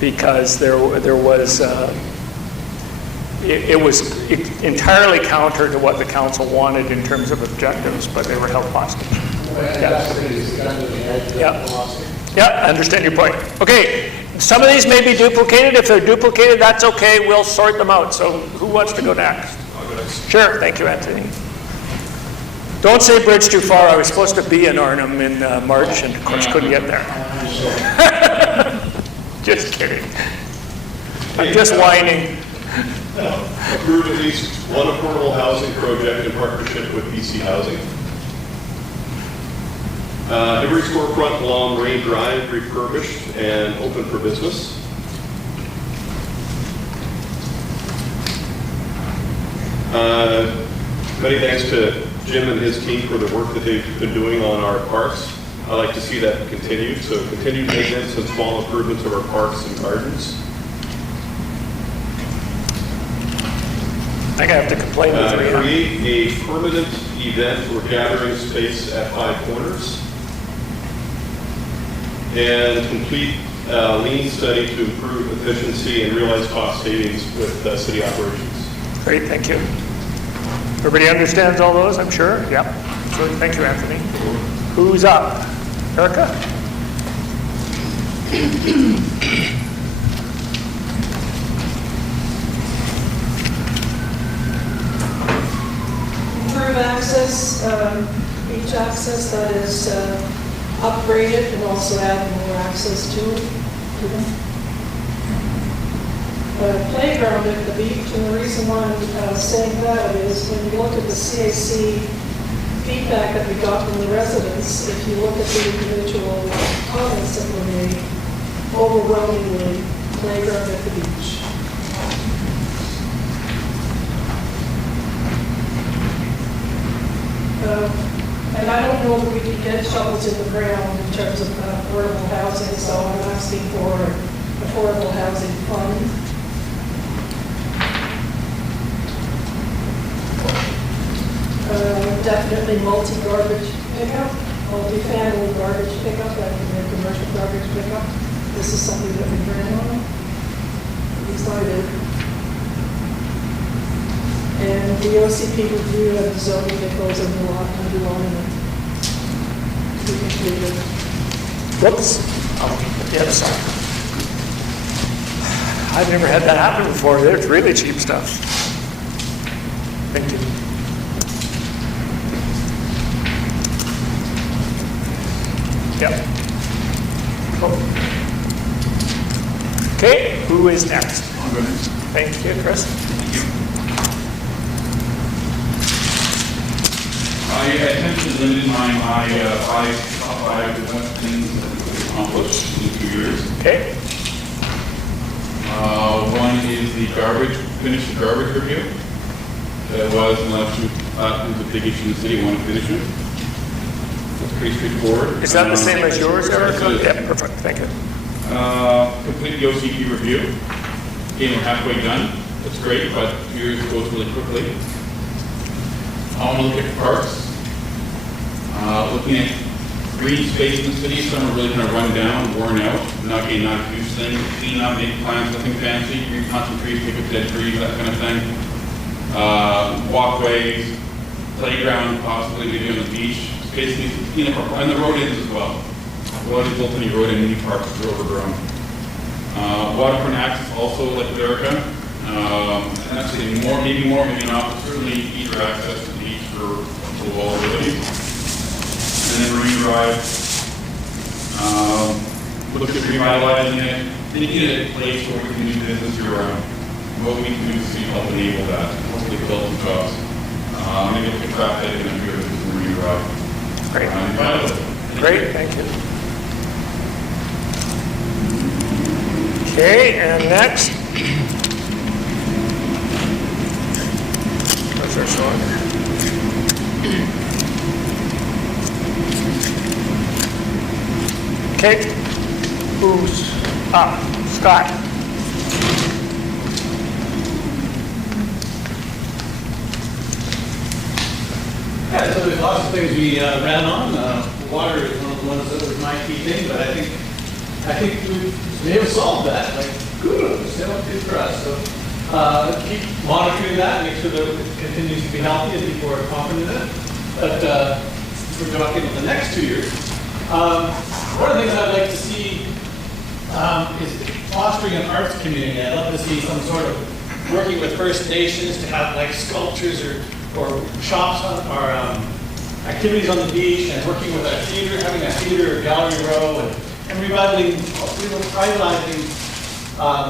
Because there was, it was entirely counter to what the council wanted in terms of objectives, but they were held hostage. Yeah, I understand your point. Okay, some of these may be duplicated. If they're duplicated, that's okay. We'll sort them out. So who wants to go next? I'll go next. Sure, thank you, Anthony. Don't say bridge too far. I was supposed to be in Arnhem in March, and of course couldn't get there. Just kidding. I'm just whining. Approve at least one affordable housing project in partnership with BC Housing. Every storefront along Rain Drive refurbished and open for business. Many thanks to Jim and his team for the work that they've been doing on our parks. I'd like to see that continued. So continued maintenance and small improvements of our parks and gardens. I have to complain with create a permanent event or gathering space at Five Corners. And complete lean study to improve efficiency and realize cost savings with city operations. Great, thank you. Everybody understands all those, I'm sure? Yeah. Good, thank you, Anthony. Who's up? Erica? Improve access, beach access that is upgraded and also add more access to them. Playground at the beach, and the reason why I'm saying that is when you look at the CAC feedback that we got from the residents, if you look at the individual comments that were made, overwhelmingly playground at the beach. And I don't know if we can get shovels in the ground in terms of affordable housing, so I'm asking for an affordable housing fund. Definitely multi-garbage pickup, multi-family garbage pickup, and commercial garbage pickup. This is something that we ran on. At least I did. And the OCP review of the zoning that goes in the lot and on and be completed. Whoops. Oh, the other side. I've never had that happen before. It's really cheap stuff. Thank you. Yep. Cool. Okay, who is next? I'll go next. Thank you, Chris. Thank you. I attempted to limit my top five things that we could accomplish in 2 years. Okay. One is the finish the garbage review. That was in the last There's a big issue in the city, I want to finish it. It's pretty straightforward. Is that the same as yours, Eric? Yes, it is. Yeah, perfect, thank you. Complete the OCP review. Okay, we're halfway done. That's great, but 2 years goes really quickly. I want to look at parks. Looking at green space in the city, some are really kind of run down, worn out. Not a huge thing. Clean up, make plants, nothing fancy. Replant some trees, take up dead trees, that kind of thing. Walkways, playground, possibly maybe on the beach. Basically, clean up and the road ends as well. A lot of built any road and many parks are overgrown. Waterfront access also, like with Erica. And actually maybe not, but certainly easier access to the beach for all abilities. And then Marine Drive. Look at revitalizing it, making it a place where we can do business year round. What we can do to help enable that, hopefully build some jobs. Maybe look at traffic and then here with Marine Drive. Great. Great, thank you. Okay, and next. What's our song? Okay, who's up? Scott. Yeah, so there's lots of things we ran on. Water is one of the ones that was my key thing, but I think we may have solved that. Like, kudos, they don't do for us. So keep monitoring that, make sure that it continues to be healthy and people are confident in it. But we're talking about the next 2 years. One of the things I'd like to see is fostering an arts community. I'd love to see some sort of working with First Nations to have like sculptures or shops or activities on the beach, and working with our theater, having a theater or gallery row, and revitalizing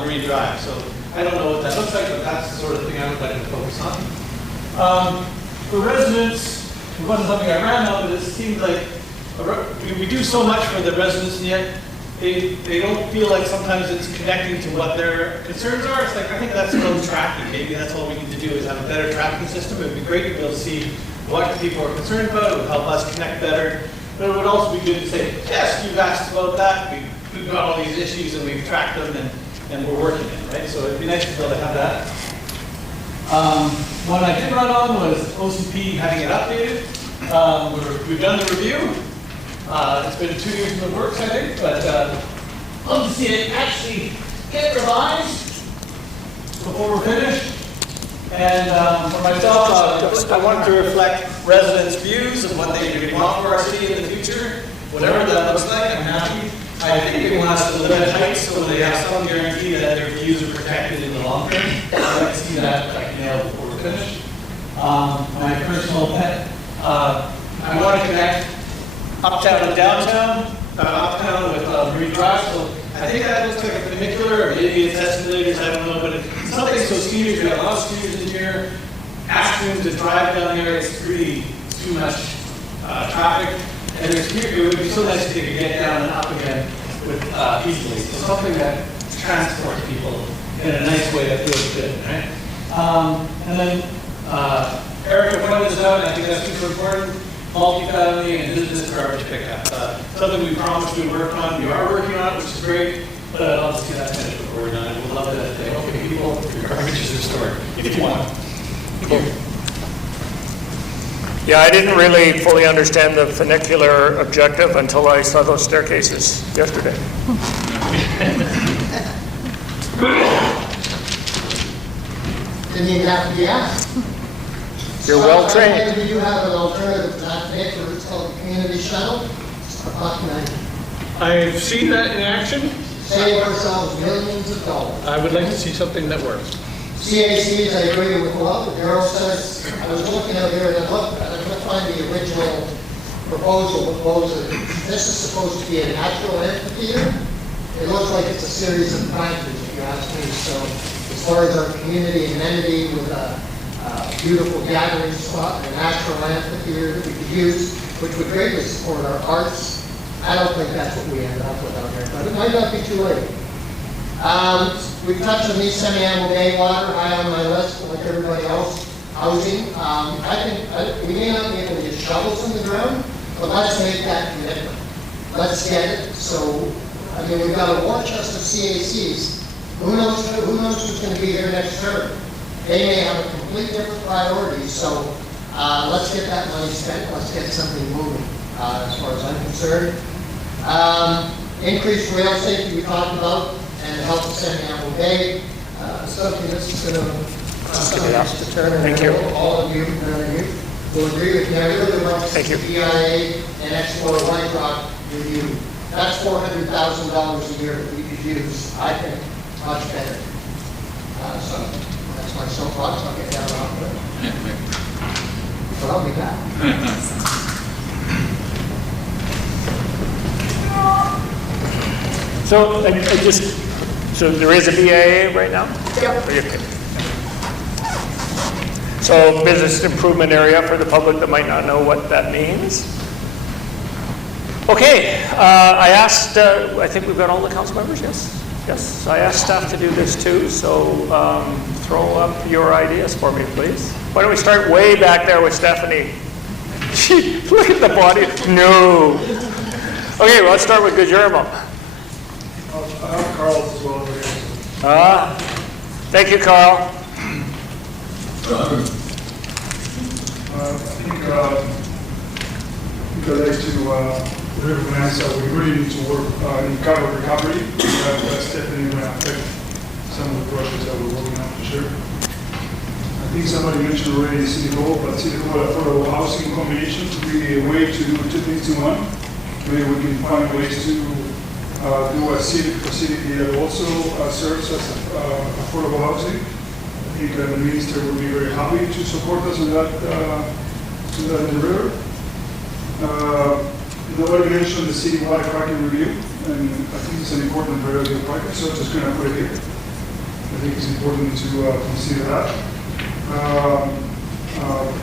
Marine Drive. So I don't know what that looks like, but that's the sort of thing I would like to focus on. For residents, it wasn't something I ran on, but it seems like we do so much for the residents, and yet they don't feel like sometimes it's connecting to what their concerns are. It's like, I think that's called tracking. Maybe that's all we need to do is have a better tracking system. It would be great to be able to see what the people are concerned about. It would help us connect better. But it would also be good to say, yes, you've asked about that. We've got all these issues and we've tracked them and we're working it, right? So it'd be nice to be able to have that. One I did run on was OCP having it updated. We've done the review. It's been 2 years in the works, I think, but love to see it actually get revised before we're finished. And for myself, I want to reflect residents' views of what they really want for our city in the future. Whatever that looks like, I'm happy. I think they want us to live at heights so they have some guarantee that their views are protected in the long term. I'd like to see that nailed before we're finished. My personal pet, I want to connect uptown and downtown, uptown with Marine Drive. So I think that looks like a funicular, or maybe it's escalators, I don't know, but it's something so seniors, we have a lot of seniors in here, asking them to drive down there, it's really too much traffic. And it would be so nice if they could get down and up again with easily. So something that transports people in a nice way that feels good, right? And then Erica pointed this out, and I think that's super important. Multifamily and business garbage pickup. Something we promised we work on. We are working on it, which is great. But I'd love to see that finished before we're done. We'd love to say, okay, people, your garbage is restored if you want. Cool. Yeah, I didn't really fully understand the funicular objective until I saw those staircases yesterday. Didn't even have to be asked. You're well trained. We do have an alternative to that funicular. It's called the community shuttle. It's $1.90. I've seen that in action. Save ourselves millions of dollars. I would like to see something that works. CACs, I agree with what Darrell says. I was looking out here and I couldn't find the original proposal. This is supposed to be a natural amphitheater. It looks like it's a series of planters, if you ask me. So as far as our community amenity with a beautiful gathering spot, a natural amphitheater that we could use, which would greatly support our arts, I don't think that's what we end up with out there, but it might not be too late. We've touched on East Semiahmoo Bay water, high on my list, like everybody else. housing. We may not be able to get shovels in the ground, but let's make that commitment. Let's get it. So, I mean, we've got a war chest of CACs. Who knows who's going to be here next term? They may have a complete different priority. So, let's get that money spent. Let's get something moving, as far as I'm concerned. Increased rail safety we talked about, and the health of Semi-Ample Bay. Something that's going to turn around. All of you, none of you, will agree with me. I really like the BIA and Explore White Rock review. That's $400,000 a year that we could use, I think, much better. So that's my soapbox. I'll get down off it. But I'll be back. So there is a BIA right now? Yep. Okay. So business improvement area for the public that might not know what that means. Okay, I asked, I think we've got all the council members, yes? Yes, I asked staff to do this too, so throw up your ideas for me, please. Why don't we start way back there with Stephanie? Look at the body. No. Okay, well, let's start with Guillermo. I have Carl as well. Thank you, Carl. I think I'd like to recognize that we really need to work in carbon recovery. That's definitely going to affect some of the projects that we're working on for sure. I think somebody mentioned already City Hall, but City Hall affordable housing combination to be a way to do two things in one. Maybe we can find ways to do a civic facility that also serves as affordable housing. I think the minister would be very happy to support us on that endeavor. Nobody mentioned the citywide parking review, and I think it's an important priority of parking, so I'm just going to put it here. I think it's important to consider that.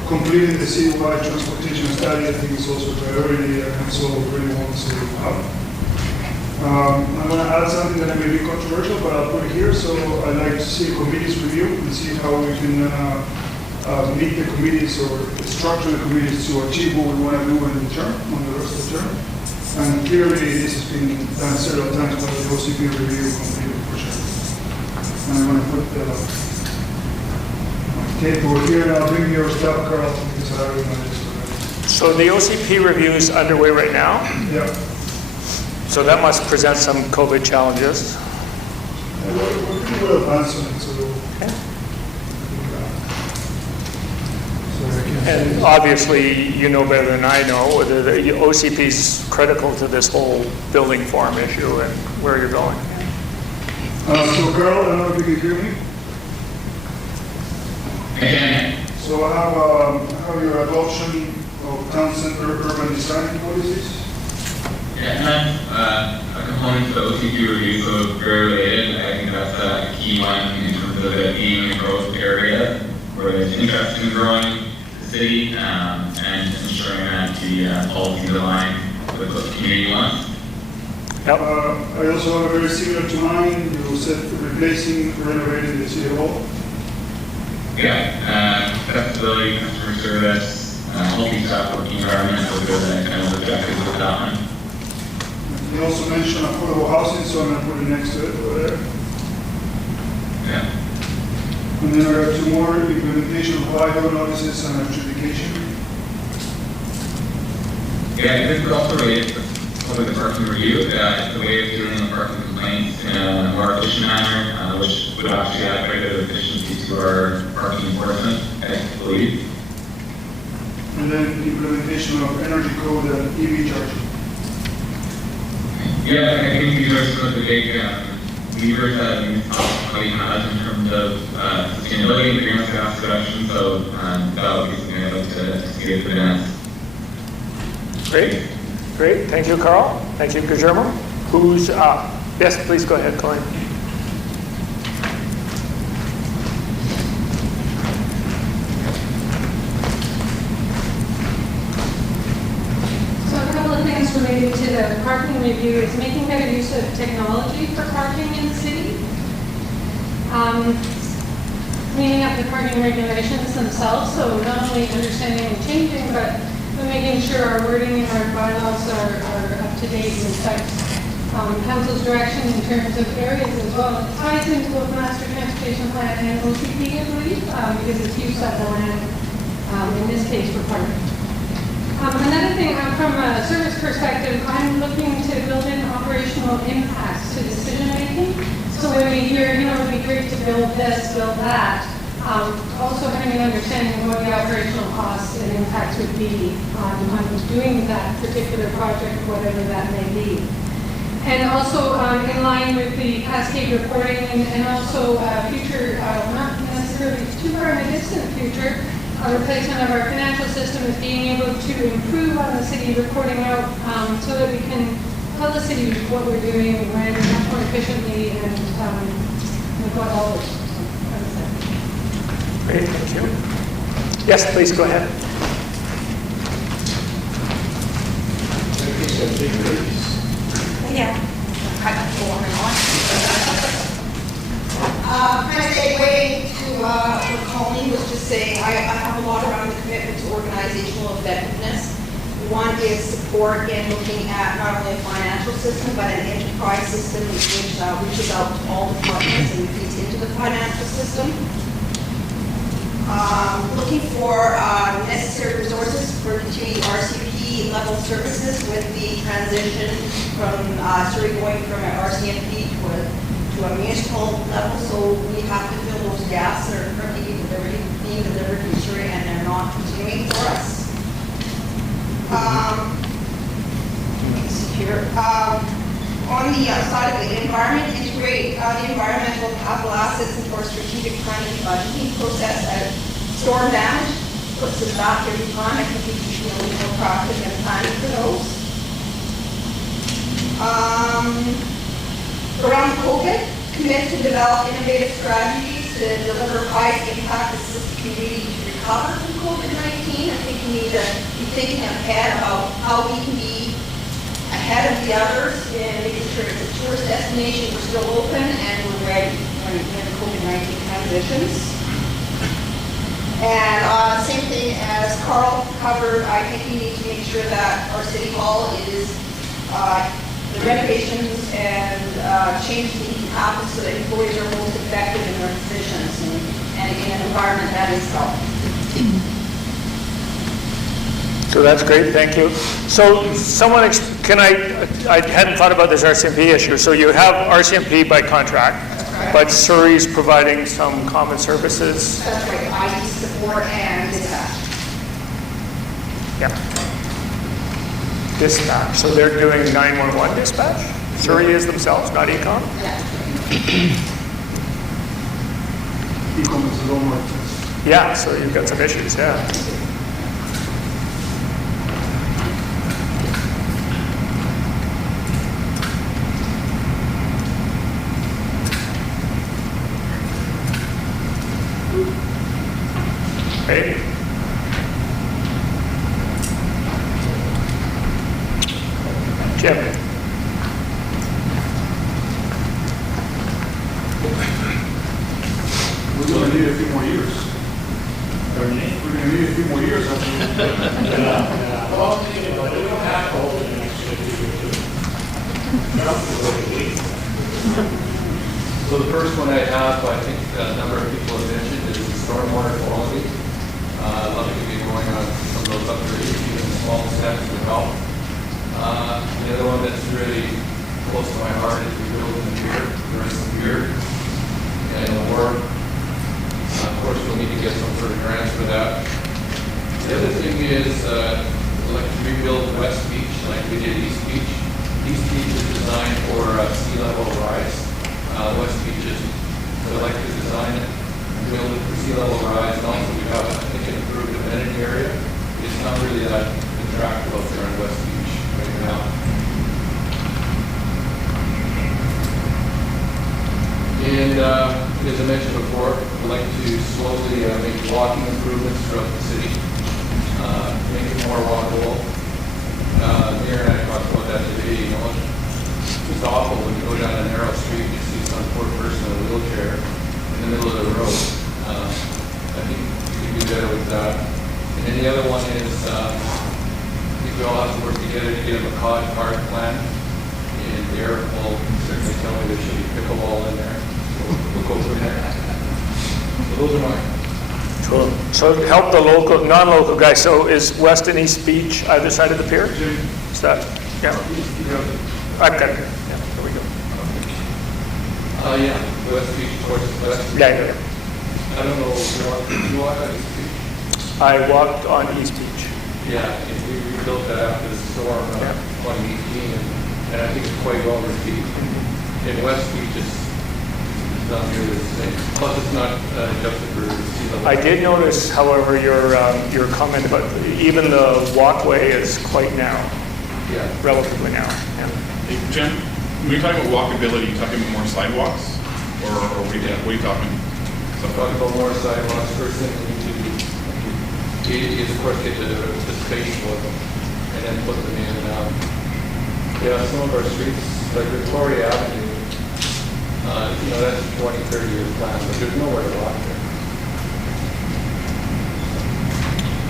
Completing the citywide transportation study, I think is also a priority, and council really wants to have. I'm going to add something that may be controversial, but I'll put it here. So I'd like to see a committee's review and see how we can meet the committees or structure the committees to achieve what we want to do in the term, on the rest of the term. And clearly this has been done several times by the OCP review completed for sure. And I'm going to put my tape over here, and I'll bring your stuff, Carl, because I already know this already. So the OCP review is underway right now? Yeah. So that must present some COVID challenges. We're pretty well advanced on it, so. And obviously, you know better than I know, whether the OCP is critical to this whole building farm issue and where you're going. So Carl, I don't know if you can hear me. So I have your adoption of town center urban design policies. Yeah, and that's a component of the OCP review, so very related. I think that's a key one in terms of it being a growth area where there's interest in growing the city and ensuring that the policies align with what the community wants. I also have a very similar to mine. You said replacing, renovating the city hall. Yeah, accessibility, customer service, healthy staff working environment, those are the kind of objectives of that one. You also mentioned affordable housing, so I'm going to put it next to it over there. Yeah. And then I have two more, implementation of LIDAR notices and adjudication. Yeah, this is also related to probably the parking review. It's the way of doing the parking complaints in a more efficient manner, which would actually add quite a bit of efficiency to our parking enforcement, I believe. And then implementation of energy code and EV charging. Yeah, I think these are some of the big levers that municipality has in terms of sustainability and greenhouse gas reduction, so that would be something I'd like to see it advance. Great. Thank you, Carl. Thank you, Guillermo. Who's up? Yes, please go ahead, Colleen. So a couple of things related to the parking review is making better use of technology for parking in the city. cleaning up the parking regulations themselves, so not only understanding and changing, but making sure our wording and our bylaws are up to date and reflect council's direction in terms of areas as well. It ties into both master transportation plan and OCP, I believe, because it's use of the land, in this case for parking. Another thing, from a service perspective, I'm looking to build in operational impacts to decision making. So when we hear, it would be great to build this, build that, also having an understanding of what the operational costs and impacts would be on doing that particular project, whatever that may be. And also in line with the cascade reporting and also future, not necessarily too far in the distant future, replacement of our financial system is being able to improve on the city reporting out so that we can tell the city what we're doing, when, much more efficiently, and with what dollars. Great, thank you. Yes, please go ahead. Yeah. Kind of segue to what Colleen was just saying. I have a lot around the commitment to organizational effectiveness. One is support in looking at not only a financial system, but an enterprise system which reaches out to all departments and feeds into the financial system. Looking for necessary resources for continuing RCMP level services with the transition from Surrey going from an RCMP to a municipal level. So we have to fill those gaps that are currently being delivered from Surrey and they're not continuing for us. Let's see here. On the side of the environment, integrate the environmental capital assets into our strategic planning and budgeting process. Storm damage puts us back every time. I think we should be a little more proactive in planning for those. Around COVID, commit to develop innovative strategies to deliver high impact assist the community to recover from COVID-19. I think we need to be thinking ahead about how we can be ahead of the others and making sure it's a tourist destination, we're still open and we're ready when COVID-19 transitions. And same thing as Carl covered, I think we need to make sure that our city hall is, the renovations and changes need to happen so that employees are most effective in their positions and in an environment that is healthy. So that's great, thank you. So someone, I hadn't thought about this RCMP issue. So you have RCMP by contract, but Surrey's providing some common services. That's right, IT support and dispatch. Yeah. Dispatch, so they're doing 911 dispatch? Surrey is themselves, not Ecom? Ecom is a little more expensive. Yeah, so you've got some issues, yeah. Hey. Jim. We're going to need a few more years. Pardon me? We're going to need a few more years. Yeah. Well, I'm thinking about it. We don't have to hold it in the next 50 years. So the first one I have, I think a number of people have mentioned, is stormwater quality. I'd love to get going on some of those upgrades, even small steps would help. The other one that's really close to my heart is rebuilding the pier, the rest of the pier. And more, of course, we'll need to get some sort of grants for that. The other thing is, I'd like to rebuild West Beach like we did East Beach. East Beach is designed for sea level rise. West Beach is, so I'd like to design it and build it for sea level rise. And also we have, I think, an improved amenity area. It's not really that attractive out there in West Beach right now. And as I mentioned before, I'd like to slowly make walking improvements throughout the city, make it more walkable. Mayor and I talked about that today. You know, it's awful when you go down a narrow street and you see some poor person in a wheelchair in the middle of the road. together to get them a card plan, and Derek will certainly tell me there should be pickleball in there. We'll go from there. So those are mine. So help the local, non-local guys. So is West and East Beach either side of the pier? Is that, yeah? I've got it here. Yeah, there we go. Yeah, West Beach towards the west. Yeah. I don't know, you walk on East Beach? I walked on East Beach. Yeah, and we rebuilt that after the storm of 2018, and I think it's quite well received. And West Beach is not nearly the same. Plus, it's not adjusted for sea level. I did notice, however, your comment about even the walkway is quite narrow. Yeah. Relatively narrow. Yeah. Hey, Jen, when you talk about walkability, you talking about more sidewalks? Or what are you talking? Talking about more sidewalks, first thing we need to do is, of course, get the space for them, and then put them in. Yeah, some of our streets, like Victoria Avenue, that's a 20, 30 year plan, but there's nowhere to walk there.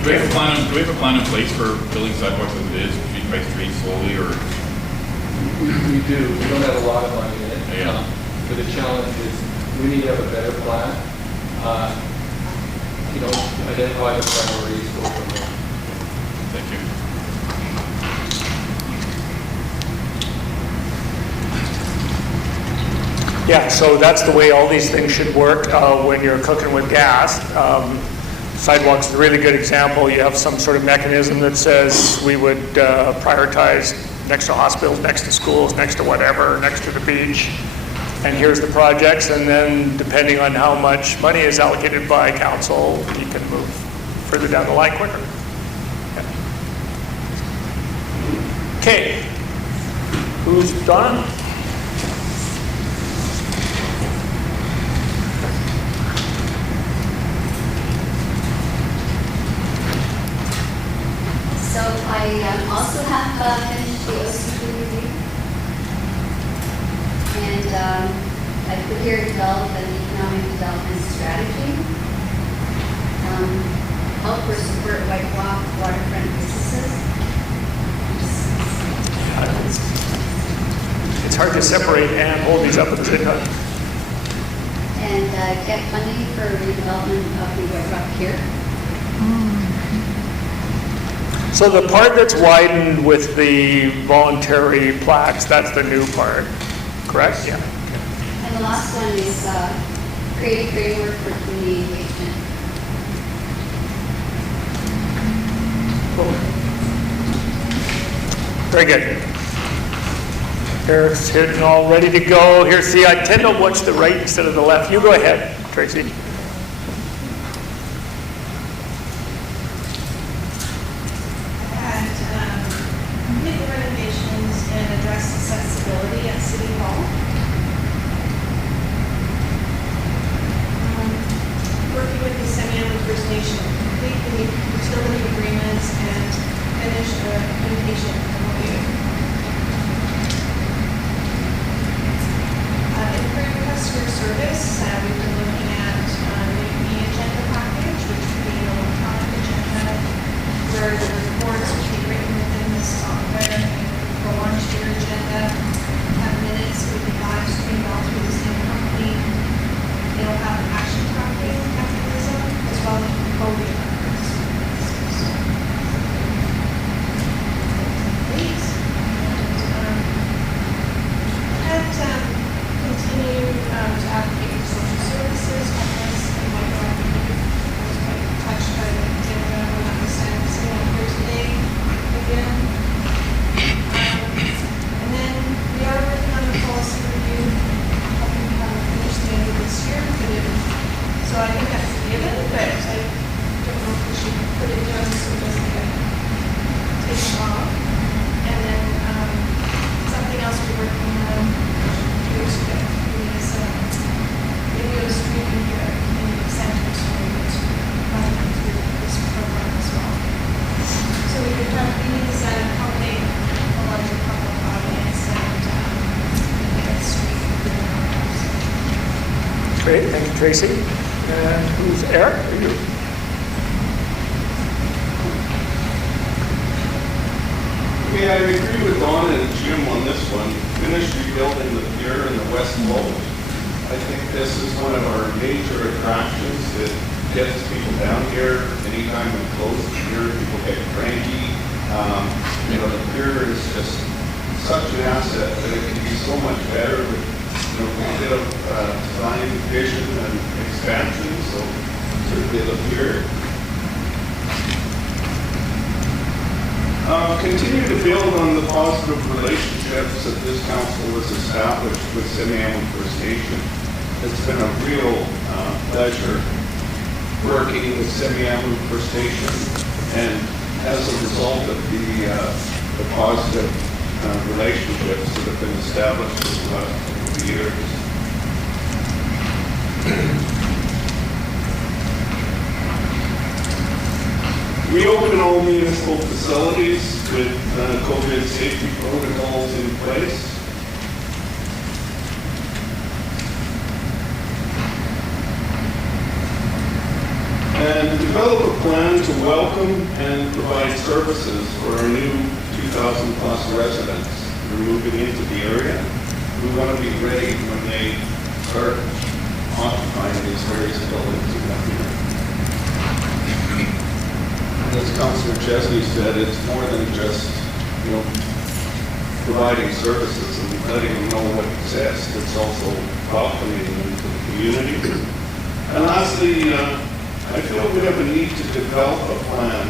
Do we have a plan in place for building sidewalks as it is, street by street, slowly, or? We do. We don't have a lot of money in it. Yeah. But the challenge is we need to have a better plan. Identify the priorities, go from there. Thank you. Yeah, so that's the way all these things should work when you're cooking with gas. Sidewalks is a really good example. You have some sort of mechanism that says we would prioritize next to hospitals, next to schools, next to whatever, next to the beach. And here's the projects, and then depending on how much money is allocated by council, you can move further down the line quicker. Okay. Who's done? So I also have finished the OCD review. And I prepared to develop an economic development strategy. Help or support White Rock waterfront businesses. It's hard to separate and hold these up at the same time. And get funding for redevelopment of the White Rock Pier. So the part that's widened with the voluntary plaques, that's the new part, correct? Yeah. And the last one is create a framework for community engagement. Cool. Very good. Eric's hitting all ready to go. Here, see, I tend to watch the right instead of the left. You go ahead, Tracy. Accessibility at City Hall. Working with the Semi-Island First Nation, complete the utility agreements and finish the communication MOU. Improve customer service, we've been looking at the agenda package, which would be an electronic agenda, where the reports would be written within the software. Go onto your agenda, have minutes, we can live stream all through the same company. It'll have an action tracking mechanism as well as voting records. Please. And continue to advocate for social services, homeless, and White Rock. I was quite touched by the agenda when I was sitting up here today again. And then we are working on the policy review, hoping to have it finished the end of this year. So I think that's a given, but I don't know if we should put it down so it doesn't get taken off. And then something else we're working on is video streaming here in the center, so it's running through this program as well. So we could have meetings that accommodate a larger public audience and get it streamed within our website. Great, thank you, Tracy. And who's Eric? Are you? Okay, I agree with Don and Jim on this one. Finish rebuilding the pier in the West Loop. I think this is one of our major attractions that gets people down here. Anytime we close the pier, people get cranky. The pier is just such an asset that it can be so much better with a bit of design, vision, and expansion. So certainly the pier. Continue to build on the positive relationships that this council has established with Semiahmoo First Nation. It's been a real pleasure working with Semiahmoo First Nation, and as a result of the positive relationships that have been established over the last couple of years. Reopen all municipal facilities with COVID safety protocols in place. And develop a plan to welcome and provide services for our new 2,000 plus residents who are moving into the area. We want to be ready when they start occupying these various buildings in that area. As Councillor Chesney said, it's more than just, providing services and letting them know what exists. It's also welcoming them to the community. And lastly, I feel we have a need to develop a plan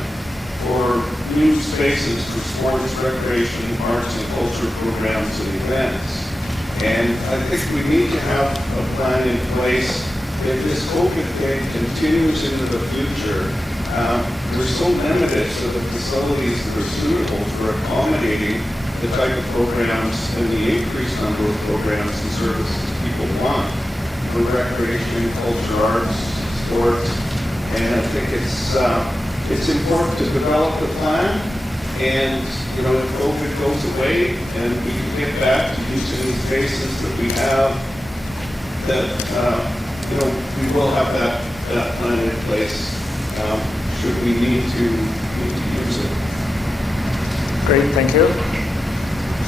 for new spaces for sports, recreation, arts, and culture programs and events. And I think we need to have a plan in place. If this COVID thing continues into the future, we're so limited to the facilities that are suitable for accommodating the type of programs and the increased number of programs and services people want for recreation, culture, arts, sports. And I think it's important to develop the plan. And, if COVID goes away and we can get back to using the spaces that we have, that, we will have that plan in place. Should we need to use it. Great, thank you.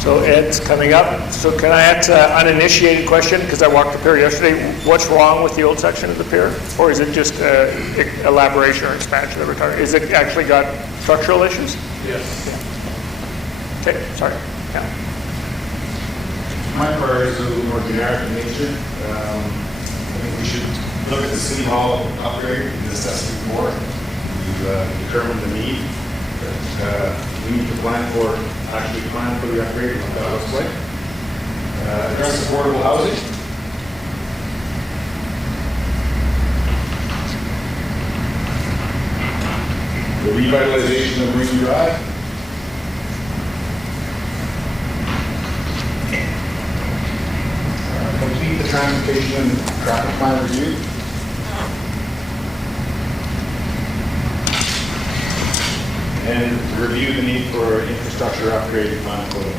So Ed's coming up. So can I ask an uninitiated question, because I walked the pier yesterday. What's wrong with the old section of the pier? Or is it just elaboration or expansion of retired? Is it actually got structural issues? Yes. Yeah. Okay, sorry. Yeah. My part is a little more generic in nature. I think we should look at the City Hall upgrade and necessity for it. We've determined the need that we need to plan for the upgrade and what that looks like. Address affordable housing. The revitalization of Marine Drive. Complete the transportation and traffic plan review. And review the need for infrastructure upgrade and plan coding.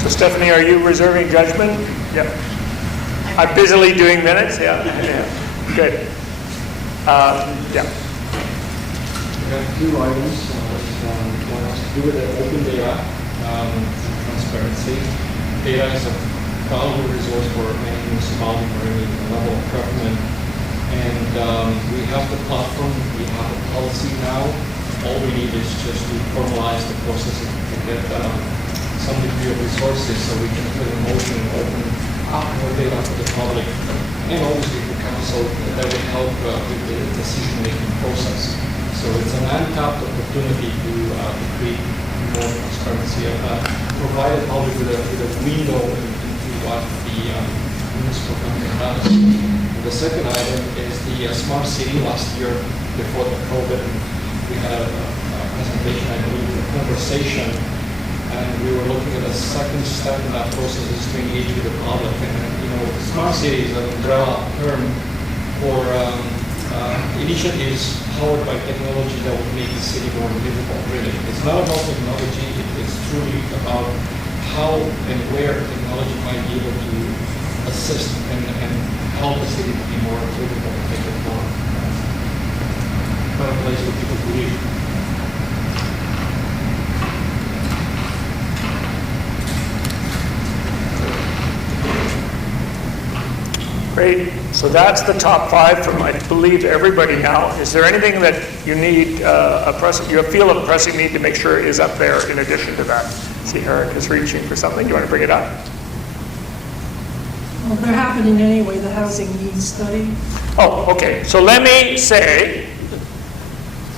So Stephanie, are you reserving judgment? Yeah. I'm busily doing minutes? Yeah. Good. Yeah. We have two items. One has to do with the open data and transparency. Data is a valuable resource for any municipality or any level of government. And we have the platform, we have the policy now. All we need is just to formalize the process to get some degree of resources so we can put in motion and open up more data for the public and obviously for council that will help with the decision-making process. So it's an untapped opportunity to create more transparency and provide the public with a window into what the municipal government does. The second item is the smart city. Last year, before the COVID, we had a presentation, I believe, a conversation, and we were looking at a second step in that process is to engage with the public. And smart city is an umbrella term for initiatives powered by technology that would make the city more livable, really. It's not about technology, it's truly about how and where technology might be able to assist and help the city to be more livable, make it more better place for people to live. Great. So that's the top 5 from, I believe, everybody now. Is there anything that you need, you feel a pressing need to make sure is up there in addition to that? See, Eric is reaching for something. Do you want to bring it up? Well, they're happening anyway, the housing needs study. Oh, okay. So let me say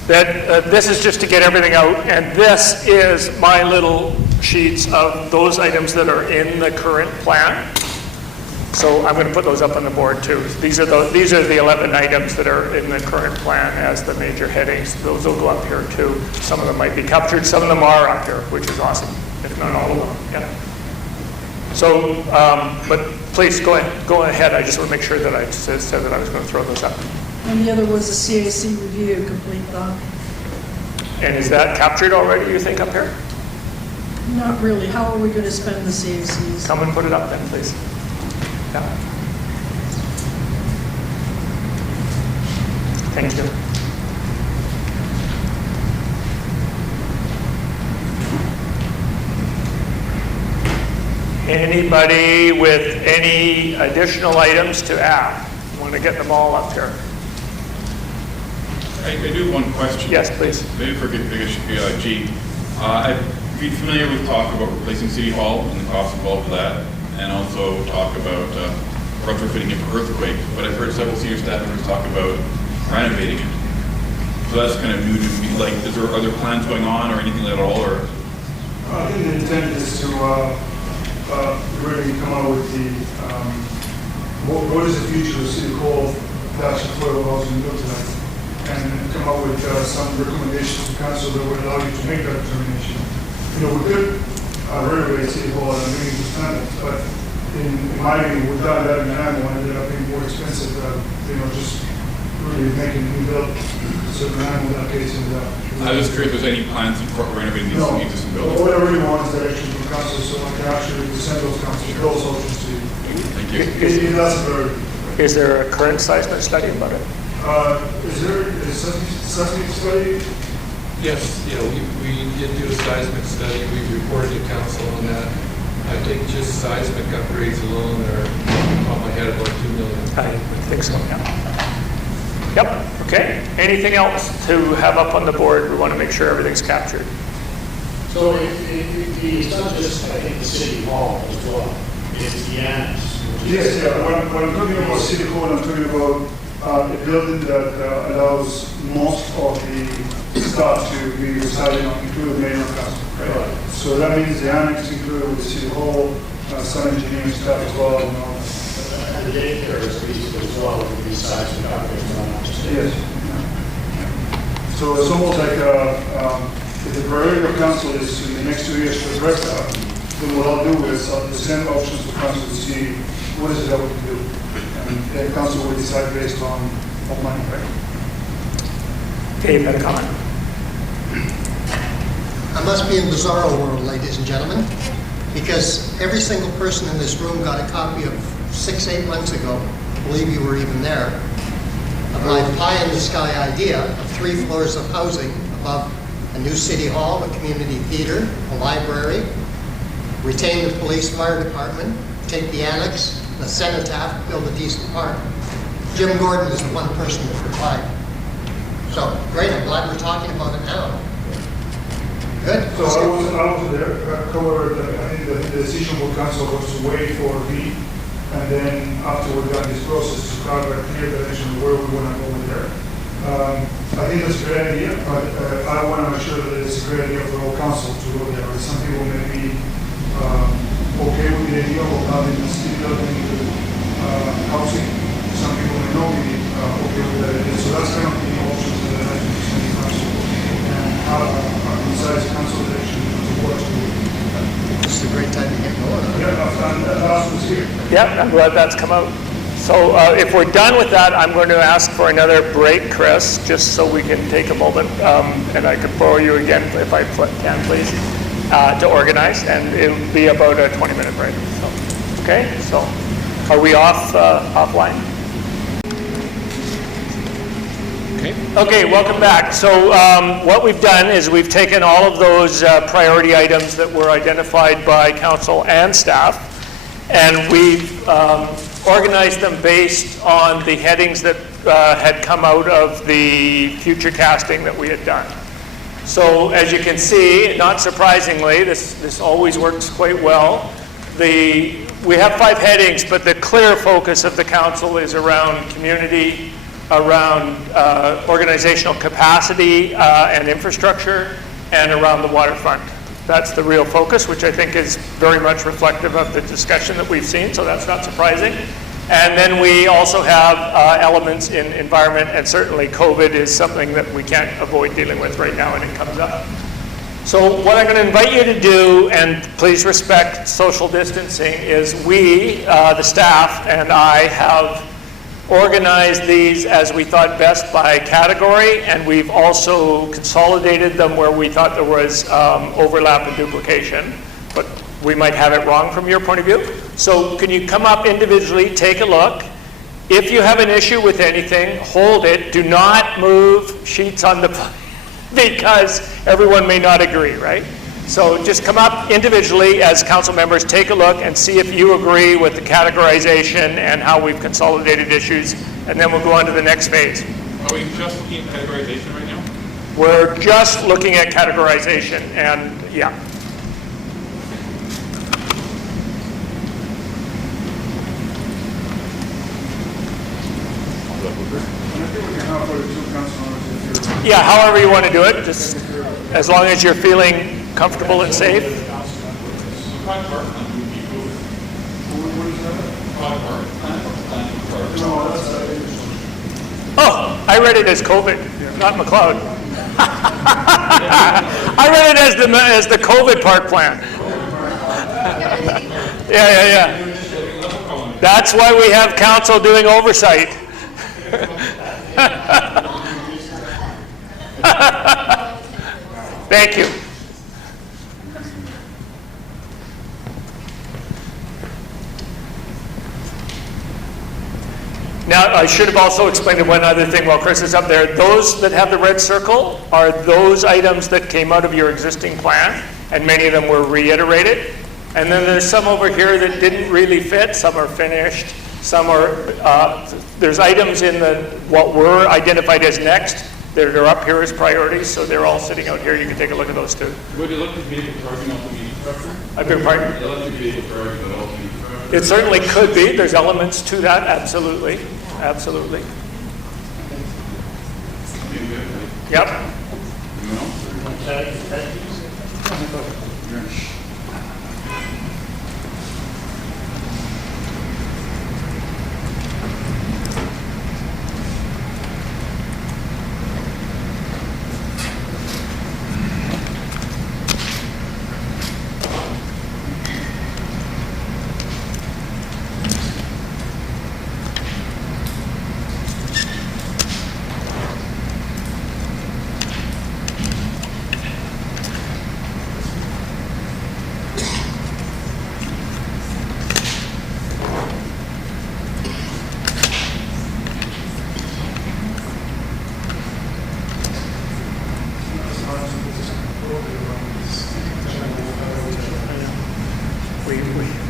that this is just to get everything out, and this is my little sheets of those items that are in the current plan. So I'm going to put those up on the board too. These are the 11 items that are in the current plan as the major headings. Those will go up here too. Some of them might be captured. Some of them are up here, which is awesome, if not all of them. Yeah. So, but please go ahead. I just want to make sure that I said that I was going to throw those up. And the other was the CAC review, complete that. And is that captured already, you think, up here? Not really. How are we going to spend the CACs? Come and put it up then, please. Yeah. Thank you. Anybody with any additional items to add? Want to get them all up here? I do have one question. Yes, please. Maybe for G. I'd be familiar with talk about replacing City Hall and the cost involved with that, and also talk about retrofitting it for earthquake. But I've heard several senior staff members talk about renovating it. So that's kind of new to me. Like, are there plans going on or anything like that at all? Or I think the intent is to really come out with the what is the future of City Hall, that's affordable housing looks like, and come up with some recommendations to council that would allow you to make that determination. You know, we could renovate City Hall and bring it to standards, but in my view, without that in hand, it ended up being more expensive than, just really making a new build. So in that case, I was curious if there's any plans for renovating these existing buildings. What I really want is direction from council, so I can actually present those options to you. Thank you. It doesn't hurt. Is there a current seismic study about it? Is there a seismic study? Yes, yeah, we did do a seismic study. We reported to council on that. I think just seismic upgrades alone are, off my head, about $2 million. I think so, yeah. Yep, okay. Anything else to have up on the board? We want to make sure everything's captured. So it's not just, I think, the City Hall as well. It's the annex. Yes, yeah. When I'm talking about City Hall, I'm talking about a building that allows most of the staff to be residing on, including mayor and council. Right. So that means the annex included with the City Hall, some engineering staff as well, and all that. And the daycare is leased as well, with these sides and upgrades on that. Yes. So it's almost like if the priority of council is in the next 2 years to address that, then what I'll do is I'll present options to council to see what is it that we can do. And then council will decide based on money, right? Dave had a comment. I must be in bizarro world, ladies and gentlemen, because every single person in this room got a copy of 6-8 months ago, I believe you were even there, of my pie-in-the-sky idea of 3 floors of housing above a new city hall, a community theater, a library, retain the police fire department, take the annex, the cenotaph, build a decent park. Jim Gordon is the one person that replied. So, great, I'm glad we're talking about it now. Good. So I was there. However, I think the decision for council was to wait for a week, and then after we got this process to have a clear direction of where we want to go with there. I think that's a great idea, but I want to make sure that it's a great idea for all council to go there. Some people may be okay with the idea of having a city building housing. Some people may not be okay with that idea. So that's kind of the options that I like to present to council and have a concise council direction to work with. This is a great time to get going. Yeah, I'm glad that's come out. So if we're done with that, I'm going to ask for another break, Chris, just so we can take a moment, and I could borrow you again if I can, please, to organize, and it'll be about a 20-minute break. So, okay, so Are we offline? Okay, welcome back. So what we've done is we've taken all of those priority items that were identified by council and staff, and we've organized them based on the headings that had come out of the future casting that we had done. So as you can see, not surprisingly, this always works quite well. We have 5 headings, but the clear focus of the council is around community, around organizational capacity and infrastructure, and around the waterfront. That's the real focus, which I think is very much reflective of the discussion that we've seen, so that's not surprising. And then we also have elements in environment, and certainly COVID is something that we can't avoid dealing with right now, and it comes up. So what I'm going to invite you to do, and please respect social distancing, is we, the staff, and I have organized these as we thought best by category, and we've also consolidated them where we thought there was overlap and duplication, but we might have it wrong from your point of view. So can you come up individually, take a look. If you have an issue with anything, hold it. Do not move sheets on the because everyone may not agree, right? So just come up individually as council members, take a look and see if you agree with the categorization and how we've consolidated issues, and then we'll go on to the next phase. Are we just looking at categorization right now? We're just looking at categorization, and yeah. Yeah, however you want to do it, just as long as you're feeling comfortable and safe. Oh, I read it as COVID, not McLeod. I read it as the COVID park plan. Yeah. That's why we have council doing oversight. Thank you. Now, I should have also explained one other thing while Chris is up there. Those that have the red circle are those items that came out of your existing plan, and many of them were reiterated. And then there's some over here that didn't really fit. Some are finished. Some are, there's items in what were identified as next that are up here as priorities, so they're all sitting out here. You can take a look at those too. Would electric vehicle charging also be infrastructure? I beg your pardon? Electric vehicle charging would also be infrastructure? It certainly could be. There's elements to that, absolutely. Absolutely. Yep.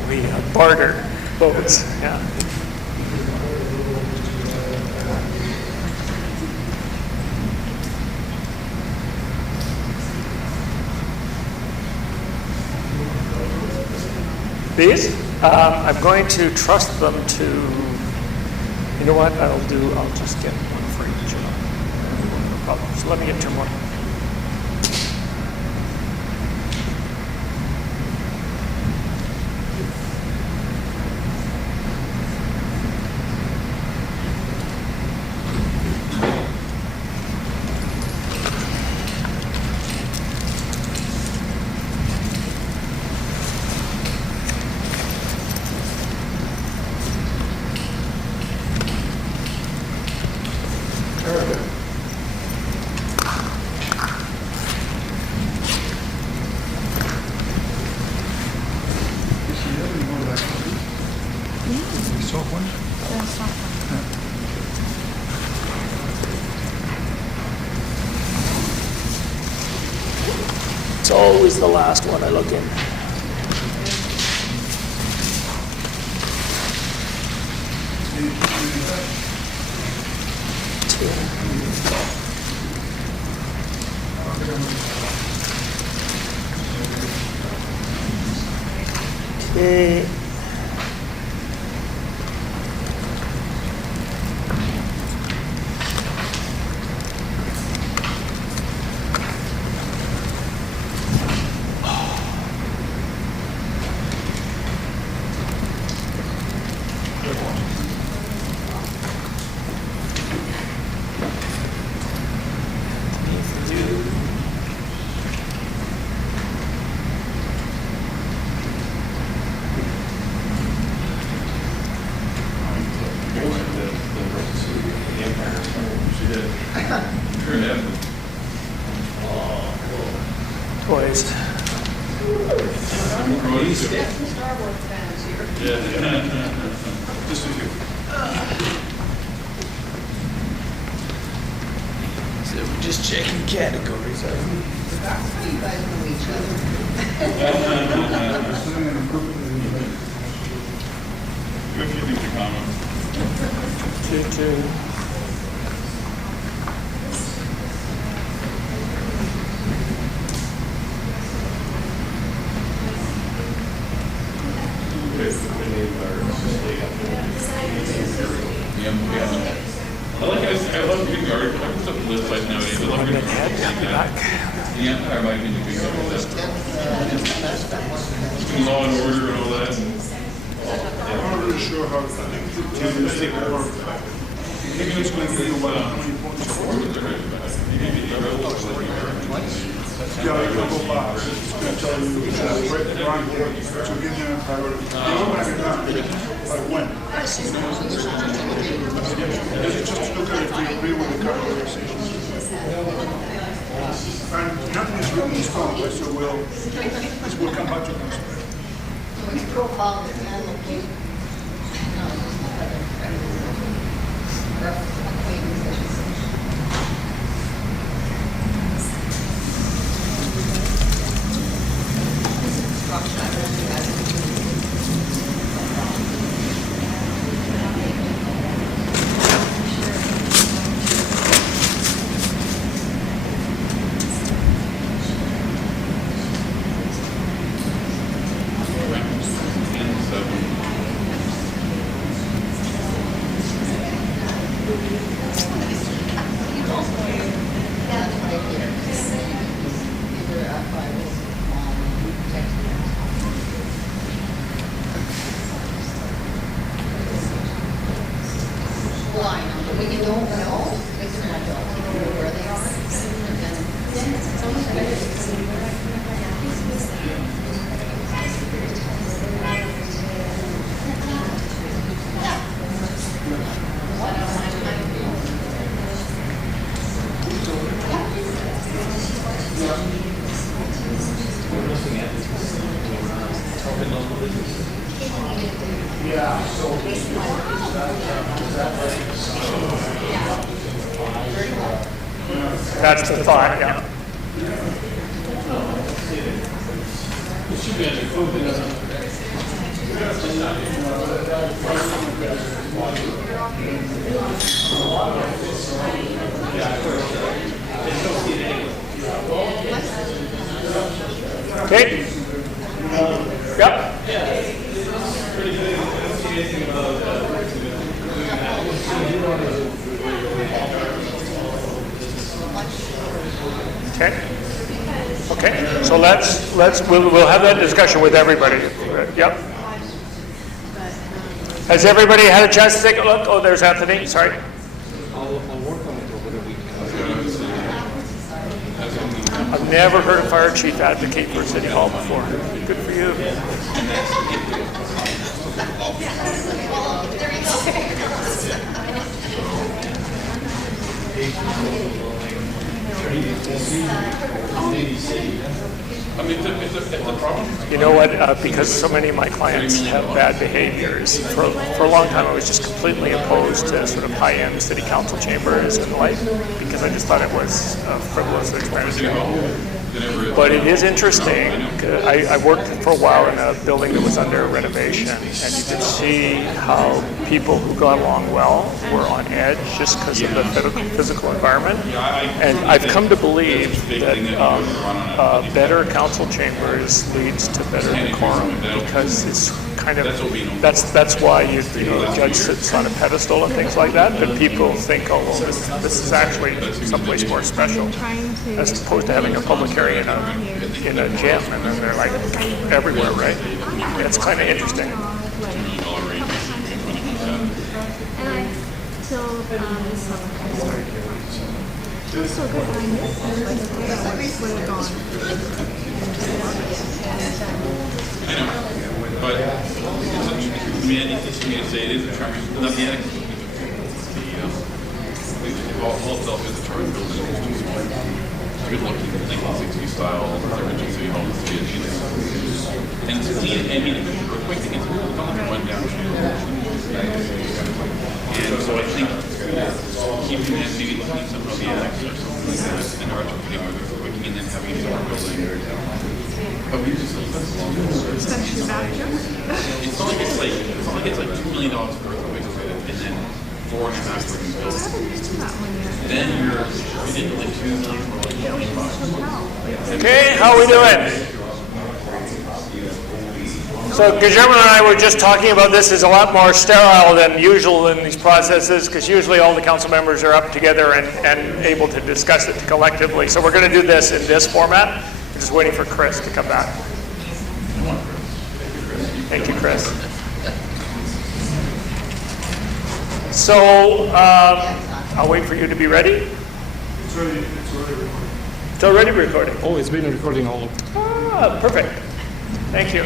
We barter votes, yeah. These? I'm going to trust them to, you know what, I'll just get one for each of them. No problem. So let me get two more. was the last one I looked in. Okay. Toys. Star Wars fans here. Just a few. So we're just checking categories, are we? That's how you guys know each You have a few things in common. Two. I love good art. I put up list size nowadays. I love good art. The Empire might be doing something like that. Law and Order and all that. I'm not really sure how to take over. Maybe it's going to be about how many points. Yeah, you can go back. It's going to tell you right here to give them a priority. You're not going to get done, but when? Just look at if you agree with the categorization. And nothing is written in stone, but so we'll come back to this. Which profile is man looking? No, it's not like a friend. Acquaintance, I should say. That's the thought, yeah. It should be under COVID. Okay? Yep. Pretty good. I don't see anything about Okay. Okay. So we'll have that discussion with everybody. Yep. Has everybody had a chance to take a look? Oh, there's Anthony. Sorry. I'll work on it over the weekend. I've never heard a fire chief advocate for City Hall before. Good for you. I mean, it's a problem. You know what? Because so many of my clients have bad behaviors. For a long time, I was just completely opposed to sort of high-end city council chambers and the like, because I just thought it was a frivolous expense. But it is interesting. I worked for a while in a building that was under renovation, and you could see how people who got along well were on edge just because of the physical environment. And I've come to believe that better council chambers leads to better decorum, because it's kind of, that's why you know, the judge sits on a pedestal and things like that, but people think, oh, well, this is actually someplace more special, as opposed to having a public hearing in a gym, and then they're like everywhere, right? It's kind of interesting. I know, but I mean, it's for me to say it is a charming, not the attic. The hall itself is a charming building. It's good looking, 1960s style, original city hall in the city. And it's clean, I mean, real quick, it's not like it went down. And so I think keeping that, maybe looking some of the attics or something like that, and retrofitting where they're looking and then having a separate building. But we just Especially back here. it's not like it's like $2 million worth of equipment and then 4.5 worth of buildings. Then you're into like $2 million for like $25. Okay, how are we doing? So Guillermo and I were just talking about this is a lot more sterile than usual in these processes, because usually all the council members are up together and able to discuss it collectively. So we're going to do this in this format. We're just waiting for Chris to come back. Thank you, Chris. So I'll wait for you to be ready. It's already recorded. It's already recording. Oh, it's been recording all of Ah, perfect. Thank you.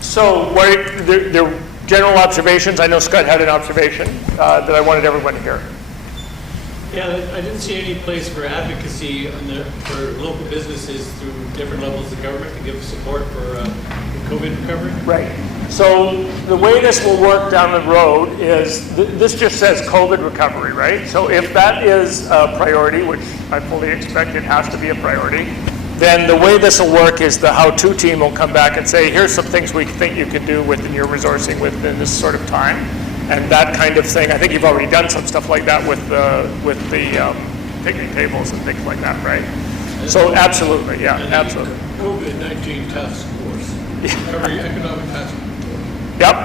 So what are the general observations? I know Scott had an observation that I wanted everyone to hear. Yeah, I didn't see any place for advocacy for local businesses through different levels of government to give support for COVID recovery. Right. So the way this will work down the road is, this just says COVID recovery, right? So if that is a priority, which I fully expect it has to be a priority, then the way this will work is the how-to team will come back and say, here's some things we think you can do within your resourcing within this sort of time. And that kind of thing, I think you've already done some stuff like that with the picnic tables and things like that, right? So absolutely, yeah, absolutely. COVID-19 task force, recovery economic task force. Yep.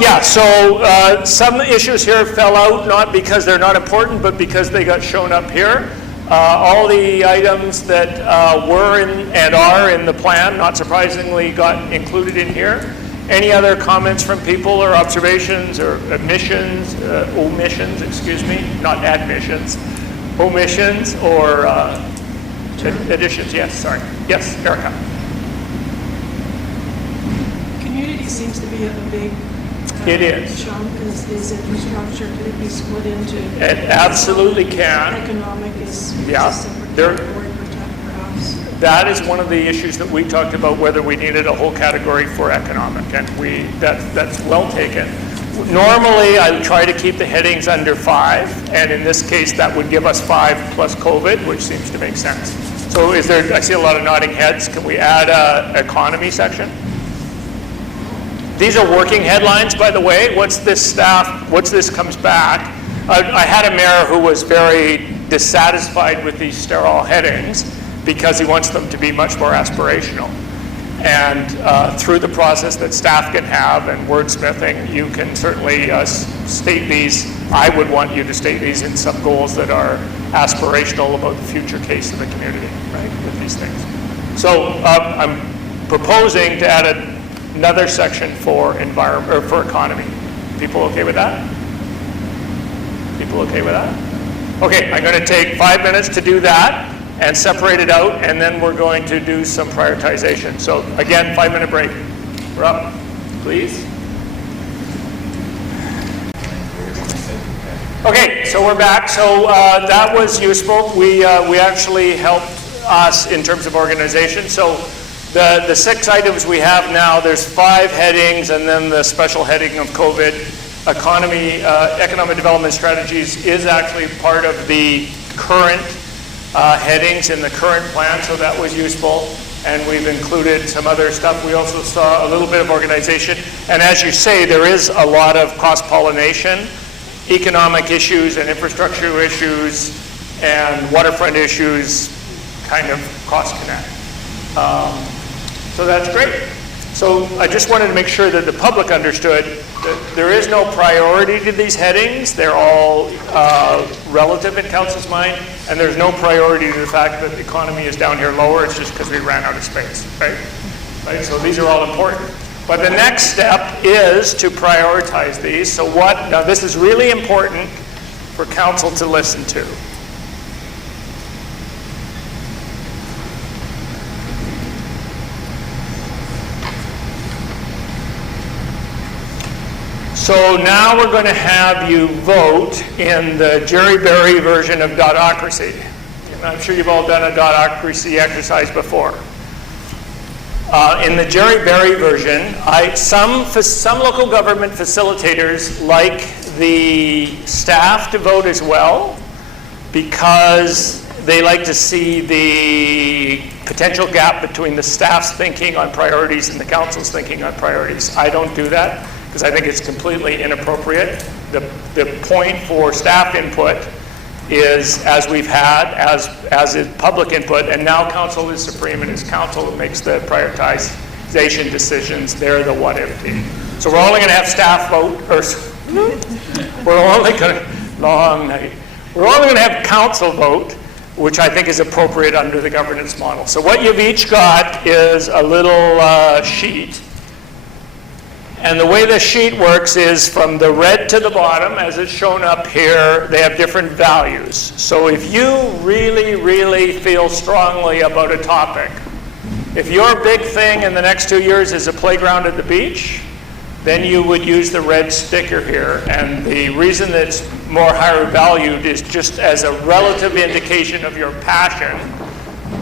Yeah, so some issues here fell out, not because they're not important, but because they got shown up here. All the items that were in and are in the plan, not surprisingly, got included in here. Any other comments from people or observations or omissions, excuse me, not admissions, omissions or additions? Yes, sorry. Yes, Erica. Community seems to be a big It is. chunk. Is infrastructure, could it be split into? It absolutely can. Economic is Yeah. a separate There- category perhaps. That is one of the issues that we talked about, whether we needed a whole category for economic, and that's well taken. Normally, I try to keep the headings under 5, and in this case, that would give us 5 plus COVID, which seems to make sense. So I see a lot of nodding heads. Can we add a economy section? These are working headlines, by the way. Once this comes back, I had a mayor who was very dissatisfied with these sterile headings because he wants them to be much more aspirational. And through the process that staff can have and wordsmithing, you can certainly state these. I would want you to state these in some goals that are aspirational about the future case of the community, right, with these things. So I'm proposing to add another section for environment or for economy. People okay with that? People okay with that? Okay, I'm going to take 5 minutes to do that and separate it out, and then we're going to do some prioritization. So again, 5-minute break. We're up, please. Okay, so we're back. So that was useful. We actually helped us in terms of organization. So the 6 items we have now, there's 5 headings, and then the special heading of COVID. Economic development strategies is actually part of the current headings in the current plan, so that was useful. And we've included some other stuff. We also saw a little bit of organization. And as you say, there is a lot of cross-pollination. Economic issues and infrastructure issues and waterfront issues kind of cross-connect. So that's great. So I just wanted to make sure that the public understood that there is no priority to these headings. They're all relative in council's mind, and there's no priority to the fact that the economy is down here lower. It's just because we ran out of space, right? So these are all important. But the next step is to prioritize these. So now this is really important for council to listen to. So now we're going to have you vote in the Jerry Berry version of Dotocracy. I'm sure you've all done a Dotocracy exercise before. In the Jerry Berry version, some local government facilitators like the staff to vote as well, because they like to see the potential gap between the staff's thinking on priorities and the council's thinking on priorities. I don't do that, because I think it's completely inappropriate. The point for staff input is, as we've had, as is public input, and now council is supreme, and it's council that makes the prioritization decisions. They're the what-if team. So we're only going to have staff vote, we're only going to have council vote, which I think is appropriate under the governance model. So what you've each got is a little sheet. And the way the sheet works is from the red to the bottom, as it's shown up here, they have different values. So if you really, really feel strongly about a topic, if your big thing in the next 2 years is a playground at the beach, then you would use the red sticker here. And the reason that it's more higher valued is just as a relative indication of your passion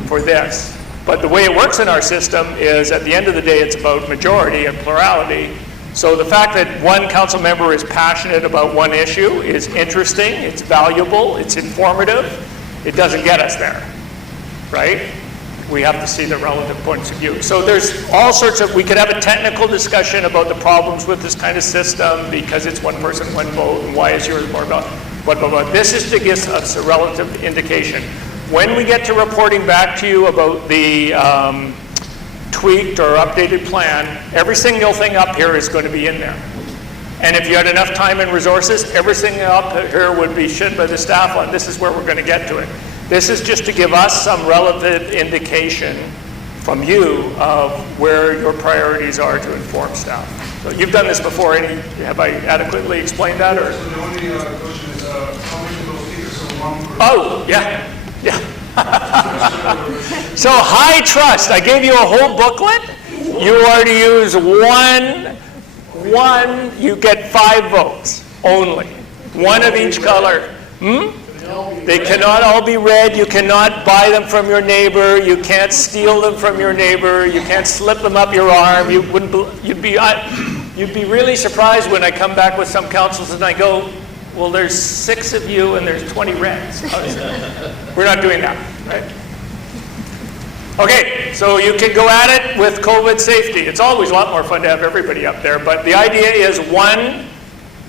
for this. But the way it works in our system is, at the end of the day, it's about majority and plurality. So the fact that one council member is passionate about one issue is interesting, it's valuable, it's informative. It doesn't get us there, right? We have to see the relative points of view. So there's all sorts of, we could have a technical discussion about the problems with this kind of system, because it's one person, one vote, and why is yours more about, blah, blah, blah. This is to give us a relative indication. When we get to reporting back to you about the tweaked or updated plan, every single thing up here is going to be in there. And if you had enough time and resources, everything up here would be should by the staff on this is where we're going to get to it. This is just to give us some relative indication from you of where your priorities are to inform staff. So you've done this before. Have I adequately explained that? Or? So the only question is how many of those figures are one per? Oh, yeah. So high trust. I gave you a whole booklet. You are to use one, you get 5 votes only. One of each color. They cannot all be red. You cannot buy them from your neighbor. You can't steal them from your neighbor. You can't slip them up your arm. You'd be really surprised when I come back with some councils and I go, well, there's 6 of you and there's 20 reds. We're not doing that, right? Okay, so you can go at it with COVID safety. It's always a lot more fun to have everybody up there, but the idea is 1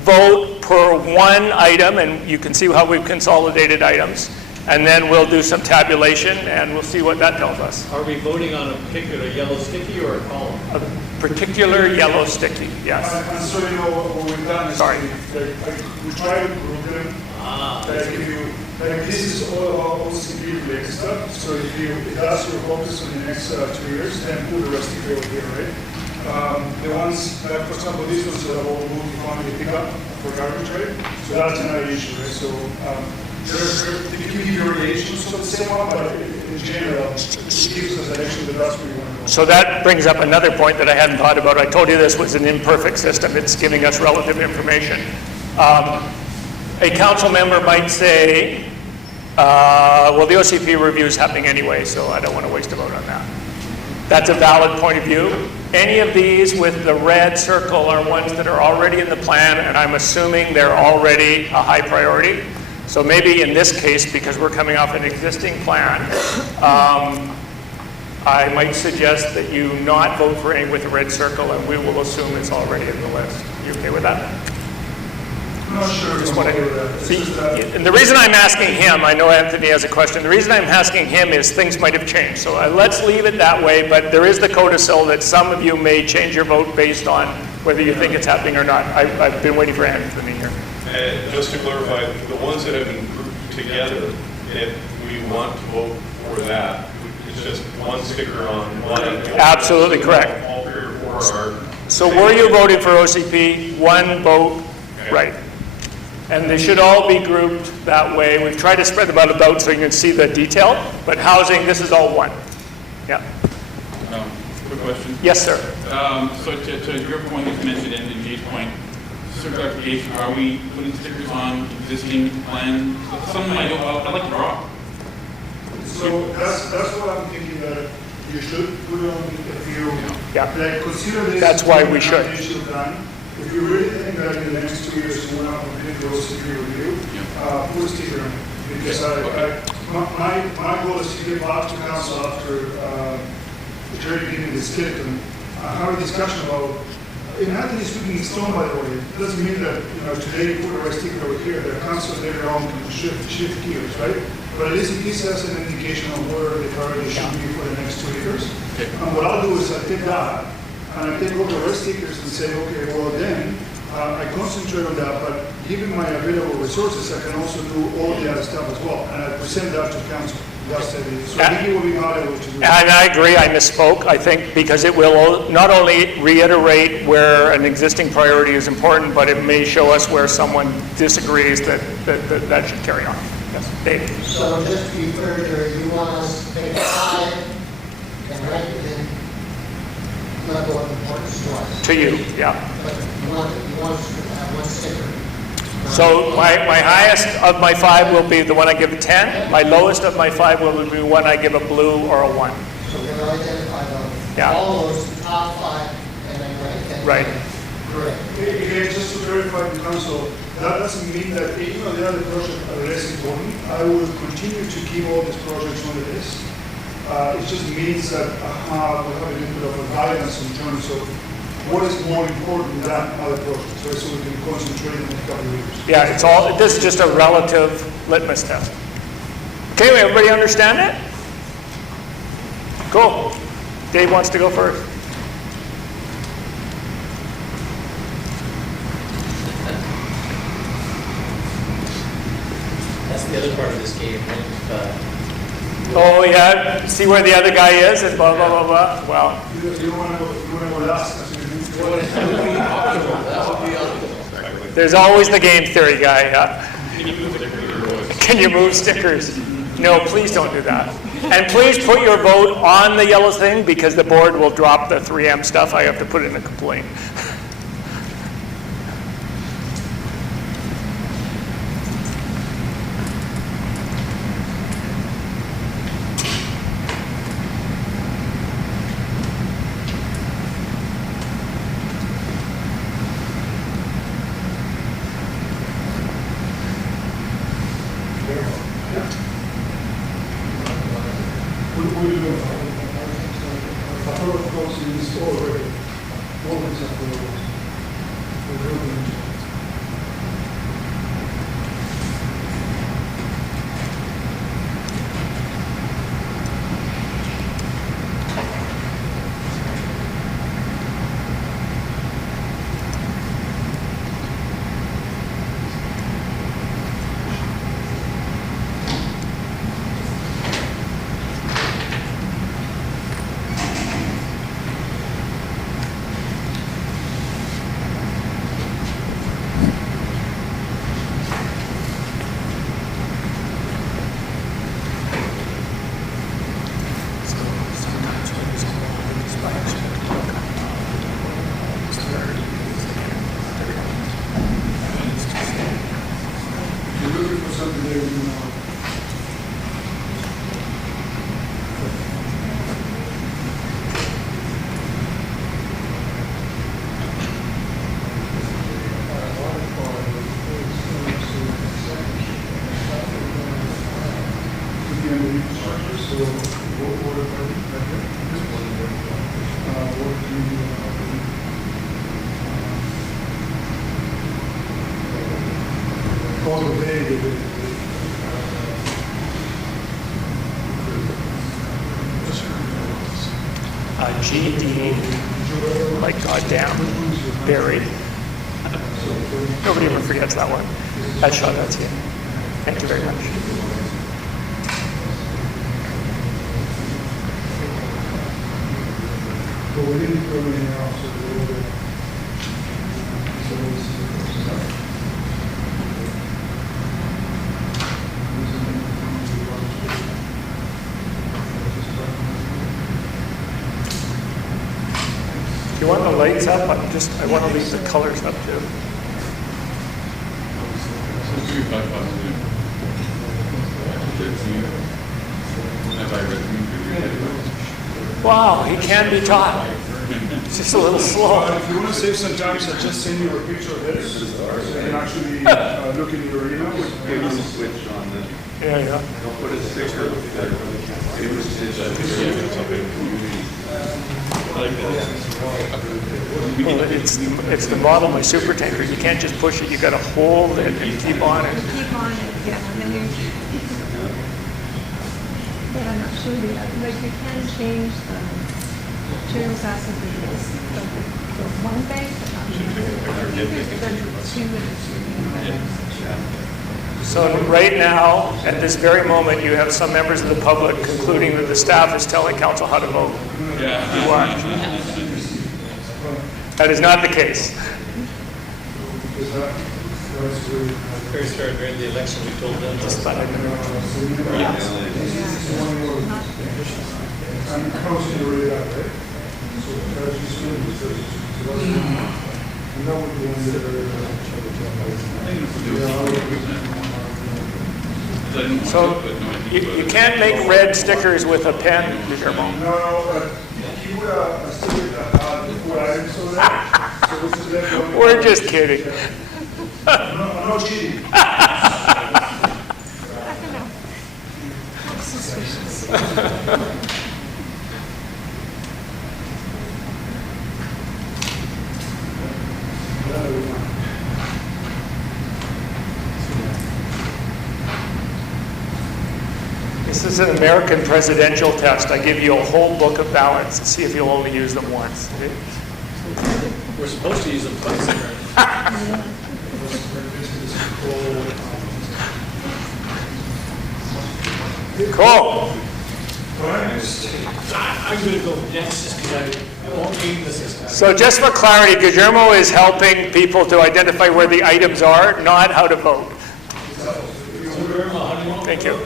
vote per 1 item, and you can see how we've consolidated items, and then we'll do some tabulation, and we'll see what that tells us. Are we voting on a particular yellow sticky or a column? A particular yellow sticky, yes. And so you know what we've done is Sorry. we try to group them. This is all about OCP related stuff. So if that's your focus on the next 2 years, then put the rest of it over here, right? The ones, for example, these ones are all multi-family pickup for garbage, right? So that's another issue, right? So there can be variations of the same one, but in general, it gives us direction that that's where you want to go. So that brings up another point that I hadn't thought about. I told you this was an imperfect system. It's giving us relative information. a council member might say, well, the OCP review is happening anyway, so I don't want to waste a vote on that. That's a valid point of view. Any of these with the red circle are ones that are already in the plan, and I'm assuming they're already a high priority. So maybe in this case, because we're coming off an existing plan, I might suggest that you not vote for any with a red circle, and we will assume it's already in the list. You okay with that? I'm not sure. Just want to see, and the reason I'm asking him, I know Anthony has a question. The reason I'm asking him is things might have changed. So let's leave it that way. But there is the codicil that some of you may change your vote based on whether you think it's happening or not. I've been waiting for Anthony here. And just to clarify, the ones that have been grouped together, if we want to vote for that, it's just one sticker on one. Absolutely correct. All 3 or 4 are. So were you voting for OCP? One vote, right. And they should all be grouped that way. We've tried to spread them out about so you can see the detail, but housing, this is all one. Yeah. Quick question. Yes, sir. So to your point, you mentioned and Jay's point, clarification, are we putting stickers on existing plans? Some I don't, I like to draw. So that's what I'm thinking that you should put on if you like consider this. That's why we should. Initial plan. If you really think that in the next 2 years you want to complete the OCP review, put a sticker on it. Because my goal is to get back to council after Jerry giving the skeleton, have a discussion about. In Anthony speaking in stone, by the way, it doesn't mean that today you put a red sticker over here, that council later on can shift gears, right? But at least it gives us an indication of where the priority should be for the next 2 years. And what I'll do is I take that and I take all the red stickers and say, okay, well then I concentrate on that, but given my available resources, I can also do all the other stuff as well, and I present that to council. That's the idea. So I think it will be valuable to do. And I agree, I misspoke, I think, because it will not only reiterate where an existing priority is important, but it may show us where someone disagrees that should carry on. Yes, Dave. So just to be clear, Jerry, you want us to take 5 and rank it in level of importance to us? To you, yeah. But you want us to have one sticker. So my highest of my 5 will be the one I give a 10. My lowest of my 5 will be one I give a blue or a 1. So we're going to identify those. Yeah. All those top 5 and then rank them. Right. Correct. Again, just to clarify to council, that doesn't mean that even though the other projects are less important, I will continue to keep all these projects on the list. It just means that we'll have a little bit of a guidance in terms of what is more important than other projects, right? So we can concentrate on a couple of years. Yeah, it's all, this is just a relative litmus test. Okay, everybody understand it? Cool. Dave wants to go first. That's the other part of this game, right? Oh, yeah, see where the other guy is and blah, blah, blah, blah. Well. You want to go last? There's always the game theory guy. Can you move stickers? No, please don't do that. And please put your vote on the yellow thing because the board will drop the 3M stuff. I have to put in a complaint. something there we can, the end of the infrastructure, so what if I this one here? What do you, all the day, GD, like goddamn, Barry. Nobody ever forgets that one. That's Sean, that's you. Thank you very much. but we didn't go anything else, so You want the lights up? I want to leave the colors up too. Wow, he can be taught. It's just a little slow. If you want to save some time, so just send you a picture of this, so you can actually look in your email. Switch on the. Yeah. Don't put a sticker. It was just Well, it's the model, my super tanker. You can't just push it. You got to hold it and keep on it. Keep on it, yeah, and then you. But I'm not sure like you can change the materials as of the one bank, but not the other. So right now, at this very moment, you have some members of the public concluding that the staff is telling council how to vote. You are. That is not the case. Very started during the election, we told them. Just about I'm close to read out, right? So that's just good, because you know what the end So you can't make red stickers with a pen, Guillermo. No, you would still what I am so that. So this is that. We're just kidding. I'm not cheating. This is an American presidential test. I give you a whole book of ballots to see if you'll only use them once. We're supposed to use them twice. Cool. I'm going to go next just because I won't game the system. So just for clarity, Guillermo is helping people to identify where the items are, not how to vote. Thank you.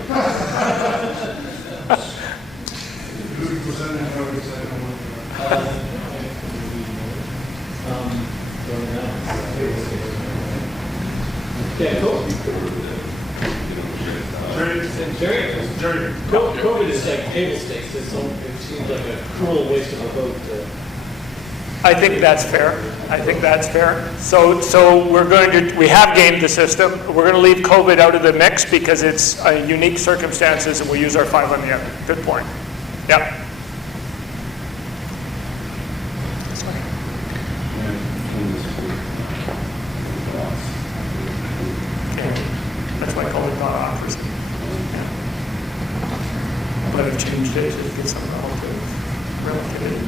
Yeah, cool. Jerry, COVID is like table stakes. It seems like a cruel waste of a vote. I think that's fair. So we have gamed the system. We're going to leave COVID out of the mix because it's unique circumstances, and we'll use our 5 on the end. Good point. Yep. That's why COVID not offers. But I've changed it to get some relativity.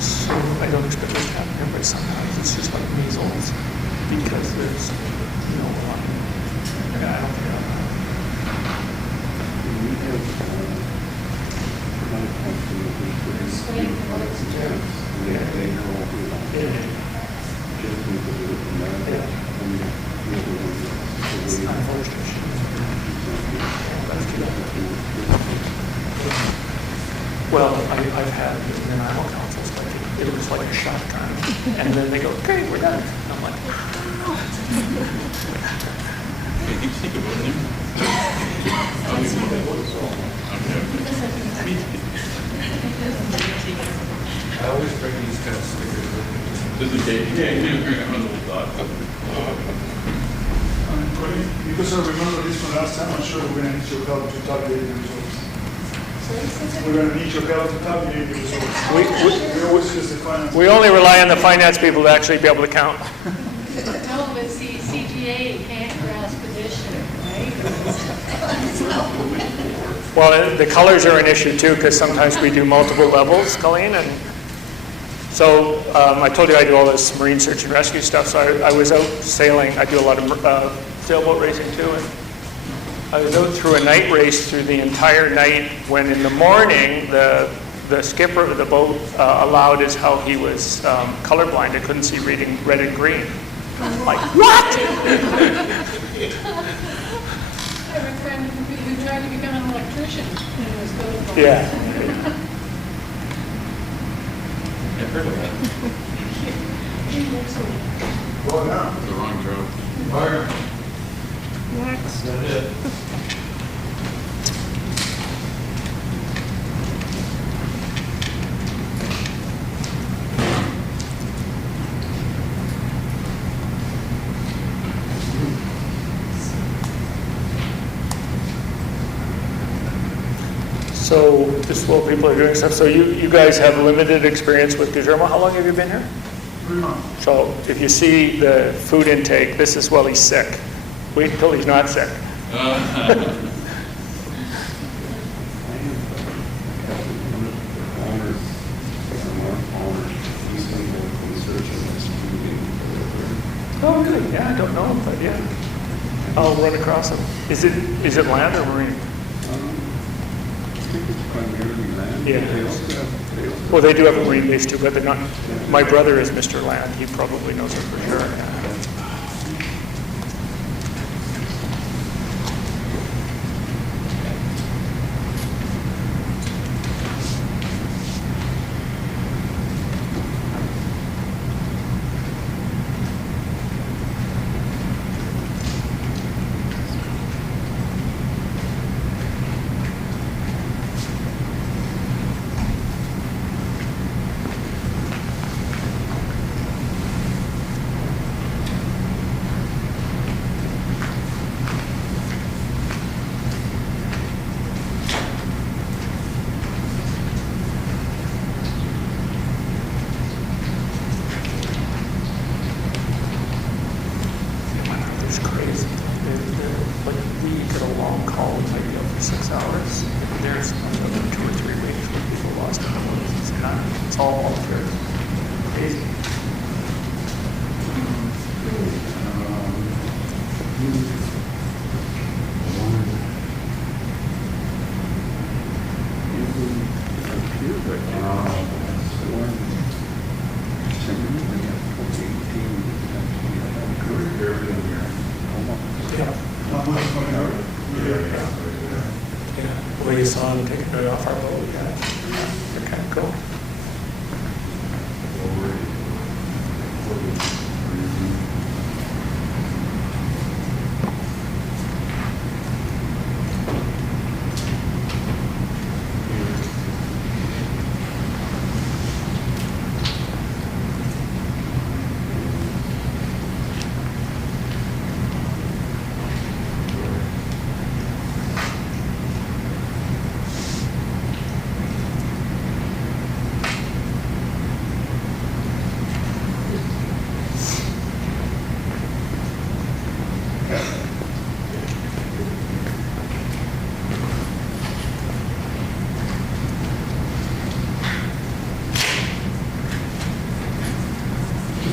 So I don't expect this to happen here, but sometimes it's just like measles because there's no one. I don't think just like a shotgun. And then they go, okay, we're done. And I'm like, I always bring these kind of stickers with me. This is Dave. Yeah, one little thought. Because I remember this from last time, I'm sure we're going to need your help to tabulate the results. We're going to need your help to tabulate the results. We always use the finance. we only rely on the finance people to actually be able to count. No, but see, CGA can't grasp addition, right? Well, the colors are an issue too, because sometimes we do multiple levels, Colleen, and so I told you I do all this marine search and rescue stuff, so I was out sailing. I do a lot of sailboat racing too, and I was out through a night race through the entire night when in the morning the skipper of the boat allowed as how he was colorblind and couldn't see reading red and green. I'm like, what? I have a friend who tried to become an electrician and was colorblind. Yeah. I've heard of that. He looks so. Go now. It's the wrong joke. Fire. Next. That's it. So just while people are doing stuff, so you guys have limited experience with Guillermo. How long have you been here? 3 months. So if you see the food intake, this is while he's sick. Wait until he's not sick. Oh, really? Yeah, I don't know him, but yeah. I'll run across him. Is it land or marine? Yeah. Well, they do have a marine base too, but they're not. My brother is Mr. Land. He probably knows it for sure. Yeah. It's crazy. Like we get a long call and maybe up for 6 hours. There's another 2 or 3 weeks where people lost their lives. And it's all volunteer. Crazy. Well, you saw him taking it off our boat. Yeah. They're kind of cool.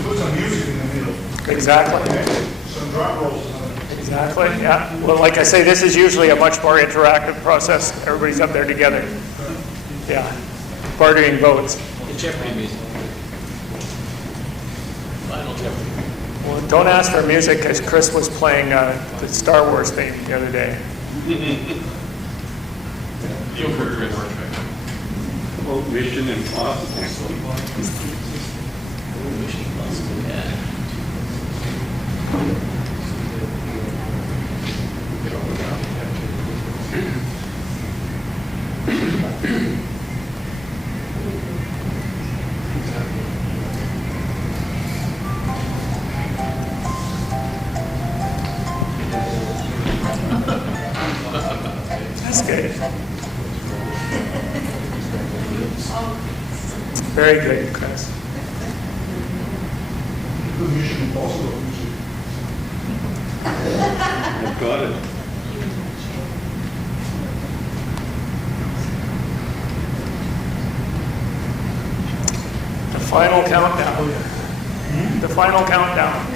Put some music in the middle. Exactly. Some drum rolls. Exactly. Yeah. Well, like I say, this is usually a much more interactive process. Everybody's up there together. Yeah. Bartering votes. The Jeopardy music. Final Jeopardy. Well, don't ask for music because Chris was playing the Star Wars theme the other day. Well, Mission Impossible. Okay. Very good, Chris. Mission Impossible. I've got it. The final countdown. The final countdown.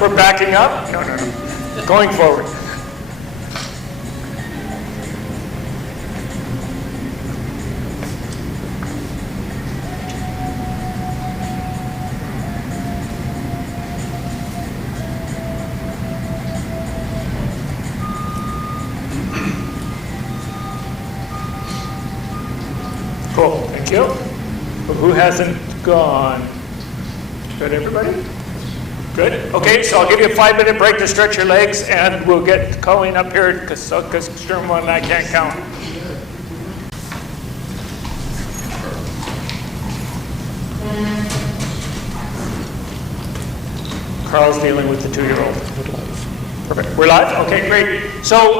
We're backing up? No, no, no. Going forward. Cool, thank you. Who hasn't gone? Good, everybody? Good? Okay, so I'll give you a 5-minute break to stretch your legs, and we'll get Colleen up here because Sturmo and I can't count. Carl's dealing with the 2-year-old. Perfect. We're live? Okay, great. So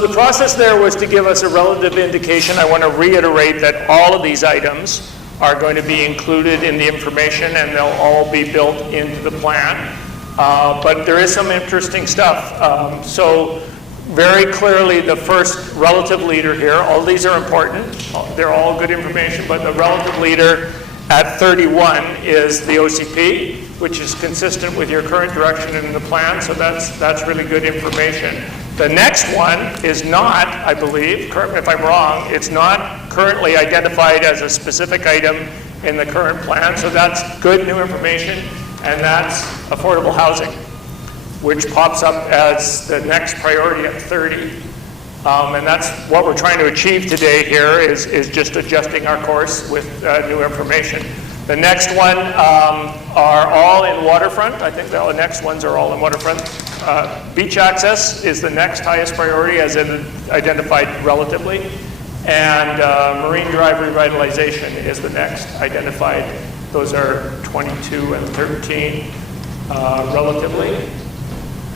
the process there was to give us a relative indication. I want to reiterate that all of these items are going to be included in the information, and they'll all be built into the plan. But there is some interesting stuff. So very clearly, the first relative leader here, all these are important. They're all good information, but the relative leader at 31 is the OCP, which is consistent with your current direction in the plan, so that's really good information. The next one is not, I believe, correct me if I'm wrong, it's not currently identified as a specific item in the current plan, so that's good new information, and that's affordable housing, which pops up as the next priority at 30. And that's what we're trying to achieve today here is just adjusting our course with new information. The next one are all in waterfront. I think the next ones are all in waterfront. Beach access is the next highest priority as identified relatively. And Marine Drive revitalization is the next identified. Those are 22 and 13 relatively.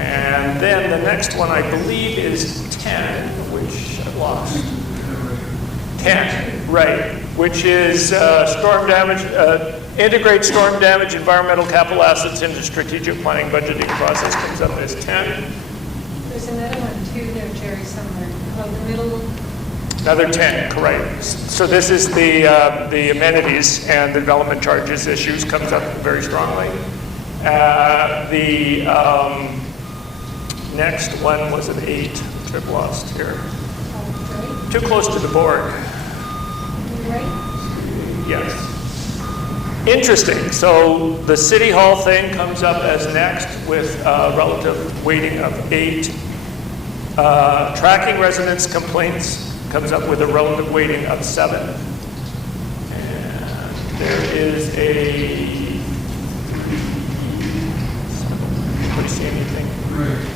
And then the next one I believe is 10, which I've lost. 10, right, which is storm damage, integrate storm damage, environmental capital assets into strategic planning budgeting process comes up as 10. There's another one too there, Jerry, somewhere. Oh, the middle. Another 10, correct. So this is the amenities and the development charges issues comes up very strongly. The next one was an 8, which I've lost here. Too close to the board. Right? Yes. Interesting. So the City Hall thing comes up as next with a relative weighting of 8. Tracking residents' complaints comes up with a relative weighting of 7. And there is a... Anybody see anything? Right.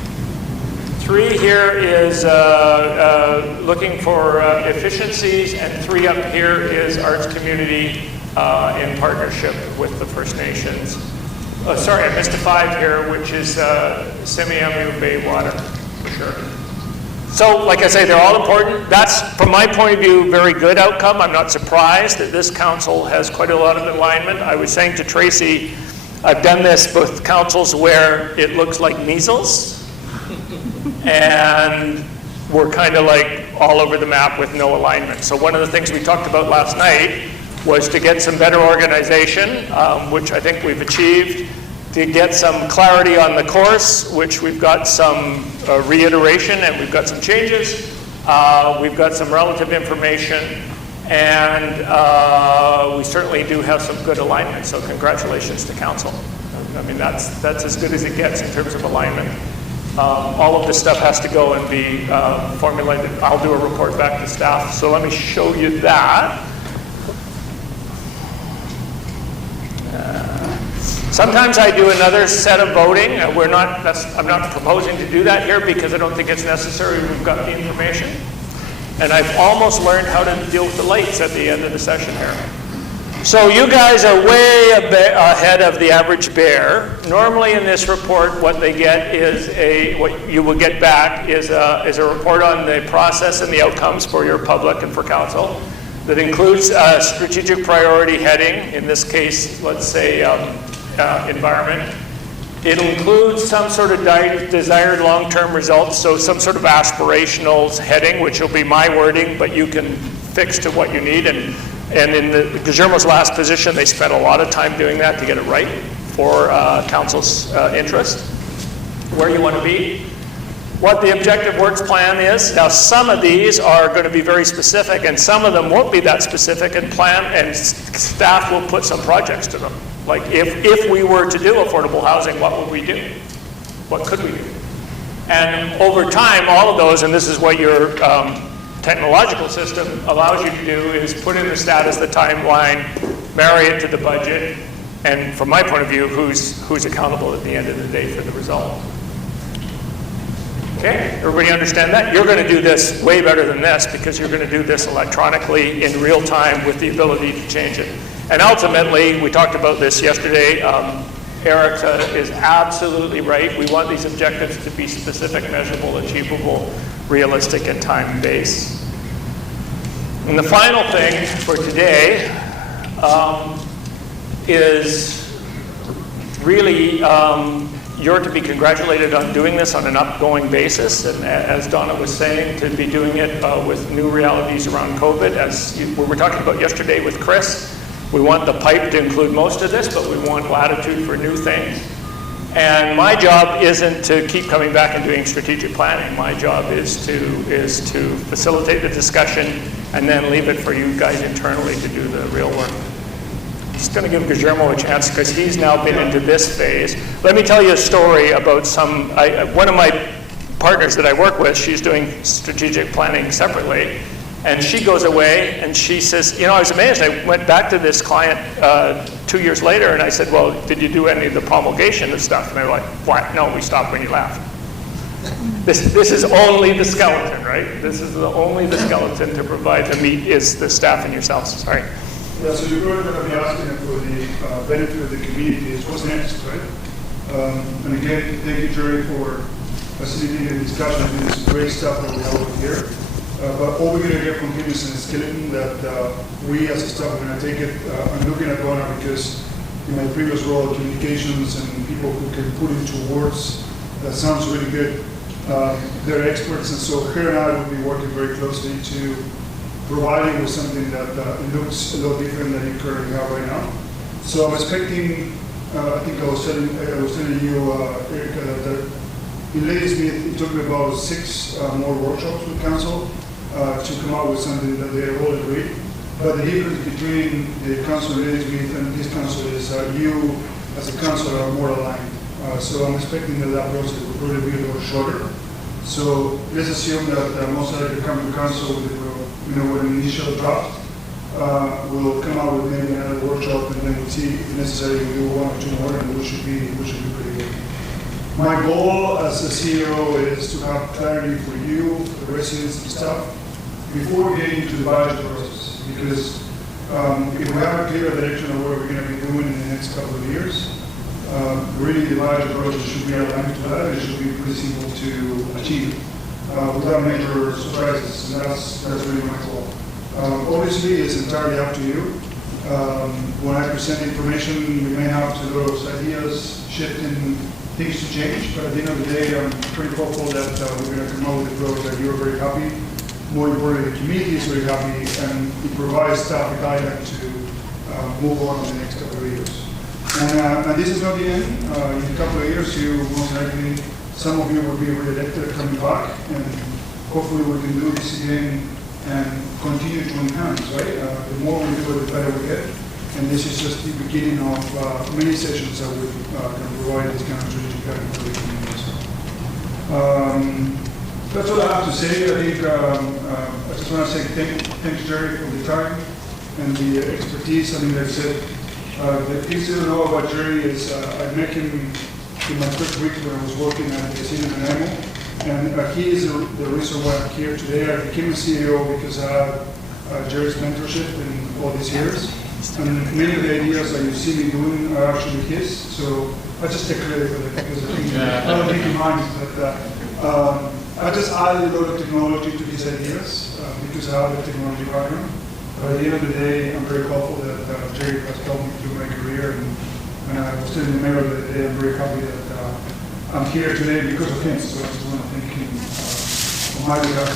3 here is looking for efficiencies, and 3 up here is arts community in partnership with the First Nations. Sorry, I missed a 5 here, which is Semiahmoo Bay water, for sure. So, like I say, they're all important. That's, from my point of view, very good outcome. I'm not surprised that this council has quite a lot of alignment. I was saying to Tracy, I've done this with councils where it looks like measles, and we're kind of like all over the map with no alignment. So one of the things we talked about last night was to get some better organization, which I think we've achieved, to get some clarity on the course, which we've got some reiteration and we've got some changes. We've got some relative information, and we certainly do have some good alignment, so congratulations to council. I mean, that's as good as it gets in terms of alignment. All of this stuff has to go and be formulated. I'll do a report back to staff. So let me show you that. Sometimes I do another set of voting. I'm not proposing to do that here because I don't think it's necessary. We've got the information. And I've almost learned how to deal with the lights at the end of the session here. So you guys are way ahead of the average bear. Normally in this report, what they get is what you will get back is a report on the process and the outcomes for your public and for council that includes a strategic priority heading, in this case, let's say environment. It'll include some sort of desired long-term results, so some sort of aspirational heading, which will be my wording, but you can fix to what you need. And in Guillermo's last position, they spent a lot of time doing that to get it right for council's interest, where you want to be, what the objective works plan is. Now, some of these are going to be very specific, and some of them won't be that specific, and staff will put some projects to them. Like if we were to do affordable housing, what would we do? What could we do? And over time, all of those, and this is what your technological system allows you to do, is put in the status, the timeline, marry it to the budget, and from my point of view, who's accountable at the end of the day for the result. Okay, everybody understand that? You're going to do this way better than this because you're going to do this electronically in real time with the ability to change it. And ultimately, we talked about this yesterday, Eric is absolutely right. We want these objectives to be specific, measurable, achievable, realistic, and time-based. And the final thing for today is really you're to be congratulated on doing this on an upgoing basis, and as Donna was saying, to be doing it with new realities around COVID. As we were talking about yesterday with Chris, we want the pipe to include most of this, but we want latitude for new things. And my job isn't to keep coming back and doing strategic planning. My job is to facilitate the discussion and then leave it for you guys internally to do the real work. I'm just going to give Guillermo a chance because he's now been into this phase. Let me tell you a story about one of my partners that I work with. She's doing strategic planning separately. And she goes away and she says, I was amazed. I went back to this client 2 years later and I said, well, did you do any of the promulgation of stuff? And they were like, what? No, we stopped when you left. This is only the skeleton, right? This is only the skeleton to provide the meat is the staff and yourselves. Sorry. Yeah, so you're going to be asking for the benefit of the community is what's next, right? And again, thank you, Jerry, for facilitating the discussion. I think it's great stuff that we have over here. But all we're going to get from him is a skeleton that we as a staff are going to take it. I'm looking at Donna because in my previous role, communications and people who can put into words, that sounds really good. They're experts, and so her and I will be working very closely to providing with something that looks a lot different than you currently have right now. So I'm expecting, I think I was telling you, Erica, that in Ladysmith, it took me about 6 more workshops with council to come out with something that they all agreed. But the difference between the council in Ladysmith and this council is you, as a council, are more aligned. So I'm expecting that process will probably be a little shorter. So let's assume that most likely come to council with an initial draft. We'll come out with maybe another workshop, and then we'll see if necessary we do 1 or 2 more, and we should be pretty good. My goal as a CEO is to have clarity for you, the residents and staff, before we get into the budget process. Because if we have a clear direction of what we're going to be doing in the next couple of years, really the budget process should be aligned to that. It should be pretty simple to achieve without major surprises. And that's really my goal. Obviously, it's entirely up to you. When I present information, we may have to those ideas shift in things to change, but at the end of the day, I'm pretty hopeful that we're going to come up with a product that you're very happy. More importantly, the community is very happy, and it provides staff a guideline to move on in the next couple of years. And this is not the end. In a couple of years, you most likely, some of you will be re-elected coming back, and hopefully we can do this again and continue to enhance, right? The more we do it, the better we get. And this is just the beginning of many sessions that we can provide this kind of strategic guidance for the community. That's all I have to say. I think I just want to say thanks, Jerry, for the time and the expertise. I think like I said, The things you don't know about Jerry is I met him in my first week when I was working at the City of Nanaimo, and he is the reason why I'm here today. I became a CEO because I have Jerry's mentorship in all these years, and many of the ideas that you see me doing are actually his. So I just take credit for that because I don't think he minds. But I just added a lot of technology to his ideas because I have a technology background. But at the end of the day, I'm very hopeful that Jerry has helped me through my career, and I was telling the mayor the other day, I'm very happy that I'm here today because of him. So I just want to thank him on my behalf.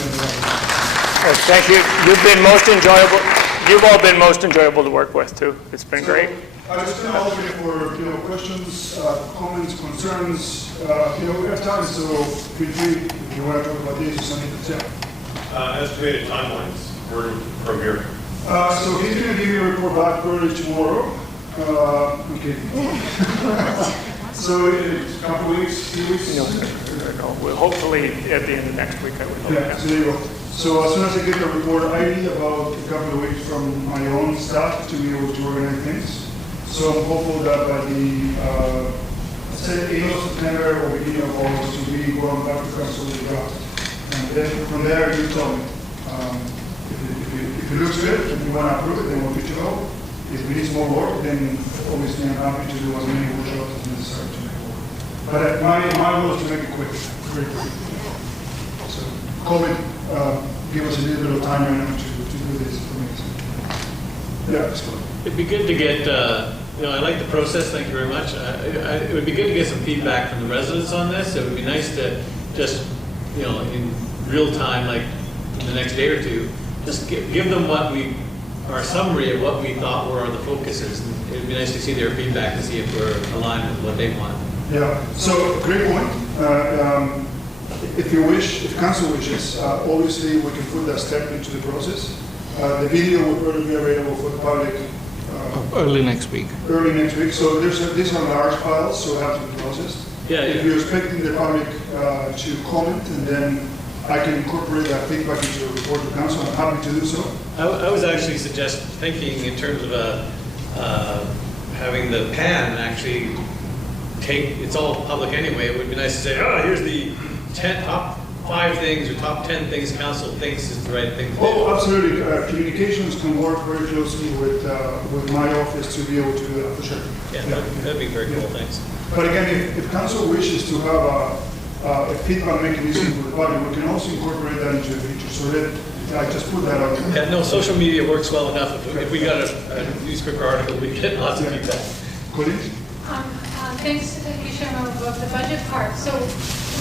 Thank you. You've been most enjoyable. You've all been most enjoyable to work with too. It's been great. I just been open for questions, comments, concerns. We have time, so feel free if you want to talk about this or something. Estimated timelines from here. So he's going to give me a report back early tomorrow. Okay. So a couple weeks, 2 weeks? No. Well, hopefully at the end of next week, I would hope. Yeah, so there you go. So as soon as I get the report, I need about a couple of weeks from my own staff to be able to organize things. So I'm hopeful that by the, let's say, end of September or beginning of August, we'll be going back to council with the draft. And then from there, you tell me. If it looks good and you want to approve it, then we're good to go. If we need more work, then obviously I'm happy to do as many workshops as necessary to make it work. But my goal is to make it quick, very quick. So COVID give us a little bit of time right now to do this for me. So, yeah, it's good. It'd be good to get, I like the process, thank you very much. It would be good to get some feedback from the residents on this. It would be nice to just, in real time, like the next day or two, just give them our summary of what we thought were the focuses. And it'd be nice to see their feedback to see if we're aligned with what they want. Yeah, so great point. If you wish, if council wishes, obviously we can put that step into the process. The video will probably be available for the public early next week. Early next week. So these are large files, so have to be processed. Yeah, if you're expecting the public to comment, and then I can incorporate that feedback into the report to council, I'm happy to do so. I was actually thinking in terms of having the PAN actually it's all public anyway. It would be nice to say, here's the top 5 things or top 10 things council thinks is the right thing to do. Oh, absolutely. Communications can work very closely with my office to be able to do that for sure. Yeah, that'd be very cool. Thanks. But again, if council wishes to have a feedback mechanism for the public, we can also incorporate that into the future. So that I just put that out there. Yeah, no, social media works well enough. If we got a newspaper article, we get lots of feedback. Colleen? Thanks, Guillermo, about the budget part. So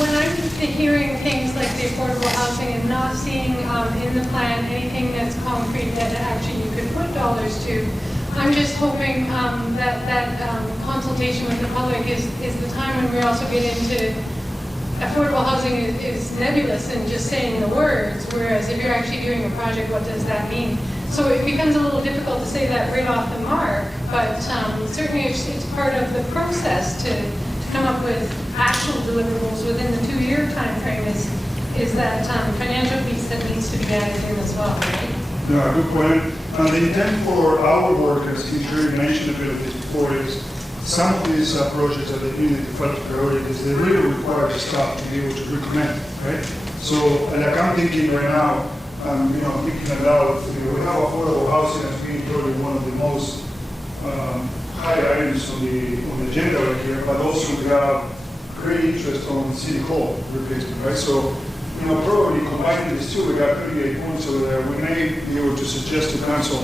when I'm hearing things like the affordable housing and not seeing in the plan anything that's concrete that actually you could put dollars to, I'm just hoping that consultation with the public is the time when we also get into affordable housing is nebulous and just saying the words, whereas if you're actually doing a project, what does that mean? So it becomes a little difficult to say that right off the mark, but certainly it's part of the process to come up with actual deliverables within the 2-year time frame is that financial piece that needs to be added in as well, right? Yeah, good point. And the intent for our work, as he already mentioned a bit of this before, is some of these projects that they need to develop priorities, they really require the staff to be able to recommend, right? So, like I'm thinking right now, thinking about, we have affordable housing as being probably one of the most high items on the agenda right here, but also we have great interest on City Hall replacement, right? So, probably combining these two, we got 38 points over there. We may be able to suggest to council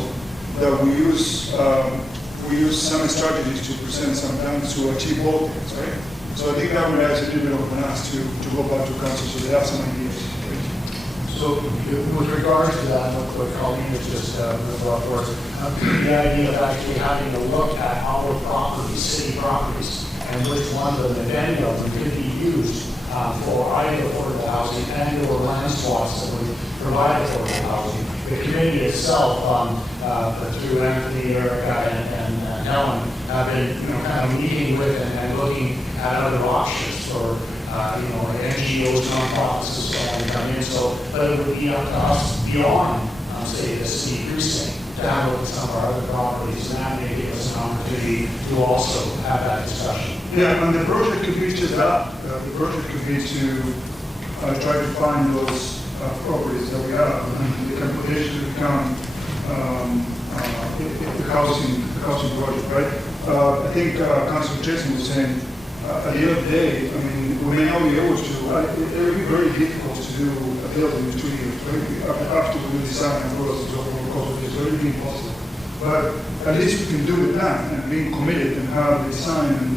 that we use some strategies to present sometimes to achieve both things, right? So I think that would add a little bit of an ask to go back to council so they have some ideas. So with regards to that, what Colleen has just brought forth, the idea of actually having a look at our properties, city properties, and which ones of them, if any of them, could be used for either affordable housing and or land swaps that would provide affordable housing. The committee itself, through Anthony, Erica, and Helen, have been kind of meeting with and looking at other options for NGOs, nonprofits, and so on to come in. So that it would be up to us beyond, say, the city precinct to have a look at some of our other properties, and that may give us an opportunity to also have that discussion. Yeah, and the project could be just that. The project could be to try to find those properties that we have, and the potentially become the housing project, right? I think Councilor Jason was saying, at the end of the day, I mean, we may not be able to, it will be very difficult to do a building in 2 years, right? After we design and process of all it's going to be impossible. But at least we can do the plan and being committed and have the design and,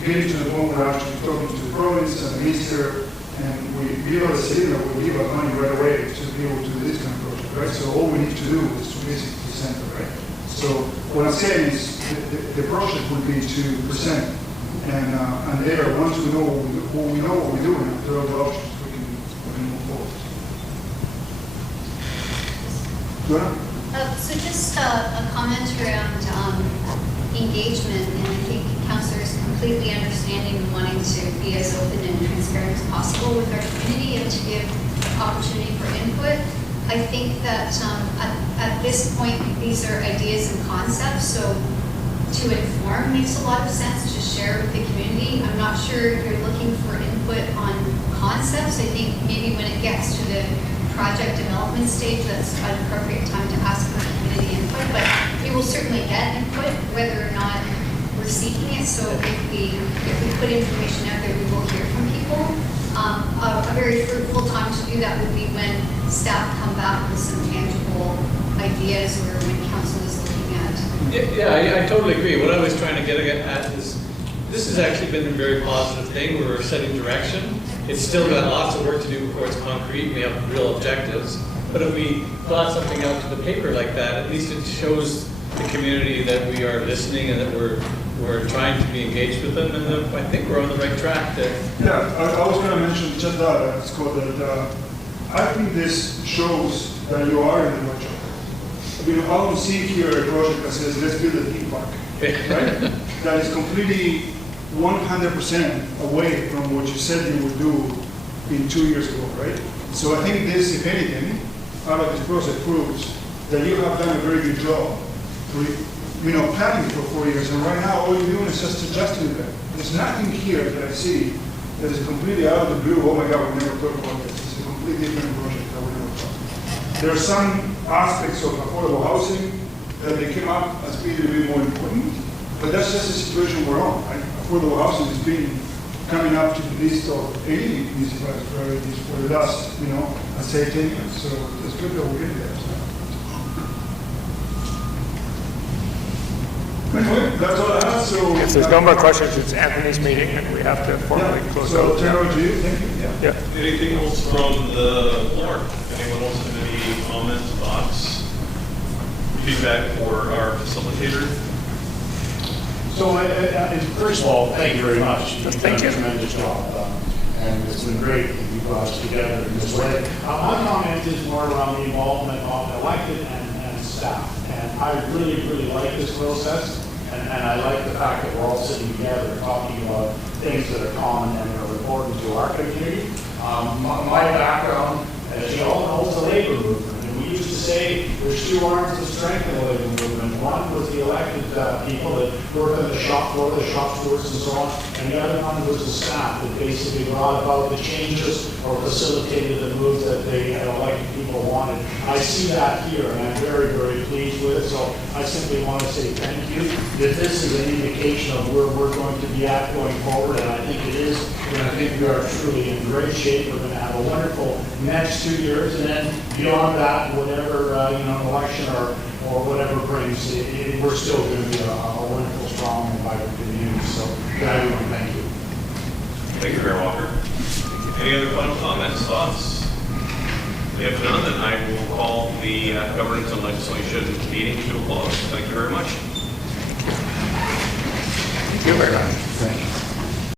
getting to the point where we're actually talking to the province and the minister, and we give us a signal, we give us money right away to be able to do this kind of project, right? So all we need to do is to basically present it, right? So what I'm saying is the project would be to present, and there, once we know what we're doing, there are other options we can move forward. Joanna? So just a comment around engagement, and I think Councillor is completely understanding and wanting to be as open and transparent as possible with our community and to give opportunity for input. I think that at this point, these are ideas and concepts, so to inform makes a lot of sense to share with the community. I'm not sure if you're looking for input on concepts. I think maybe when it gets to the project development stage, that's an appropriate time to ask for community input, but we will certainly get input whether or not we're seeking it. So if we put information out there, we will hear from people. A very fruitful time to do that would be when staff come back with some tangible ideas or when council is looking at. Yeah, I totally agree. What I was trying to get at is this has actually been a very positive thing. We're setting direction. It's still got lots of work to do before it's concrete. We have real objectives. But if we plot something out to the paper like that, at least it shows the community that we are listening and that we're trying to be engaged with them, and I think we're on the right track there. Yeah, I was going to mention just that, Scott, that I think this shows that you are in the right track. I mean, I don't see here a project that says, let's build a theme park, right? That is completely 100% away from what you said you would do in 2 years ago, right? So I think this, if anything, out of this process proves that you have done a very good job, planning for 4 years, and right now all you're doing is just adjusting that. There's nothing here that I see that is completely out of the blue. Oh my God, we never thought about this. It's a completely different project that we never thought. There are some aspects of affordable housing that they came up as being a bit more important, but that's just the situation we're on. Right? Affordable housing has been coming up to the list of any municipality priorities for the last, I'd say 10 years. So it's good that we're in there. So. Anyway, that's all I have. So if there's no more questions, it's Anthony's meeting, and we have to formally close so out. So turn over to you. Thank you. Yeah. Anything else from the floor? Anyone else have any comments, thoughts, feedback for our facilitator? So, first of all, thank you very much. You've done Thank you. a tremendous job, and it's been great that you brought us together in this way. My comment is more around the involvement of elected and staff. And I really, really like this process, and I like the fact that we're all sitting together talking about things that are common and are important to our community. My background, as you all know, is the labor movement. And we used to say there's two arms of strength in the labor movement. One was the elected people that work on the shop floor, the shop stewards and so on, and the other one was the staff that basically brought about the changes or facilitated the moves that the elected people wanted. I see that here, and I'm very, very pleased with it, so I simply want to say thank you. That this is an indication of where we're going to be at going forward, and I think it is, and I think we are truly in great shape. We're going to have a wonderful next 2 years, and then beyond that, whatever, election or whatever brings, we're still going to be a wonderful, strong, and vibrant community. So, everyone, thank you. Thank you, Mayor Walker. Any other final comments, thoughts? If none, then I will call the Governance and Legislation meeting to a close. Thank you very much. Thank you very much. Thank you.